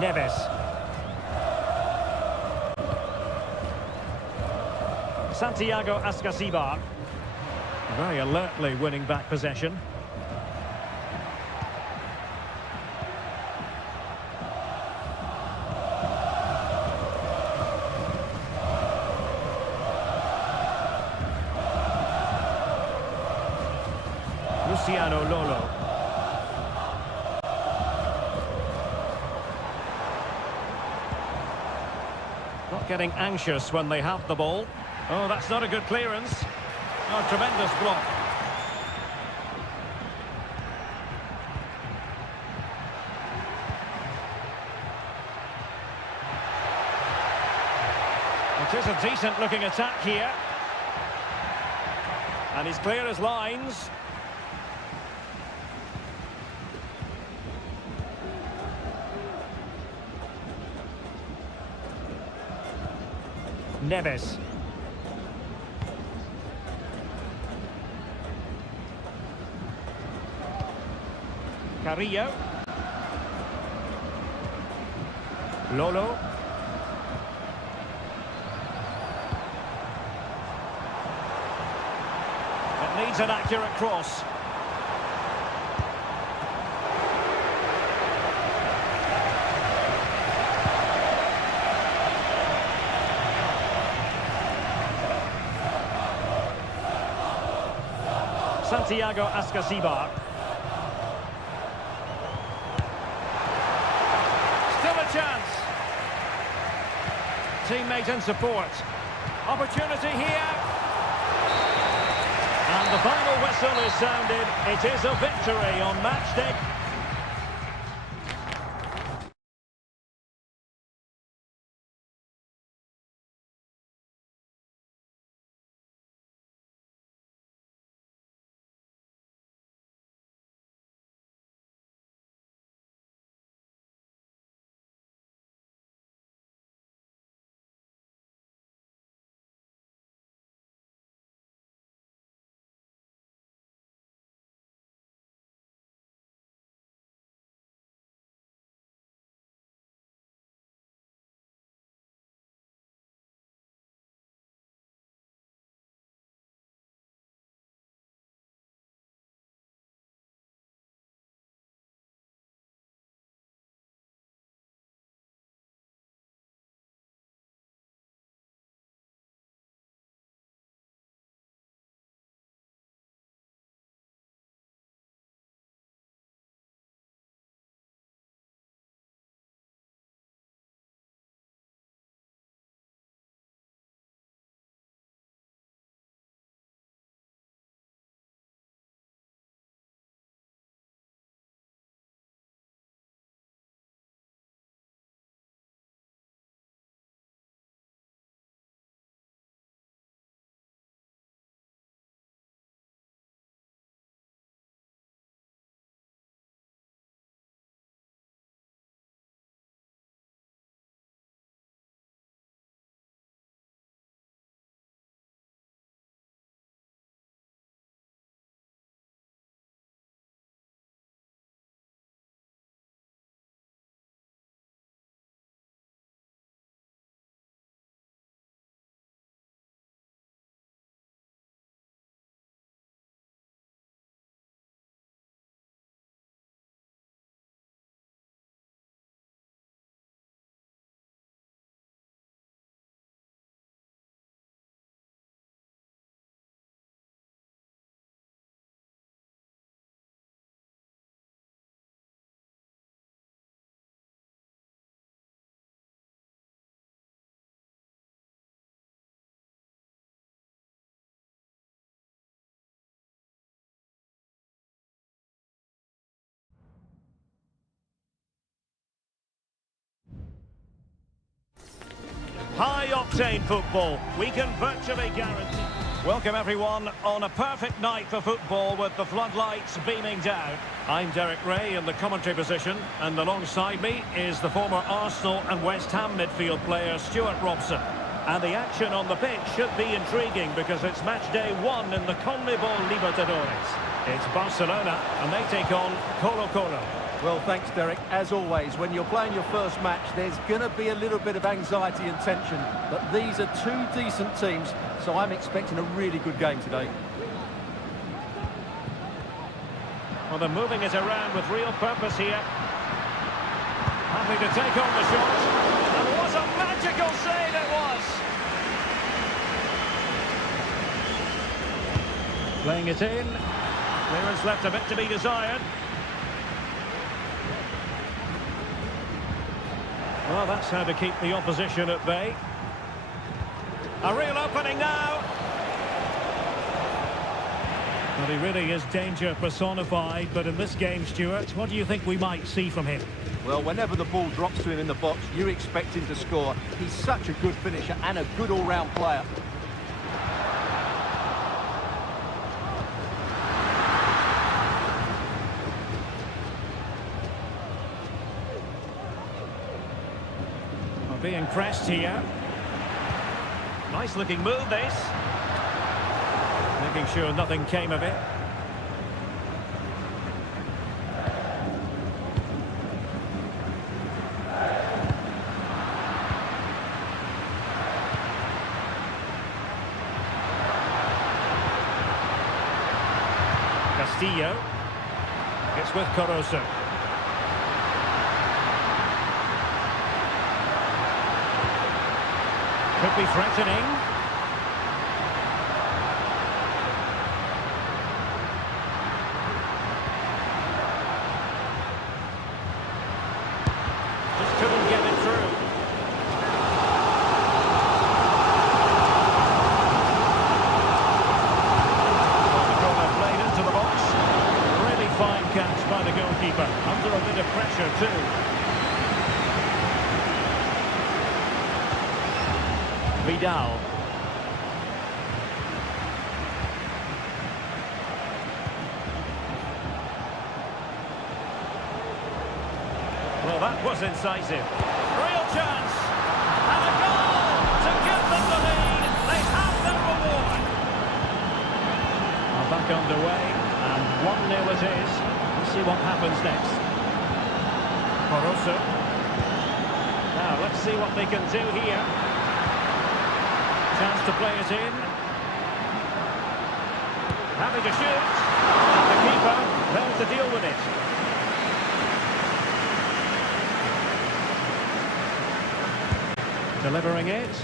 Neves. Santiago Ascasibar. Very alertly winning back possession. Luciano Lolo. Not getting anxious when they have the ball. Oh, that's not a good clearance. Oh, tremendous block. It is a decent looking attack here. And he's clear as lines. Neves. Carrillo. Lolo. It needs an accurate cross. Santiago Ascasibar. Still a chance. Teammate in support. Opportunity here. And the final whistle is sounded. It is a victory on match day. High-octane football, we can virtually guarantee. Welcome everyone on a perfect night for football with the floodlights beaming down. I'm Derek Ray in the commentary position, and alongside me is the former Arsenal and West Ham midfield player Stuart Robson. And the action on the pitch should be intriguing because it's match day 1 in the CONMEBOL Libertadores. It's Barcelona and they take on Colo-Colo. Well, thanks, Derek. As always, when you're playing your first match, there's going to be a little bit of anxiety and tension. But these are two decent teams, so I'm expecting a really good game today. Well, they're moving it around with real purpose here. Happy to take on the shot. And what a magical save it was! Playing it in. Clearance left a bit to be desired. Well, that's how to keep the opposition at bay. A real opening now. Well, he really is danger personified, but in this game, Stuart, what do you think we might see from him? Well, whenever the ball drops to him in the box, you expect him to score. He's such a good finisher and a good all-round player. Being pressed here. Nice looking move this. Making sure nothing came of it. Castillo. It's with Caruso. Could be threatening. Just couldn't get it through. The corner played into the box. Really fine catch by the goalkeeper. Under a bit of pressure too. Vidal. Well, that was incisive. Real chance. And a goal to give them the lead. They have their reward. Well, back underway. And 1-0 it is. Let's see what happens next. Caruso. Now, let's see what they can do here. Chance to play it in. Having to shoot. And the keeper there to deal with it. Delivering it.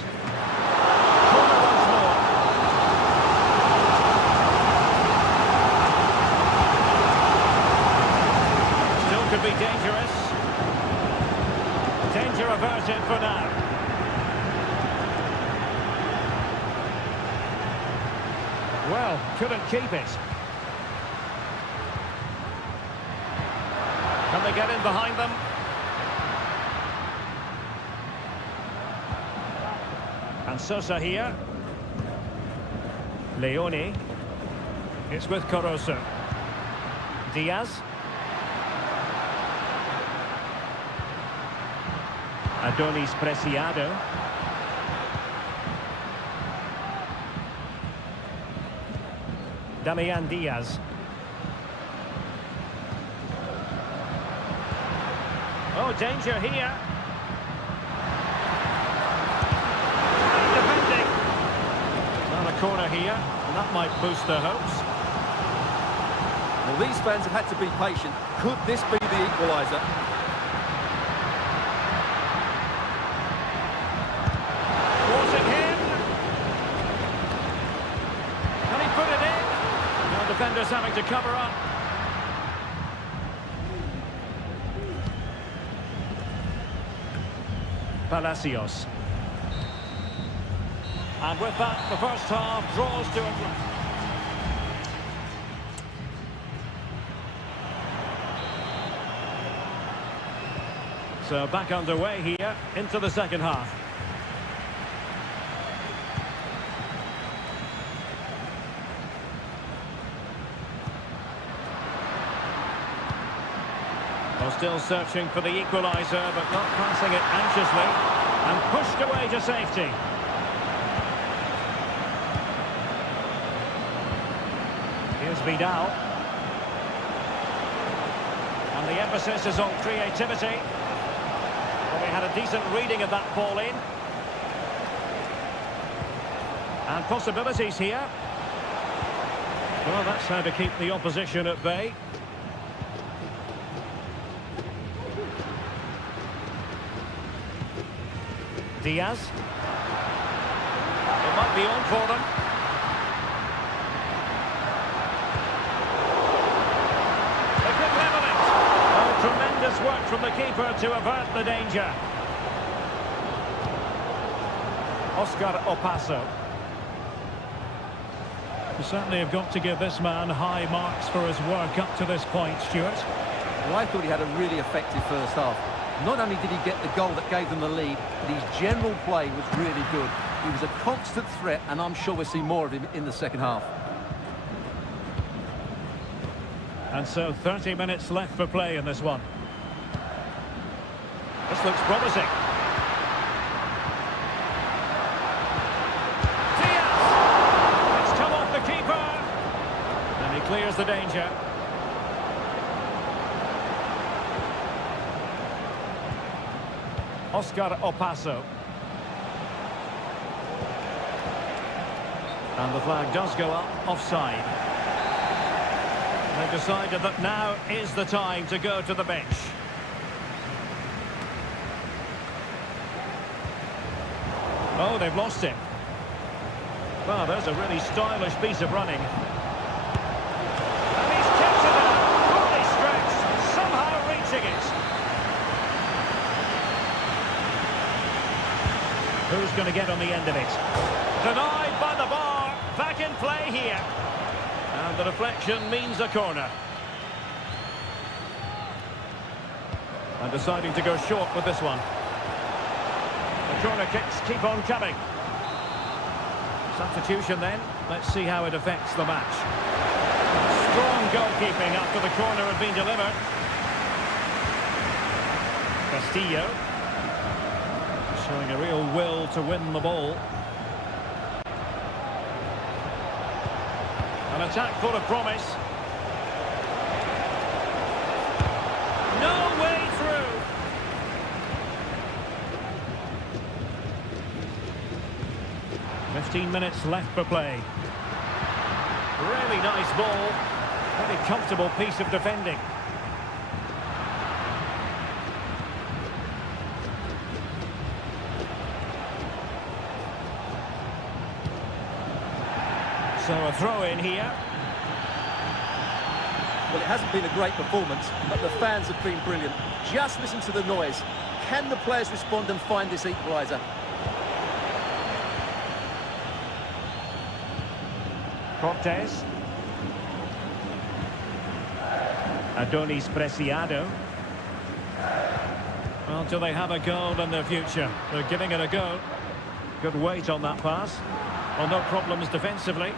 Corner once more. Still could be dangerous. Danger averted for now. Well, couldn't keep it. Can they get in behind them? And Sosa here. Leone. It's with Caruso. Diaz. Adonis Preciado. Damian Diaz. Oh, danger here. Defending. On a corner here, and that might boost their hopes. Well, these fans have had to be patient. Could this be the equaliser? Forcing him. Can he put it in? No, defenders having to cover up. Palacios. And with that, the first half draws to a... So back underway here into the second half. Well, still searching for the equaliser, but not passing it anxiously. And pushed away to safety. Here's Vidal. And the emphasis is on creativity. Well, we had a decent reading of that ball in. And possibilities here. Well, that's how to keep the opposition at bay. Diaz. It might be on for them. They could level it. Oh, tremendous work from the keeper to avert the danger. Oscar Opaso. You certainly have got to give this man high marks for his work up to this point, Stuart. Well, I thought he had a really effective first half. Not only did he get the goal that gave them the lead, but his general play was really good. He was a constant threat, and I'm sure we'll see more of him in the second half. And so 30 minutes left for play in this one. This looks promising. Diaz! It's come off the keeper. And he clears the danger. Oscar Opaso. And the flag does go up, offside. They've decided that now is the time to go to the bench. Oh, they've lost him. Well, there's a really stylish piece of running. And he's kept it out, fully stretched, somehow reaching it. Who's going to get on the end of it? Denied by the bar. Back in play here. And the deflection means a corner. And deciding to go short with this one. The corner kicks keep on coming. Substitution then. Let's see how it affects the match. Strong goalkeeping after the corner had been delivered. Castillo. Showing a real will to win the ball. An attack full of promise. No way through. "15 minutes left for play. Really nice ball. Very comfortable piece of defending. So a throw in here. Well, it hasn't been a great performance, but the fans have been brilliant. Just listen to the noise. Can the players respond and find this equaliser? Cortez. Adonis Preciado. Well, do they have a goal in their future? They're giving it a go. Good weight on that pass. Well, no problems defensively.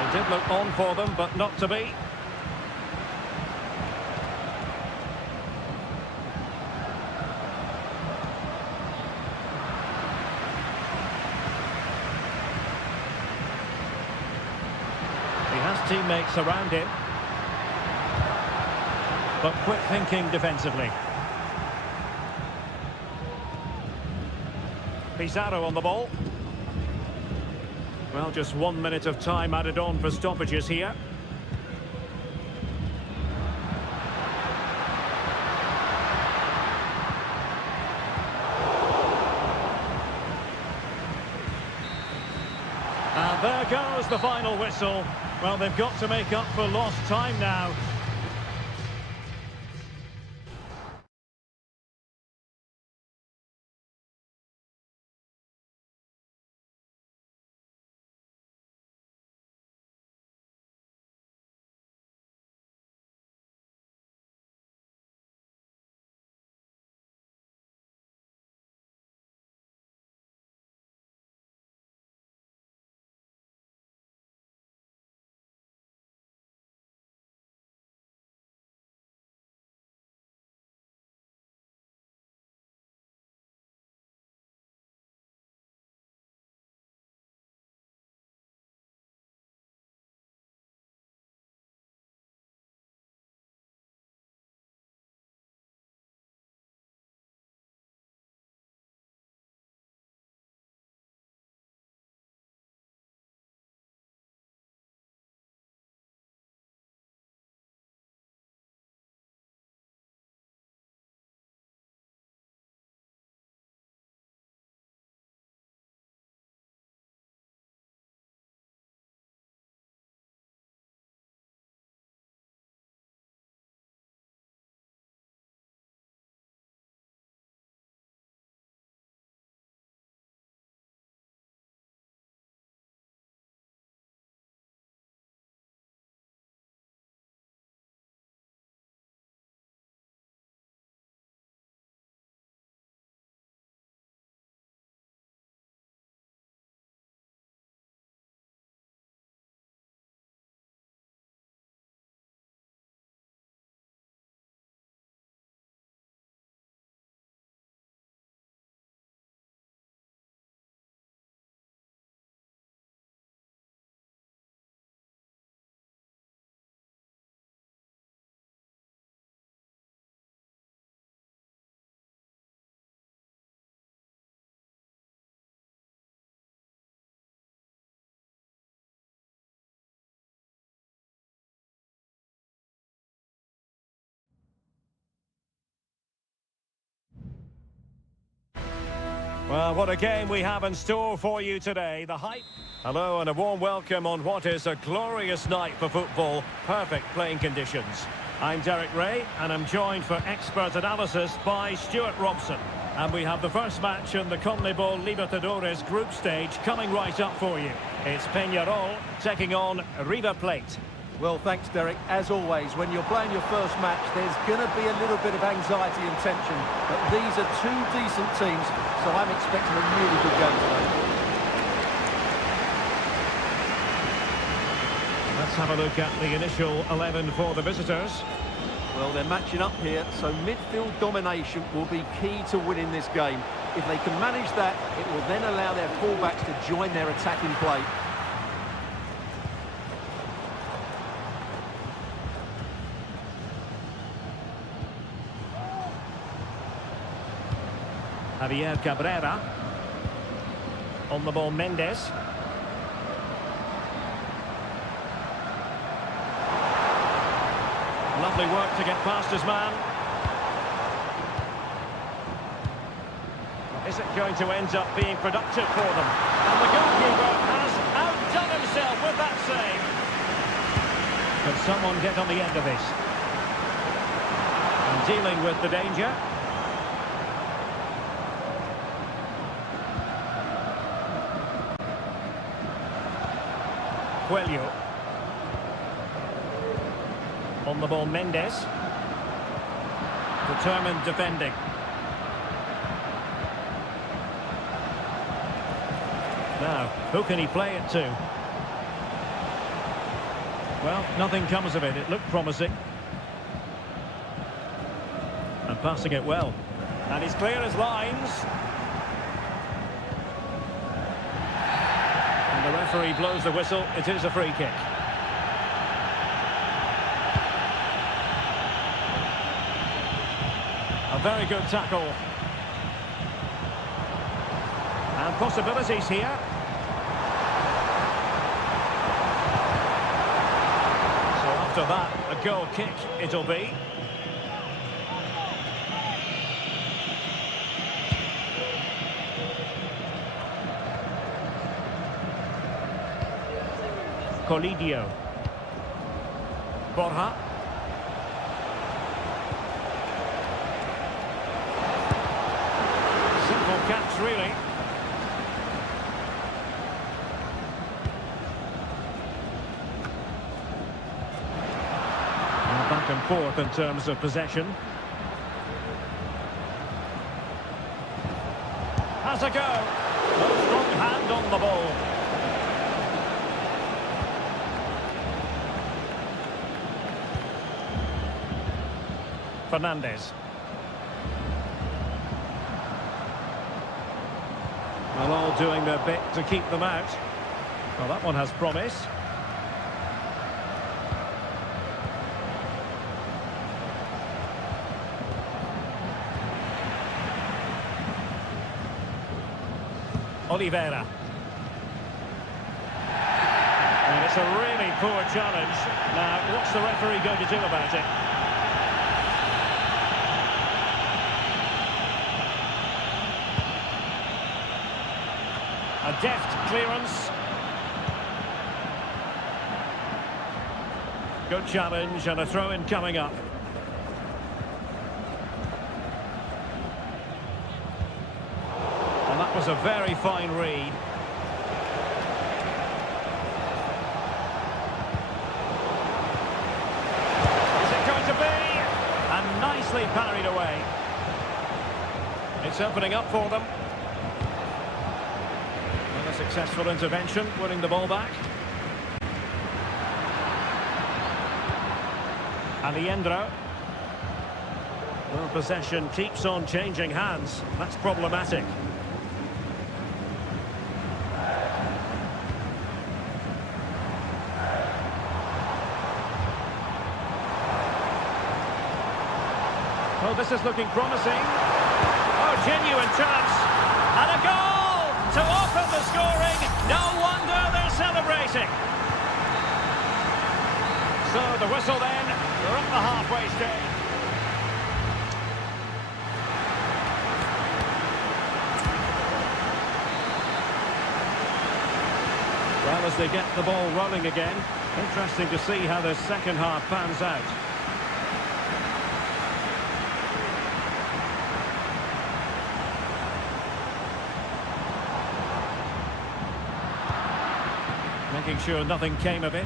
It did look on for them, but not to be. He has teammates around him. But quick thinking defensively. Pizarro on the ball. Well, just 1 minute of time added on for stoppages here. And there goes the final whistle. Well, they've got to make up for lost time now. Well, what a game we have in store for you today. The hype. Hello and a warm welcome on what is a glorious night for football. Perfect playing conditions. I'm Derek Ray and I'm joined for expert analysis by Stuart Robson. And we have the first match in the CONMEBOL Libertadores group stage coming right up for you. It's Peñarol taking on River Plate. Well, thanks, Derek. As always, when you're playing your first match, there's going to be a little bit of anxiety and tension. But these are two decent teams, so I'm expecting a really good game today. Let's have a look at the initial 11 for the visitors. Well, they're matching up here, so midfield domination will be key to winning this game. If they can manage that, it will then allow their fullbacks to join their attacking play. Javier Cabrera. On the ball, Mendes. Lovely work to get past his man. Is it going to end up being productive for them? And the goalkeeper has outdone himself with that save. Could someone get on the end of this? And dealing with the danger. Coelho. On the ball, Mendes. Determined defending. Now, who can he play it to? Well, nothing comes of it. It looked promising. And passing it well. And he's clear as lines. And the referee blows the whistle. It is a free kick. A very good tackle. And possibilities here. So after that, a goal kick it'll be. Colidio. Borja. Simple catch, really. And back and forth in terms of possession. Has a go. A strong hand on the ball. Fernandez. Well, all doing their bit to keep them out. Well, that one has promise. Oliveira. And it's a really poor challenge. Now, what's the referee going to do about it? A deft clearance. Good challenge and a throw-in coming up. And that was a very fine read. Is it going to be? And nicely parried away. It's opening up for them. Successful intervention, winning the ball back. Aliendro. Well, possession keeps on changing hands. That's problematic. Oh, this is looking promising. Oh, genuine chance. And a goal! To open the scoring, no wonder they're celebrating. So the whistle then, we're at the halfway stage. as they get the ball rolling again. Interesting to see how the second half pans out. Making sure nothing came of it.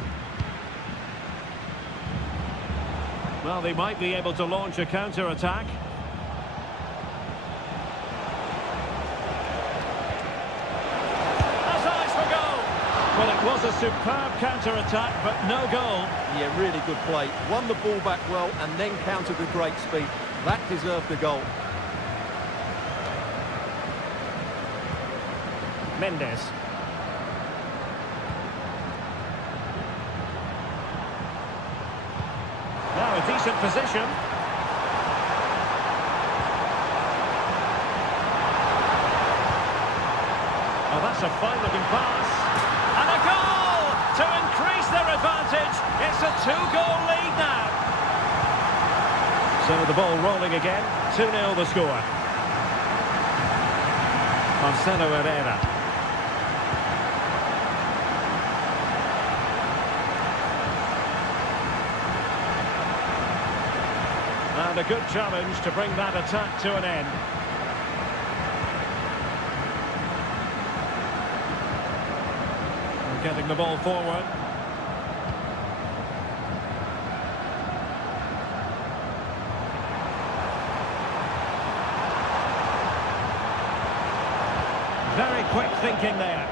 Well, they might be able to launch a counter-attack. That's eyes for goal. Well, it was a superb counter-attack, but no goal. Yeah, really good play. Won the ball back well and then countered with great speed. That deserved a goal. Mendes. Now a decent position. Oh, that's a fine-looking pass. And a goal to increase their advantage. It's a two-goal lead now. So the ball rolling again. 2-0 the score. Marcelo Herrera. And a good challenge to bring that attack to an end. And getting the ball forward. Very quick thinking there.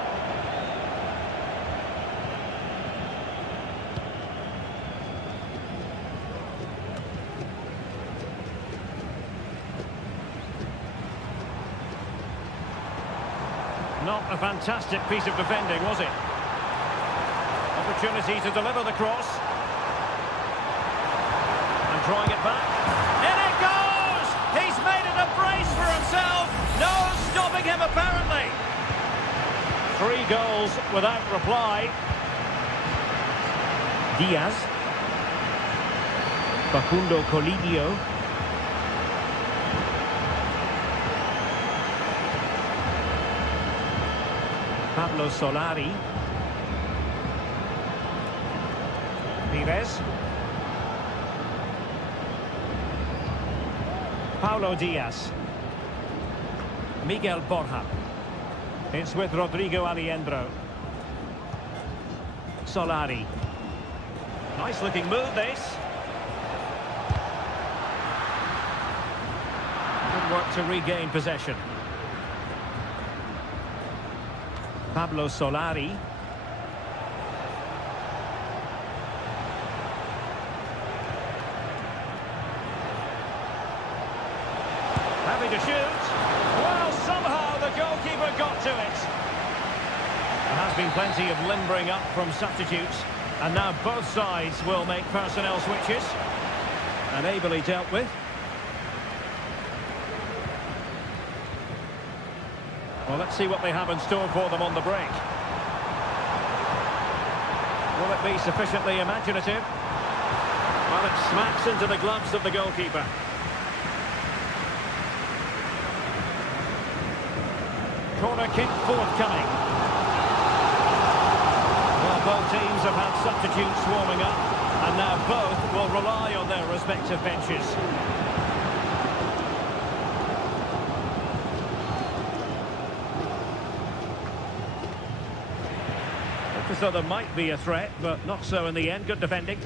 Not a fantastic piece of defending, was it? Opportunity to deliver the cross. And drawing it back. In it goes! He's made it a brace for himself. No stopping him, apparently. 3 goals without reply. Diaz. Facundo Colidio. Pablo Solari. Pires. Paulo Diaz. Miguel Borja. It's with Rodrigo Aliendro. Solari. Nice looking move, this. Good work to regain possession. Pablo Solari. Having to shoot. Well, somehow the goalkeeper got to it. There has been plenty of limbering up from substitutes. And now both sides will make personnel switches. And ably dealt with. Well, let's see what they have in store for them on the break. Will it be sufficiently imaginative? Well, it smacks into the gloves of the goalkeeper. Corner kick forthcoming. Well, both teams have had substitutes warming up, and now both will rely on their respective benches. So there might be a threat, but not so in the end. Good defending.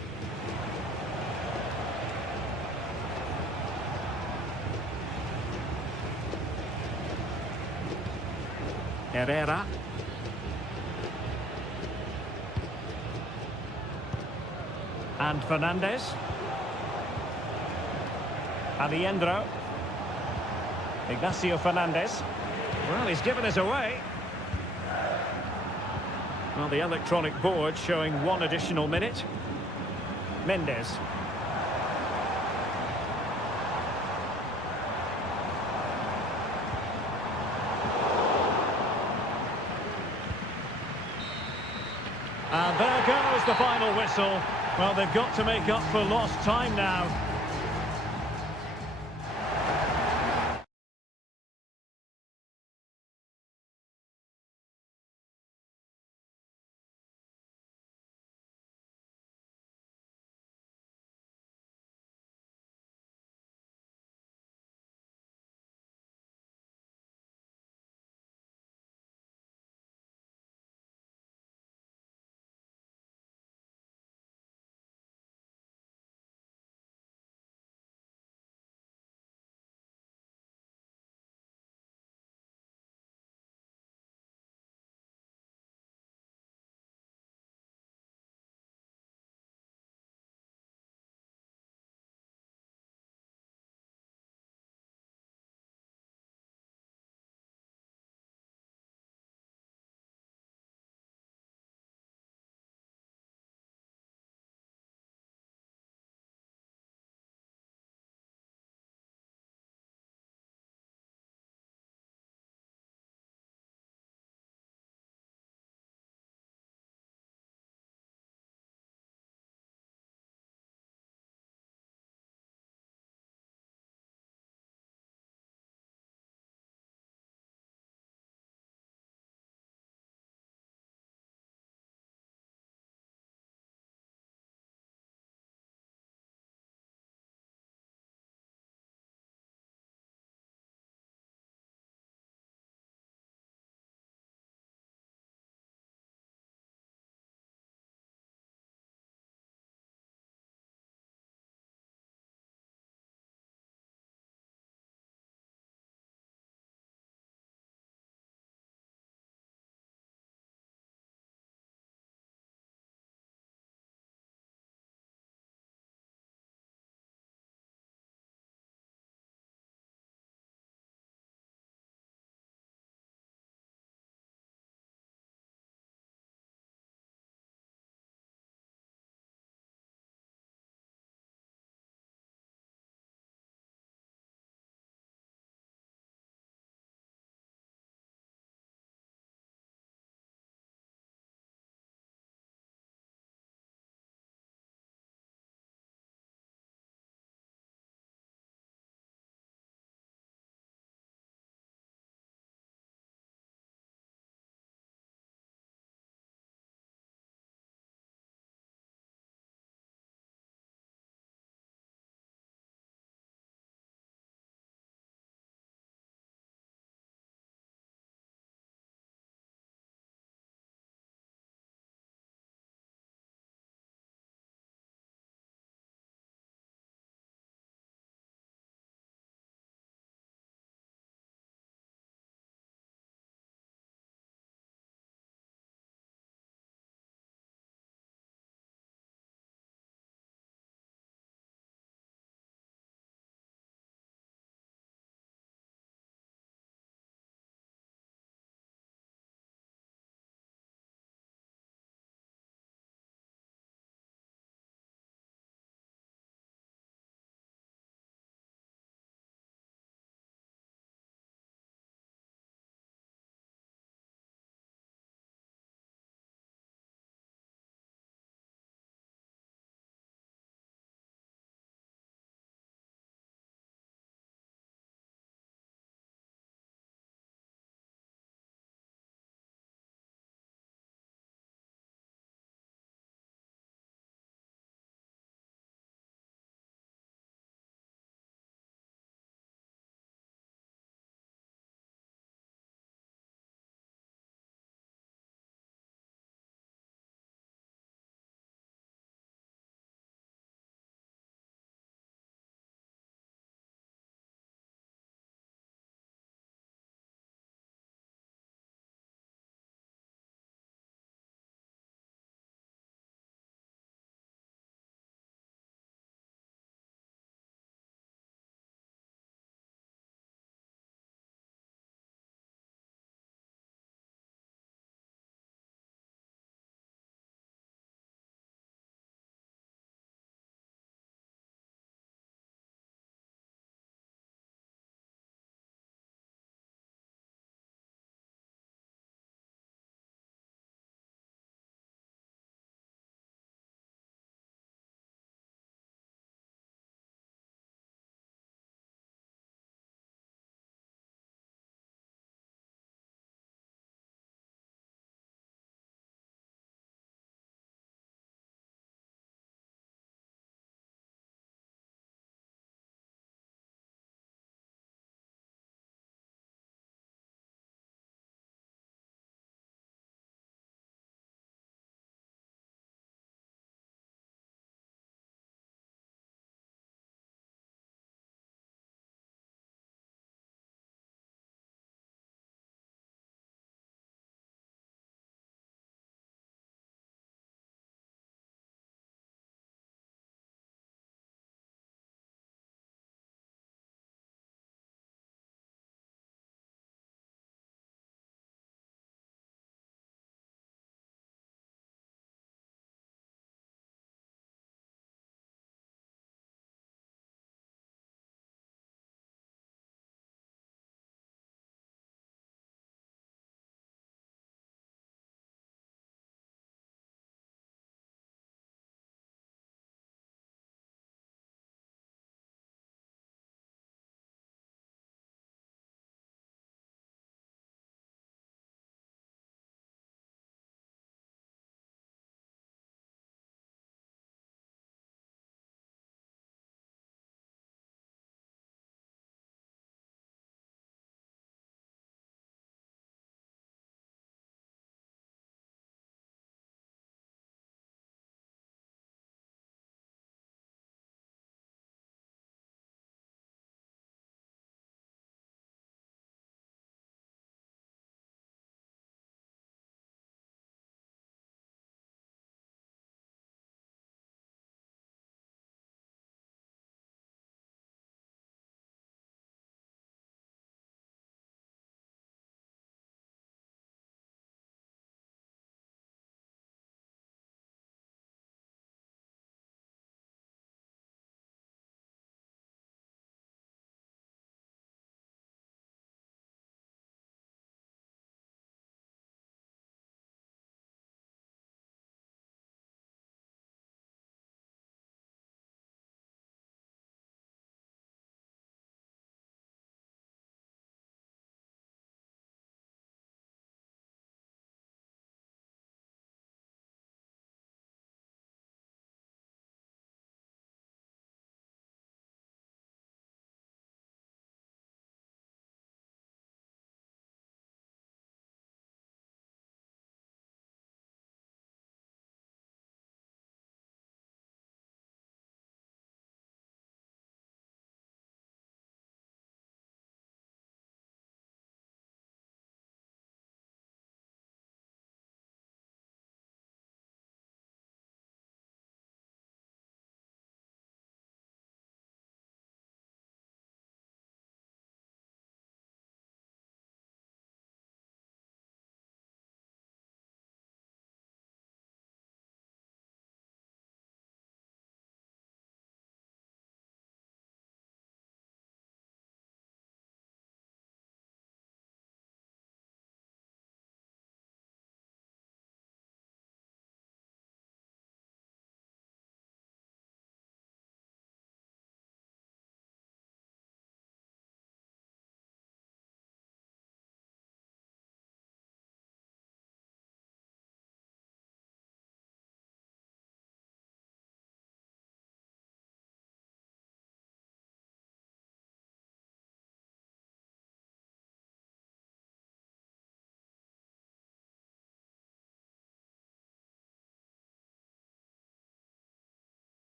Herrera. And Fernandez. Aliendro. Ignacio Fernandez. Well, he's given us away. Well, the electronic board showing 1 additional minute. Mendes. And there goes the final whistle. Well, they've got to make up for lost time now.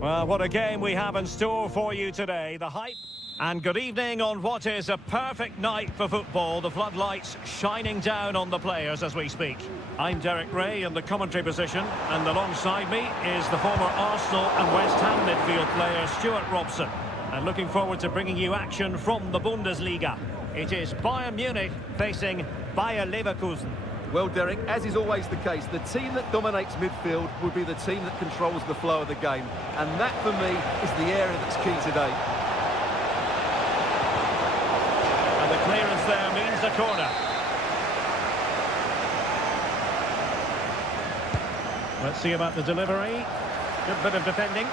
Well, what a game we have in store for you today. The hype. And good evening on what is a perfect night for football. The floodlights shining down on the players as we speak. I'm Derek Ray in the commentary position, and alongside me is the former Arsenal and West Ham midfield player Stuart Robson. And looking forward to bringing you action from the Bundesliga. It is Bayern Munich facing Bayer Leverkusen. Well, Derek, as is always the case, the team that dominates midfield will be the team that controls the flow of the game. And that, for me, is the area that's key today. And the clearance there means a corner. Let's see about the delivery. Good bit of defending.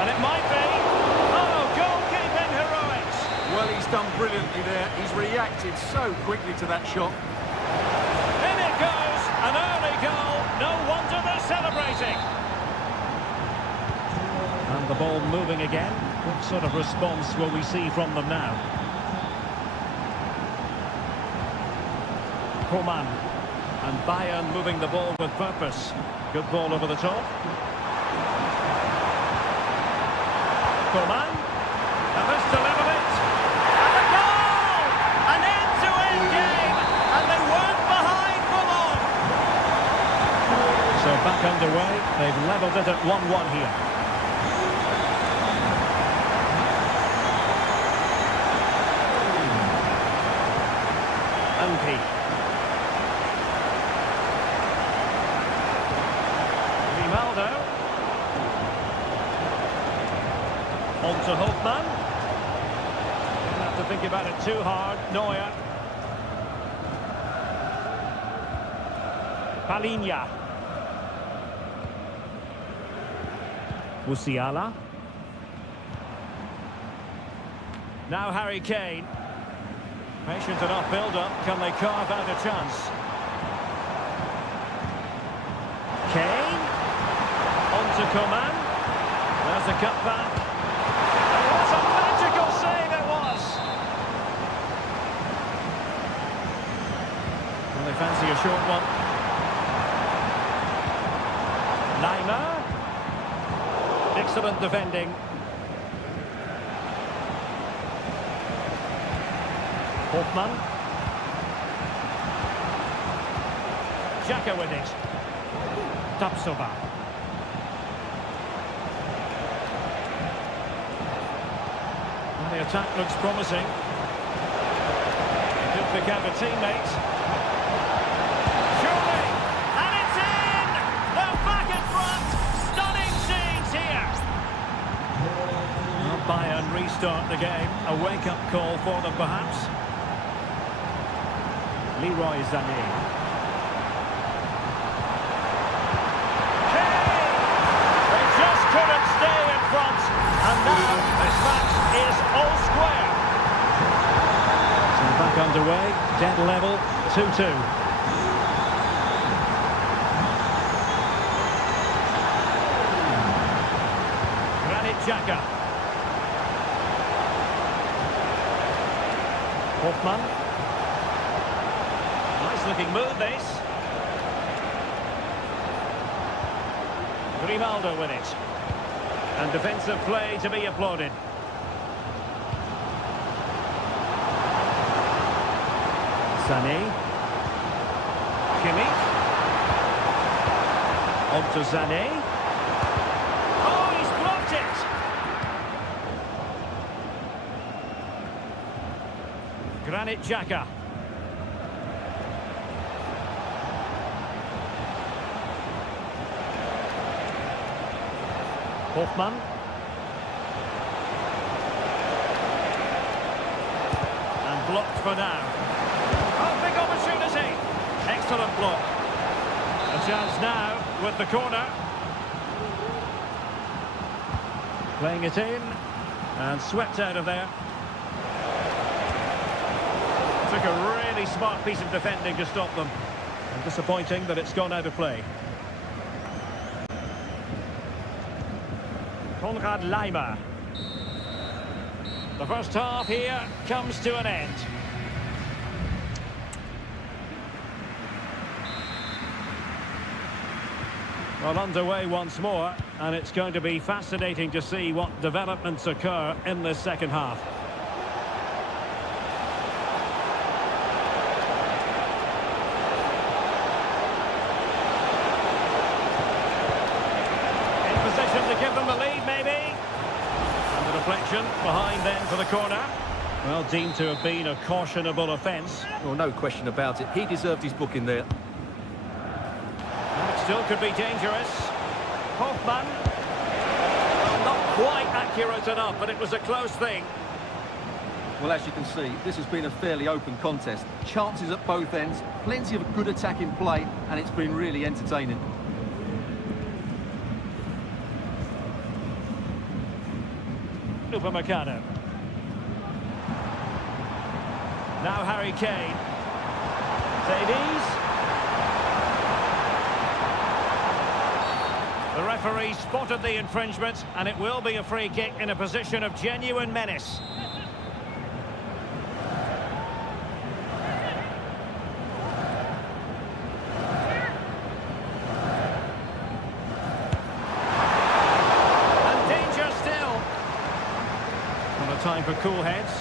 And it might be. Oh, goalkeeping heroics. Well, he's done brilliantly there. He's reacted so quickly to that shot. In it goes. An early goal. No wonder they're celebrating. And the ball moving again. What sort of response will we see from them now? Coman. And Bayern moving the ball with purpose. Good ball over the top. Coman. And this to level it. And a goal! An end-to-end game. And they weren't behind for long. So back underway. They've levelled it at 1-1 here. Unky. Grimaldo. On to Hofmann. Didn't have to think about it too hard. Neuer. Palinha. Musiala. Now Harry Kane. Patient enough build-up. Can they carve out a chance? Kane. On to Coman. There's the cut back. It was a magical save, it was. Well, they fancy a short one. Neymar. Excellent defending. Hofmann. Xhaka with it. Tapsoba. Well, the attack looks promising. He could pick out a teammate. Surely! And it's in! They're back in front! Stunning scenes here! Well, Bayern restart the game. A wake-up call for them, perhaps. Leroy Sané. They just couldn't stay in front, and now this match is all square. So back underway, dead level, 2-2. Granit Xhaka. Hofmann. Looking move this. Grimaldo with it. And defensive play to be applauded. Sané. Kimmich. On to Sané. Oh, he's blocked it. Granit Xhaka. Hofmann. And blocked for now. Oh, big opportunity. Excellent block. A chance now with the corner. Playing it in. And swept out of there. Took a really smart piece of defending to stop them. And disappointing that it's gone out of play. Konrad Laimer. The first half here comes to an end. Well, underway once more, and it's going to be fascinating to see what developments occur in this second half. In position to give them the lead, maybe. And the deflection behind then for the corner. Well, deemed to have been a cautionable offence. Well, no question about it. He deserved his booking there. And it still could be dangerous. Hoffman. Well, not quite accurate enough, but it was a close thing. Well, as you can see, this has been a fairly open contest. Chances at both ends, plenty of good attacking play, and it's been really entertaining. Upamecano. Now Harry Kane. Davies. The referee spotted the infringement, and it will be a free kick in a position of genuine menace. And danger still. Not a time for cool heads.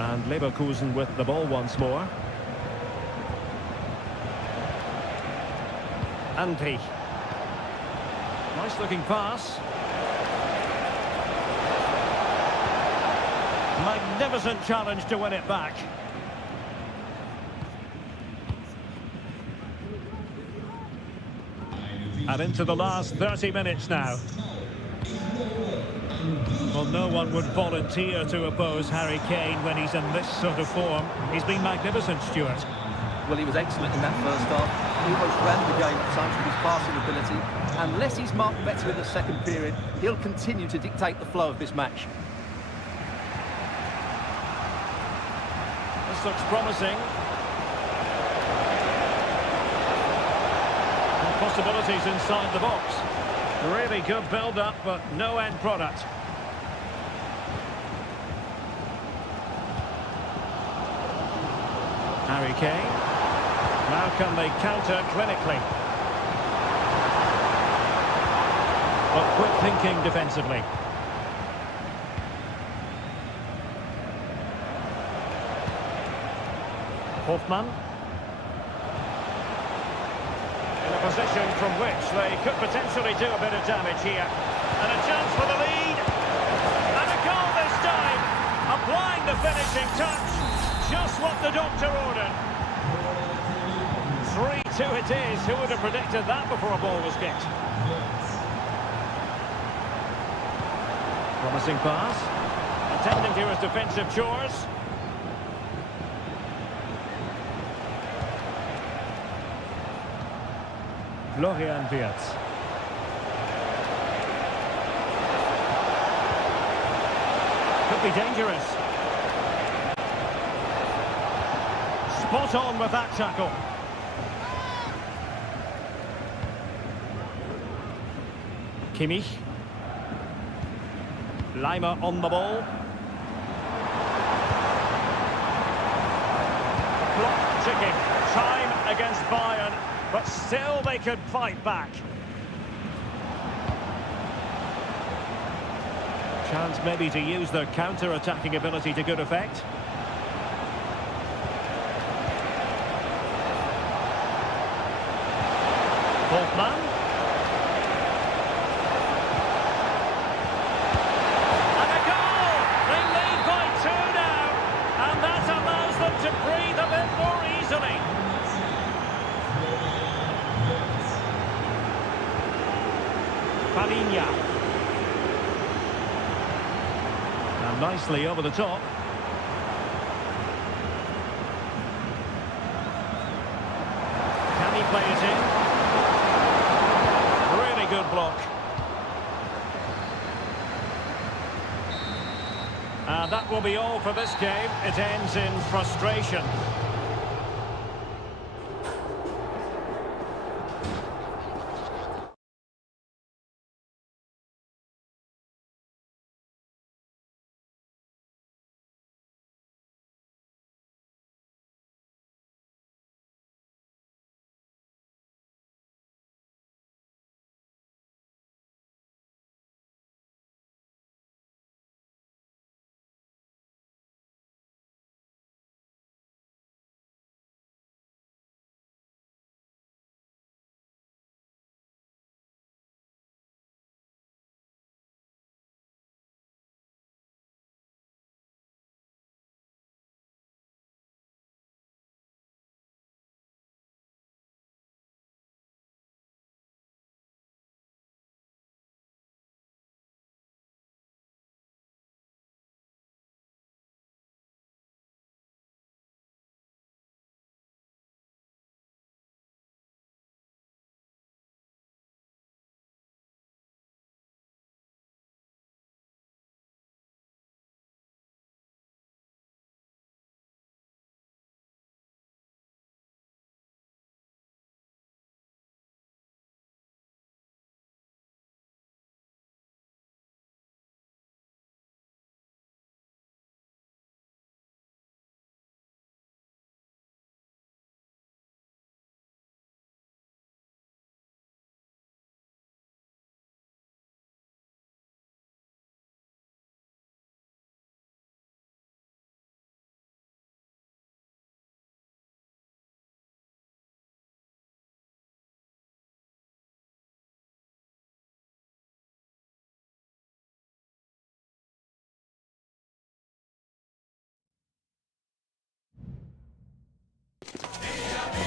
And Leverkusen with the ball once more. Andri. Nice looking pass. Magnificent challenge to win it back. And into the last 30 minutes now. Well, no one would volunteer to oppose Harry Kane when he's in this sort of form. He's been magnificent, Stuart. Well, he was excellent in that first half. He almost ran the game at times with his passing ability. Unless he's marked better in the second period, he'll continue to dictate the flow of this match. This looks promising. And possibilities inside the box. Really good build-up, but no end product. Harry Kane. Now can they counter clinically? But quick thinking defensively. Hoffman. In a position from which they could potentially do a bit of damage here. And a chance for the lead. And a goal this time. Applying the finishing touch. Just what the doctor ordered. 3-2 it is. Who would have predicted that before a ball was kicked? Promising pass. Attending to his defensive chores. Florian Wirtz. Could be dangerous. Spot on with that tackle. Kimmich. Lima on the ball. Clock ticking. Time against Bayern, but still they could fight back. Chance maybe to use their counter-attacking ability to good effect. Hoffman. And a goal! They lead by 2 now, and that allows them to breathe a bit more easily. Palinha. And nicely over the top. Can he play it in? Really good block. And that will be all for this game. It ends in frustration.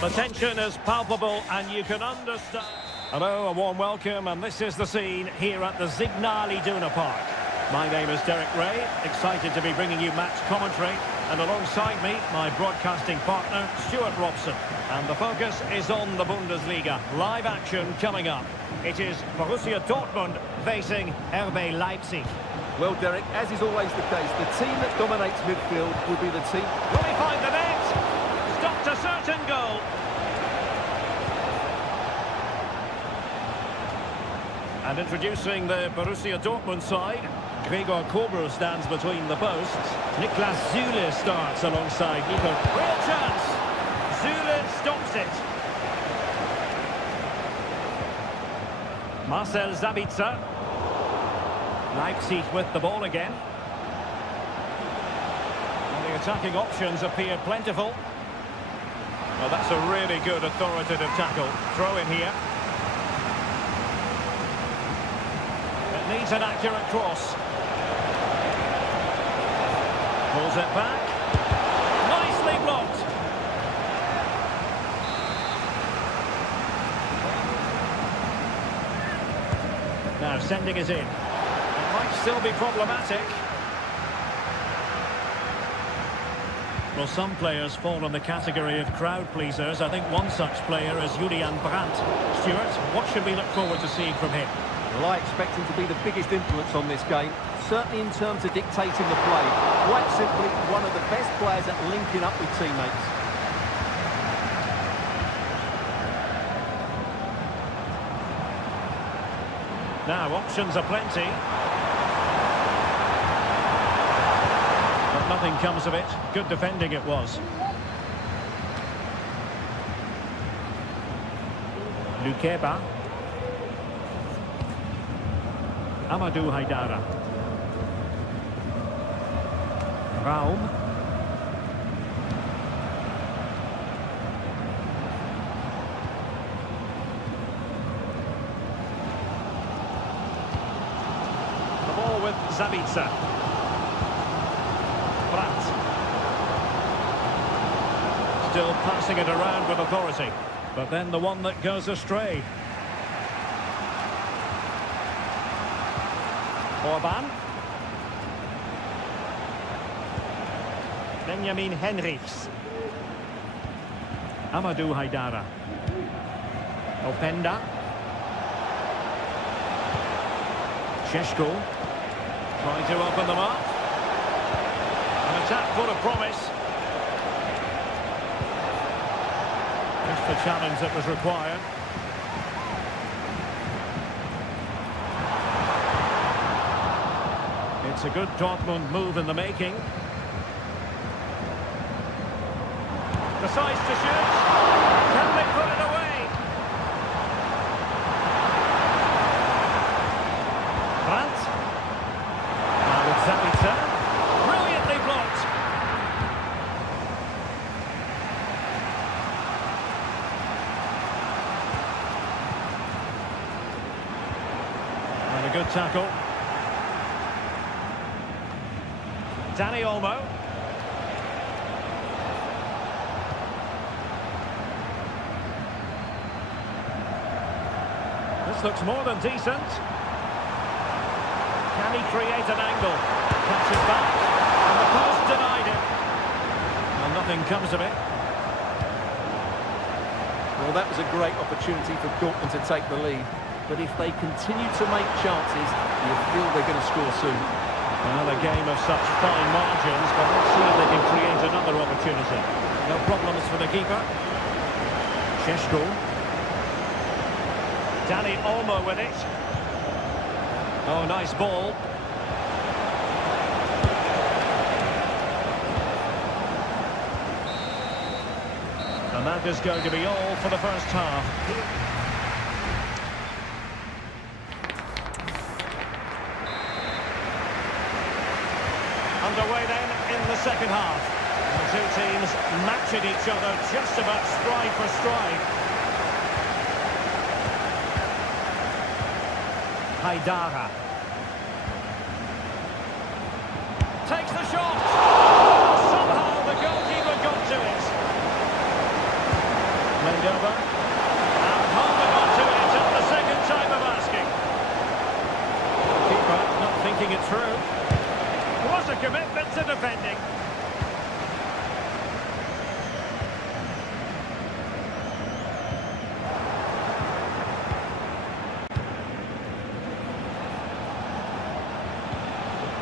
The tension is palpable and you can understand. Hello, a warm welcome, and this is the scene here at the Signal Iduna Park. My name is Derek Ray, excited to be bringing you match commentary, and alongside me, my broadcasting partner, Stuart Robson. And the focus is on the Bundesliga. Live action coming up. It is Borussia Dortmund facing RB Leipzig. Well, Derek, as is always the case, the team that dominates midfield will be the team. Will he find the net? Stopped a certain goal. And introducing the Borussia Dortmund side, Gregor Kobel stands between the posts. Niklas Süle starts alongside Nico. Real chance! Süle stops it. Marcel Sabitzer. Leipzig with the ball again. And the attacking options appear plentiful. Well, that's a really good authoritative tackle. Throw in here. It needs an accurate cross. Pulls it back. Nicely blocked. Now sending it in. It might still be problematic. Well, some players fall in the category of crowd pleasers. I think one such player is Julian Brandt. Stuart, what should we look forward to seeing from him? Well, I expect him to be the biggest influence on this game, certainly in terms of dictating the play. Quite simply, one of the best players at linking up with teammates. Now, options are plenty. But nothing comes of it. Good defending it was. Lukeba. Amadou Haidara. Raum. The ball with Sabitzer. Brandt. Still passing it around with authority. But then the one that goes astray. Orban. Benjamin Henrichs. Amadou Haidara. Openda. Sheshko. Trying to open them up. An attack full of promise. Just the challenge that was required. It's a good Dortmund move in the making. Decides to shoot. Can they put it away? Brandt. Now with Sabitzer. Brilliantly blocked. And a good tackle. Dani Olmo. This looks more than decent. Can he create an angle? Cuts it back. And the post denied it. Well, nothing comes of it. Well, that was a great opportunity for Dortmund to take the lead. But if they continue to make chances, you feel they're going to score soon. Well, a game of such fine margins, but let's see if they can create another opportunity. No problems for the keeper. Sheshko. Dani Olmo with it. Oh, nice ball. And that is going to be all for the first half. Underway then in the second half. The two teams matching each other just about stride for stride. Haidara. Takes the shot. Somehow the goalkeeper got to it. Played over. And holding on to it at the second time of asking. Keeper not thinking it through. What a commitment to defending.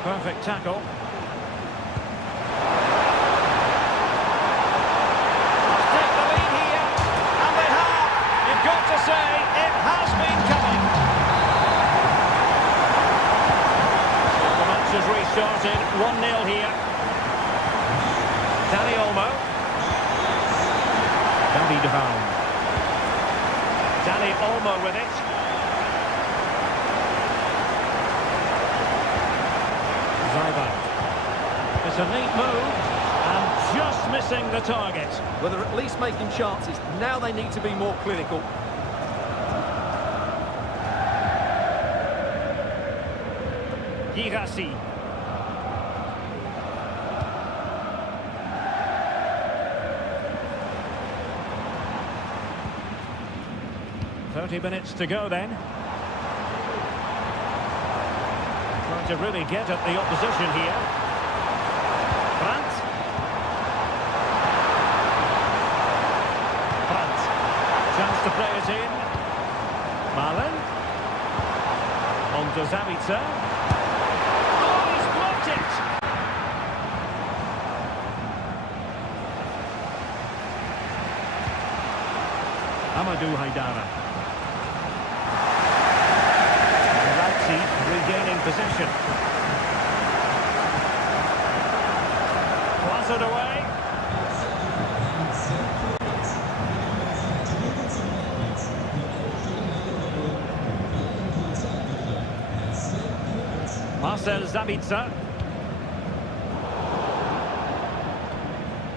Perfect tackle. Let's take the lead here. And they have. You've got to say, it has been coming. The match has restarted. 1-0 here. Danny Olmo. David Vaughan. Danny Olmo with it. It's a neat move and just missing the target. Well, they're at least making chances. Now they need to be more clinical. Girassi. Minutes to go then. Trying to really get at the opposition here. Brandt. Brandt. Chance to play it in. Malen. On to Zavitsa. Oh, he's blocked it! Amadou Haidara. Regaining possession. Clattered away. Marcel Zavitsa.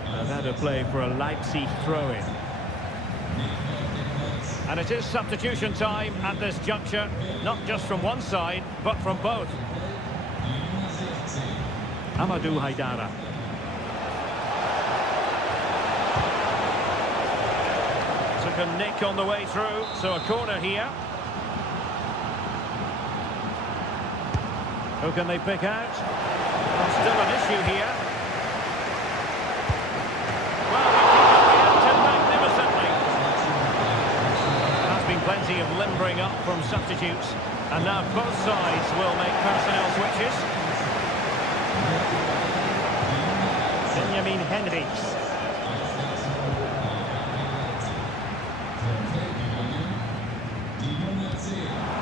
And that a play for a Leipzig throw-in. And it is substitution time at this juncture, not just from one side, but from both. Amadou Haidara. Took a nick on the way through, so a corner here. Who can they pick out? Well, still an issue here. Plenty of limbering up from substitutes, and now both sides will make personnel switches. Benjamin Henrichs.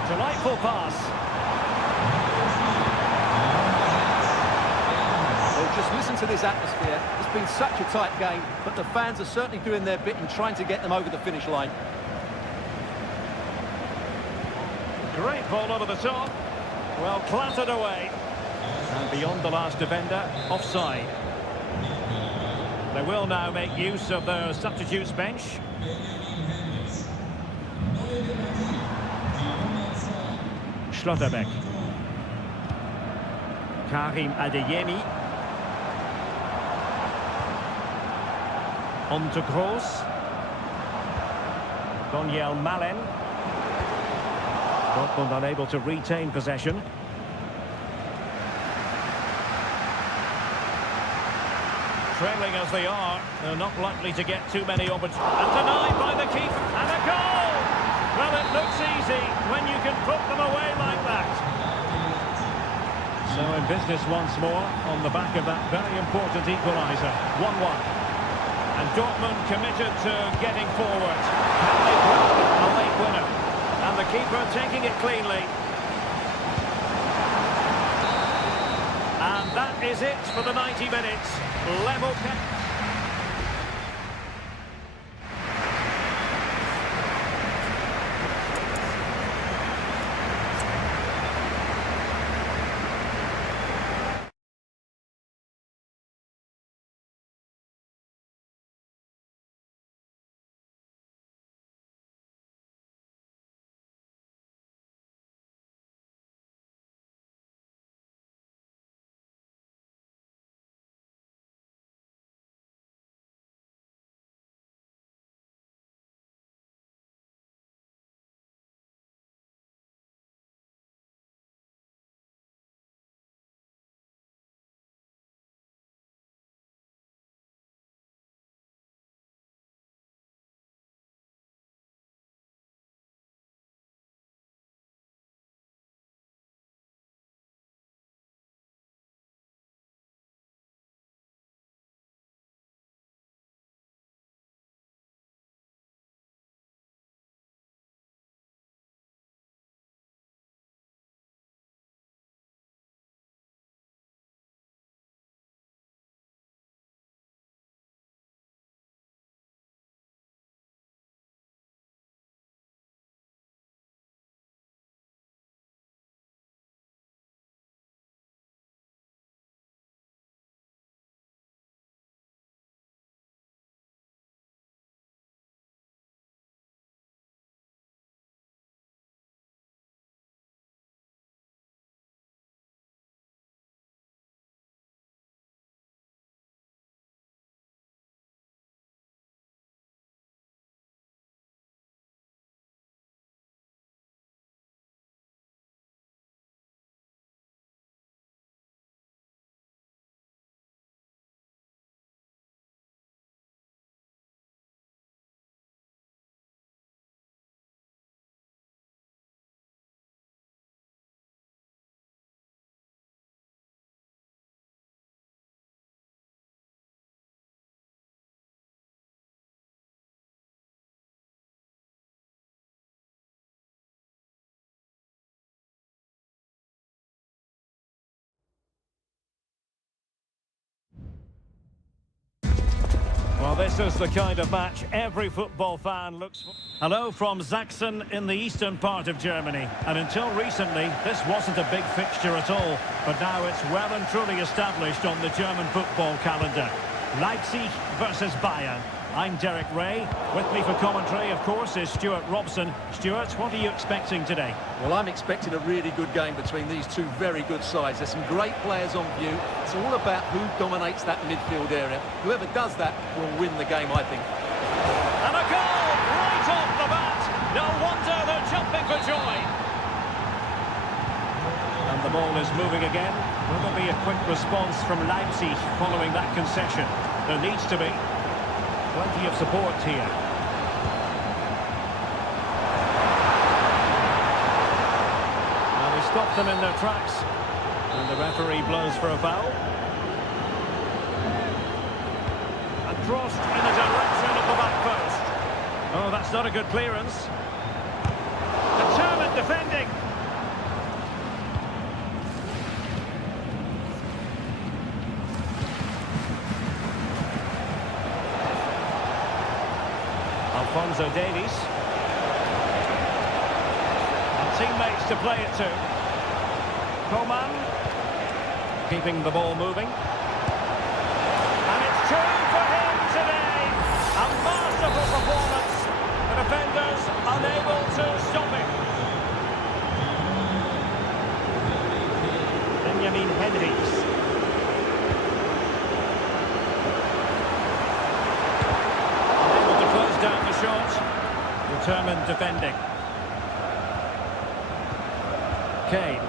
Delightful pass. Well, just listen to this atmosphere. It's been such a tight game, but the fans are certainly doing their bit in trying to get them over the finish line. Great ball over the top. Well, clattered away. And beyond the last defender, offside. They will now make use of their substitutes bench. Schlotterbeck. Karim Adeyemi. On to Kroos. Daniel Malen. Dortmund unable to retain possession. Trailing as they are, they're not likely to get too many opportunities. And denied by the keeper. And a goal! Well, it looks easy when you can put them away like that. So in business once more on the back of that very important equaliser. 1-1. And Dortmund committed to getting forward. Can they grab a late winner? And the keeper taking it cleanly. And that is it for the 90 minutes. Level. this is the kind of match every football fan looks for. Hello from Sachsen in the eastern part of Germany. And until recently, this wasn't a big fixture at all. But now it's well and truly established on the German football calendar. Leipzig versus Bayern. I'm Derek Ray. With me for commentary, of course, is Stuart Robson. Stuart, what are you expecting today? Well, I'm expecting a really good game between these two very good sides. There's some great players on view. It's all about who dominates that midfield area. Whoever does that will win the game, I think. And a goal right off the bat. No wonder they're jumping for joy. And the ball is moving again. Will there be a quick response from Leipzig following that concession? There needs to be. Plenty of support here. Well, he stopped them in their tracks. And the referee blows for a foul. And crossed in the direction of the back post. Oh, that's not a good clearance. Determined defending. Alphonso Davies. And teammates to play it to. Coman. Keeping the ball moving. And it's true for him today. A masterful performance. The defenders unable to stop him. Benjamin Henrichs. Down the shot, determined defending. Kane.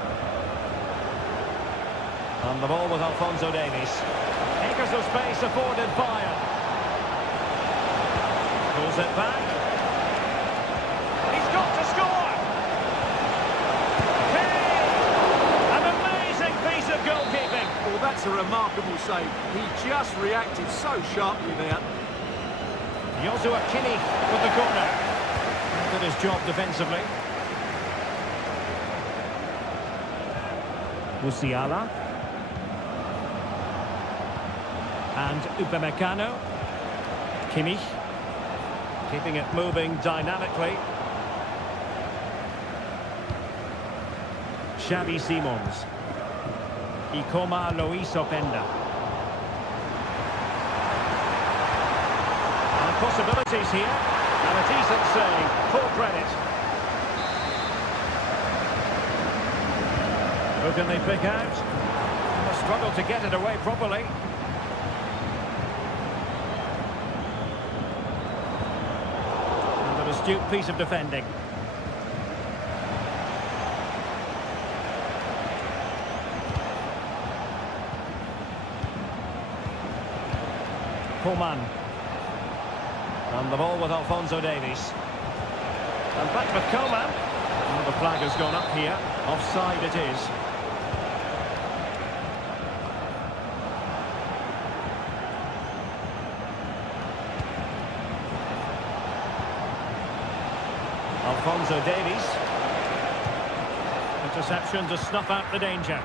On the ball with Alphonso Davies. Acres of space afforded Bayern. Pulls it back. He's got to score! Kane! An amazing piece of goalkeeping. Well, that's a remarkable save. He just reacted so sharply there. Joshua Kimmich with the corner. Did his job defensively. Musiala. And Upamecano. Kimmich. Keeping it moving dynamically. Xavi Simons. Ikoma Luis Openda. Possibilities here, and a decent save, full credit. Who can they pick out? A struggle to get it away properly. And an astute piece of defending. Coman. And the ball with Alphonso Davies. And back with Coman. Oh, the flag has gone up here. Offside it is. Alphonso Davies. Interception to snuff out the danger.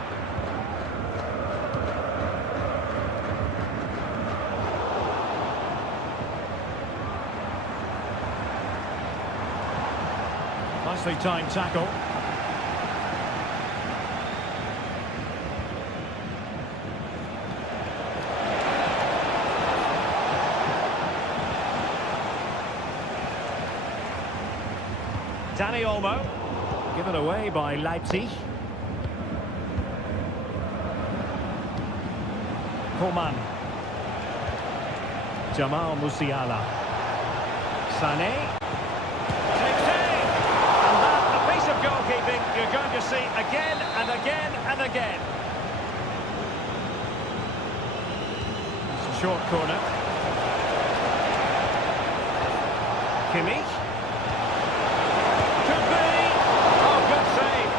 Nicely timed tackle. Dani Olmo, given away by Leipzig. Coman. Jamal Musiala. Sané. Goalkeeping you're going to see again and again and again. It's a short corner. Kimmich. Could be. Oh, good save.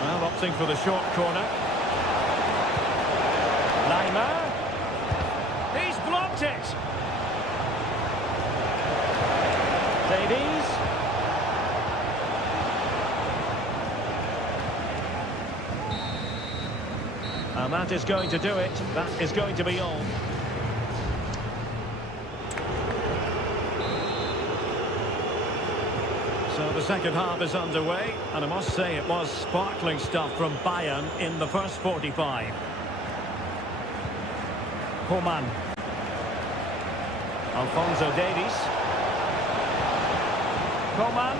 Well, opting for the short corner. Lima. He's blocked it. Davies. And that is going to do it. That is going to be all. So the second half is underway, and I must say it was sparkling stuff from Bayern in the first 45. Koeman. Alphonso Davies. Koeman.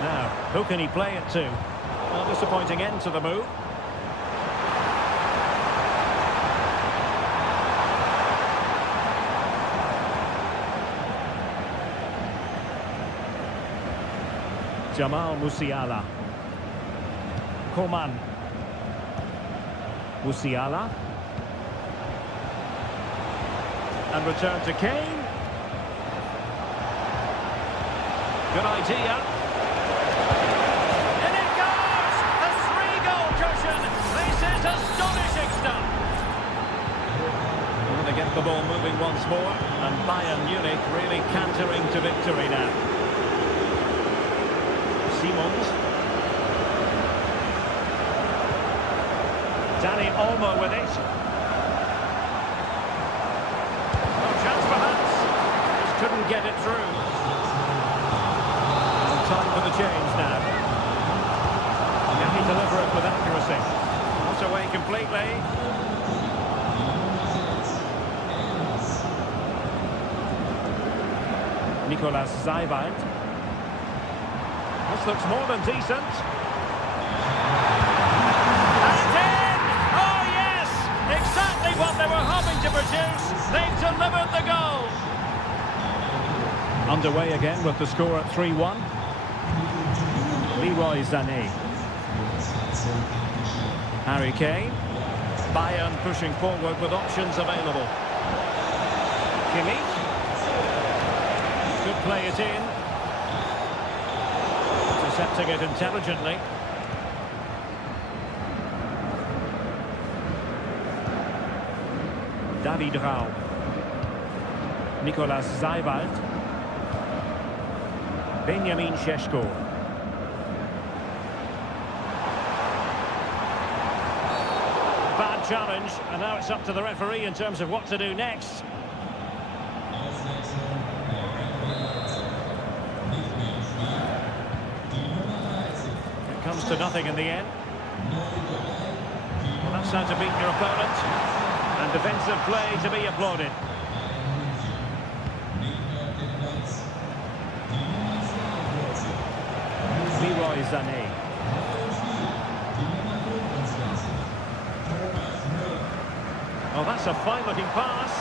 Now, who can he play it to? A disappointing end to the move. Jamal Musiala. Koeman. Musiala. And return to Kane. Good idea. In it goes! A 3-goal cushion. This is astonishing stuff. Well, they get the ball moving once more. And Bayern Munich really cantering to victory now. Simons. Dani Olmo with it. No chance perhaps. Just couldn't get it through. And time for the change now. Can he deliver it with accuracy? Not away completely. Nicolas Seiwald. This looks more than decent. And in! Oh yes! Exactly what they were hoping to produce. They've delivered the goal. Underway again with the score at 3-1. Leroy Sané. Harry Kane. Bayern pushing forward with options available. Kimmich. Could play it in. Intercepting it intelligently. David Raum. Nicolas Seiwald. Benjamin Šeško. Bad challenge, and now it's up to the referee in terms of what to do next. Comes to nothing in the end. Well, that's how to beat your opponent. And defensive play to be applauded. Leroy Sané. Oh, that's a fine-looking pass.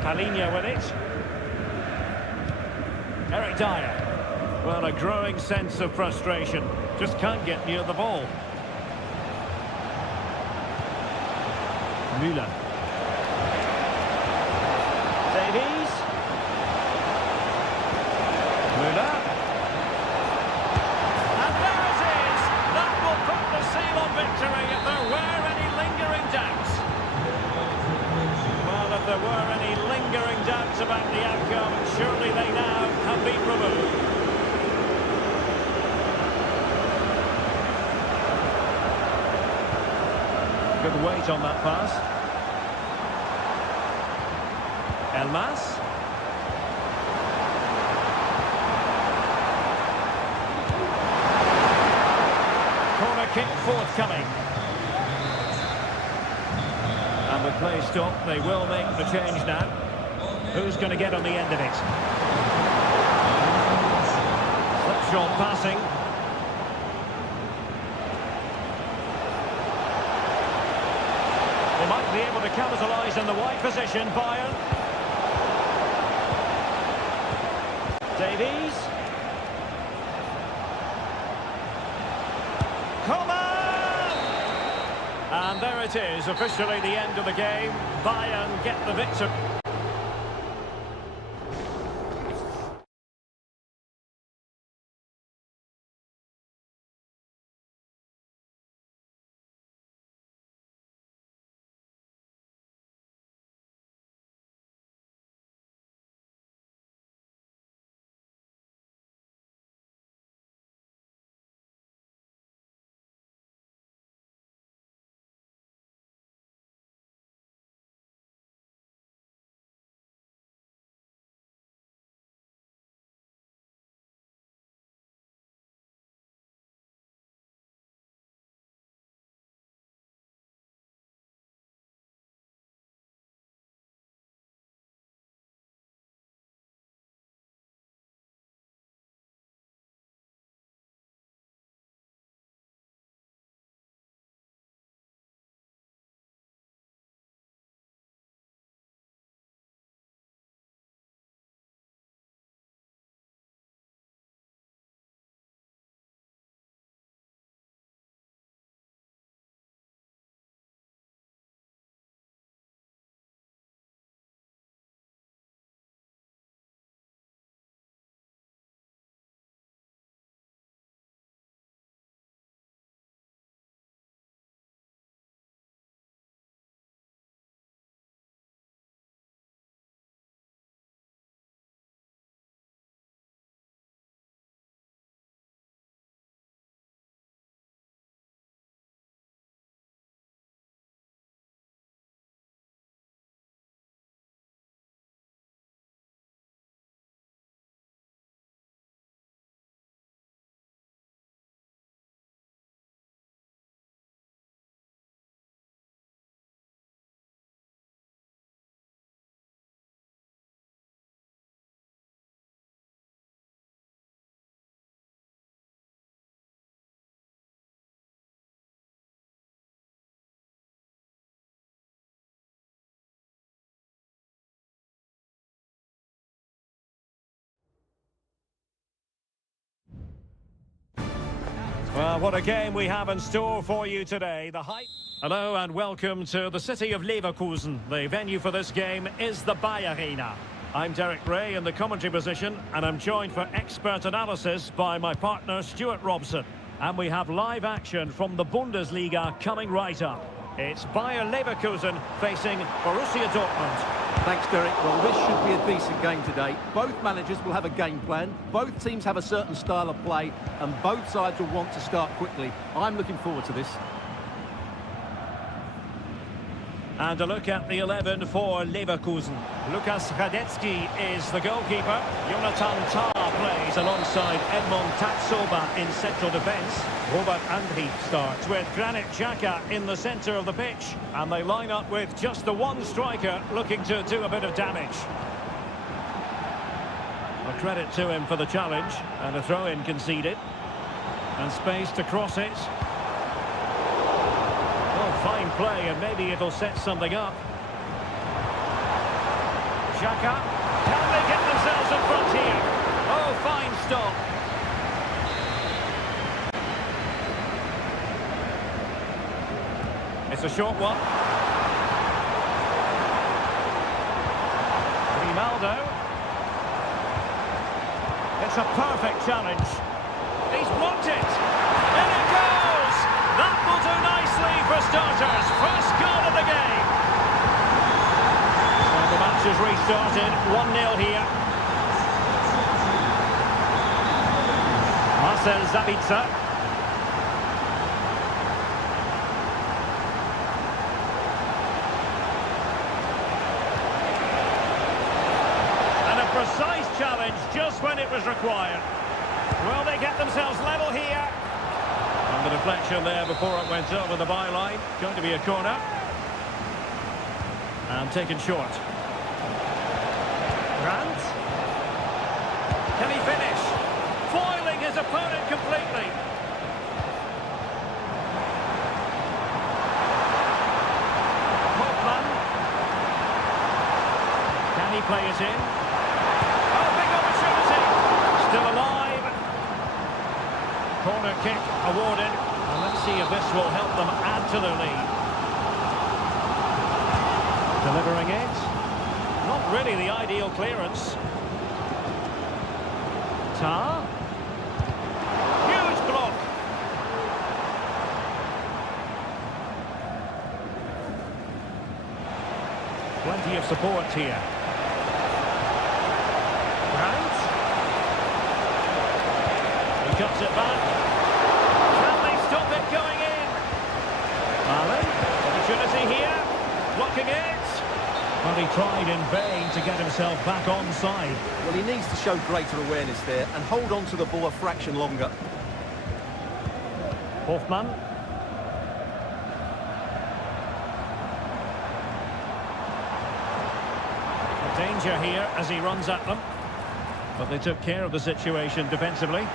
Palinha with it. Eric Dyer. Well, a growing sense of frustration. Just can't get near the ball. Müller. Davies. Müller. And there it is! That will put the seal on victory if there were any lingering doubts. Well, if there were any lingering doubts about the outcome, surely they now have been removed. Good weight on that pass. Elmas. Corner kick forthcoming. And with play stopped, they will make the change now. Who's going to get on the end of it? Slipshod passing. They might be able to capitalise in the wide position, Bayern. Davies. Coman! And And there it is, officially the end of the game. Bayern get the victory. Well, what a game we have in store for you today. The hype. Hello and welcome to the city of Leverkusen. The venue for this game is the Bayer Arena. I'm Derek Ray in the commentary position, and I'm joined for expert analysis by my partner Stuart Robson. And we have live action from the Bundesliga coming right up. It's Bayer Leverkusen facing Borussia Dortmund. Thanks, Derek. Well, this should be a decent game today. Both managers will have a game plan. Both teams have a certain style of play, and both sides will want to start quickly. I'm looking forward to this. And a look at the 11 for Leverkusen. Lukas Radetzky is the goalkeeper. Jonathan Tah plays alongside Edmond Tatsoba in central defence. Robert Andrich starts with Granit Xhaka in the centre of the pitch. And they line up with just the one striker looking to do a bit of damage. A credit to him for the challenge. And a throw-in conceded. And space to cross it. Fine play, and maybe it'll set something up. Xhaka, can they get themselves in front here? Oh, fine stop. It's a short one. Grimaldo. It's a perfect challenge. He's blocked it. In it goes! That will do nicely for starters. First goal of the game. So the match has restarted. 1-0 here. Marcel Sabitzer. And a precise challenge just when it was required. Will they get themselves level here? And the deflection there before it went over the byline. Going to be a corner. And taken short. Grant. Can he finish? Foiling his opponent completely. Hoffman. Can he play it in? Oh, big opportunity. Still alive. Corner kick awarded. And let's see if this will help them add to their lead. really the ideal clearance. Tar. Huge block. Plenty of support here. Grant. He cuts it back. Can they stop it going in? Allen. Opportunity here. Blocking it. But he tried in vain to get himself back onside. Well, he needs to show greater awareness there and hold on to the ball a fraction longer. Hoffman. Danger here as he runs at them. But they took care of the situation defensively.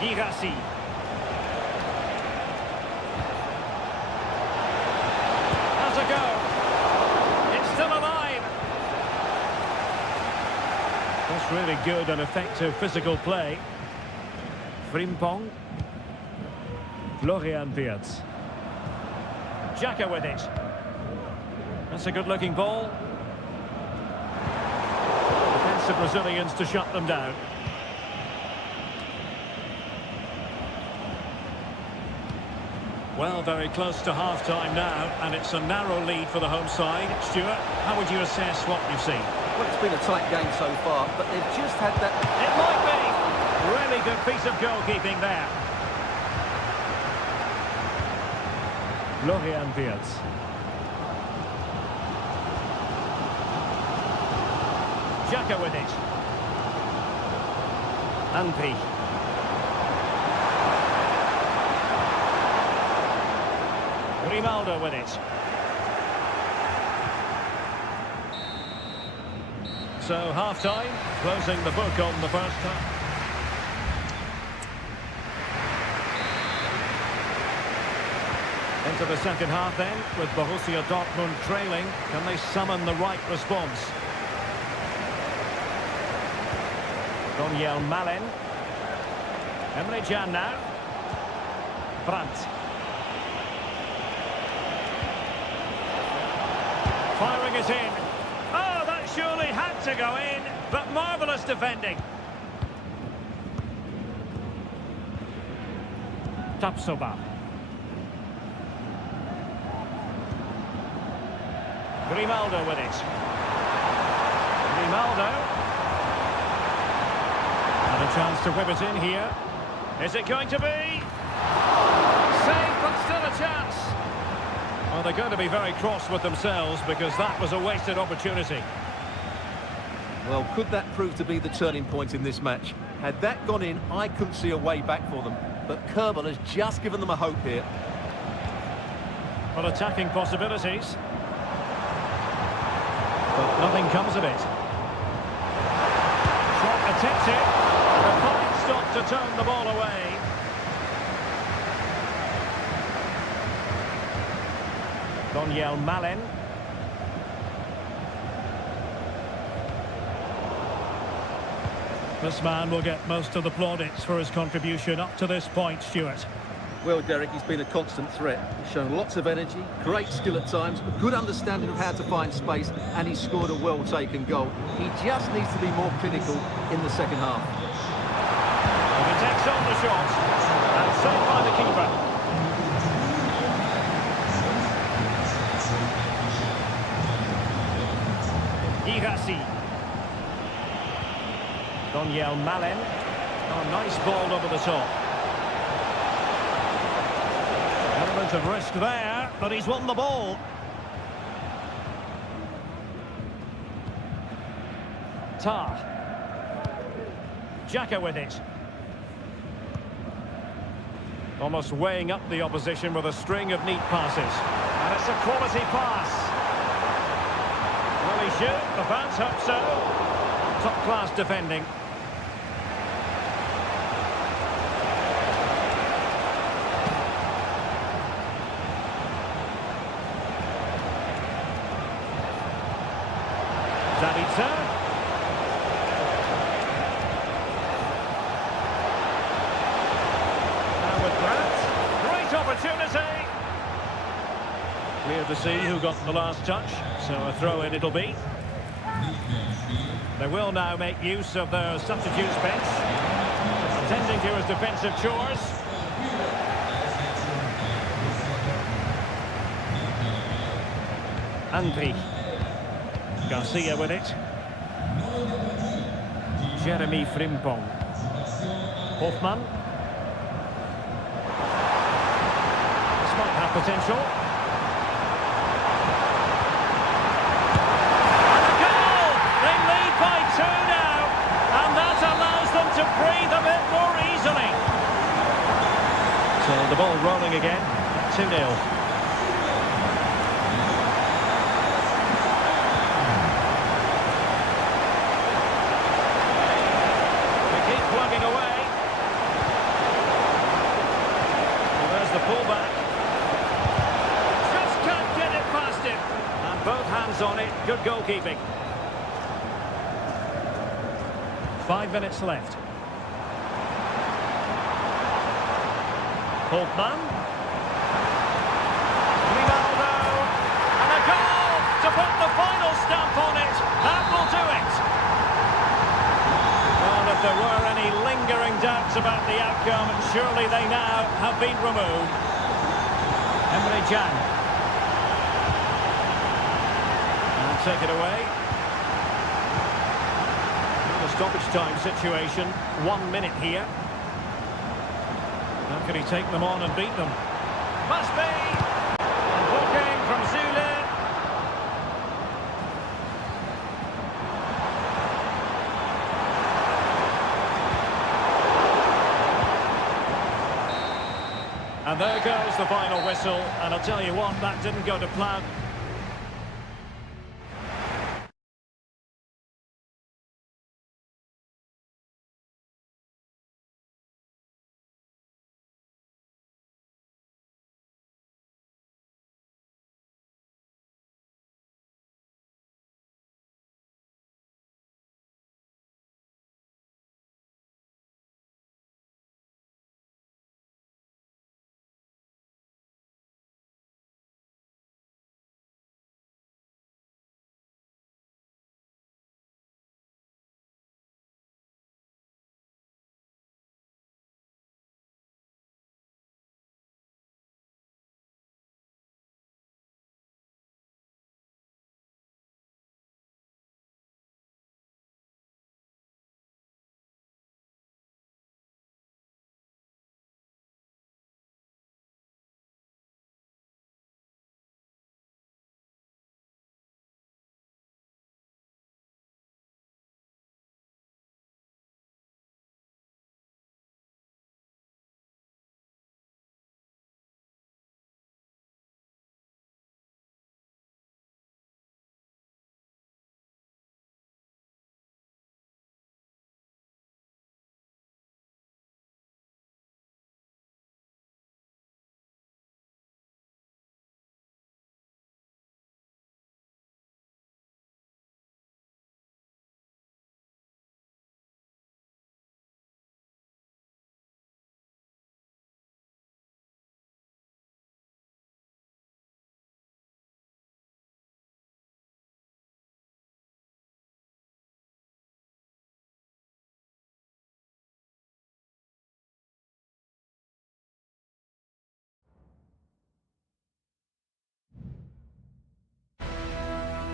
Girassi. Has a go. It's still alive. That's really good and effective physical play. Frimpong. Florian Wirtz. Xhaka with it. That's a good-looking ball. Defensive Brazilians to shut them down. Well, very close to half-time now, and it's a narrow lead for the home side. Stuart, how would you assess what you've seen? Well, it's been a tight game so far, but they've just had that... It might be! Really good piece of goalkeeping there. Florian Wirtz. Xhaka with it. Anpi. Grimaldo with it. So half-time, closing the book on the first half. Into the second half then, with Borussia Dortmund trailing. Can they summon the right response? Daniel Malen. Emre Can now. Brandt. Firing it in. Oh, that surely had to go in, but marvellous defending. Tapsoba. Grimaldo with it. Grimaldo. And a chance to whip it in here. Is it going to be? Save, but still a chance. Well, they're going to be very cross with themselves because that was a wasted opportunity. Well, could that prove to be the turning point in this match? Had that gone in, I couldn't see a way back for them. But Kerbal has just given them a hope here. Well, attacking possibilities. But nothing comes of it. Shot attempted. A fine stop to turn the ball away. Daniel Malen. This man will get most of the plaudits for his contribution up to this point, Stuart. Well, Derek, he's been a constant threat. He's shown lots of energy, great skill at times, a good understanding of how to find space, and he's scored a well-taken goal. He just needs to be more clinical in the second half. And he takes on the shot, and saved by the keeper. Girassi. Daniel Malen. Oh, nice ball over the top. Element of risk there, but he's won the ball. Tar. Xhaka with it. Almost weighing up the opposition with a string of neat passes. And it's a quality pass. Will he shoot? The fans hope so. Top-class defending. Zavitsa. Now with Brandt. Great opportunity. Clear to see who got the last touch, so a throw-in it'll be. They will now make use of their substitutes bench, attending to his defensive chores. Andri. Garcia with it. Jeremy Frimpong. Hoffman. This might have potential. And a goal! They lead by 2 now, and that allows them to breathe a bit more easily. So the ball rolling again, 2-0. Pullback. Just can't get it past him. And both hands on it. Good goalkeeping. 5 minutes left. Holtman. Ronaldo. And a goal to put the final stamp on it. That will do it. Well, if there were any lingering doubts about the outcome, surely they now have been removed. Emre Can. And take it away. The stoppage time situation, 1 minute here. How can he take them on and beat them? Must be! And walking from Zule. And there goes the final whistle, and I'll tell you what, that didn't go to plan.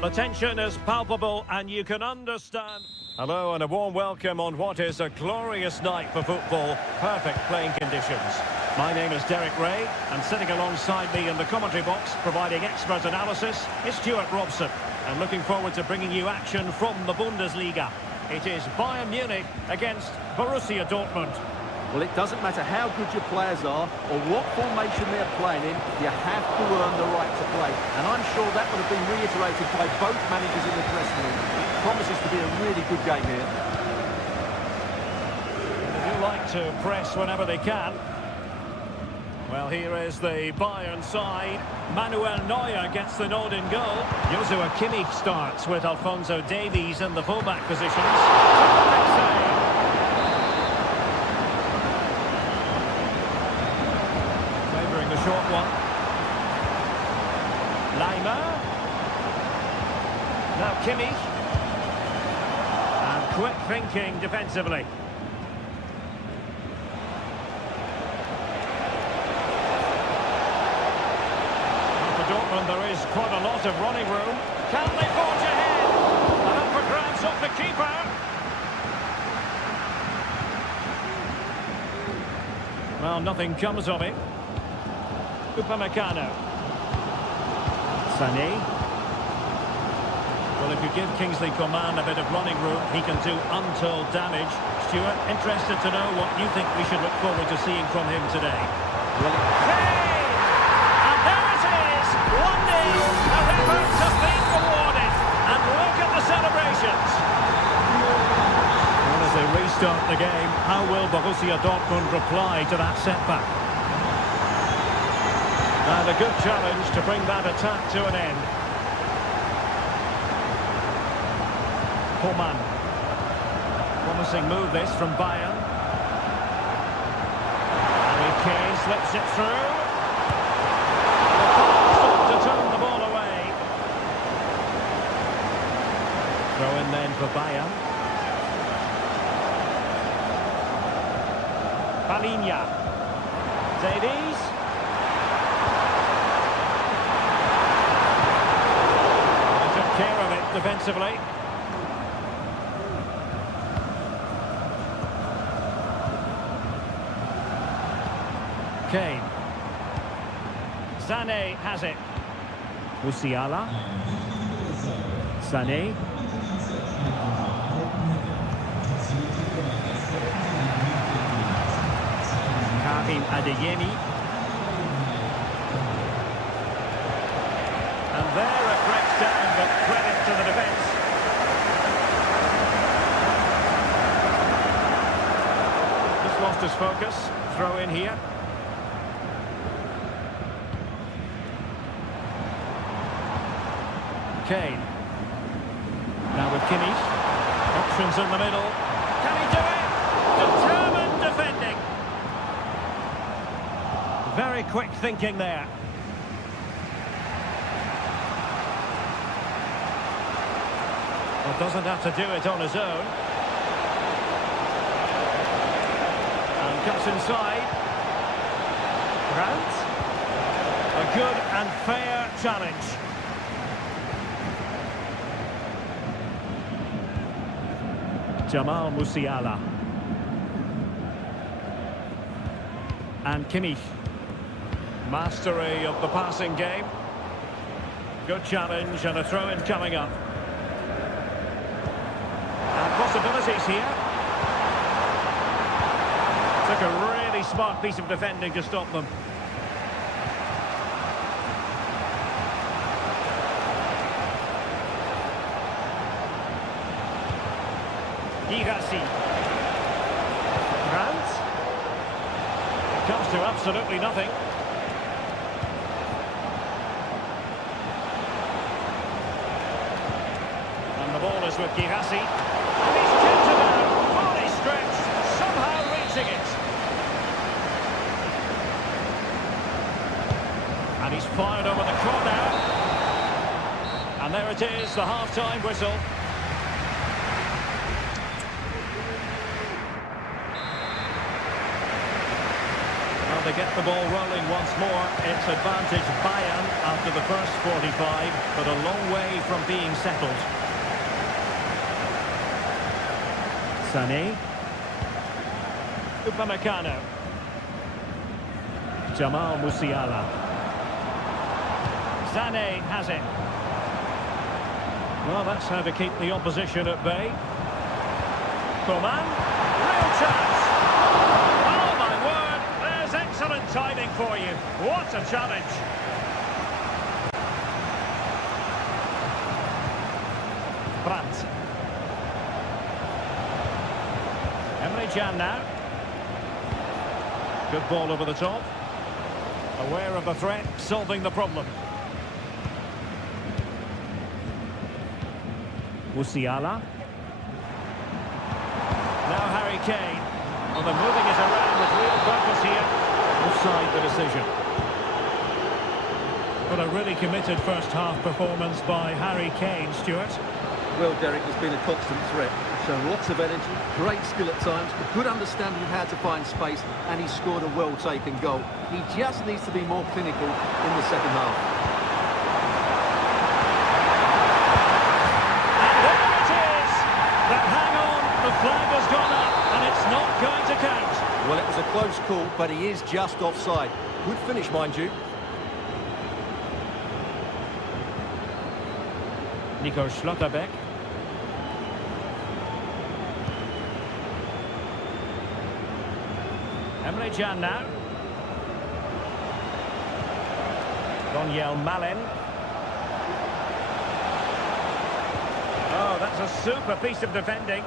The tension is palpable and you can understand. Hello and a warm welcome on what is a glorious night for football. Perfect playing conditions. My name is Derek Ray and sitting alongside me in the commentary box providing expert analysis is Stuart Robson. And looking forward to bringing you action from the Bundesliga. It is Bayern Munich against Borussia Dortmund. Well, it doesn't matter how good your players are or what formation they're playing in, you have to earn the right to play. And I'm sure that would have been reiterated by both managers in the dressing room. It promises to be a really good game here. They do like to press whenever they can. Well, here is the Bayern side. Manuel Neuer gets the nod in goal. Joshua Kimmich starts with Alphonso Davies in the fullback positions. Terrific save. Favouring the short one. Lima. Now Kimmich. And quick thinking defensively. For Dortmund there is quite a lot of running room. Can they forge ahead? And up for grabs off the keeper. Well, nothing comes of it. Upamecano. Sané. Well, if you give Kingsley Coman a bit of running room, he can do untold damage. Stuart, interested to know what you think we should look forward to seeing from him today. Hey! And there it is! 1-0. Our efforts have been rewarded. And look at the celebrations. Well, as they restart the game, how will Borussia Dortmund reply to that setback? And a good challenge to bring that attack to an end. Coman. Promising move this from Bayern. Harry Kane slips it through. The pass to turn the ball away. Throw in then for Bayern. Palinha. Davies. Took care of it defensively. Kane. Sané has it. Musiala. Sané. Karim Adeyemi. And there it breaks down, but credit to the defence. Just lost his focus. Throw in here. Kane. Now with Kimmich. Options in the middle. Can he do it? Determined defending. Very quick thinking there. Well, doesn't have to do it on his own. And cuts inside. Grant. A good and fair challenge. Jamal Musiala. And Kimmich. Mastery of the passing game. Good challenge and a throw-in coming up. And possibilities here. Took a really smart piece of defending to stop them. Girassi. Grant. It comes to absolutely nothing. And the ball is with Girassi. And he's kept it out. Fully stretched. Somehow reaching it. And he's fired over the corner. And there it is, the half-time whistle. They get the ball rolling once more. It's advantage Bayern after the first 45, but a long way from being settled. Sané. Upamecano. Jamal Musiala. Sané has it. Well, that's how to keep the opposition at bay. Coman. Real chance. Excellent timing for you. What a challenge. Brandt. Emre Can now. Good ball over the top. Aware of the threat, solving the problem. Musiala. Now Harry Kane. Well, they're moving it around with real purpose here. Offside the decision. Well, a really committed first-half performance by Harry Kane, Stuart. Well, Derek has been a constant threat. Shown lots of energy, great skill at times, a good understanding of how to find space, and he scored a well-taken goal. He just needs to be more clinical in the second half. And there it is! But hang on, the flag has gone up, and it's not going to count. Well, it was a close call, but he is just offside. Good finish, mind you. Nico Schlotterbeck. Emre Can now. Daniel Malin. Oh, that's a super piece of defending.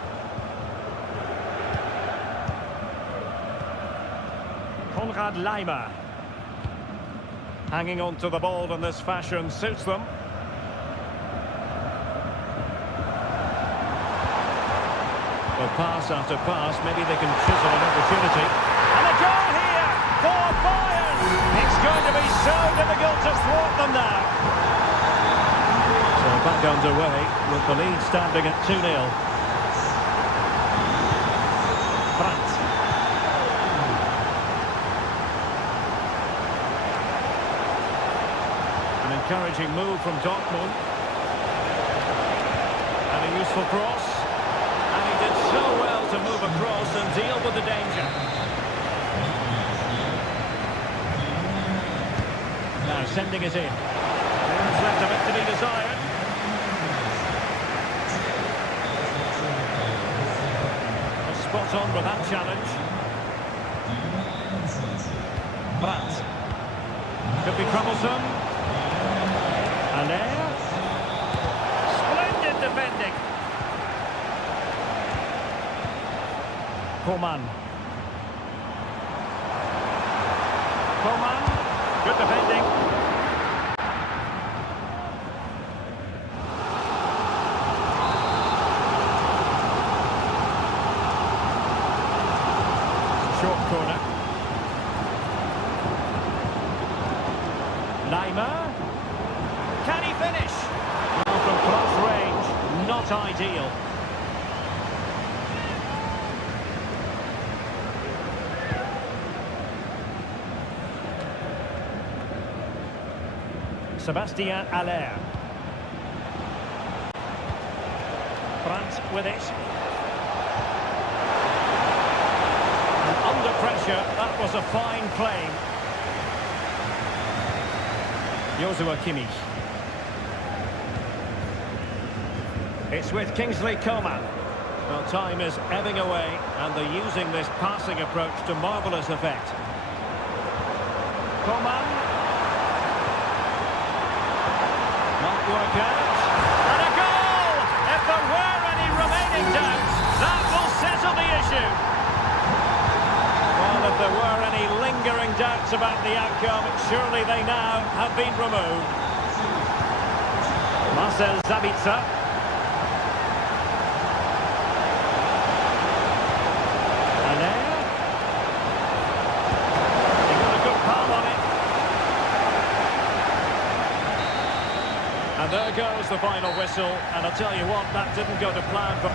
Konrad Laimer. Hanging on to the ball in this fashion suits them. Well, pass after pass, maybe they can chisel an opportunity. And a goal here for Bayern! It's going to be so difficult to thwart them now. So back underway with the lead standing at 2-0. Brandt. An encouraging move from Dortmund. And a useful cross. And he did so well to move across and deal with the danger. Now sending it in. There's left a bit to be desired. A spot on with that challenge. Brandt. Could be troublesome. And there. Splendid defending. Coman. Coman. Good defending. Short corner. Laimer. Can he finish? Well, from close range, not ideal. Sebastian Aller. Brandt with it. And under pressure, that was a fine claim. Joshua Kimmich. It's with Kingsley Coman. Well, time is ebbing away, and they're using this passing approach to marvellous effect. Coman. Not work out. And a goal! If there were any remaining doubts, that will settle the issue. Well, if there were any lingering doubts about the outcome, surely they now have been removed. Marcel Sabitzer. And there. He got a good palm on it. And there goes the final whistle, and I'll tell you what, that didn't go to plan for...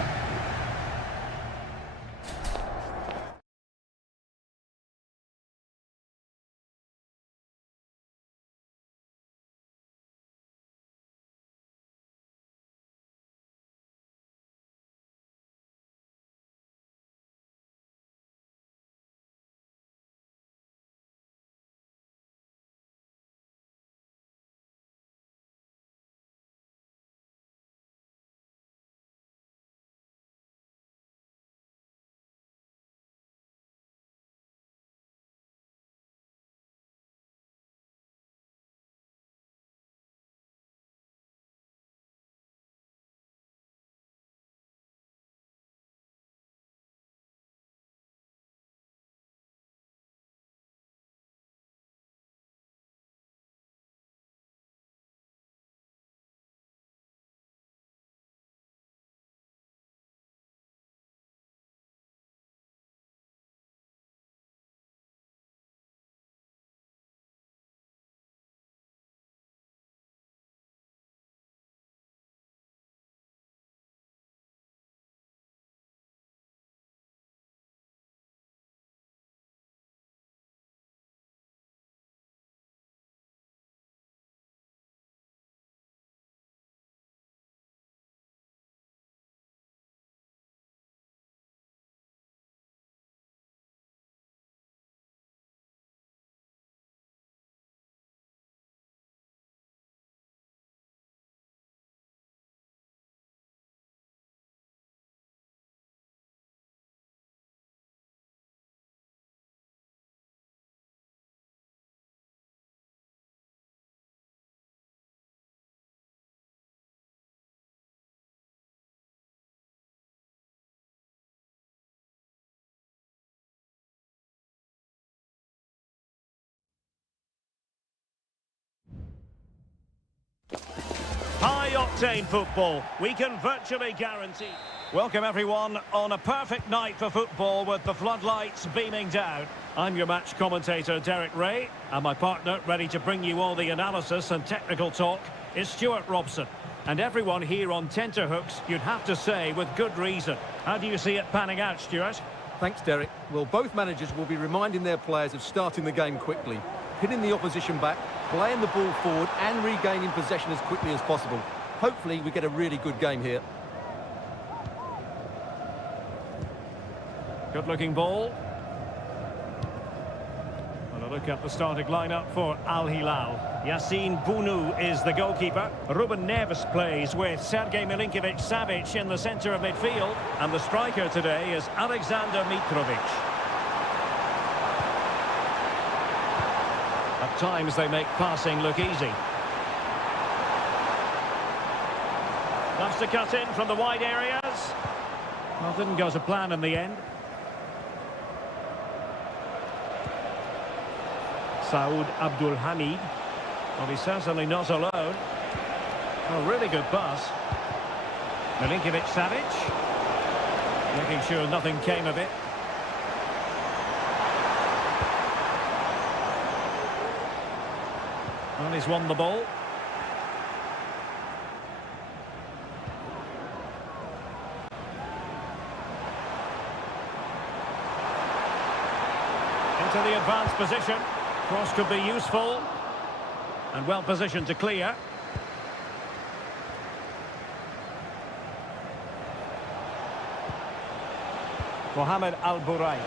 High-octane football, we can virtually guarantee. Welcome everyone on a perfect night for football with the floodlights beaming down. I'm your match commentator Derek Ray, and my partner ready to bring you all the analysis and technical talk is Stuart Robson. And everyone here on tenterhooks, you'd have to say with good reason. How do you see it panning out, Stuart? Thanks, Derek. Well, both managers will be reminding their players of starting the game quickly, hitting the opposition back, playing the ball forward and regaining possession as quickly as possible. Hopefully we get a really good game here. Good-looking ball. And a look at the starting lineup for Al Hilal. Yassine Bounou is the goalkeeper. Ruben Neves plays with Sergej Milinkovic-Savic in the centre of midfield. And the striker today is Alexander Mitrovic. At times they make passing look easy. Loves to cut in from the wide areas. Well, didn't go to plan in the end. Saud Abdul Hamid. Well, he's certainly not alone. Oh, really good pass. Milinkovic-Savic. Making sure nothing came of it. Well, he's won the ball. Into the advanced position. Cross could be useful. And well positioned to clear. Mohamed Al-Buraik.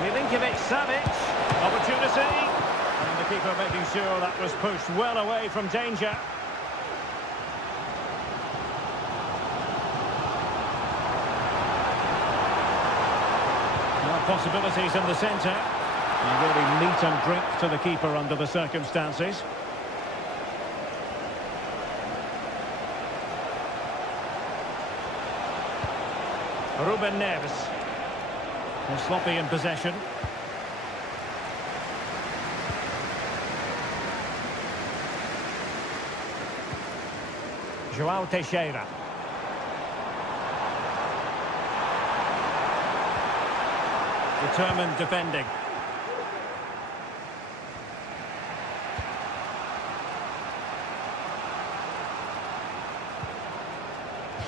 Milinkovic-Savic. Opportunity. And the keeper making sure that was pushed well away from danger. Possibilities in the centre. And really meat and drink to the keeper under the circumstances. Ruben Neves. Well, sloppy in possession. João Teixeira. Determined defending.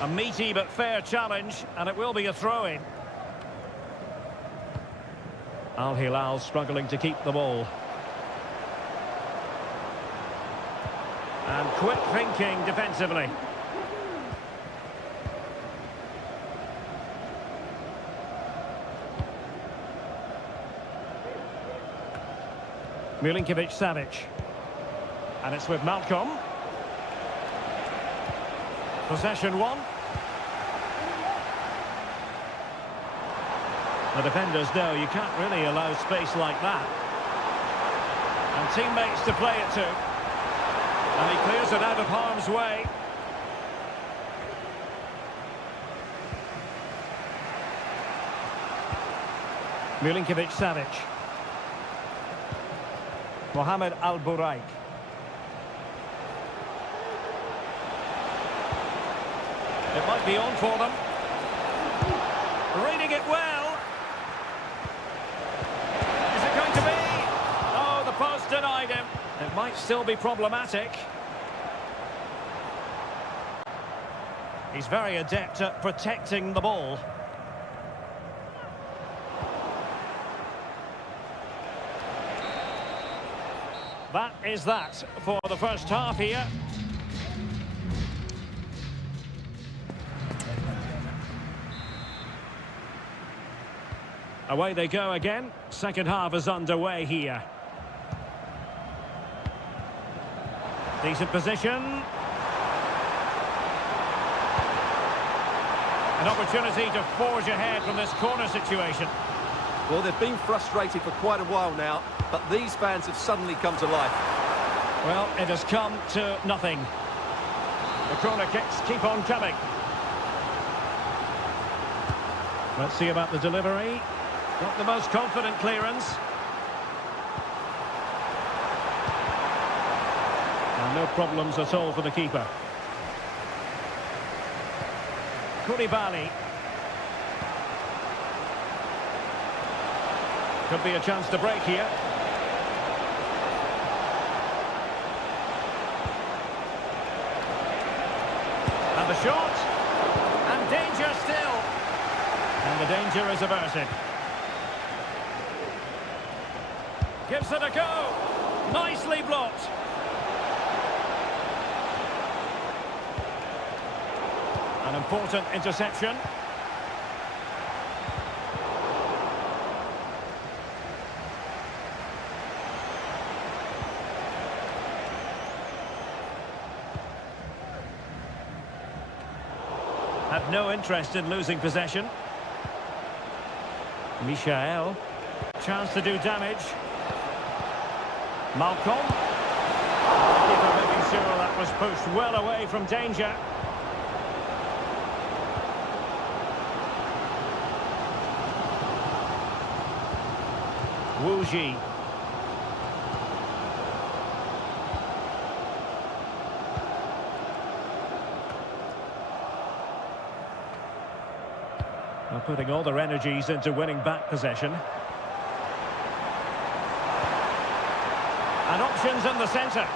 A meaty but fair challenge, and it will be a throw-in. Al Hilal struggling to keep the ball. And quick thinking defensively. Milinkovic-Savic. And it's with Malcolm. Possession one. The defenders know you can't really allow space like that. And teammates to play it to. And he clears it out of harm's way. Milinkovic-Savic. Mohamed Al-Buraik. It might be on for them. Reading it well. Is it going to be? Oh, the post denied him. It might still be problematic. He's very adept at protecting the ball. That is that for the first half here. Away they go again. Second half is underway here. Decent position. An opportunity to forge ahead from this corner situation. Well, they've been frustrated for quite a while now, but these fans have suddenly come to life. Well, it has come to nothing. The corner kicks keep on coming. Let's see about the delivery. Not the most confident clearance. No problems at all for the keeper. Koulibaly. Could be a chance to break here. And the shot. And danger still. And the danger is averted. Gives it a go. Nicely blocked. An important interception. Had no interest in losing possession. Michael. Chance to do damage. Malcolm. Keeper making sure that was pushed well away from danger. Wuji. They're putting all their energies into winning back possession. And options in the centre.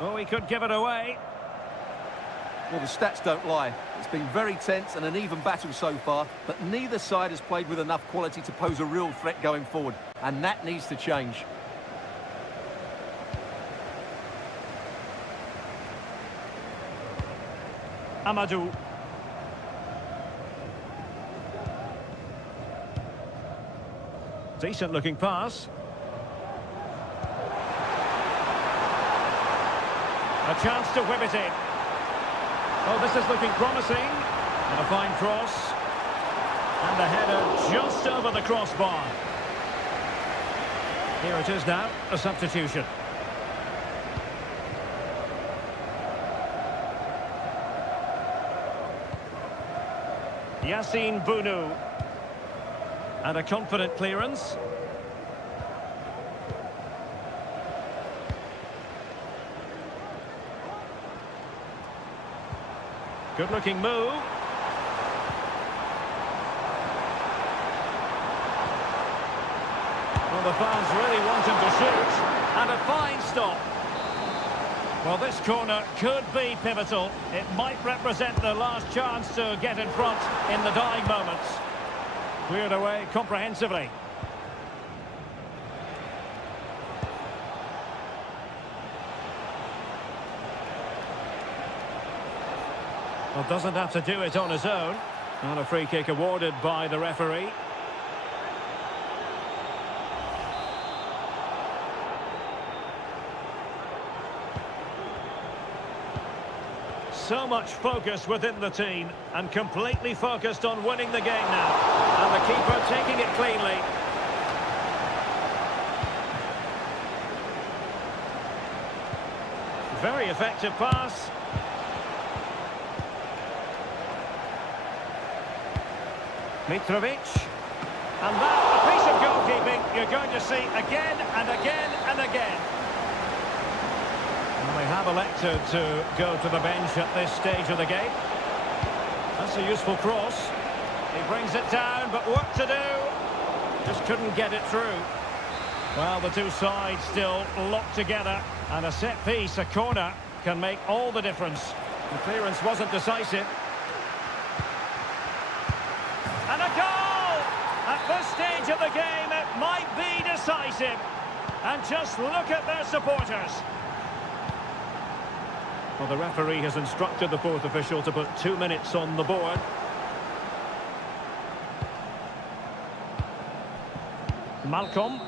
Oh, he could give it away. Well, the stats don't lie. It's been very tense and an even battle so far, but neither side has played with enough quality to pose a real threat going forward, and that needs to change. Amadou. Decent looking pass. A chance to whip it in. Oh, this is looking promising. And a fine cross. And the header just over the crossbar. Here it is now, a substitution. Yassine Bounou. And a confident clearance. Good-looking move. Well, the fans really want him to shoot. And a fine stop. Well, this corner could be pivotal. It might represent the last chance to get in front in the dying moments. Cleared away comprehensively. Well, doesn't have to do it on his own. And a free kick awarded by the referee. So much focus within the team and completely focused on winning the game now. And the keeper taking it cleanly. Very effective pass. Mitrovic. And that, a piece of goalkeeping you're going to see again and again and again. And they have elected to go to the bench at this stage of the game. That's a useful cross. He brings it down, but work to do. Just couldn't get it through. Well, the two sides still locked together. And a set piece, a corner, can make all the difference. The clearance wasn't decisive. And a goal! At this stage of the game, it might be decisive. And just look at their supporters. Well, the referee has instructed the fourth official to put 2 minutes on the board. Malcolm.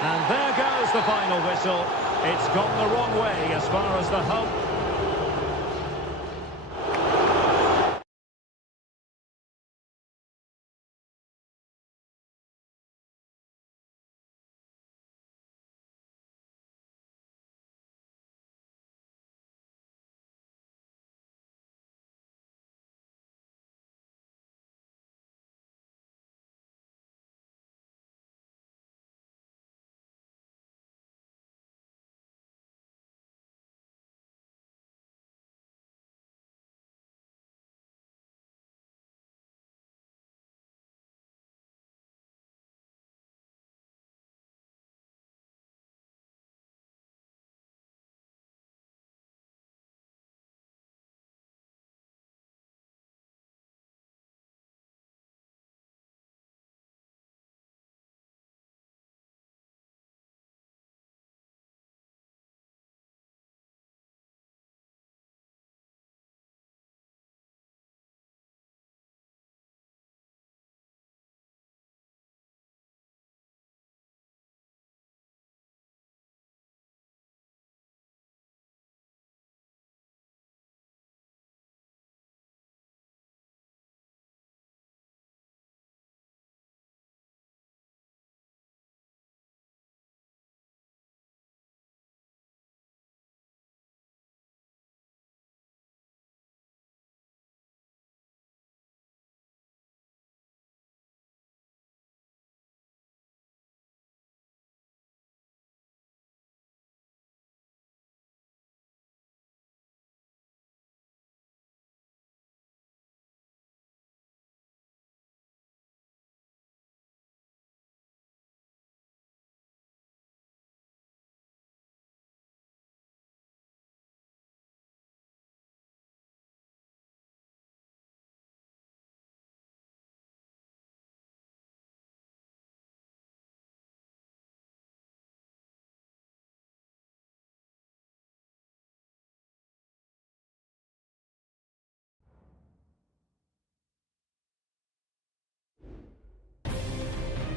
And there goes the final whistle. It's gone the wrong way as far as the home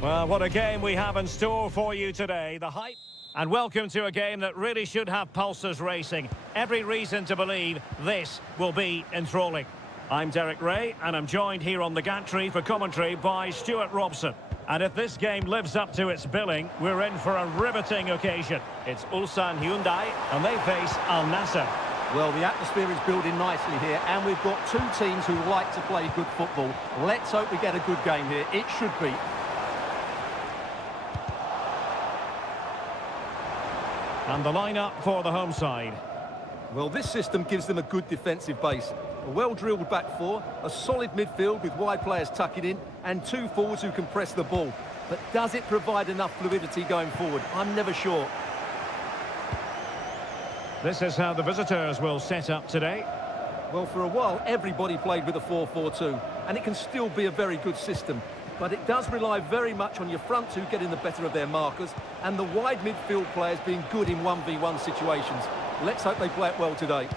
Well, what a game we have in store for you today. The hype. And welcome to a game that really should have pulses racing. Every reason to believe this will be enthralling. I'm Derek Ray, and I'm joined here on the gantry for commentary by Stuart Robson. And if this game lives up to its billing, we're in for a riveting occasion. It's Ulsan Hyundai, and they face Al Nassr. Well, the atmosphere is building nicely here, and we've got two teams who like to play good football. Let's hope we get a good game here. It should be. And the lineup for the home side. Well, this system gives them a good defensive base. A well-drilled back four, a solid midfield with wide players tucking in, and two forwards who can press the ball. But does it provide enough fluidity going forward? I'm never sure. This is how the visitors will set up today. Well, for a while, everybody played with a 4-4-2, and it can still be a very good system. But it does rely very much on your front two getting the better of their markers, and the wide midfield players being good in 1v1 situations. Let's hope they play it well today.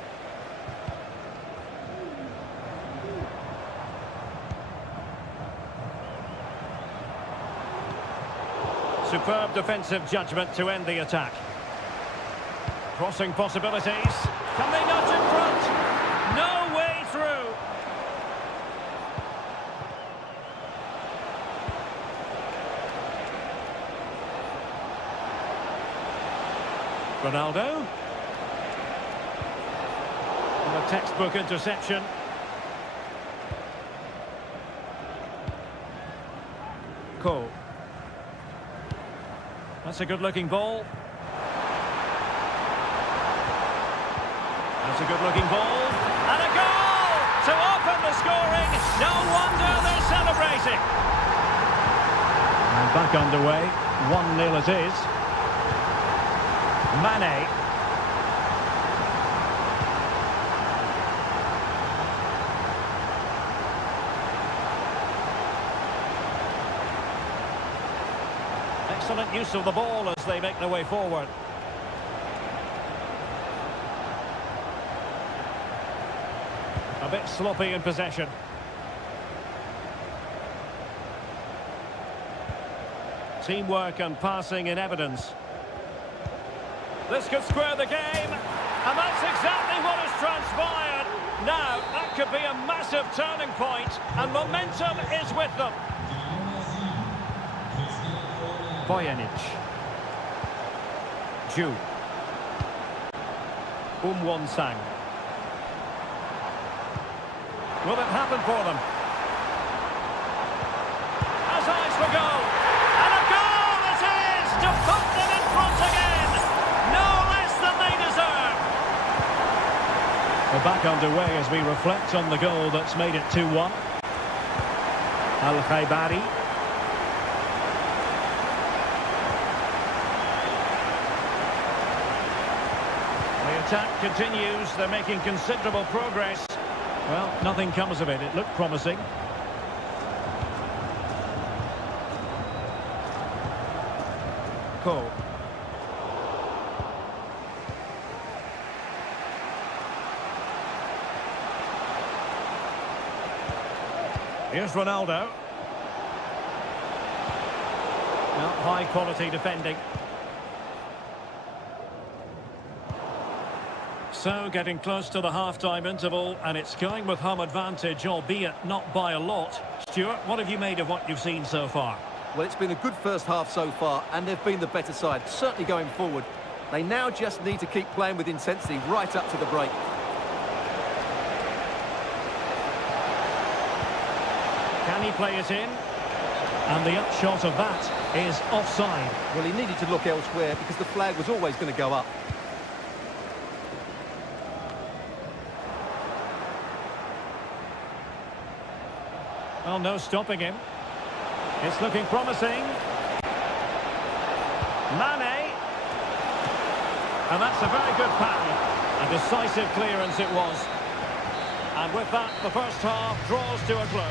Superb defensive judgment to end the attack. Crossing possibilities. Can they nudge in front? No way through. Ronaldo. And a textbook interception. Cole. That's a good-looking ball. That's a good-looking ball. And a goal to open the scoring. No wonder they're celebrating. And back underway. 1-0 it is. Mane. Excellent use of the ball as they make their way forward. A bit sloppy in possession. Teamwork and passing in evidence. This could square the game, and that's exactly what has transpired. Now, that could be a massive turning point, and momentum is with them. Bojanic. Ju. Won-sang. Will it happen for them? Has eyes for goal. And a goal it is to put them in front again. No less than they deserve. We're back underway as we reflect on the goal that's made it 2-1. Al-Khaibari. The attack continues. They're making considerable progress. Well, nothing comes of it. It looked promising. Cole. Here's Ronaldo. Well, high quality defending. So, getting close to the half-time interval, and it's going with home advantage, albeit not by a lot. Stuart, what have you made of what you've seen so far? Well, it's been a good first half so far, and they've been the better side, certainly going forward. They now just need to keep playing with intensity right up to the break. Can he play it in? And the upshot of that is offside. Well, he needed to look elsewhere because the flag was always going to go up. Well, no stopping him. It's looking promising. Mane. And that's a very good pass. A decisive clearance it was. And with that, the first half draws to a close.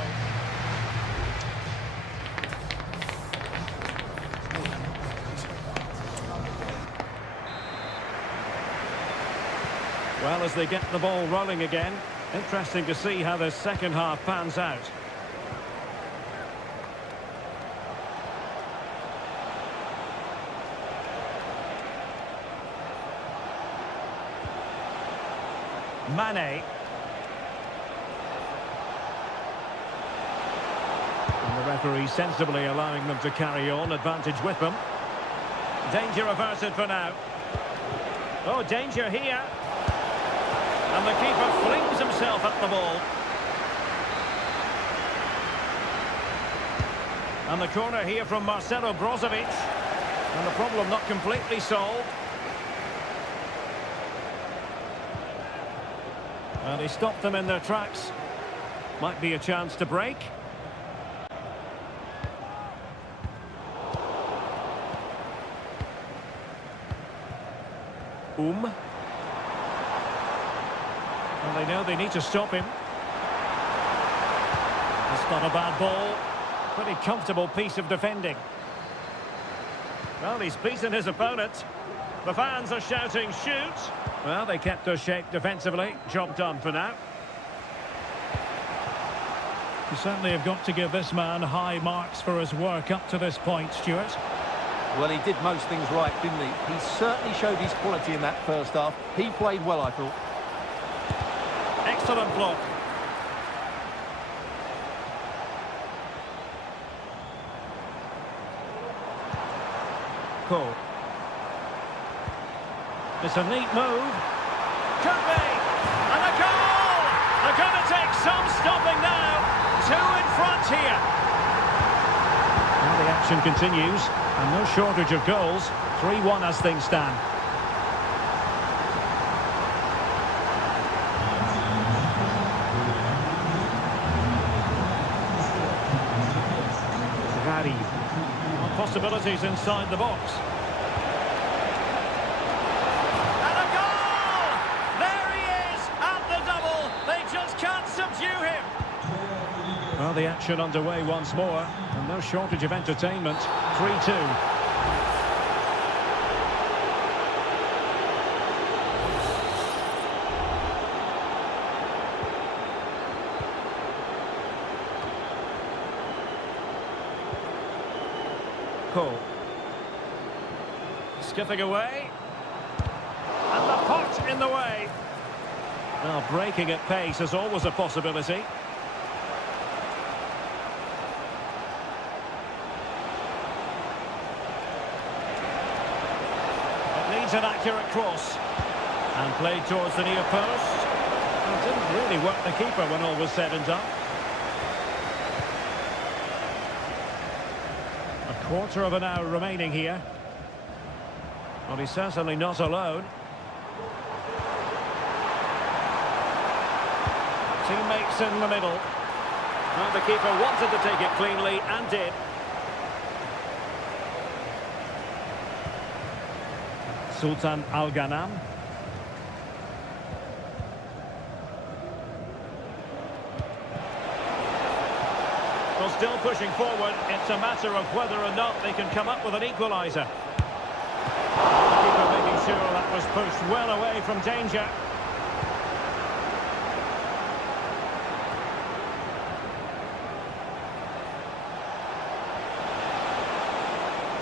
Well, as they get the ball rolling again, interesting to see how the second half pans out. Mane. And the referee sensibly allowing them to carry on, advantage with them. Danger averted for now. Oh, danger here. And the keeper flings himself at the ball. And the corner here from Marcelo Brozovic. And the problem not completely solved. And he stopped them in their tracks. Might be a chance to break. Well, they know they need to stop him. That's not a bad ball. Pretty comfortable piece of defending. Well, he's beaten his opponent. The fans are shouting, shoot! Well, they kept their shape defensively. Job done for now. You certainly have got to give this man high marks for his work up to this point, Stuart. Well, he did most things right, didn't he? He certainly showed his quality in that first half. He played well, I thought. Excellent block. Cole. It's a neat move. Could be. And a goal! They're going to take some stopping now. 2 in front here. Now the action continues. And no shortage of goals. 3-1 as things stand. Possibilities inside the box. And a goal! There he is at the double. They just can't subdue him. Well, the action underway once more. And no shortage of entertainment. 3-2. Skipping away. And the pot in the way. Well, breaking at pace is always a possibility. It needs an accurate cross. And played towards the near post. Well, it didn't really work the keeper when all was said and done. A quarter of an hour remaining here. Well, he's certainly not alone. Teammates in the middle. Well, the keeper wanted to take it cleanly and did. Sultan Al-Ghanam. Well, still pushing forward. It's a matter of whether or not they can come up with an equaliser. Keeper making sure that was pushed well away from danger.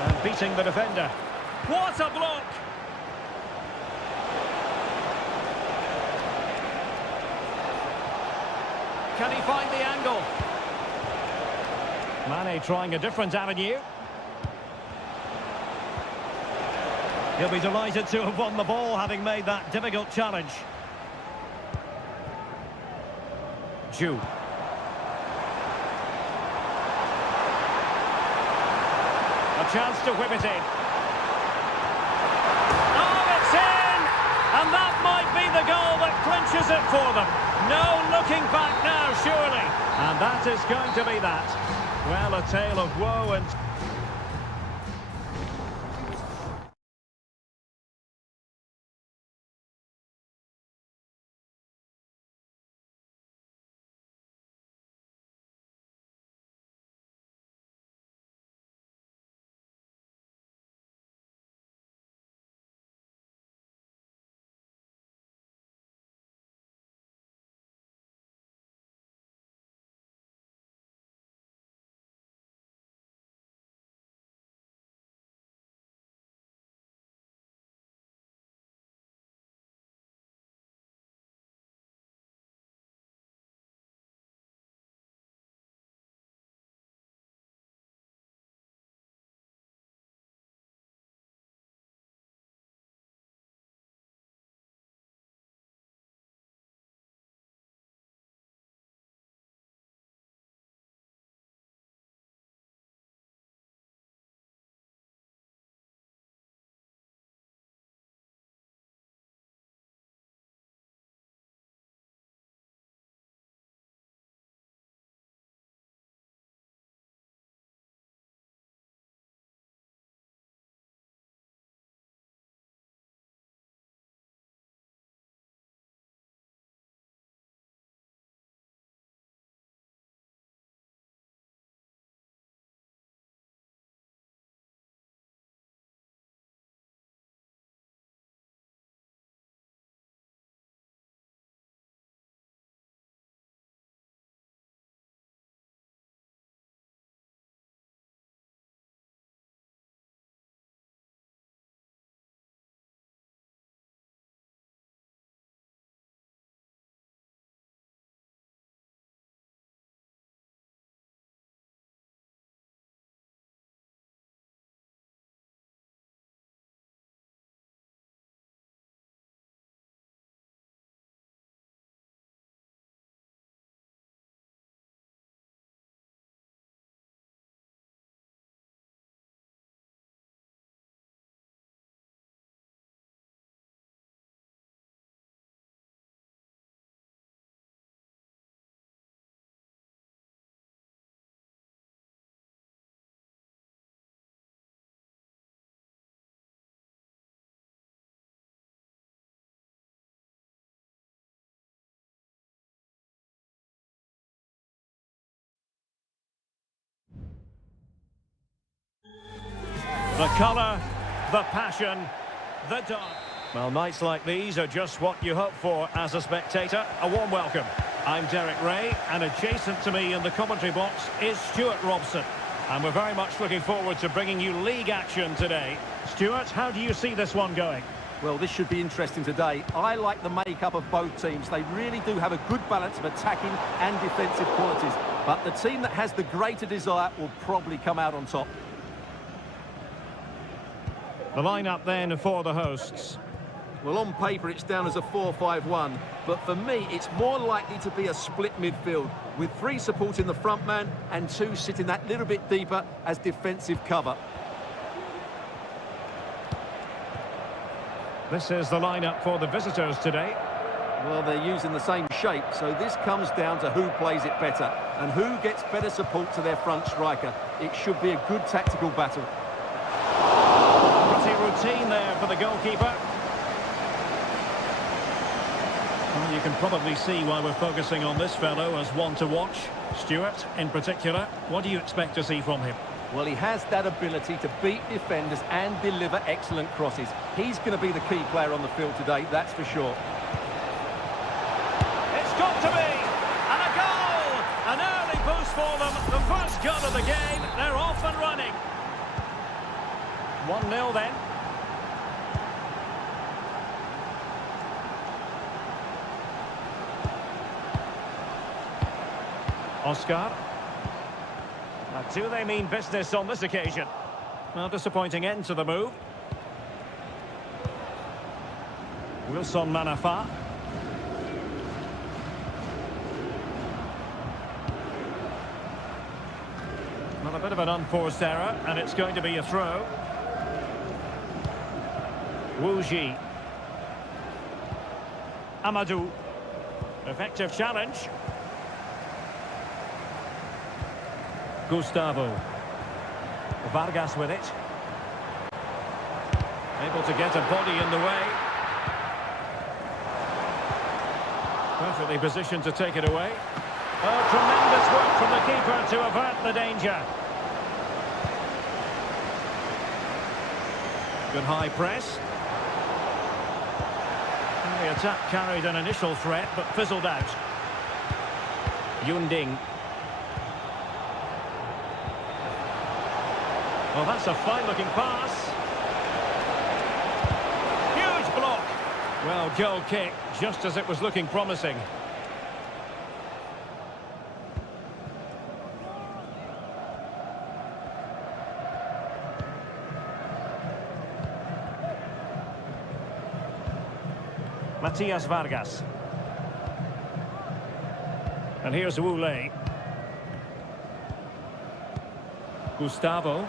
And beating the defender. What a block! Can he find the angle? Mane trying a different avenue. He'll be delighted to have won the ball, having made that difficult challenge. Ju. A chance to whip it in. Oh, it's in! And that might be the goal that clinches it for them. No looking back now, surely. And that is going to be that. Well, a tale of woe and... The colour, the passion, the dark. Well, nights like these are just what you hope for as a spectator. A warm welcome. I'm Derek Ray, and adjacent to me in the commentary box is Stuart Robson. And we're very much looking forward to bringing you league action today. Stuart, how do you see this one going? Well, this should be interesting today. I like the makeup of both teams. They really do have a good balance of attacking and defensive qualities. But the team that has the greater desire will probably come out on top. The lineup then for the hosts. Well, on paper, it's down as a 4-5-1. But for me, it's more likely to be a split midfield, with 3 supporting the front man and 2 sitting that little bit deeper as defensive cover. This is the lineup for the visitors today. Well, they're using the same shape, so this comes down to who plays it better and who gets better support to their front striker. It should be a good tactical battle. Pretty routine there for the goalkeeper. Well, you can probably see why we're focusing on this fellow as one to watch. Stuart, in particular, what do you expect to see from him? Well, he has that ability to beat defenders and deliver excellent crosses. He's going to be the key player on the field today, that's for sure. It's got to be! And a goal! An early boost for them. The first goal of the game. They're off and running. 1-0 then. Oscar. Now, do they mean business on this occasion? Well, disappointing end to the move. Wilson Manafa. Well, a bit of an unforced error, and it's going to be a throw. Wu Ji. Amadou. Effective challenge. Gustavo. Vargas with it. Able to get a body in the way. Perfectly positioned to take it away. Oh, tremendous work from the keeper to avert the danger. Good high press. The attack carried an initial threat, but fizzled out. Yunding. Well, that's a fine-looking pass. Huge block. Well, goal kick, just as it was looking promising. Matias Vargas. And here's Wu Lei. Gustavo.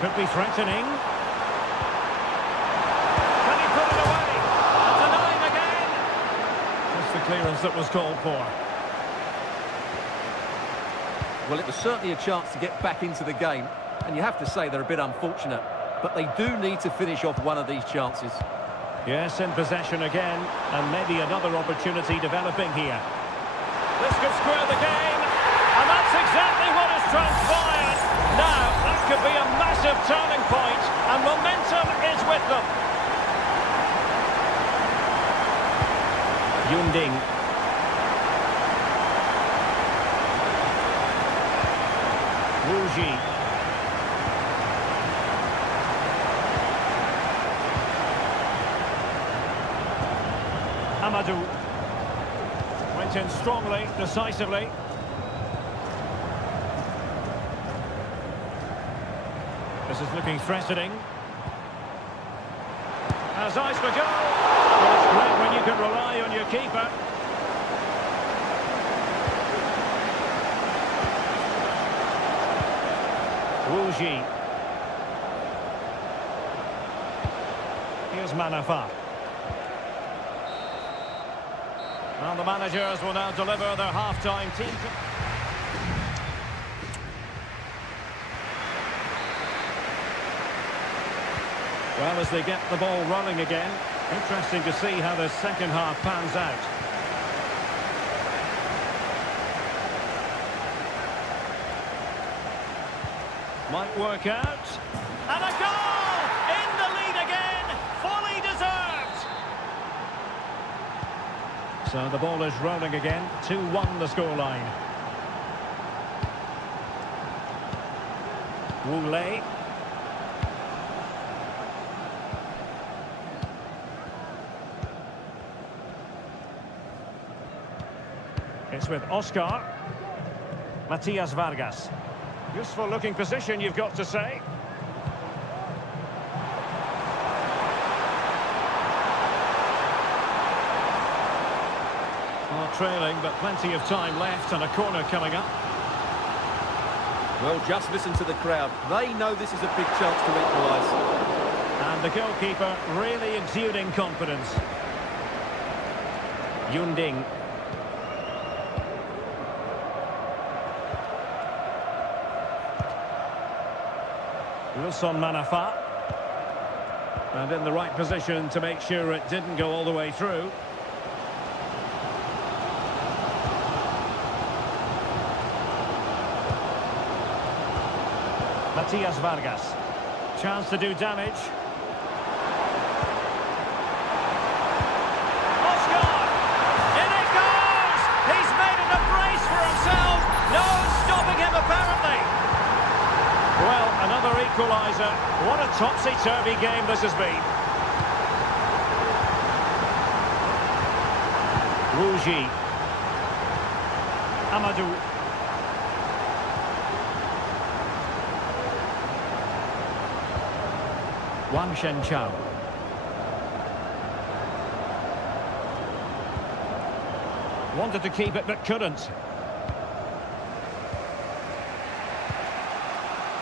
Could be threatening. Can he put it away? And denied again. Just the clearance that was called for. Well, it was certainly a chance to get back into the game. And you have to say they're a bit unfortunate. But they do need to finish off one of these chances. Yes, in possession again. And maybe another opportunity developing here. This could square the game. And that's exactly what has transpired. Now, that could be a massive turning point, and momentum is with them. Yunding. Wu Ji. Amadou. Went in strongly, decisively. This is looking threatening. Has eyes for goal. Well, it's great when you can rely on your keeper. Wu Ji. Here's Manafa. And the managers will now deliver their half-time team. Well, as they get the ball running again, interesting to see how the second half pans out. Might work out. And a goal! In the lead again! Fully deserved! So the ball is rolling again. 2-1 the scoreline. Wu Lei. It's with Oscar. Matias Vargas. Useful looking position, you've got to say. Well, trailing, but plenty of time left and a corner coming up. Well, just listen to the crowd. They know this is a big chance to equalise. And the goalkeeper really exuding confidence. Yunding. Wilson Manafa. And in the right position to make sure it didn't go all the way through. Matias Vargas. Chance to do damage. Oscar! In it goes! He's made it a brace for himself. No stopping him apparently. Well, another equaliser. What a topsy-turvy game this has been. Wu Ji. Amadou. Wang Shenchao. Wanted to keep it but couldn't.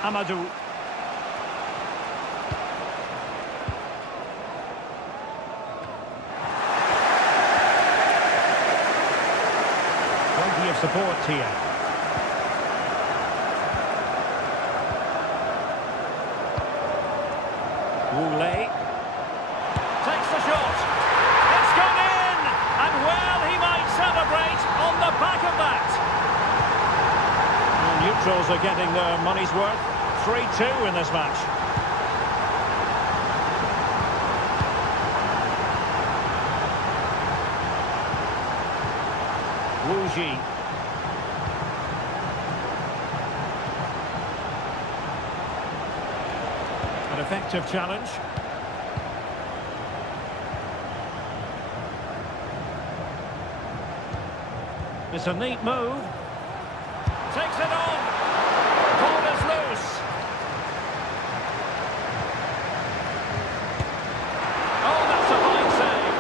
Amadou. Plenty of support here. Wu Lei takes the shot. It's gone in, and well, he might celebrate on the back of that. The neutrals are getting their money's worth. 3-2 in this match. Wu Ji. An effective challenge. It's a neat move. Takes it on. Ball is loose. Oh, that's a fine save.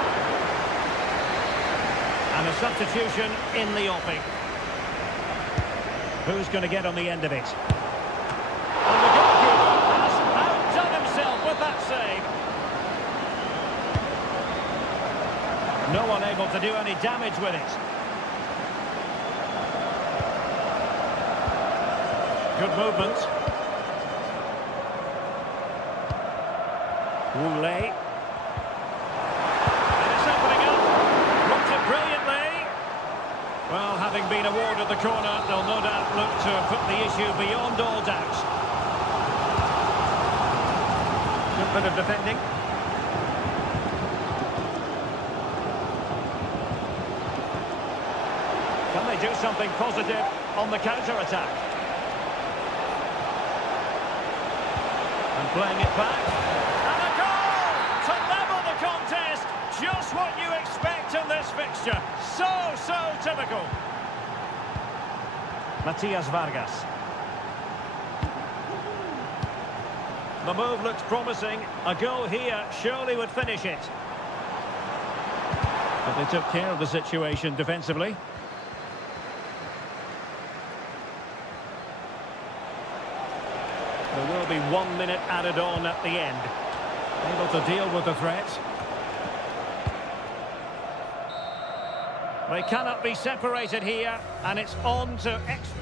And a substitution in the offing. Who's going to get on the end of it? And the goalkeeper has outdone himself with that save. No one able to do any damage with it. Good movement. Wu Lei. And it's opening up. Blocked it brilliantly. Well, having been awarded the corner, they'll no doubt look to put the issue beyond all doubt. Good bit of defending. Can they do something positive on the counter-attack? And playing it back. And a goal to level the contest. Just what you expect in this fixture. So typical. Matias Vargas. The move looks promising. A goal here surely would finish it. But they took care of the situation defensively. There will be 1 minute added on at the end. Able to deal with the threat. They cannot be separated here, and it's on to extra.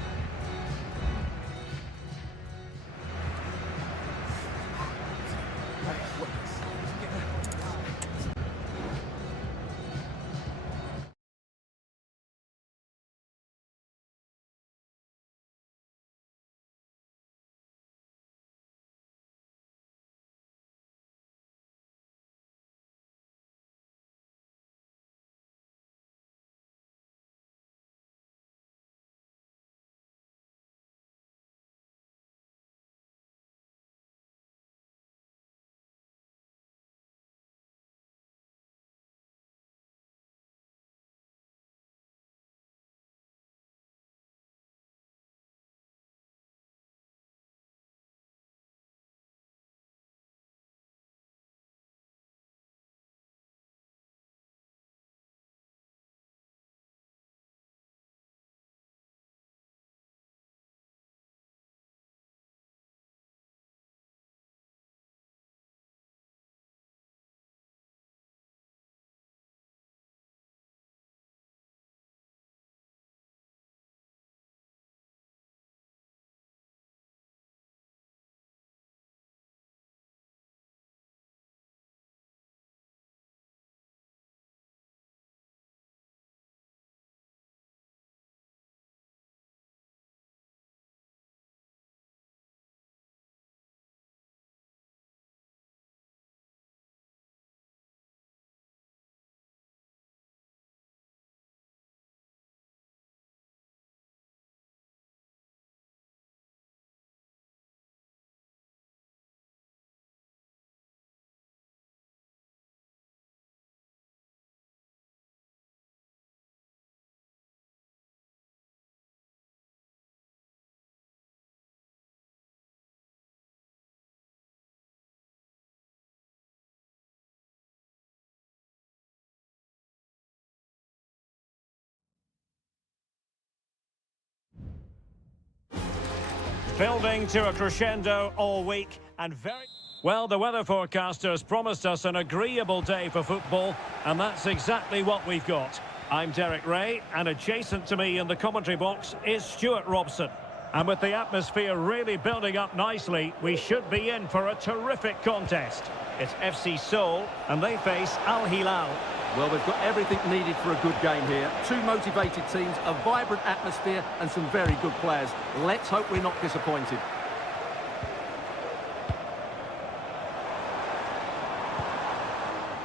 Building to a crescendo all week and very... Well, the weather forecasters promised us an agreeable day for football, and that's exactly what we've got. I'm Derek Ray, and adjacent to me in the commentary box is Stuart Robson. And with the atmosphere really building up nicely, we should be in for a terrific contest. It's FC Seoul, and they face Al Hilal. Well, they've got everything needed for a good game here. Two motivated teams, a vibrant atmosphere, and some very good players. Let's hope we're not disappointed.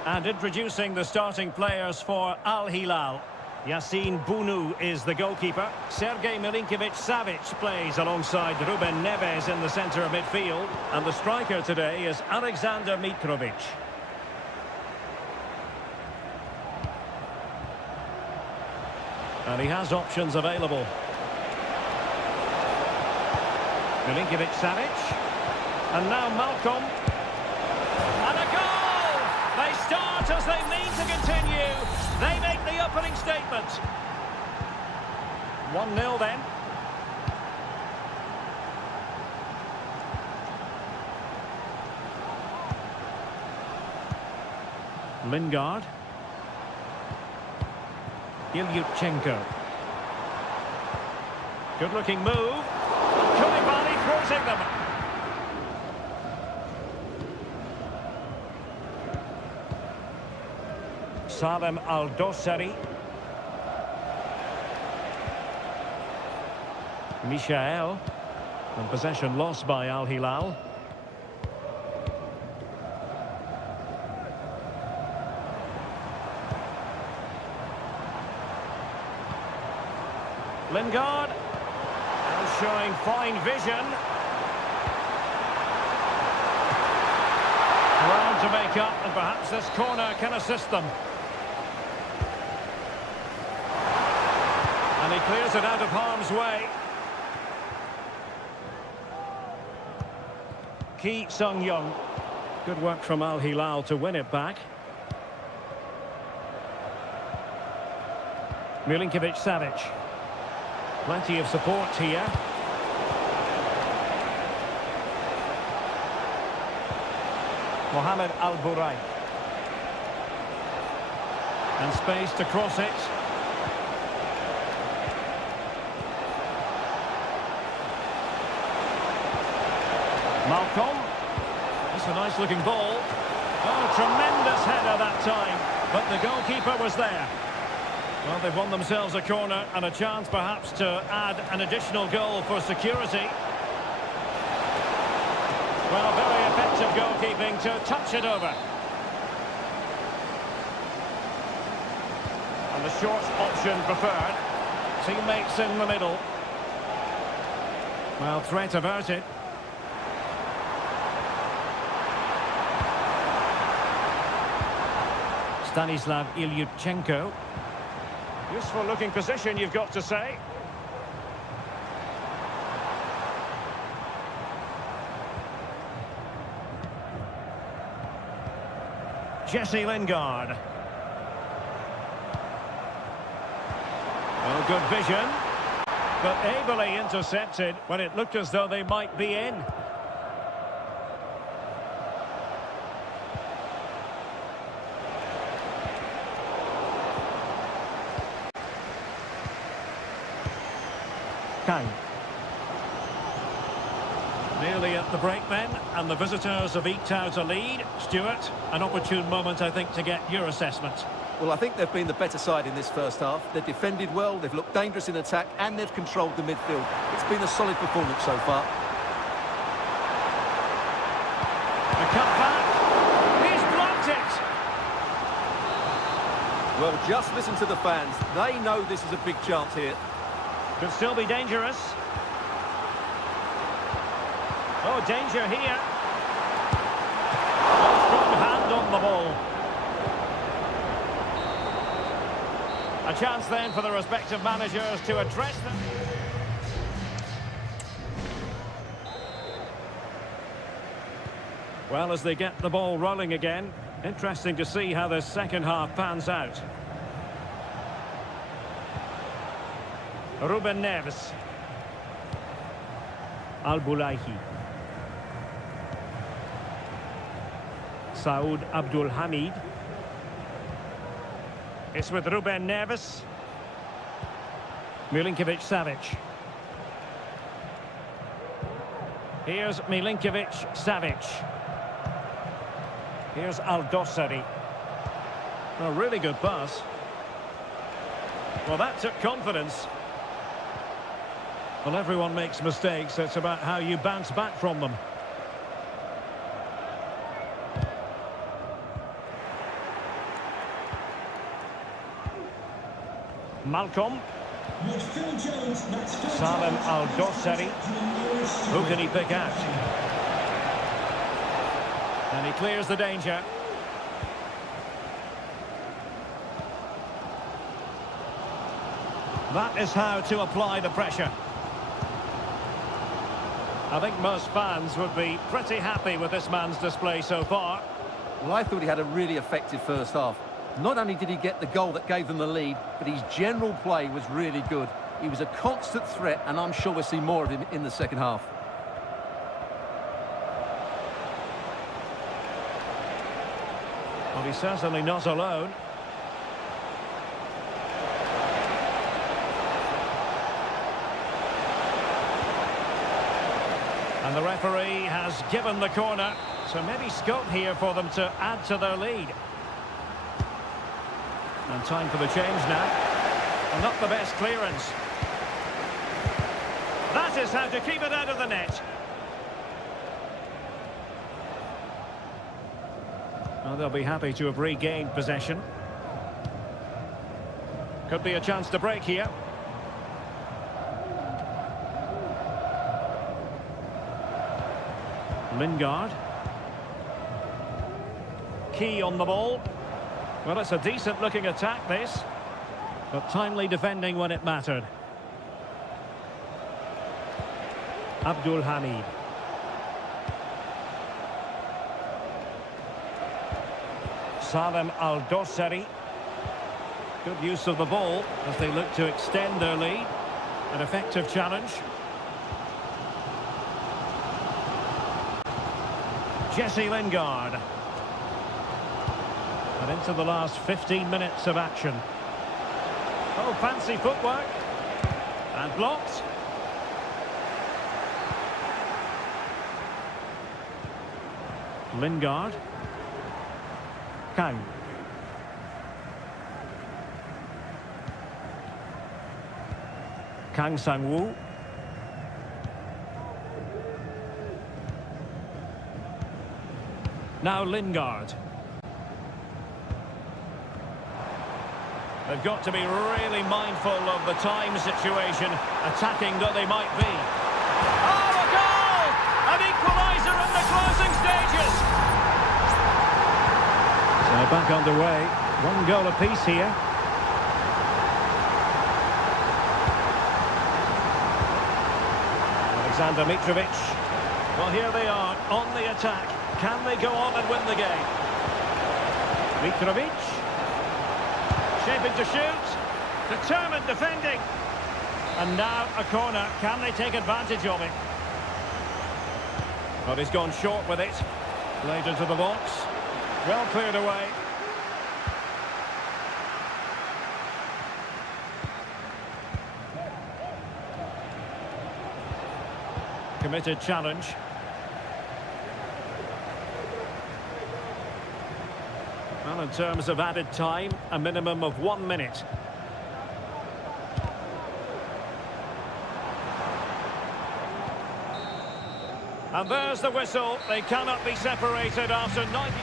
And introducing the starting players for Al Hilal. Yassine Bounou is the goalkeeper. Sergej Milinkovic-Savic plays alongside Ruben Neves in the centre of midfield. And the striker today is Alexander Mitrovic. And he has options available. Milinkovic-Savic. And now Malcolm. And a goal! They start as they mean to continue. They make the opening statement. 1-0 then. Lingard. Ilyutchenko. Good-looking move. Koulibaly crossing them. Salem Al-Dossari. Michael. And possession lost by Al Hilal. Lingard. And showing fine vision. Ground to make up, and perhaps this corner can assist them. And he clears it out of harm's way. Ki Sung-young. Good work from Al Hilal to win it back. Milinkovic-Savic. Plenty of support here. Mohamed Al-Burai. And space to cross it. Malcolm. That's a nice looking ball. Oh, tremendous header that time. But the goalkeeper was there. Well, they've won themselves a corner and a chance perhaps to add an additional goal for security. Well, very effective goalkeeping to touch it over. And the short option preferred. Teammates in the middle. Well, threat averted. Stanislav Ilyutchenko. Useful looking position, you've got to say. Jesse Lingard. Well, good vision, but ably intercepted when it looked as though they might be in. Kang. Nearly at the break then, and the visitors have eked out a lead. Stuart, an opportune moment, I think, to get your assessment. Well, I think they've been the better side in this first half. They've defended well, they've looked dangerous in attack, and they've controlled the midfield. It's been a solid performance so far. A cut back. He's blocked it. Well, just listen to the fans. They know this is a big chance here. Could still be dangerous. Oh, danger here. Oh, strong hand on the ball. A chance then for the respective managers to address them. Well, as they get the ball rolling again, interesting to see how this second half pans out. Ruben Neves. Al-Bulaihi. Saud Abdul Hamid. It's with Ruben Neves. Milinkovic-Savic. Here's Milinkovic-Savic. Here's Al-Dossari. A really good pass. Well, that took confidence. Well, everyone makes mistakes. It's about how you bounce back from them. Malcolm. Salem Al-Dossari. Who can he pick out? And he clears the danger. That is how to apply the pressure. I think most fans would be pretty happy with this man's display so far. Well, I thought he had a really effective first half. Not only did he get the goal that gave them the lead, but his general play was really good. He was a constant threat, and I'm sure we'll see more of him in the second half. Well, he's certainly not alone. And the referee has given the corner, so maybe scope here for them to add to their lead. And time for the change now. Well, not the best clearance. That is how to keep it out of the net. Well, they'll be happy to have regained possession. Could be a chance to break here. Lingard. Key on the ball. Well, it's a decent-looking attack, this. But timely defending when it mattered. Abdul Hamid. Salem Al-Dossari. Good use of the ball as they look to extend their lead. An effective challenge. Jesse Lingard. And into the last 15 minutes of action. Oh, fancy footwork. And blocked. Lingard. Kang. Kang Sang-woo. Now Lingard. They've got to be really mindful of the time situation, attacking though they might be. Oh, a goal! An equaliser in the closing stages! So back underway. One goal apiece here. Alexander Mitrovic. Well, here they are, on the attack. Can they go on and win the game? Mitrovic. Shaping to shoot. Determined defending. And now a corner. Can they take advantage of it? But he's gone short with it. Played into the box. Well cleared away. Committed challenge. Well, in terms of added time, a minimum of 1 minute. And there's the whistle. They cannot be separated after 90...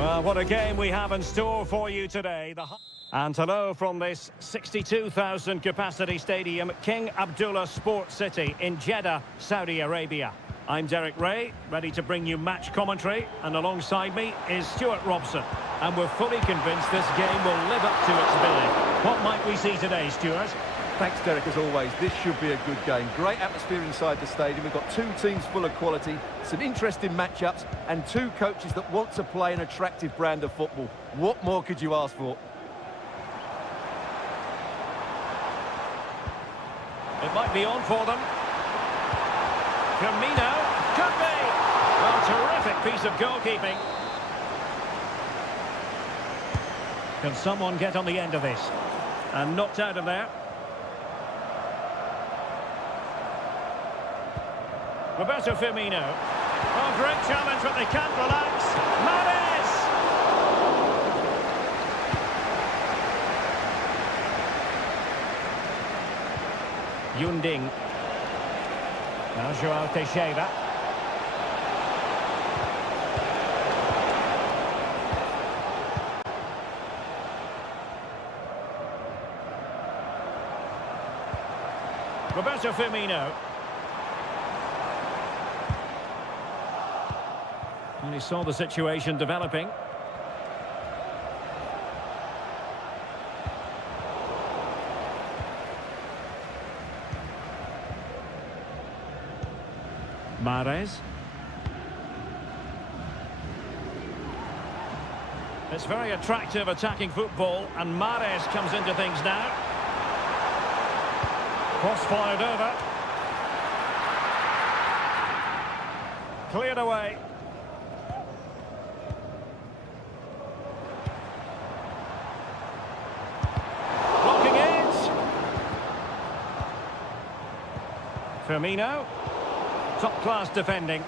Well, what a game we have in store for you today. And hello from this 62,000 capacity stadium, King Abdullah Sports City in Jeddah, Saudi Arabia. I'm Derek Ray, ready to bring you match commentary, and alongside me is Stuart Robson. And we're fully convinced this game will live up to its billing. What might we see today, Stuart? Thanks, Derek, as always. This should be a good game. Great atmosphere inside the stadium. We've got two teams full of quality, some interesting matchups, and two coaches that want to play an attractive brand of football. What more could you ask for? It might be on for them. Firmino, could be. Well, terrific piece of goalkeeping. Can someone get on the end of this? And knocked out of there. Roberto Firmino. Oh, great challenge, but they can't relax. Mahrez! Yunding. Now Joao Teixeira. Roberto Firmino. And he saw the situation developing. Mahrez. It's very attractive attacking football, and Mahrez comes into things now. Cross fired over. Cleared away. Blocking it. Firmino. Top-class defending.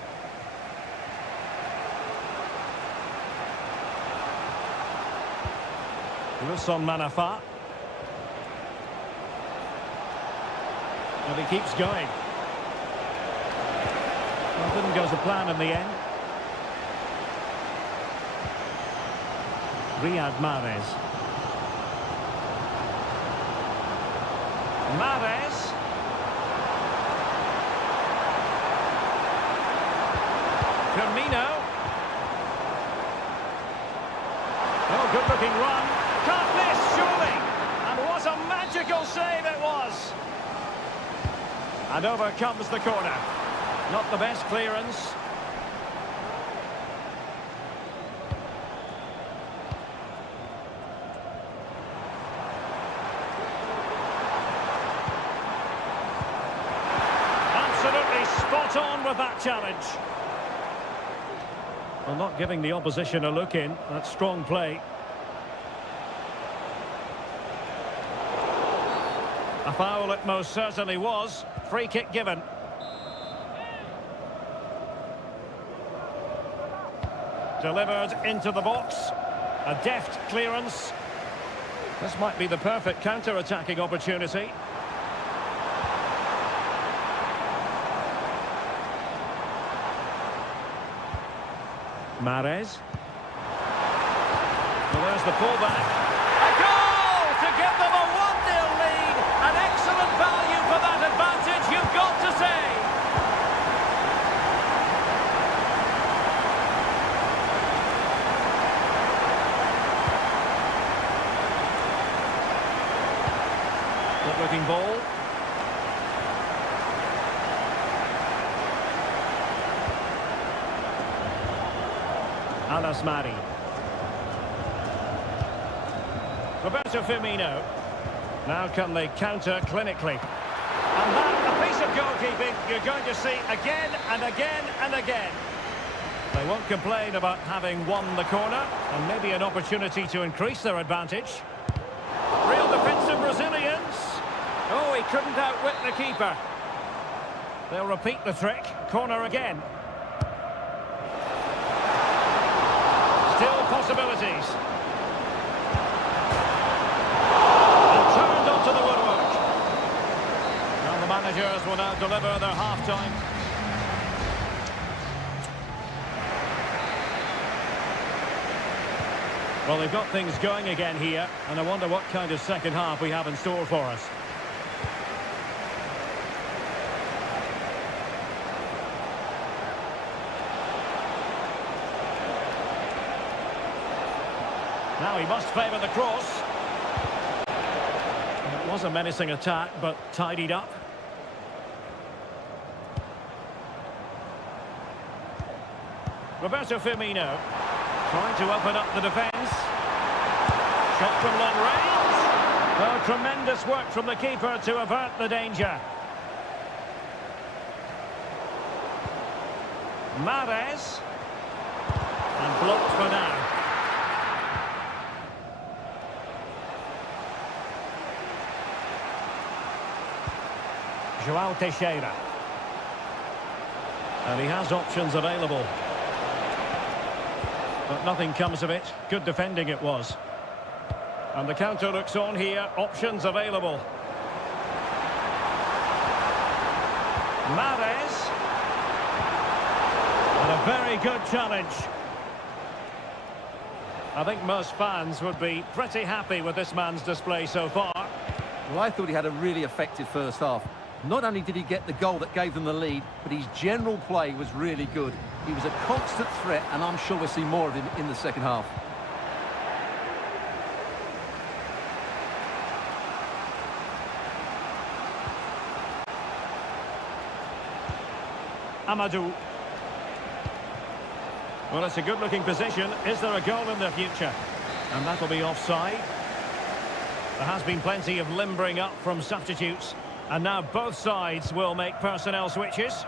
Wilson Manafa. And he keeps going. Well, didn't go to plan in the end. Riyad Mahrez. Mahrez. Firmino. Oh, good-looking run. Can't miss, surely. And what a magical save it was. And over comes the corner. Not the best clearance. Absolutely spot on with that challenge. Well, not giving the opposition a look in. That's strong play. A foul it most certainly was. Free kick given. Delivered into the box. A deft clearance. This might be the perfect counter-attacking opportunity. Mahrez. Well, there's the pullback. A goal to give them a 1-0 lead. An excellent value for that advantage, you've got to say. Good-looking ball. Alasmari. Roberto Firmino. Now can they counter clinically? And that, a piece of goalkeeping you're going to see again and again and again. They won't complain about having won the corner, and maybe an opportunity to increase their advantage. Real defensive resilience. Oh, he couldn't outwit the keeper. They'll repeat the trick. Corner again. Still possibilities. And turned onto the woodwork. Now the managers will now deliver their half-time. Well, they've got things going again here, and I wonder what kind of second half we have in store for us. Now he must favour the cross. It was a menacing attack, but tidied up. Roberto Firmino trying to open up the defence. Shot from long range. Well, tremendous work from the keeper to avert the danger. Mahrez. And blocked for now. João Teixeira. And he has options available. But nothing comes of it. Good defending it was. And the counter looks on here. Options available. Mahrez. And a very good challenge. I think most fans would be pretty happy with this man's display so far. Well, I thought he had a really effective first half. Not only did he get the goal that gave them the lead, but his general play was really good. He was a constant threat, and I'm sure we'll see more of him in the second half. Amadou. Well, it's a good-looking position. Is there a goal in the future? And that'll be offside. There has been plenty of limbering up from substitutes. And now both sides will make personnel switches.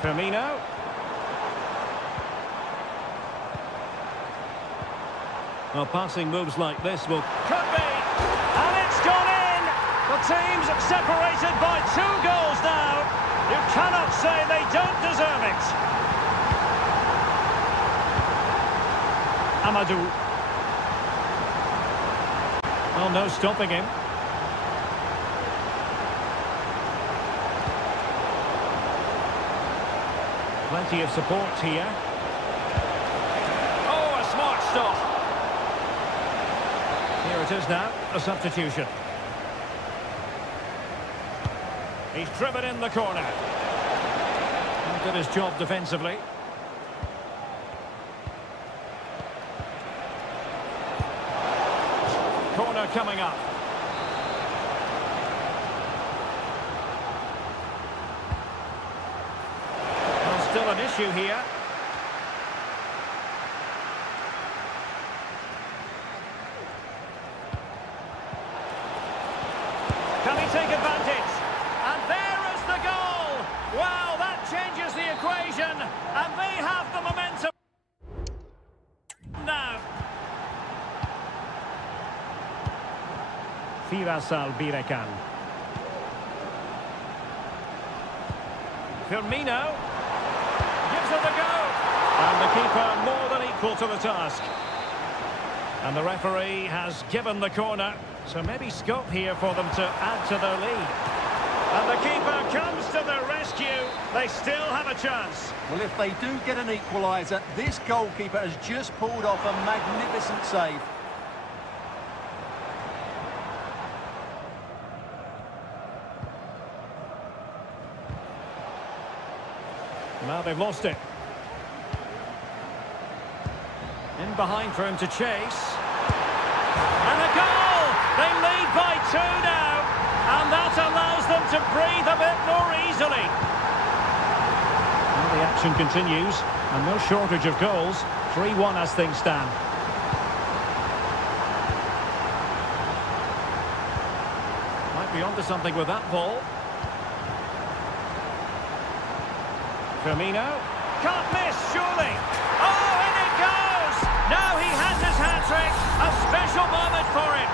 Firmino. Well, passing moves like this will... Could be! And it's gone in! The team's separated by 2 goals now. You cannot say they don't deserve it. Amadou. Well, no stopping him. Plenty of support here. Oh, a smart stop. Here it is now, a substitution. He's driven in the corner. And did his job defensively. Corner coming up. Still an issue here. Can he take advantage? And there is the goal! Wow, that changes the equation, and they have the momentum now. Firmino. Firmino. Gives it a go. And the keeper more than equal to the task. And the referee has given the corner. So maybe scope here for them to add to their lead. And the keeper comes to the rescue. They still have a chance. Well, if they do get an equaliser, this goalkeeper has just pulled off a magnificent save. Now they've lost it. In behind for him to chase. And a goal! They lead by 2 now. And that allows them to breathe a bit more easily. Well, the action continues. And no shortage of goals. 3-1 as things stand. Might be onto something with that ball. Firmino. Can't miss, surely. Oh, in it goes! Now he has his hat-trick. A special moment for him.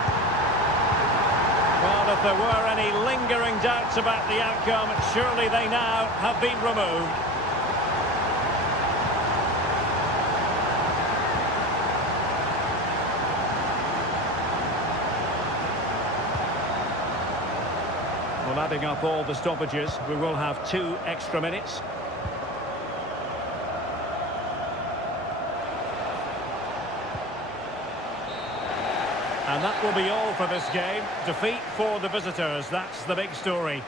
Well, if there were any lingering doubts about the outcome, surely they now have been removed. Well, adding up all the stoppages, we will have 2 extra minutes. And that will be all for this game. Defeat for the visitors, that's the big story.